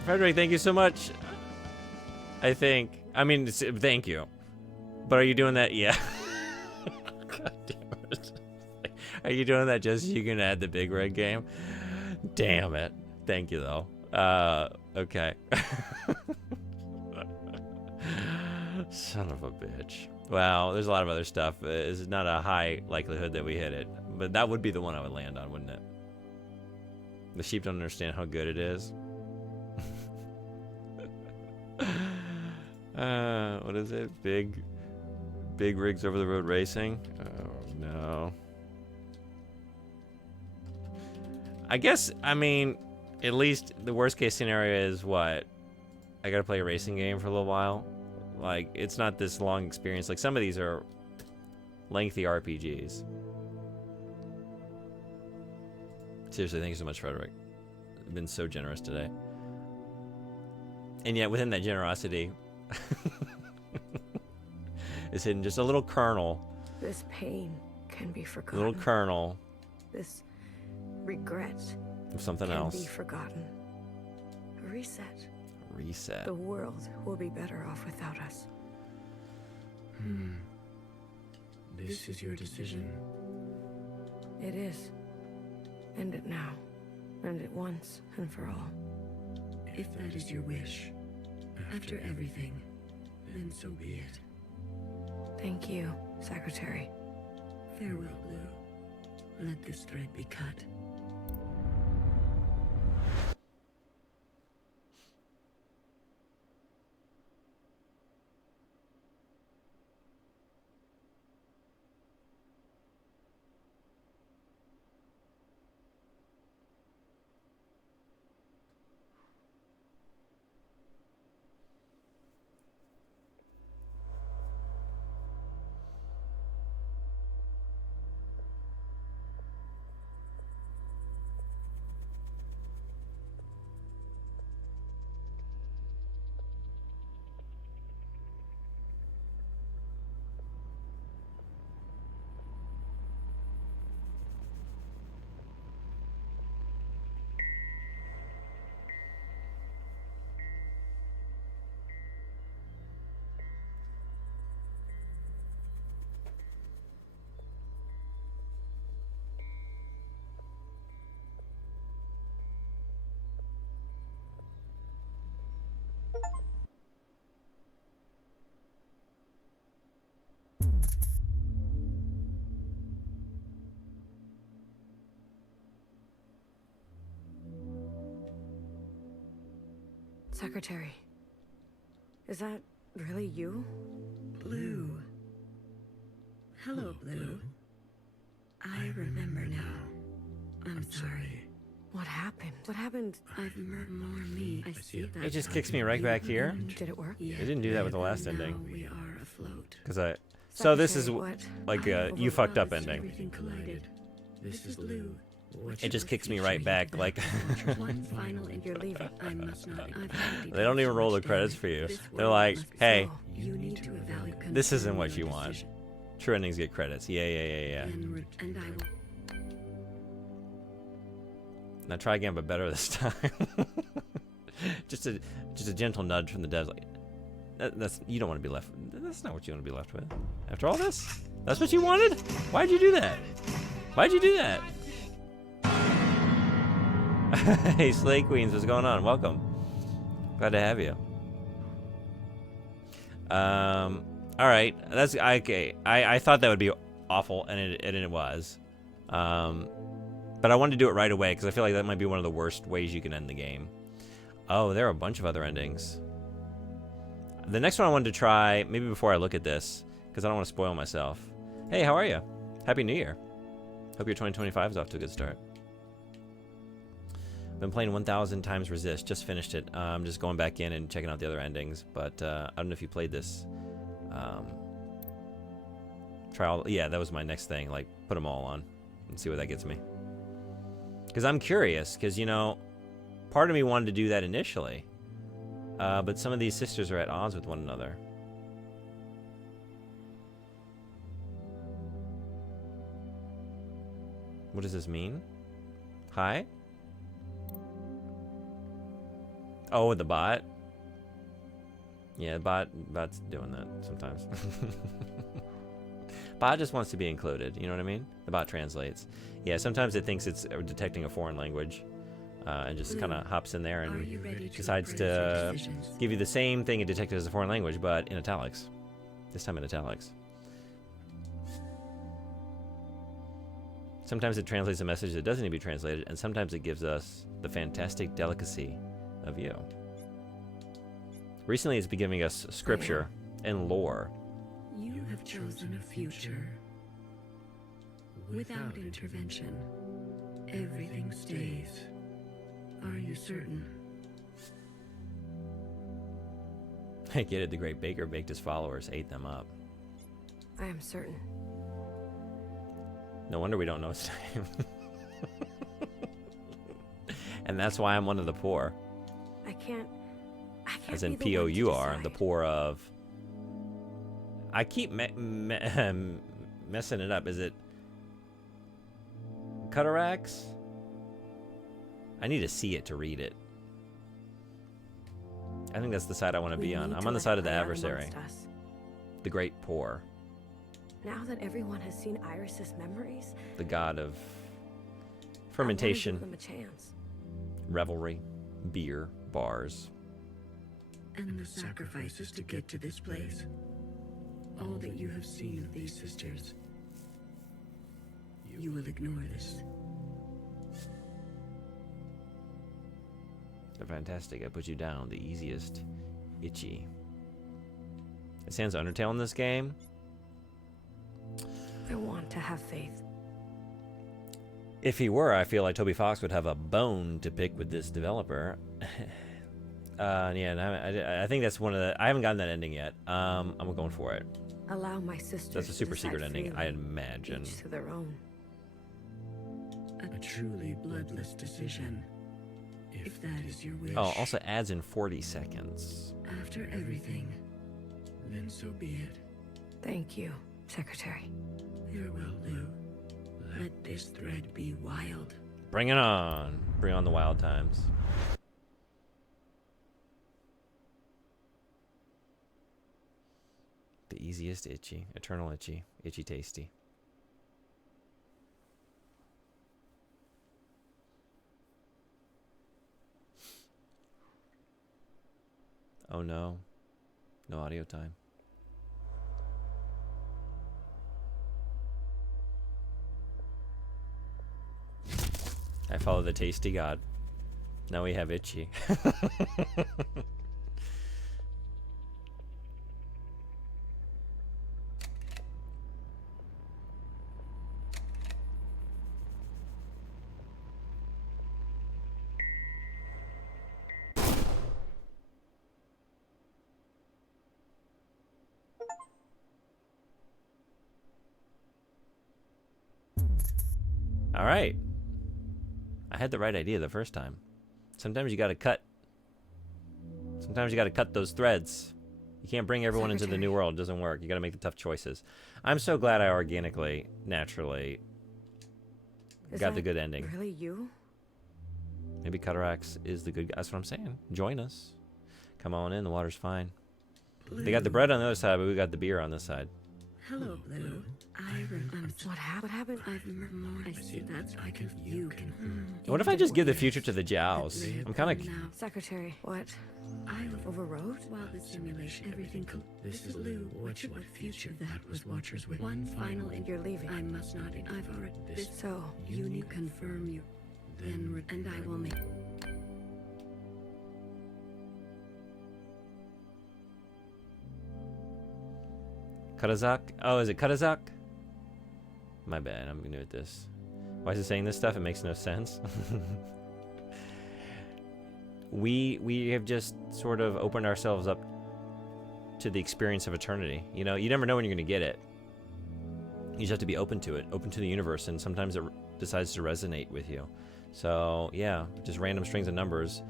Frederick, thank you so much. I mean, thank you. But are you doing that? Yeah. God damn it. Are you doing that just so you can add the big red game? Damn it. Thank you, though. Okay. Son of a bitch. Well, there's a lot of other stuff. It's not a high likelihood that we hit it. But that would be the one I would land on, wouldn't it? The sheep don't understand how good it is. What is it? Big rigs over the road racing? Oh, no. I guess, I mean, at least the worst case scenario is what? I gotta play a racing game for a little while. Like, it's not this long experience. Like, some of these are lengthy RPGs. Seriously, thank you so much, Frederick. You've been so generous today. And yet, within that generosity, is hidden just a little kernel. This pain can be forgotten. A little kernel. This regret of something can else. Be forgotten. A reset. Reset. The world will be better off without us. This is your decision. It is. End it now. End it once and for all. If that is your wish, after everything, then so be it. Thank you, Secretary. Farewell, Blue. Let this thread be cut. Secretary, is that really you? Blue. Hello, Blue. I remember now. I'm sorry. What happened? What happened? I've murdered more me. I see that. It just kicks me right back here. Did it work? It didn't do that with the last ending. We are afloat. Because so this is What? like a you fucked up ending. Everything collided. This is Blue. It just kicks me right back, like One final and you're leaving. I must not. they don't even roll the credits for you. They're like, hey, You need to evaluate. this isn't what you want. True endings get credits. Yeah. And I will. Now try again, but better this time. just a gentle nudge from the devs. Like, That's you don't want to be left. That's not what you want to be left with. After all this, that's what you wanted. Why'd you do that? Why'd you do that? Hey, Slay Queens, what's going on? Welcome. Glad to have you. All right, that's okay. I thought that would be awful, and it was. But I wanted to do it right away because I feel like that might be one of the worst ways you can end the game. Oh, there are a bunch of other endings. The next one I wanted to try, maybe before I look at this, because I don't want to spoil myself. Hey, how are you? Happy New Year. Hope your 2025 is off to a good start. Been playing 1000xRESIST. Just finished it. I'm just going back in and checking out the other endings. But I don't know if you played this. Try all. Yeah, that was my next thing. Like, put them all on and see what that gets me. Because I'm curious. Because, you know, part of me wanted to do that initially. But some of these sisters are at odds with one another. What does this mean? Hi? Oh, the bot? Yeah, bot's doing that sometimes. Bot just wants to be included, you know what I mean? The bot translates. Yeah, sometimes it thinks it's detecting a foreign language. And just kind of hops in there and decides to give you the same thing it detected as a foreign language, but in italics. This time in italics. Sometimes it translates a message that doesn't need to be translated, and sometimes it gives us the fantastic delicacy of you. Recently, it's been giving us scripture and lore. You have chosen a future. Without intervention, everything stays. Are you certain? I get it. The great baker baked his followers, ate them up. I am certain. No wonder we don't know his name. And that's why I'm one of the poor. I can't As in be the one to P-O-U-R, decide. the poor of... I keep messing it up. Is it... Cataracts? I need to see it to read it. I think that's the side I want to be on. I'm on the side of the adversary. The great poor. Now that everyone has seen Iris's memories, The god of I wanna fermentation, give them a chance. revelry, beer, bars. And the sacrifices to get to this place. All that you have seen of these sisters. You will ignore this. They're fantastic. I put you down. The easiest. Itchy. It sounds Undertale in this game. I want to have faith. If he were, I feel like Toby Fox would have a bone to pick with this developer. Yeah, I think that's one of the... I haven't gotten that ending yet. I'm going for it. Allow my sisters. That's a super to secret decide ending, freely, I imagine. Each to their own. A truly bloodless decision. If that is your wish. Oh, also adds in 40 seconds. After everything, then so be it. Thank you, Secretary. Farewell, Lou. Let this thread be wild. Bring it on. Bring on the wild times. The easiest itchy. Eternal itchy. Itchy tasty. Oh no. No audio time. I follow the tasty god. Now we have itchy. All right. I had the right idea the first time. Sometimes you gotta cut. Sometimes you gotta cut those threads. You can't bring everyone into the new world. It doesn't work. You gotta make the tough choices. I'm so glad I organically, naturally got the good ending. Really you? Maybe Cataracts is the good guy. That's what I'm saying. Join us. Come on in. The water's fine. They got the bread on the other side, but we got the beer on this side. Hello, Blue. What happened? I see that's like if you can. What if I just give the future to the Jows? I'm kind of... Secretary, what? I overrode while the simulation. Everything. This is Blue. What future? That was Watchers with one final. And you're leaving. I must not. I've already. This. So you need to confirm you. Then and I will make. Karazak? Oh, is it Karazak? My bad, I'm new at this. Why is it saying this stuff? It makes no sense. we have just sort of opened ourselves up to the experience of eternity. You know, you never know when you're going to get it. You just have to be open to it, open to the universe, and sometimes it decides to resonate with you. So, yeah, just random strings of numbers.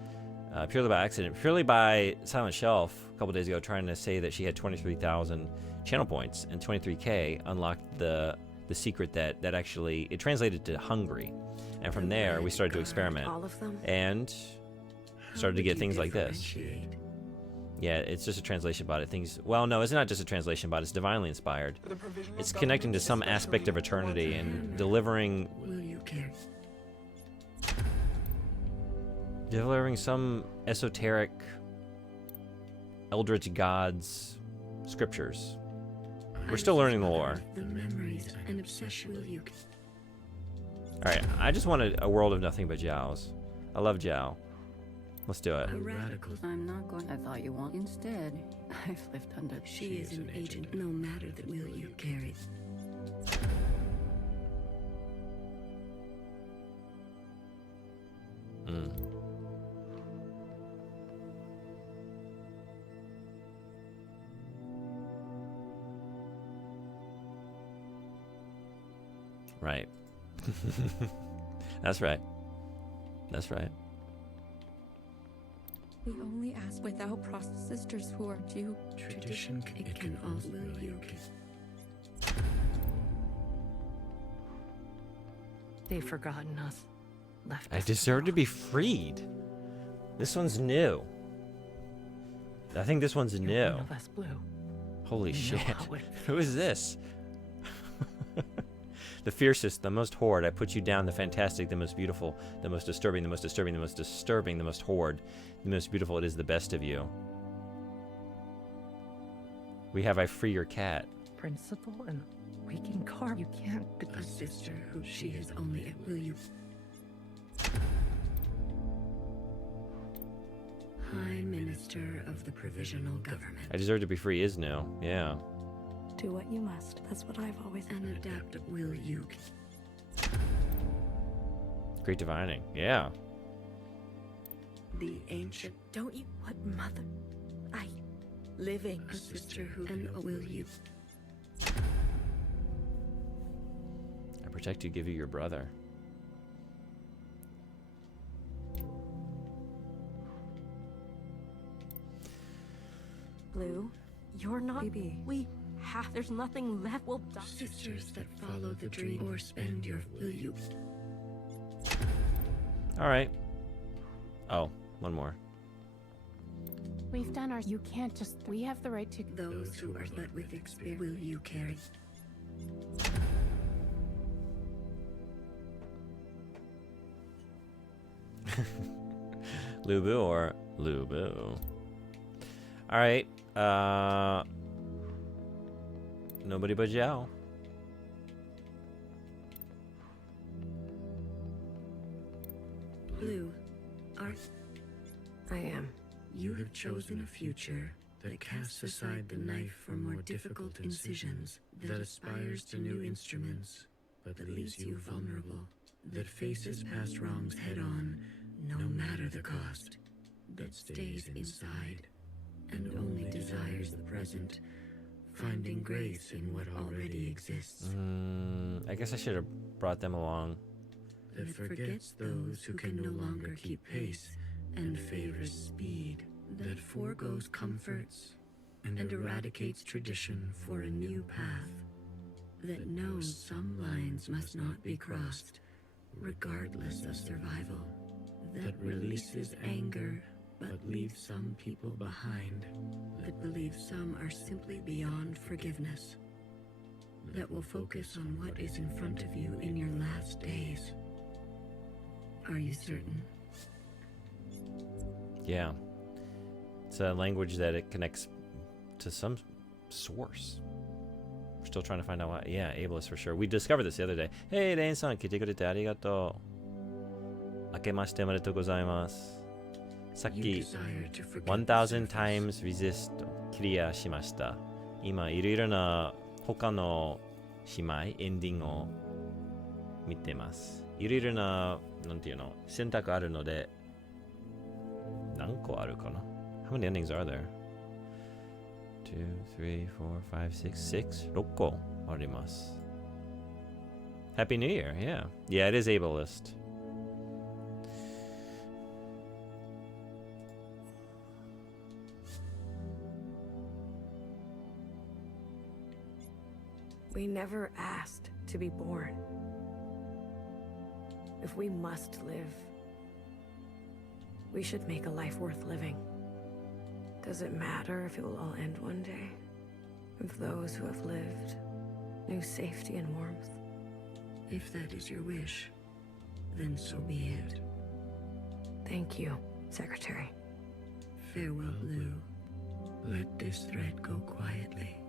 Purely by accident. Purely by Silent Shelf, a couple days ago, trying to say that she had 23,000 channel points, and 23k unlocked the secret that actually, it translated to hungry. And from there, we started to experiment. All of them? And started to get things like this. Yeah, it's just a translation bot. Well, no, it's not just a translation bot. It's divinely inspired. It's connecting to some aspect of eternity and delivering some esoteric eldritch gods scriptures. We're still learning the lore. Alright, I just wanted a world of nothing but Jows. I love Jow. Let's do it. I'm not going. I thought you want. Instead, I've lived under. She is an agent, no matter the will you carry. Right. That's right. That's right. We only ask without process sisters who are Jew. Tradition it can also you. They've forgotten us. Left I us. deserve to be freed. This one's new. I think this one's new. One of us, Blue. Holy You know shit. how it Who is this? The fiercest, the most horrid. I put you down, the fantastic, the most beautiful, the most disturbing, the most disturbing, the most disturbing, the most horrid, the most beautiful. It is the best of you. We have I free your cat. Principal and we can carve. You can't. A sister who she is only a will you. High Minister of the Provisional Government. I deserve to be free is new. Yeah. Do what you must. That's what I've always An adaptive will you. Great divining. Yeah. The ancient. Don't you what, mother? I living. A sister who and will you. I protect you, give you your brother. Blue, you're not. Baby. There's nothing left. We'll die. Sisters that follow the dream or spend your will you. All right. Oh, one more. We've done our. You can't just. We have the right to. Those who are led with experience will you carry. Lubu or Lubu. All right. Nobody but Zhao. Blue, I am. You have chosen a future that casts aside the knife for more difficult incisions, that aspires to new instruments, but that leaves you vulnerable, that faces past wrongs head on, no matter the cost, that stays inside, and only desires the present, finding grace in what already exists. I guess I should have brought them along. That forgets those who can no longer keep pace and favors speed, that foregoes comforts and eradicates tradition for a new path, that knows some lines must not be crossed, regardless of survival, that releases anger but leave some people behind that believe some are simply beyond forgiveness, that will focus on what is in front of you in your last days. Are you certain? Yeah. It's a language that it connects to some source. We're still trying to find out why. Yeah, ableist for sure. We discovered this the other day. Hey, Rain-san, 聞いてくれてありがとう。明けましておめでとうございます。さっき 1000 times resist クリアしました。今いろいろな他の姉妹エンディングを見てます。いろいろななんていうの選択あるので何個あるかな How many endings are there? 2, 3, 4, 5, 6, 6個あります。Happy New Year, yeah. Yeah, it is ableist. We never asked to be born. If we must live, we should make a life worth living. Does it matter if it will all end one day? If those who have lived knew safety and warmth? If that is your wish, then so be it. Thank you, Secretary. Farewell, Blue. Let this thread go quietly.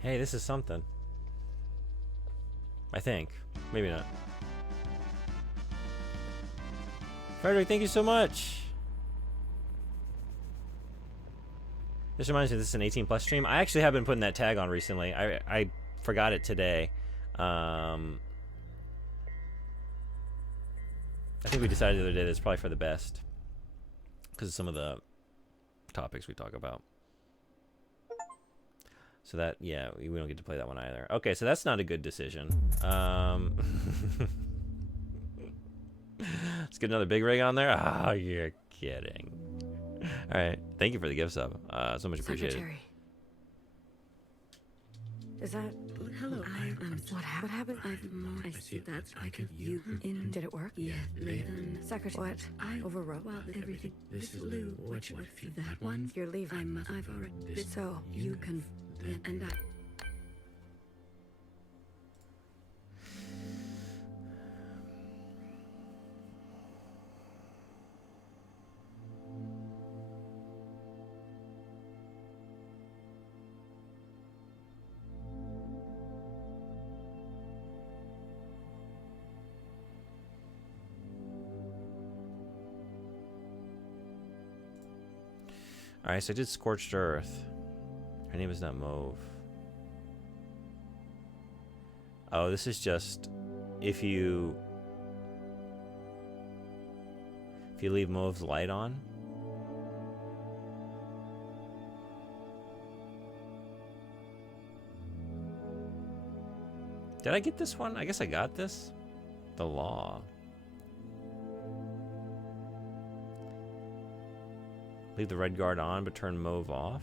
Hey, this is something. I think. Maybe not. Frederick, thank you so much. This reminds me, this is an 18+ stream. I actually have been putting that tag on recently. I forgot it today. I think we decided the other day that it's probably for the best because of some of the topics we talk about. So that, yeah, we don't get to play that one either. Okay, so that's not a good decision. Let's get another big rig on there. Oh, you're kidding. All right, thank you for the gift sub. So much appreciated. Secretary. Is that... Hello, what happened? I see that's like you in... Did it work? Yeah, then... Secretary, what? I overwrote well, everything. This is Lou. What that one? You're leaving. I've already... So, you can... And I... Alright, so I did Scorched Earth. Her name is not Mauve. Oh, this is just if you leave Mauve's light on. Did I get this one? I guess I got this. The law. Leave the red guard on, but turn Mauve off.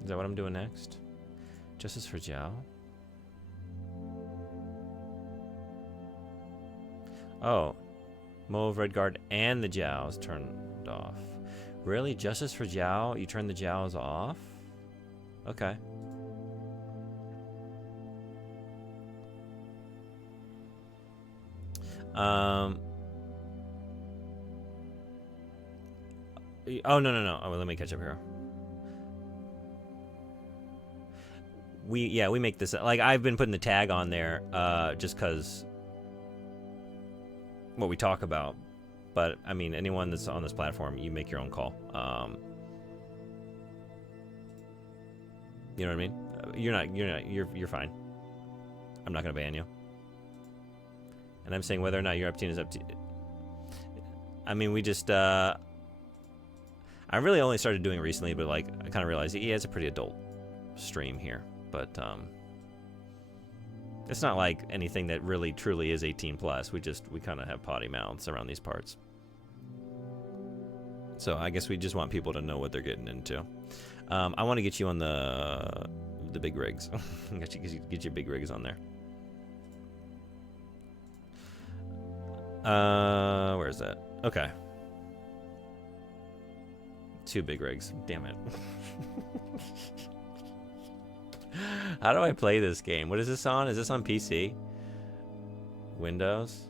Is that what I'm doing next? Justice for Jiao? Oh. Mauve, red guard, and the Jiaos turned off. Really? Justice for Jiao? You turn the Jiaos off? Okay. Oh, no. Oh, let me catch up here. We make this, like, I've been putting the tag on there just because what we talk about, But I mean, anyone that's on this platform, you make your own call. You know what I mean? You're fine. I'm not gonna ban you. And I'm saying whether or not you're up to is up to. I mean, we just. I really only started doing it recently, but like I kind of realized he has a pretty adult stream here, but it's not like anything that really truly is 18 plus. We kind of have potty mouths around these parts. So I guess we just want people to know what they're getting into. I want to get you on the big rigs. get your big rigs on there. Where is that? Okay. 2 big rigs. Damn it. How do I play this game? What is this on? Is this on PC? Windows?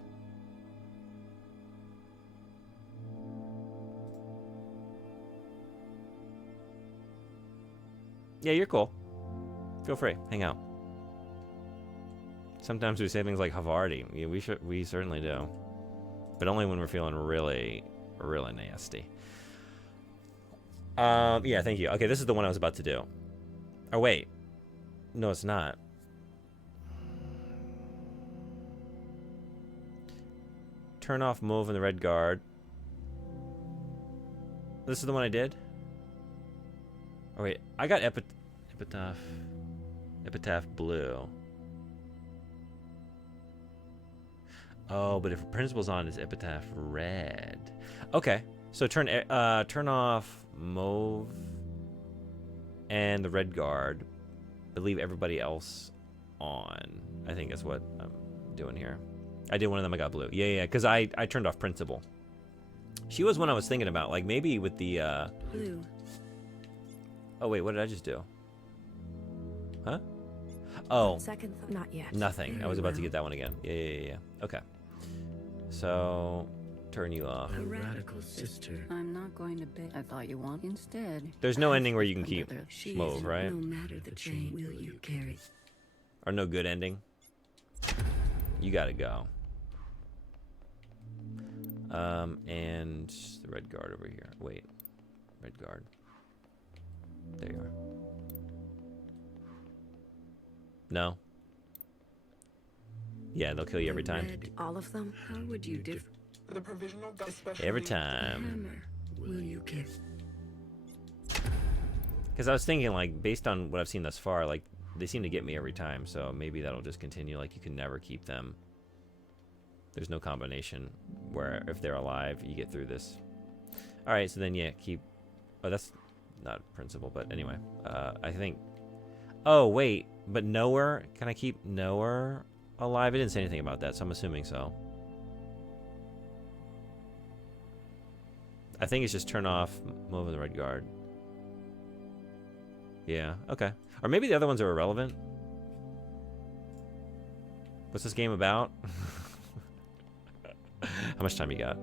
Yeah, you're cool. Feel free. Hang out. Sometimes we say things like Havarti. Yeah, we certainly do. But only when we're feeling really, really nasty. Yeah, thank you. Okay, this is the one I was about to do. Oh, wait. No, it's not. Turn off move in the red guard. This is the one I did? Oh, wait. I got Epitaph blue. Oh, but if Principal's on, it's Epitaph red. Okay. So turn off mauve and the red guard, but leave everybody else on. I think that's what I'm doing here. I did one of them, I got blue. Yeah, because I turned off Principal. She was one I was thinking about, like maybe with the Blue. Oh wait, what did I just do? Huh? Oh. Second thought, not yet. Nothing. I was about to get that one again. Yeah. Okay. So turn you off. A radical sister. I'm not going to beg. I thought you want instead. There's no ending where you can keep She mauve, isn't right? No matter the chain will you carry. Or no good ending. You gotta go. And the red guard over here. Wait. Red guard. There you are. No. Yeah, they'll kill you every time. All of them? How would you differ? The provisional especially Every time. Hammer. Will you kiss? Because I was thinking, like, based on what I've seen thus far, like, they seem to get me every time, so maybe that'll just continue. Like, you can never keep them. There's no combination where if they're alive, you get through this. Alright, so then, yeah, keep... Oh, that's not Principal, but anyway. I think... Oh, wait. But Knower? Can I keep Knower alive? It didn't say anything about that, so I'm assuming so. I think it's just turn off move in the red guard. Yeah, okay. Or maybe the other ones are irrelevant. What's this game about? How much time you got?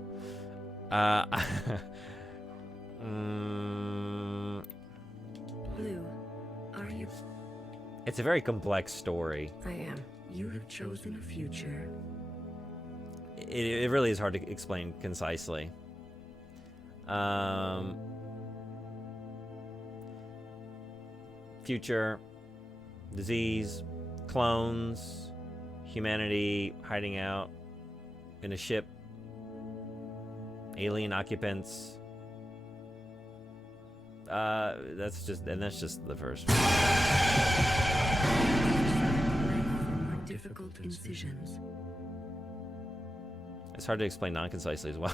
Blue, are you? It's a very complex story. I am. You have chosen a future. It really is hard to explain concisely. Future, disease, clones, humanity hiding out in a ship, alien occupants. That's just the first one. Difficult incisions. It's hard to explain non-concisely as well.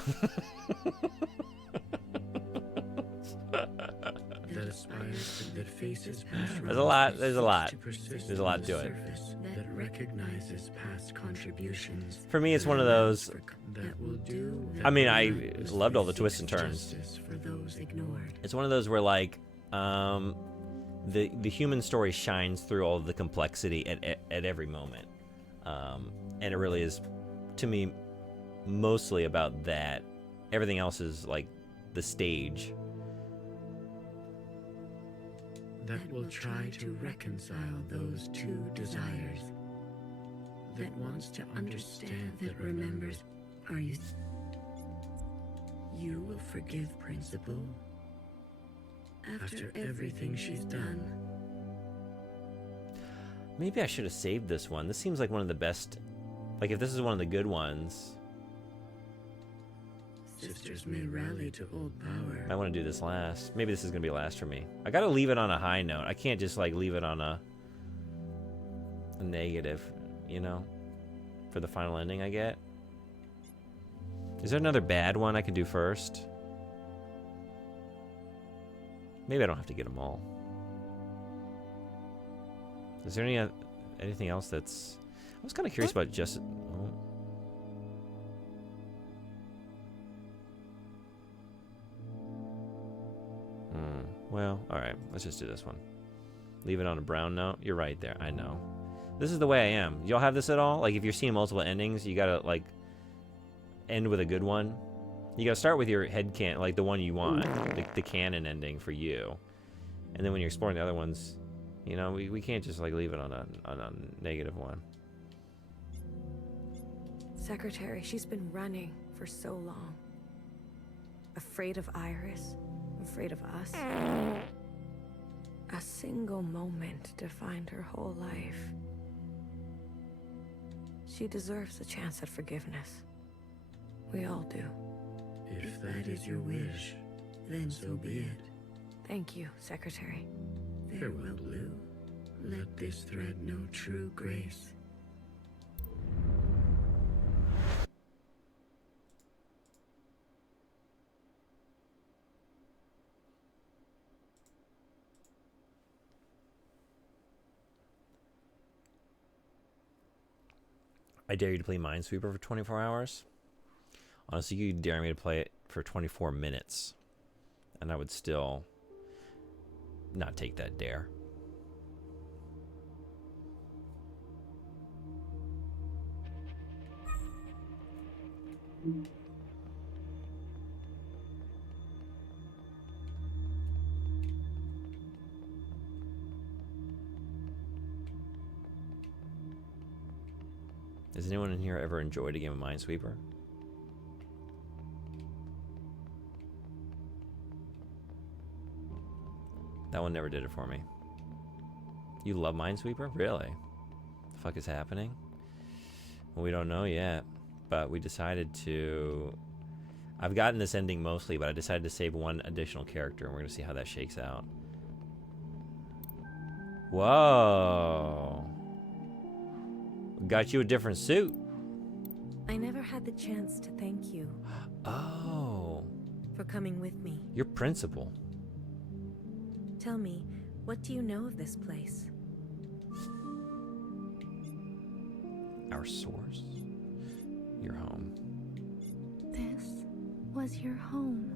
That aspires, that faces past. There's a lot. There's a lot. To persist There's a lot on to the it. surface, that recognizes past contributions. For me, it's one of those. That will do. I mean, I loved all the twists and turns. Justice for those ignored. It's one of those where, like, the human story shines through all of the complexity at every moment, and it really is, to me, mostly about that. Everything else is like the stage. That will try to reconcile those two desires. That wants to understand, that remembers. Are you? You will forgive Principal? After everything she's done? Maybe I should have saved this one. This seems like one of the best. Like, if this is one of the good ones. Sisters may rally to old power. I want to do this last. Maybe this is going to be last for me. I got to leave it on a high note. I can't just, like, leave it on a negative, you know? For the final ending I get. Is there another bad one I can do first? Maybe I don't have to get them all. Is there anything else that's... I was kind of curious about just... Oh. Well, alright. Let's just do this one. Leave it on a brown note. You're right there. I know. This is the way I am. Y'all have this at all? Like, if you're seeing multiple endings, you gotta, like, end with a good one. You gotta start with your head canon, like the one you want. The canon ending for you. And then when you're exploring the other ones... You know, we can't just, like, leave it on a negative one. Secretary, she's been running for so long. Afraid of Iris, afraid of us. A single moment defined her whole life. She deserves a chance at forgiveness. We all do. If that is your wish, then so be it. Thank you, Secretary. Farewell, Blue. Let this thread know true grace. I dare you to play Minesweeper for 24 hours. Honestly, you dare me to play it for 24 minutes. And I would still not take that dare. Has anyone in here ever enjoyed a game of Minesweeper? That one never did it for me. You love Minesweeper? Really? The fuck is happening? Well, we don't know yet, but we decided to... I've gotten this ending mostly, but I decided to save one additional character, and we're going to see how that shakes out. Whoa! Got you a different suit. I never had the chance to thank you. Oh. For coming with me. Your principal. Tell me, what do you know of this place? Our source. Your home. This was your home.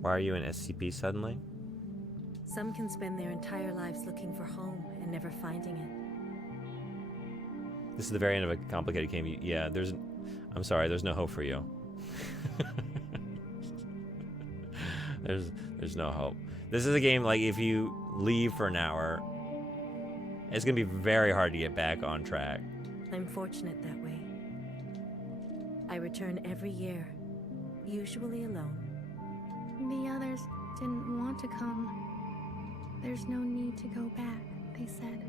Why are you in SCP suddenly? Some can spend their entire lives looking for home and never finding it. This is the very end of a complicated game. Yeah, I'm sorry, there's no hope for you. There's no hope. This is a game, like, if you leave for an hour, it's gonna be very hard to get back on track. I'm fortunate that way. I return every year, usually alone. The others didn't want to come. There's no need to go back, they said.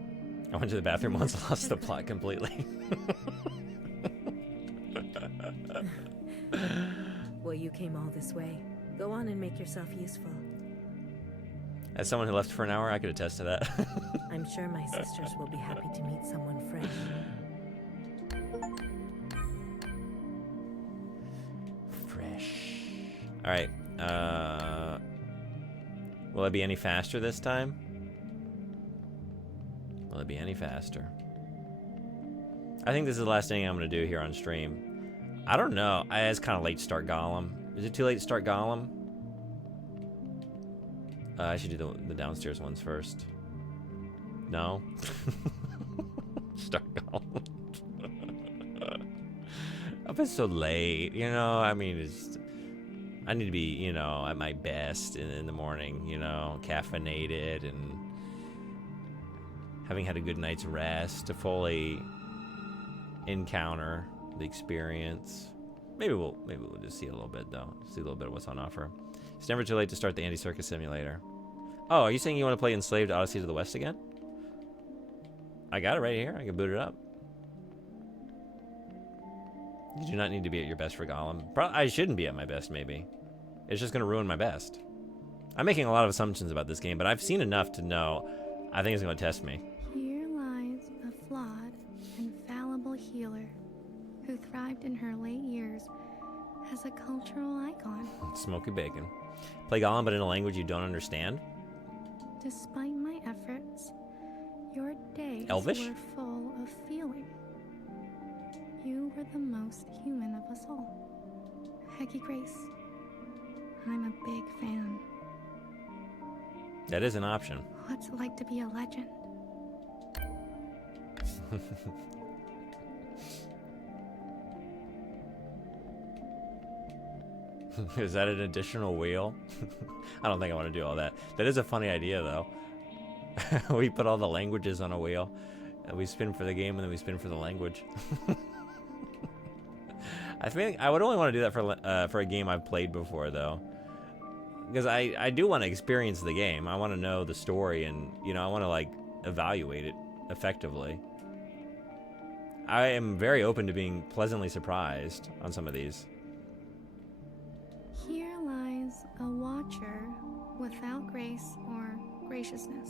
I went to the bathroom once and lost the plot completely. Well, you came all this way. Go on and make yourself useful. As someone who left for an hour, I could attest to that. I'm sure my sisters will be happy to meet someone fresh. Fresh. Alright. Will it be any faster this time? Will it be any faster? I think this is the last thing I'm going to do here on stream. I don't know. It's kind of late to start Golem. Is it too late to start Golem? I should do the downstairs ones first. No? Start Golem. Up it's so late, you know? I mean, I need to be, you know, at my best in the morning, you know, caffeinated and having had a good night's rest to fully encounter the experience. Maybe we'll just see a little bit though. See a little bit of what's on offer. It's never too late to start the Andy Serkis simulator. Oh, are you saying you want to play Enslaved Odyssey to the West again? I got it right here. I can boot it up. You do not need to be at your best for Gollum. I shouldn't be at my best, maybe. It's just going to ruin my best. I'm making a lot of assumptions about this game, but I've seen enough to know I think it's going to test me. Here lies a flawed and fallible healer who thrived in her late years as a cultural icon. Smoky bacon. Play Gollum, but in a language you don't understand? Despite my efforts, your days Elvish? were full of feeling. You were the most human of us all. Heggy Grace, I'm a big fan. That is an option. What's it like to be a legend? Is that an additional wheel? I don't think I want to do all that. That is a funny idea, though. We put all the languages on a wheel, and we spin for the game, and then we spin for the language. I think I would only want to do that for a game I've played before, though, because I do want to experience the game. I want to know the story, and I want to like evaluate it effectively. I am very open to being pleasantly surprised on some of these. Here lies a watcher without grace or graciousness.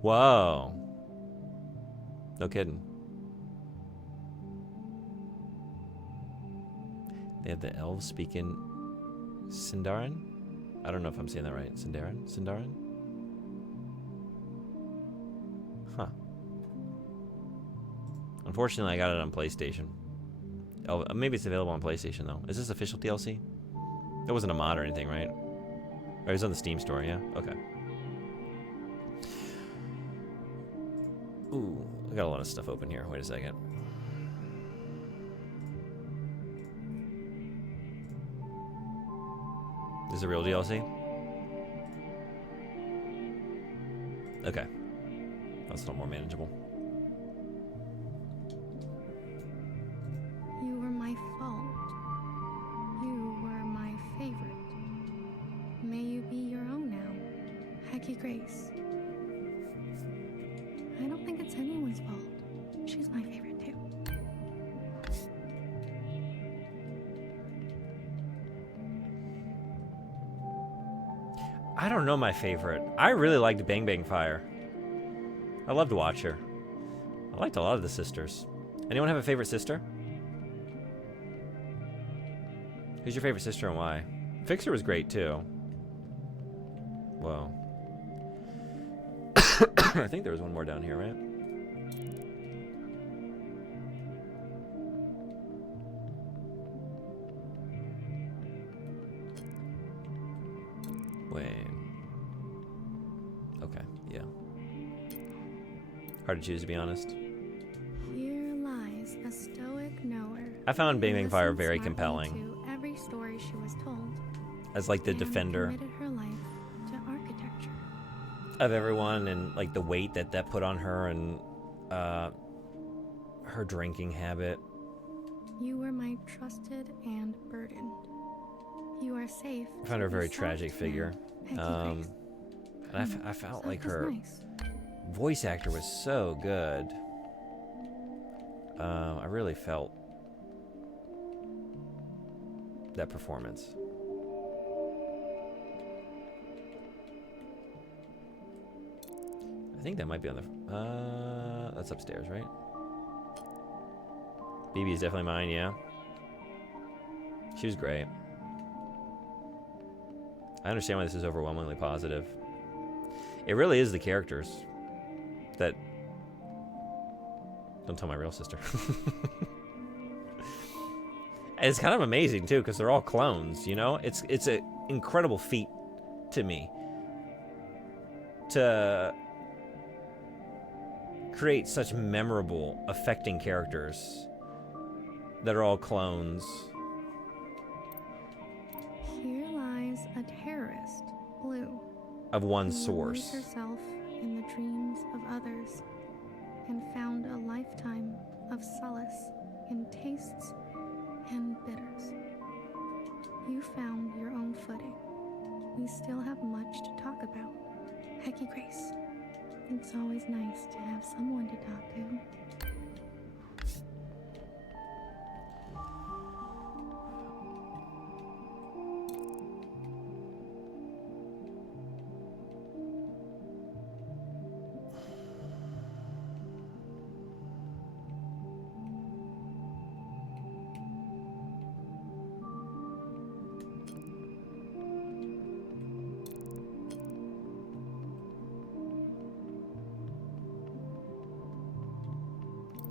Whoa. No kidding. They have the elves speaking Sindarin? I don't know if I'm saying that right. Sindarin? Huh. Unfortunately, I got it on PlayStation. Oh, maybe it's available on PlayStation, though. Is this official DLC? It wasn't a mod or anything, right? Or it was on the Steam store, yeah? Okay. Ooh, I got a lot of stuff open here. Wait a second. Is it real DLC? Okay. That's a little more manageable. You were my fault. You were my favorite. May you be your own now, Heggy Grace. I don't think it's anyone's fault. She's my favorite too. I don't know my favorite. I really liked Bang Bang Fire. I loved Watcher. I liked a lot of the sisters. Anyone have a favorite sister? Who's your favorite sister and why? Fixer was great too. Whoa. I think there was one more down here, right? Wait. Okay, yeah. Hard to choose, to be honest. Here lies a stoic knower. I found Bang Bang Fire very Listened compelling. to every story she was told. As like the and defender committed her life to architecture. of everyone, and like the weight that put on her, and her drinking habit. You were my trusted and burdened. You are safe. I found her a very to be tragic soft figure. now, Heggy Grace. And I felt like Soft is her nice. voice actor was so good. I really felt that performance. I think that might be on the... that's upstairs, right? BB is definitely mine, yeah. She was great. I understand why this is overwhelmingly positive. It really is the characters that... Don't tell my real sister. And it's kind of amazing, too, because they're all clones, you know? It's an incredible feat to me to create such memorable, affecting characters that are all clones. Here lies a terrorist, Blue. Of one who will lose source. herself in the dreams of others and found a lifetime of solace in tastes and bitters. You found your own footing. We still have much to talk about. Hecky Grace, it's always nice to have someone to talk to.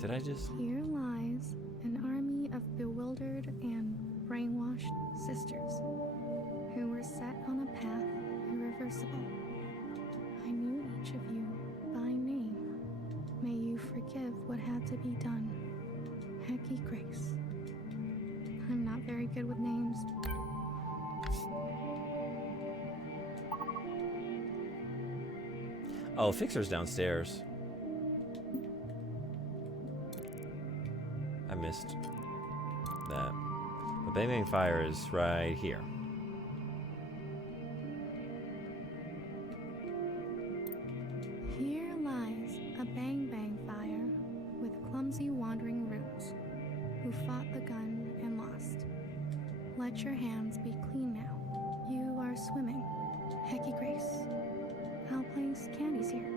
Did I just... Here lies an army of bewildered and brainwashed sisters who were set on a path irreversible. I knew each of you by name. May you forgive what had to be done. Hecky Grace. I'm not very good with names. Oh, Fixer's downstairs. I missed that. The Bang Bang Fire is right here. Here lies a Bang Bang Fire with clumsy wandering roots who fought the gun and lost. Let your hands be clean now. You are swimming. Hecky Grace. I'll place candies here.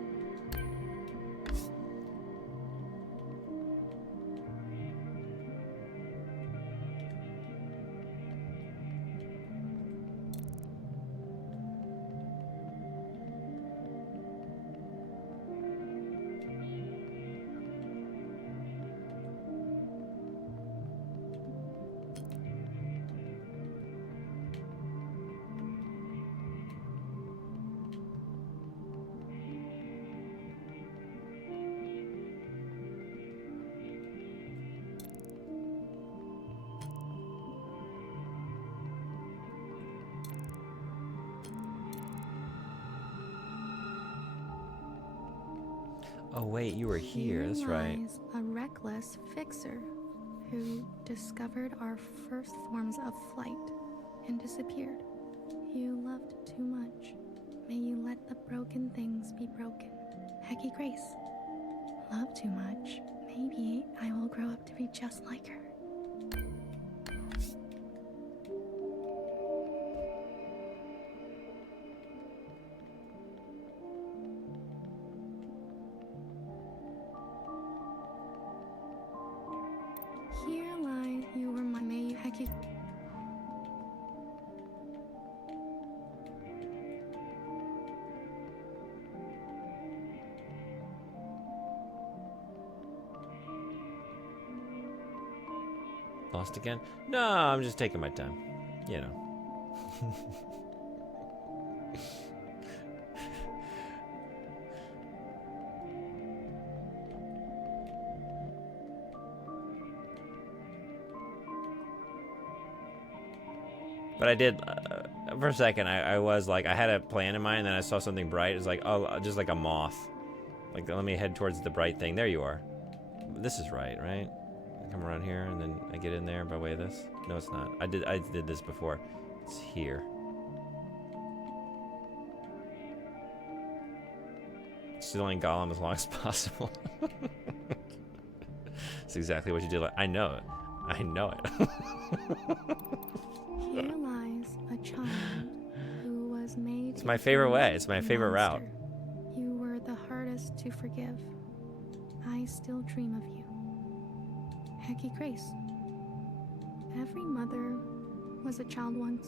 Oh wait, you were here. That's right. Lies a reckless fixer who discovered our first forms of flight and disappeared. You loved too much. May you let the broken things be broken. Hecky Grace. Love too much. Maybe I will grow up to be just like her. Here lies you were my May Hecky. Lost again? No, I'm just taking my time. You know. But I did, for a second, I was like, I had a plan in mind, and then I saw something bright. It was like, oh, just like a moth. Like, let me head towards the bright thing. There you are. This is right? I come around here, and then I get in there by way of this? No, it's not. I did this before. It's here. Stealing Gollum as long as possible. That's exactly what you do. I know it. I know it. Here lies a child who was made. It's my favorite way. It's my favorite route. You were the hardest to forgive. I still dream of you. Hecky Grace. Every mother was a child once.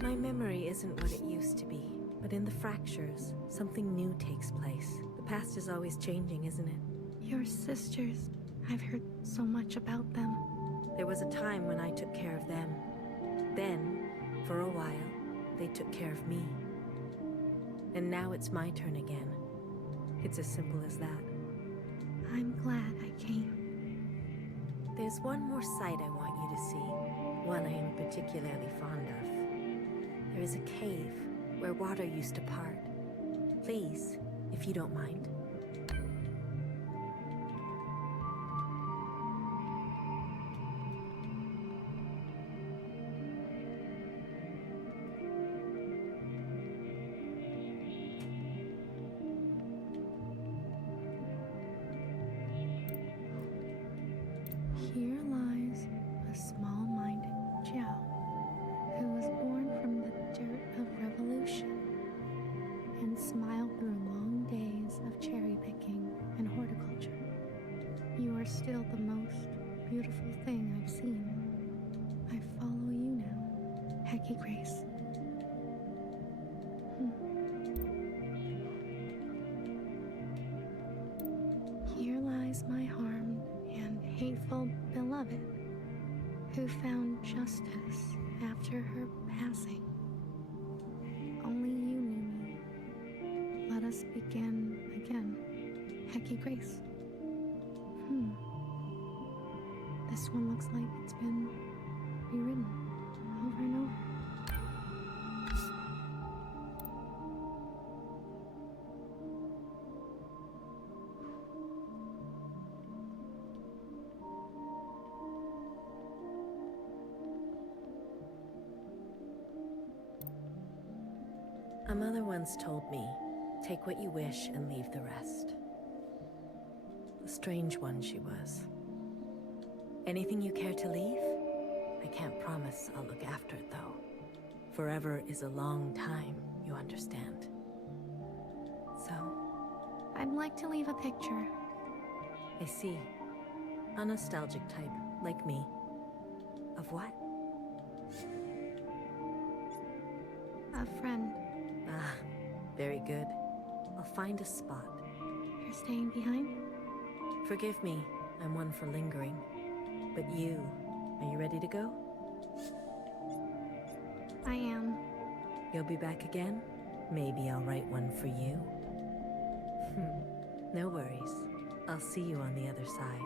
My memory isn't what it used to be, but in the fractures, something new takes place. The past is always changing, isn't it? Your sisters. I've heard so much about them. There was a time when I took care of them. Then, for a while, they took care of me. And now it's my turn again. It's as simple as that. I'm glad I came. There's one more sight I want you to see. One I am particularly fond of. There is a cave where water used to part. Please, if you don't mind. Here lies a small-minded Jiao who was born from the dirt of revolution and smiled through long days of cherry picking and horticulture. You are still the most beautiful thing I've seen. I follow you now, Hecky Grace. Here lies my harmed and hateful beloved, who found justice after her passing. Only you knew me. Let us begin again, Hecky Grace. This one looks like it's been rewritten over and over. A mother once told me, take what you wish and leave the rest. A strange one she was. Anything you care to leave? I can't promise I'll look after it, though. Forever is a long time, you understand. So? I'd like to leave a picture. I see. A nostalgic type, like me. Of what? A friend. Ah, very good. I'll find a spot. You're staying behind? Forgive me, I'm one for lingering. But you, are you ready to go? I am. You'll be back again? Maybe I'll write one for you. No worries. I'll see you on the other side.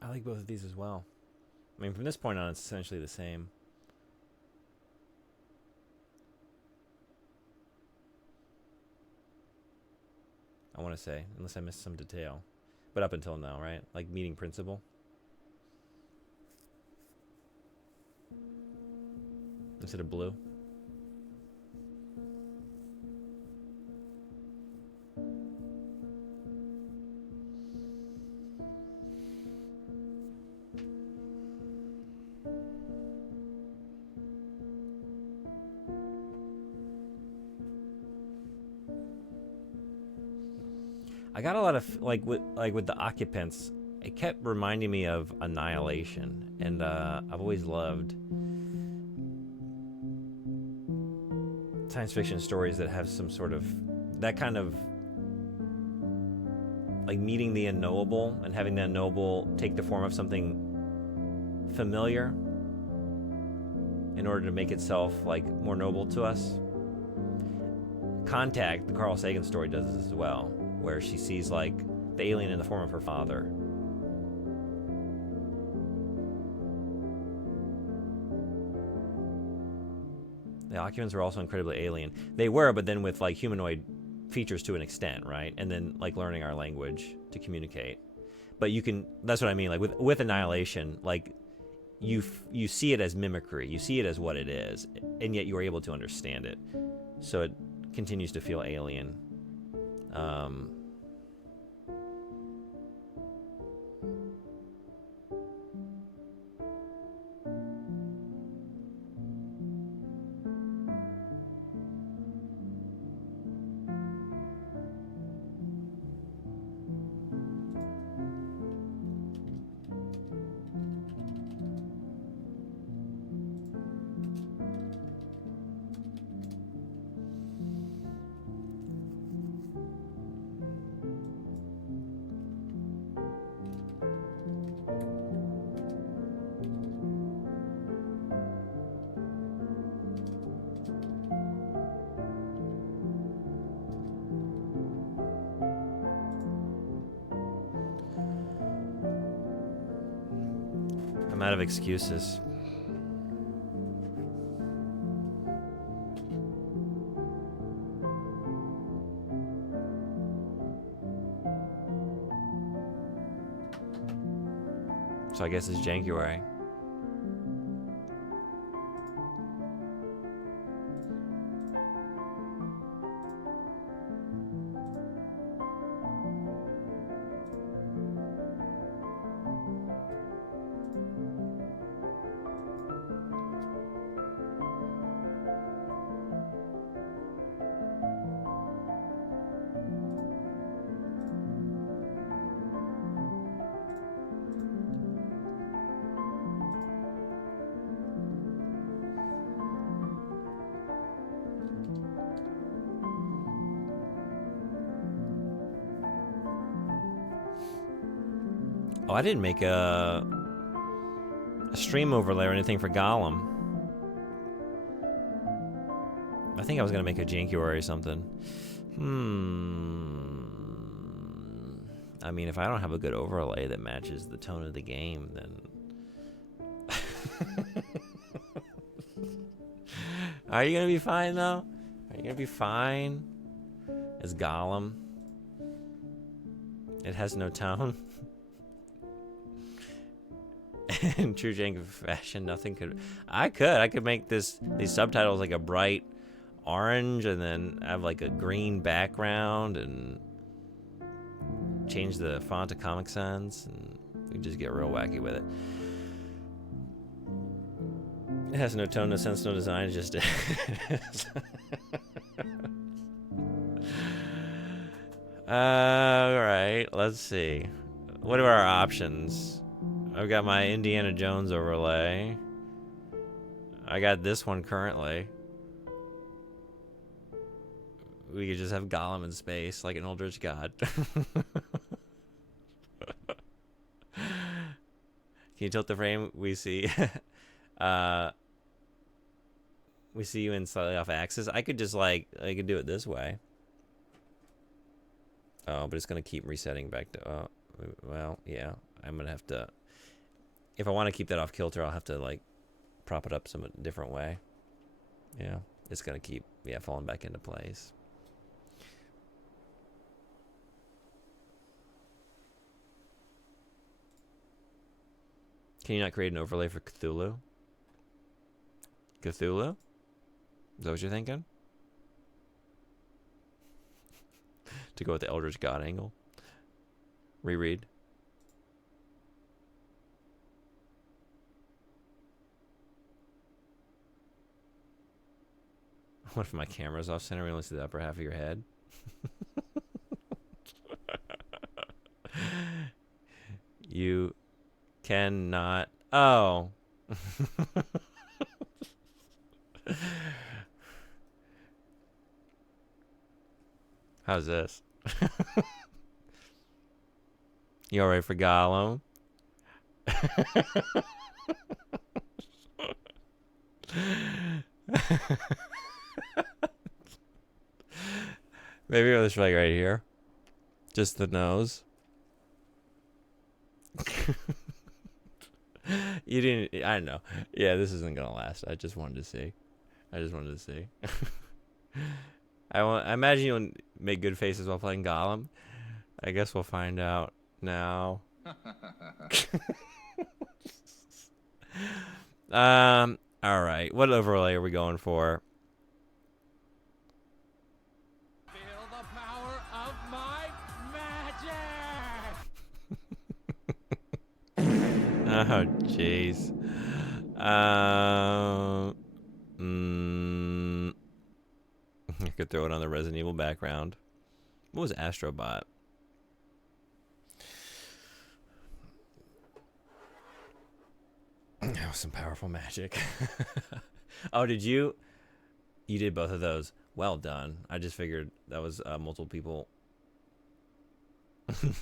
I like both of these as well. I mean, from this point on, it's essentially the same. I want to say, unless I missed some detail. But up until now, right? Like meeting principal. Instead of blue. I got a lot of like with the occupants, it kept reminding me of Annihilation, and I've always loved science fiction stories that have some sort of that kind of like meeting the unknowable and having the unknowable take the form of something familiar in order to make itself like more noble to us. Contact, the Carl Sagan story, does this as well, where she sees like the alien in the form of her father. The occupants were also incredibly alien. They were, but then with like humanoid features to an extent, right? And then like learning our language to communicate. But you can, that's what I mean, like with Annihilation, like you see it as mimicry, you see it as what it is, and yet you are able to understand it. So it continues to feel alien. I'm out of excuses. So I guess it's January. Oh, I didn't make a stream overlay or anything for Gollum. I think I was gonna make a January or something. I mean, if I don't have a good overlay that matches the tone of the game, then... Are you gonna be fine, though? Are you gonna be fine? As Gollum? It has no tone. In true Jango fashion, nothing could... I could make these subtitles like a bright orange and then have like a green background and change the font to Comic Sans, and we just get real wacky with it. It has no tone, no sense, no design, it just is. Alright, let's see. What are our options? I've got my Indiana Jones overlay. I got this one currently. We could just have Gollum in space, like an Eldritch God. Can you tilt the frame? We see... we see you in slightly off axis. I could just I could do it this way. Oh, but it's gonna keep resetting back to, well, yeah. I'm gonna have to, if I want to keep that off kilter, I'll have to like prop it up some different way. Yeah, it's gonna keep, falling back into place. Can you not create an overlay for Cthulhu? Cthulhu? Is that what you're thinking? To go with the Eldritch God angle? Reread. What if my camera's off center? We only see the upper half of your head. You cannot. Oh. How's this? You alright for Gollum? Maybe it was like right here. Just the nose. You didn't. I don't know. Yeah, this isn't gonna last. I just wanted to see. I imagine you'll make good faces while playing Gollum. I guess we'll find out now. All right. What overlay are we going for? Feel the power of my magic. Oh, jeez. I could throw it on the Resident Evil background. What was Astrobot? That was some powerful magic. Oh, did you? You did both of those. Well done. I just figured that was multiple people. Feel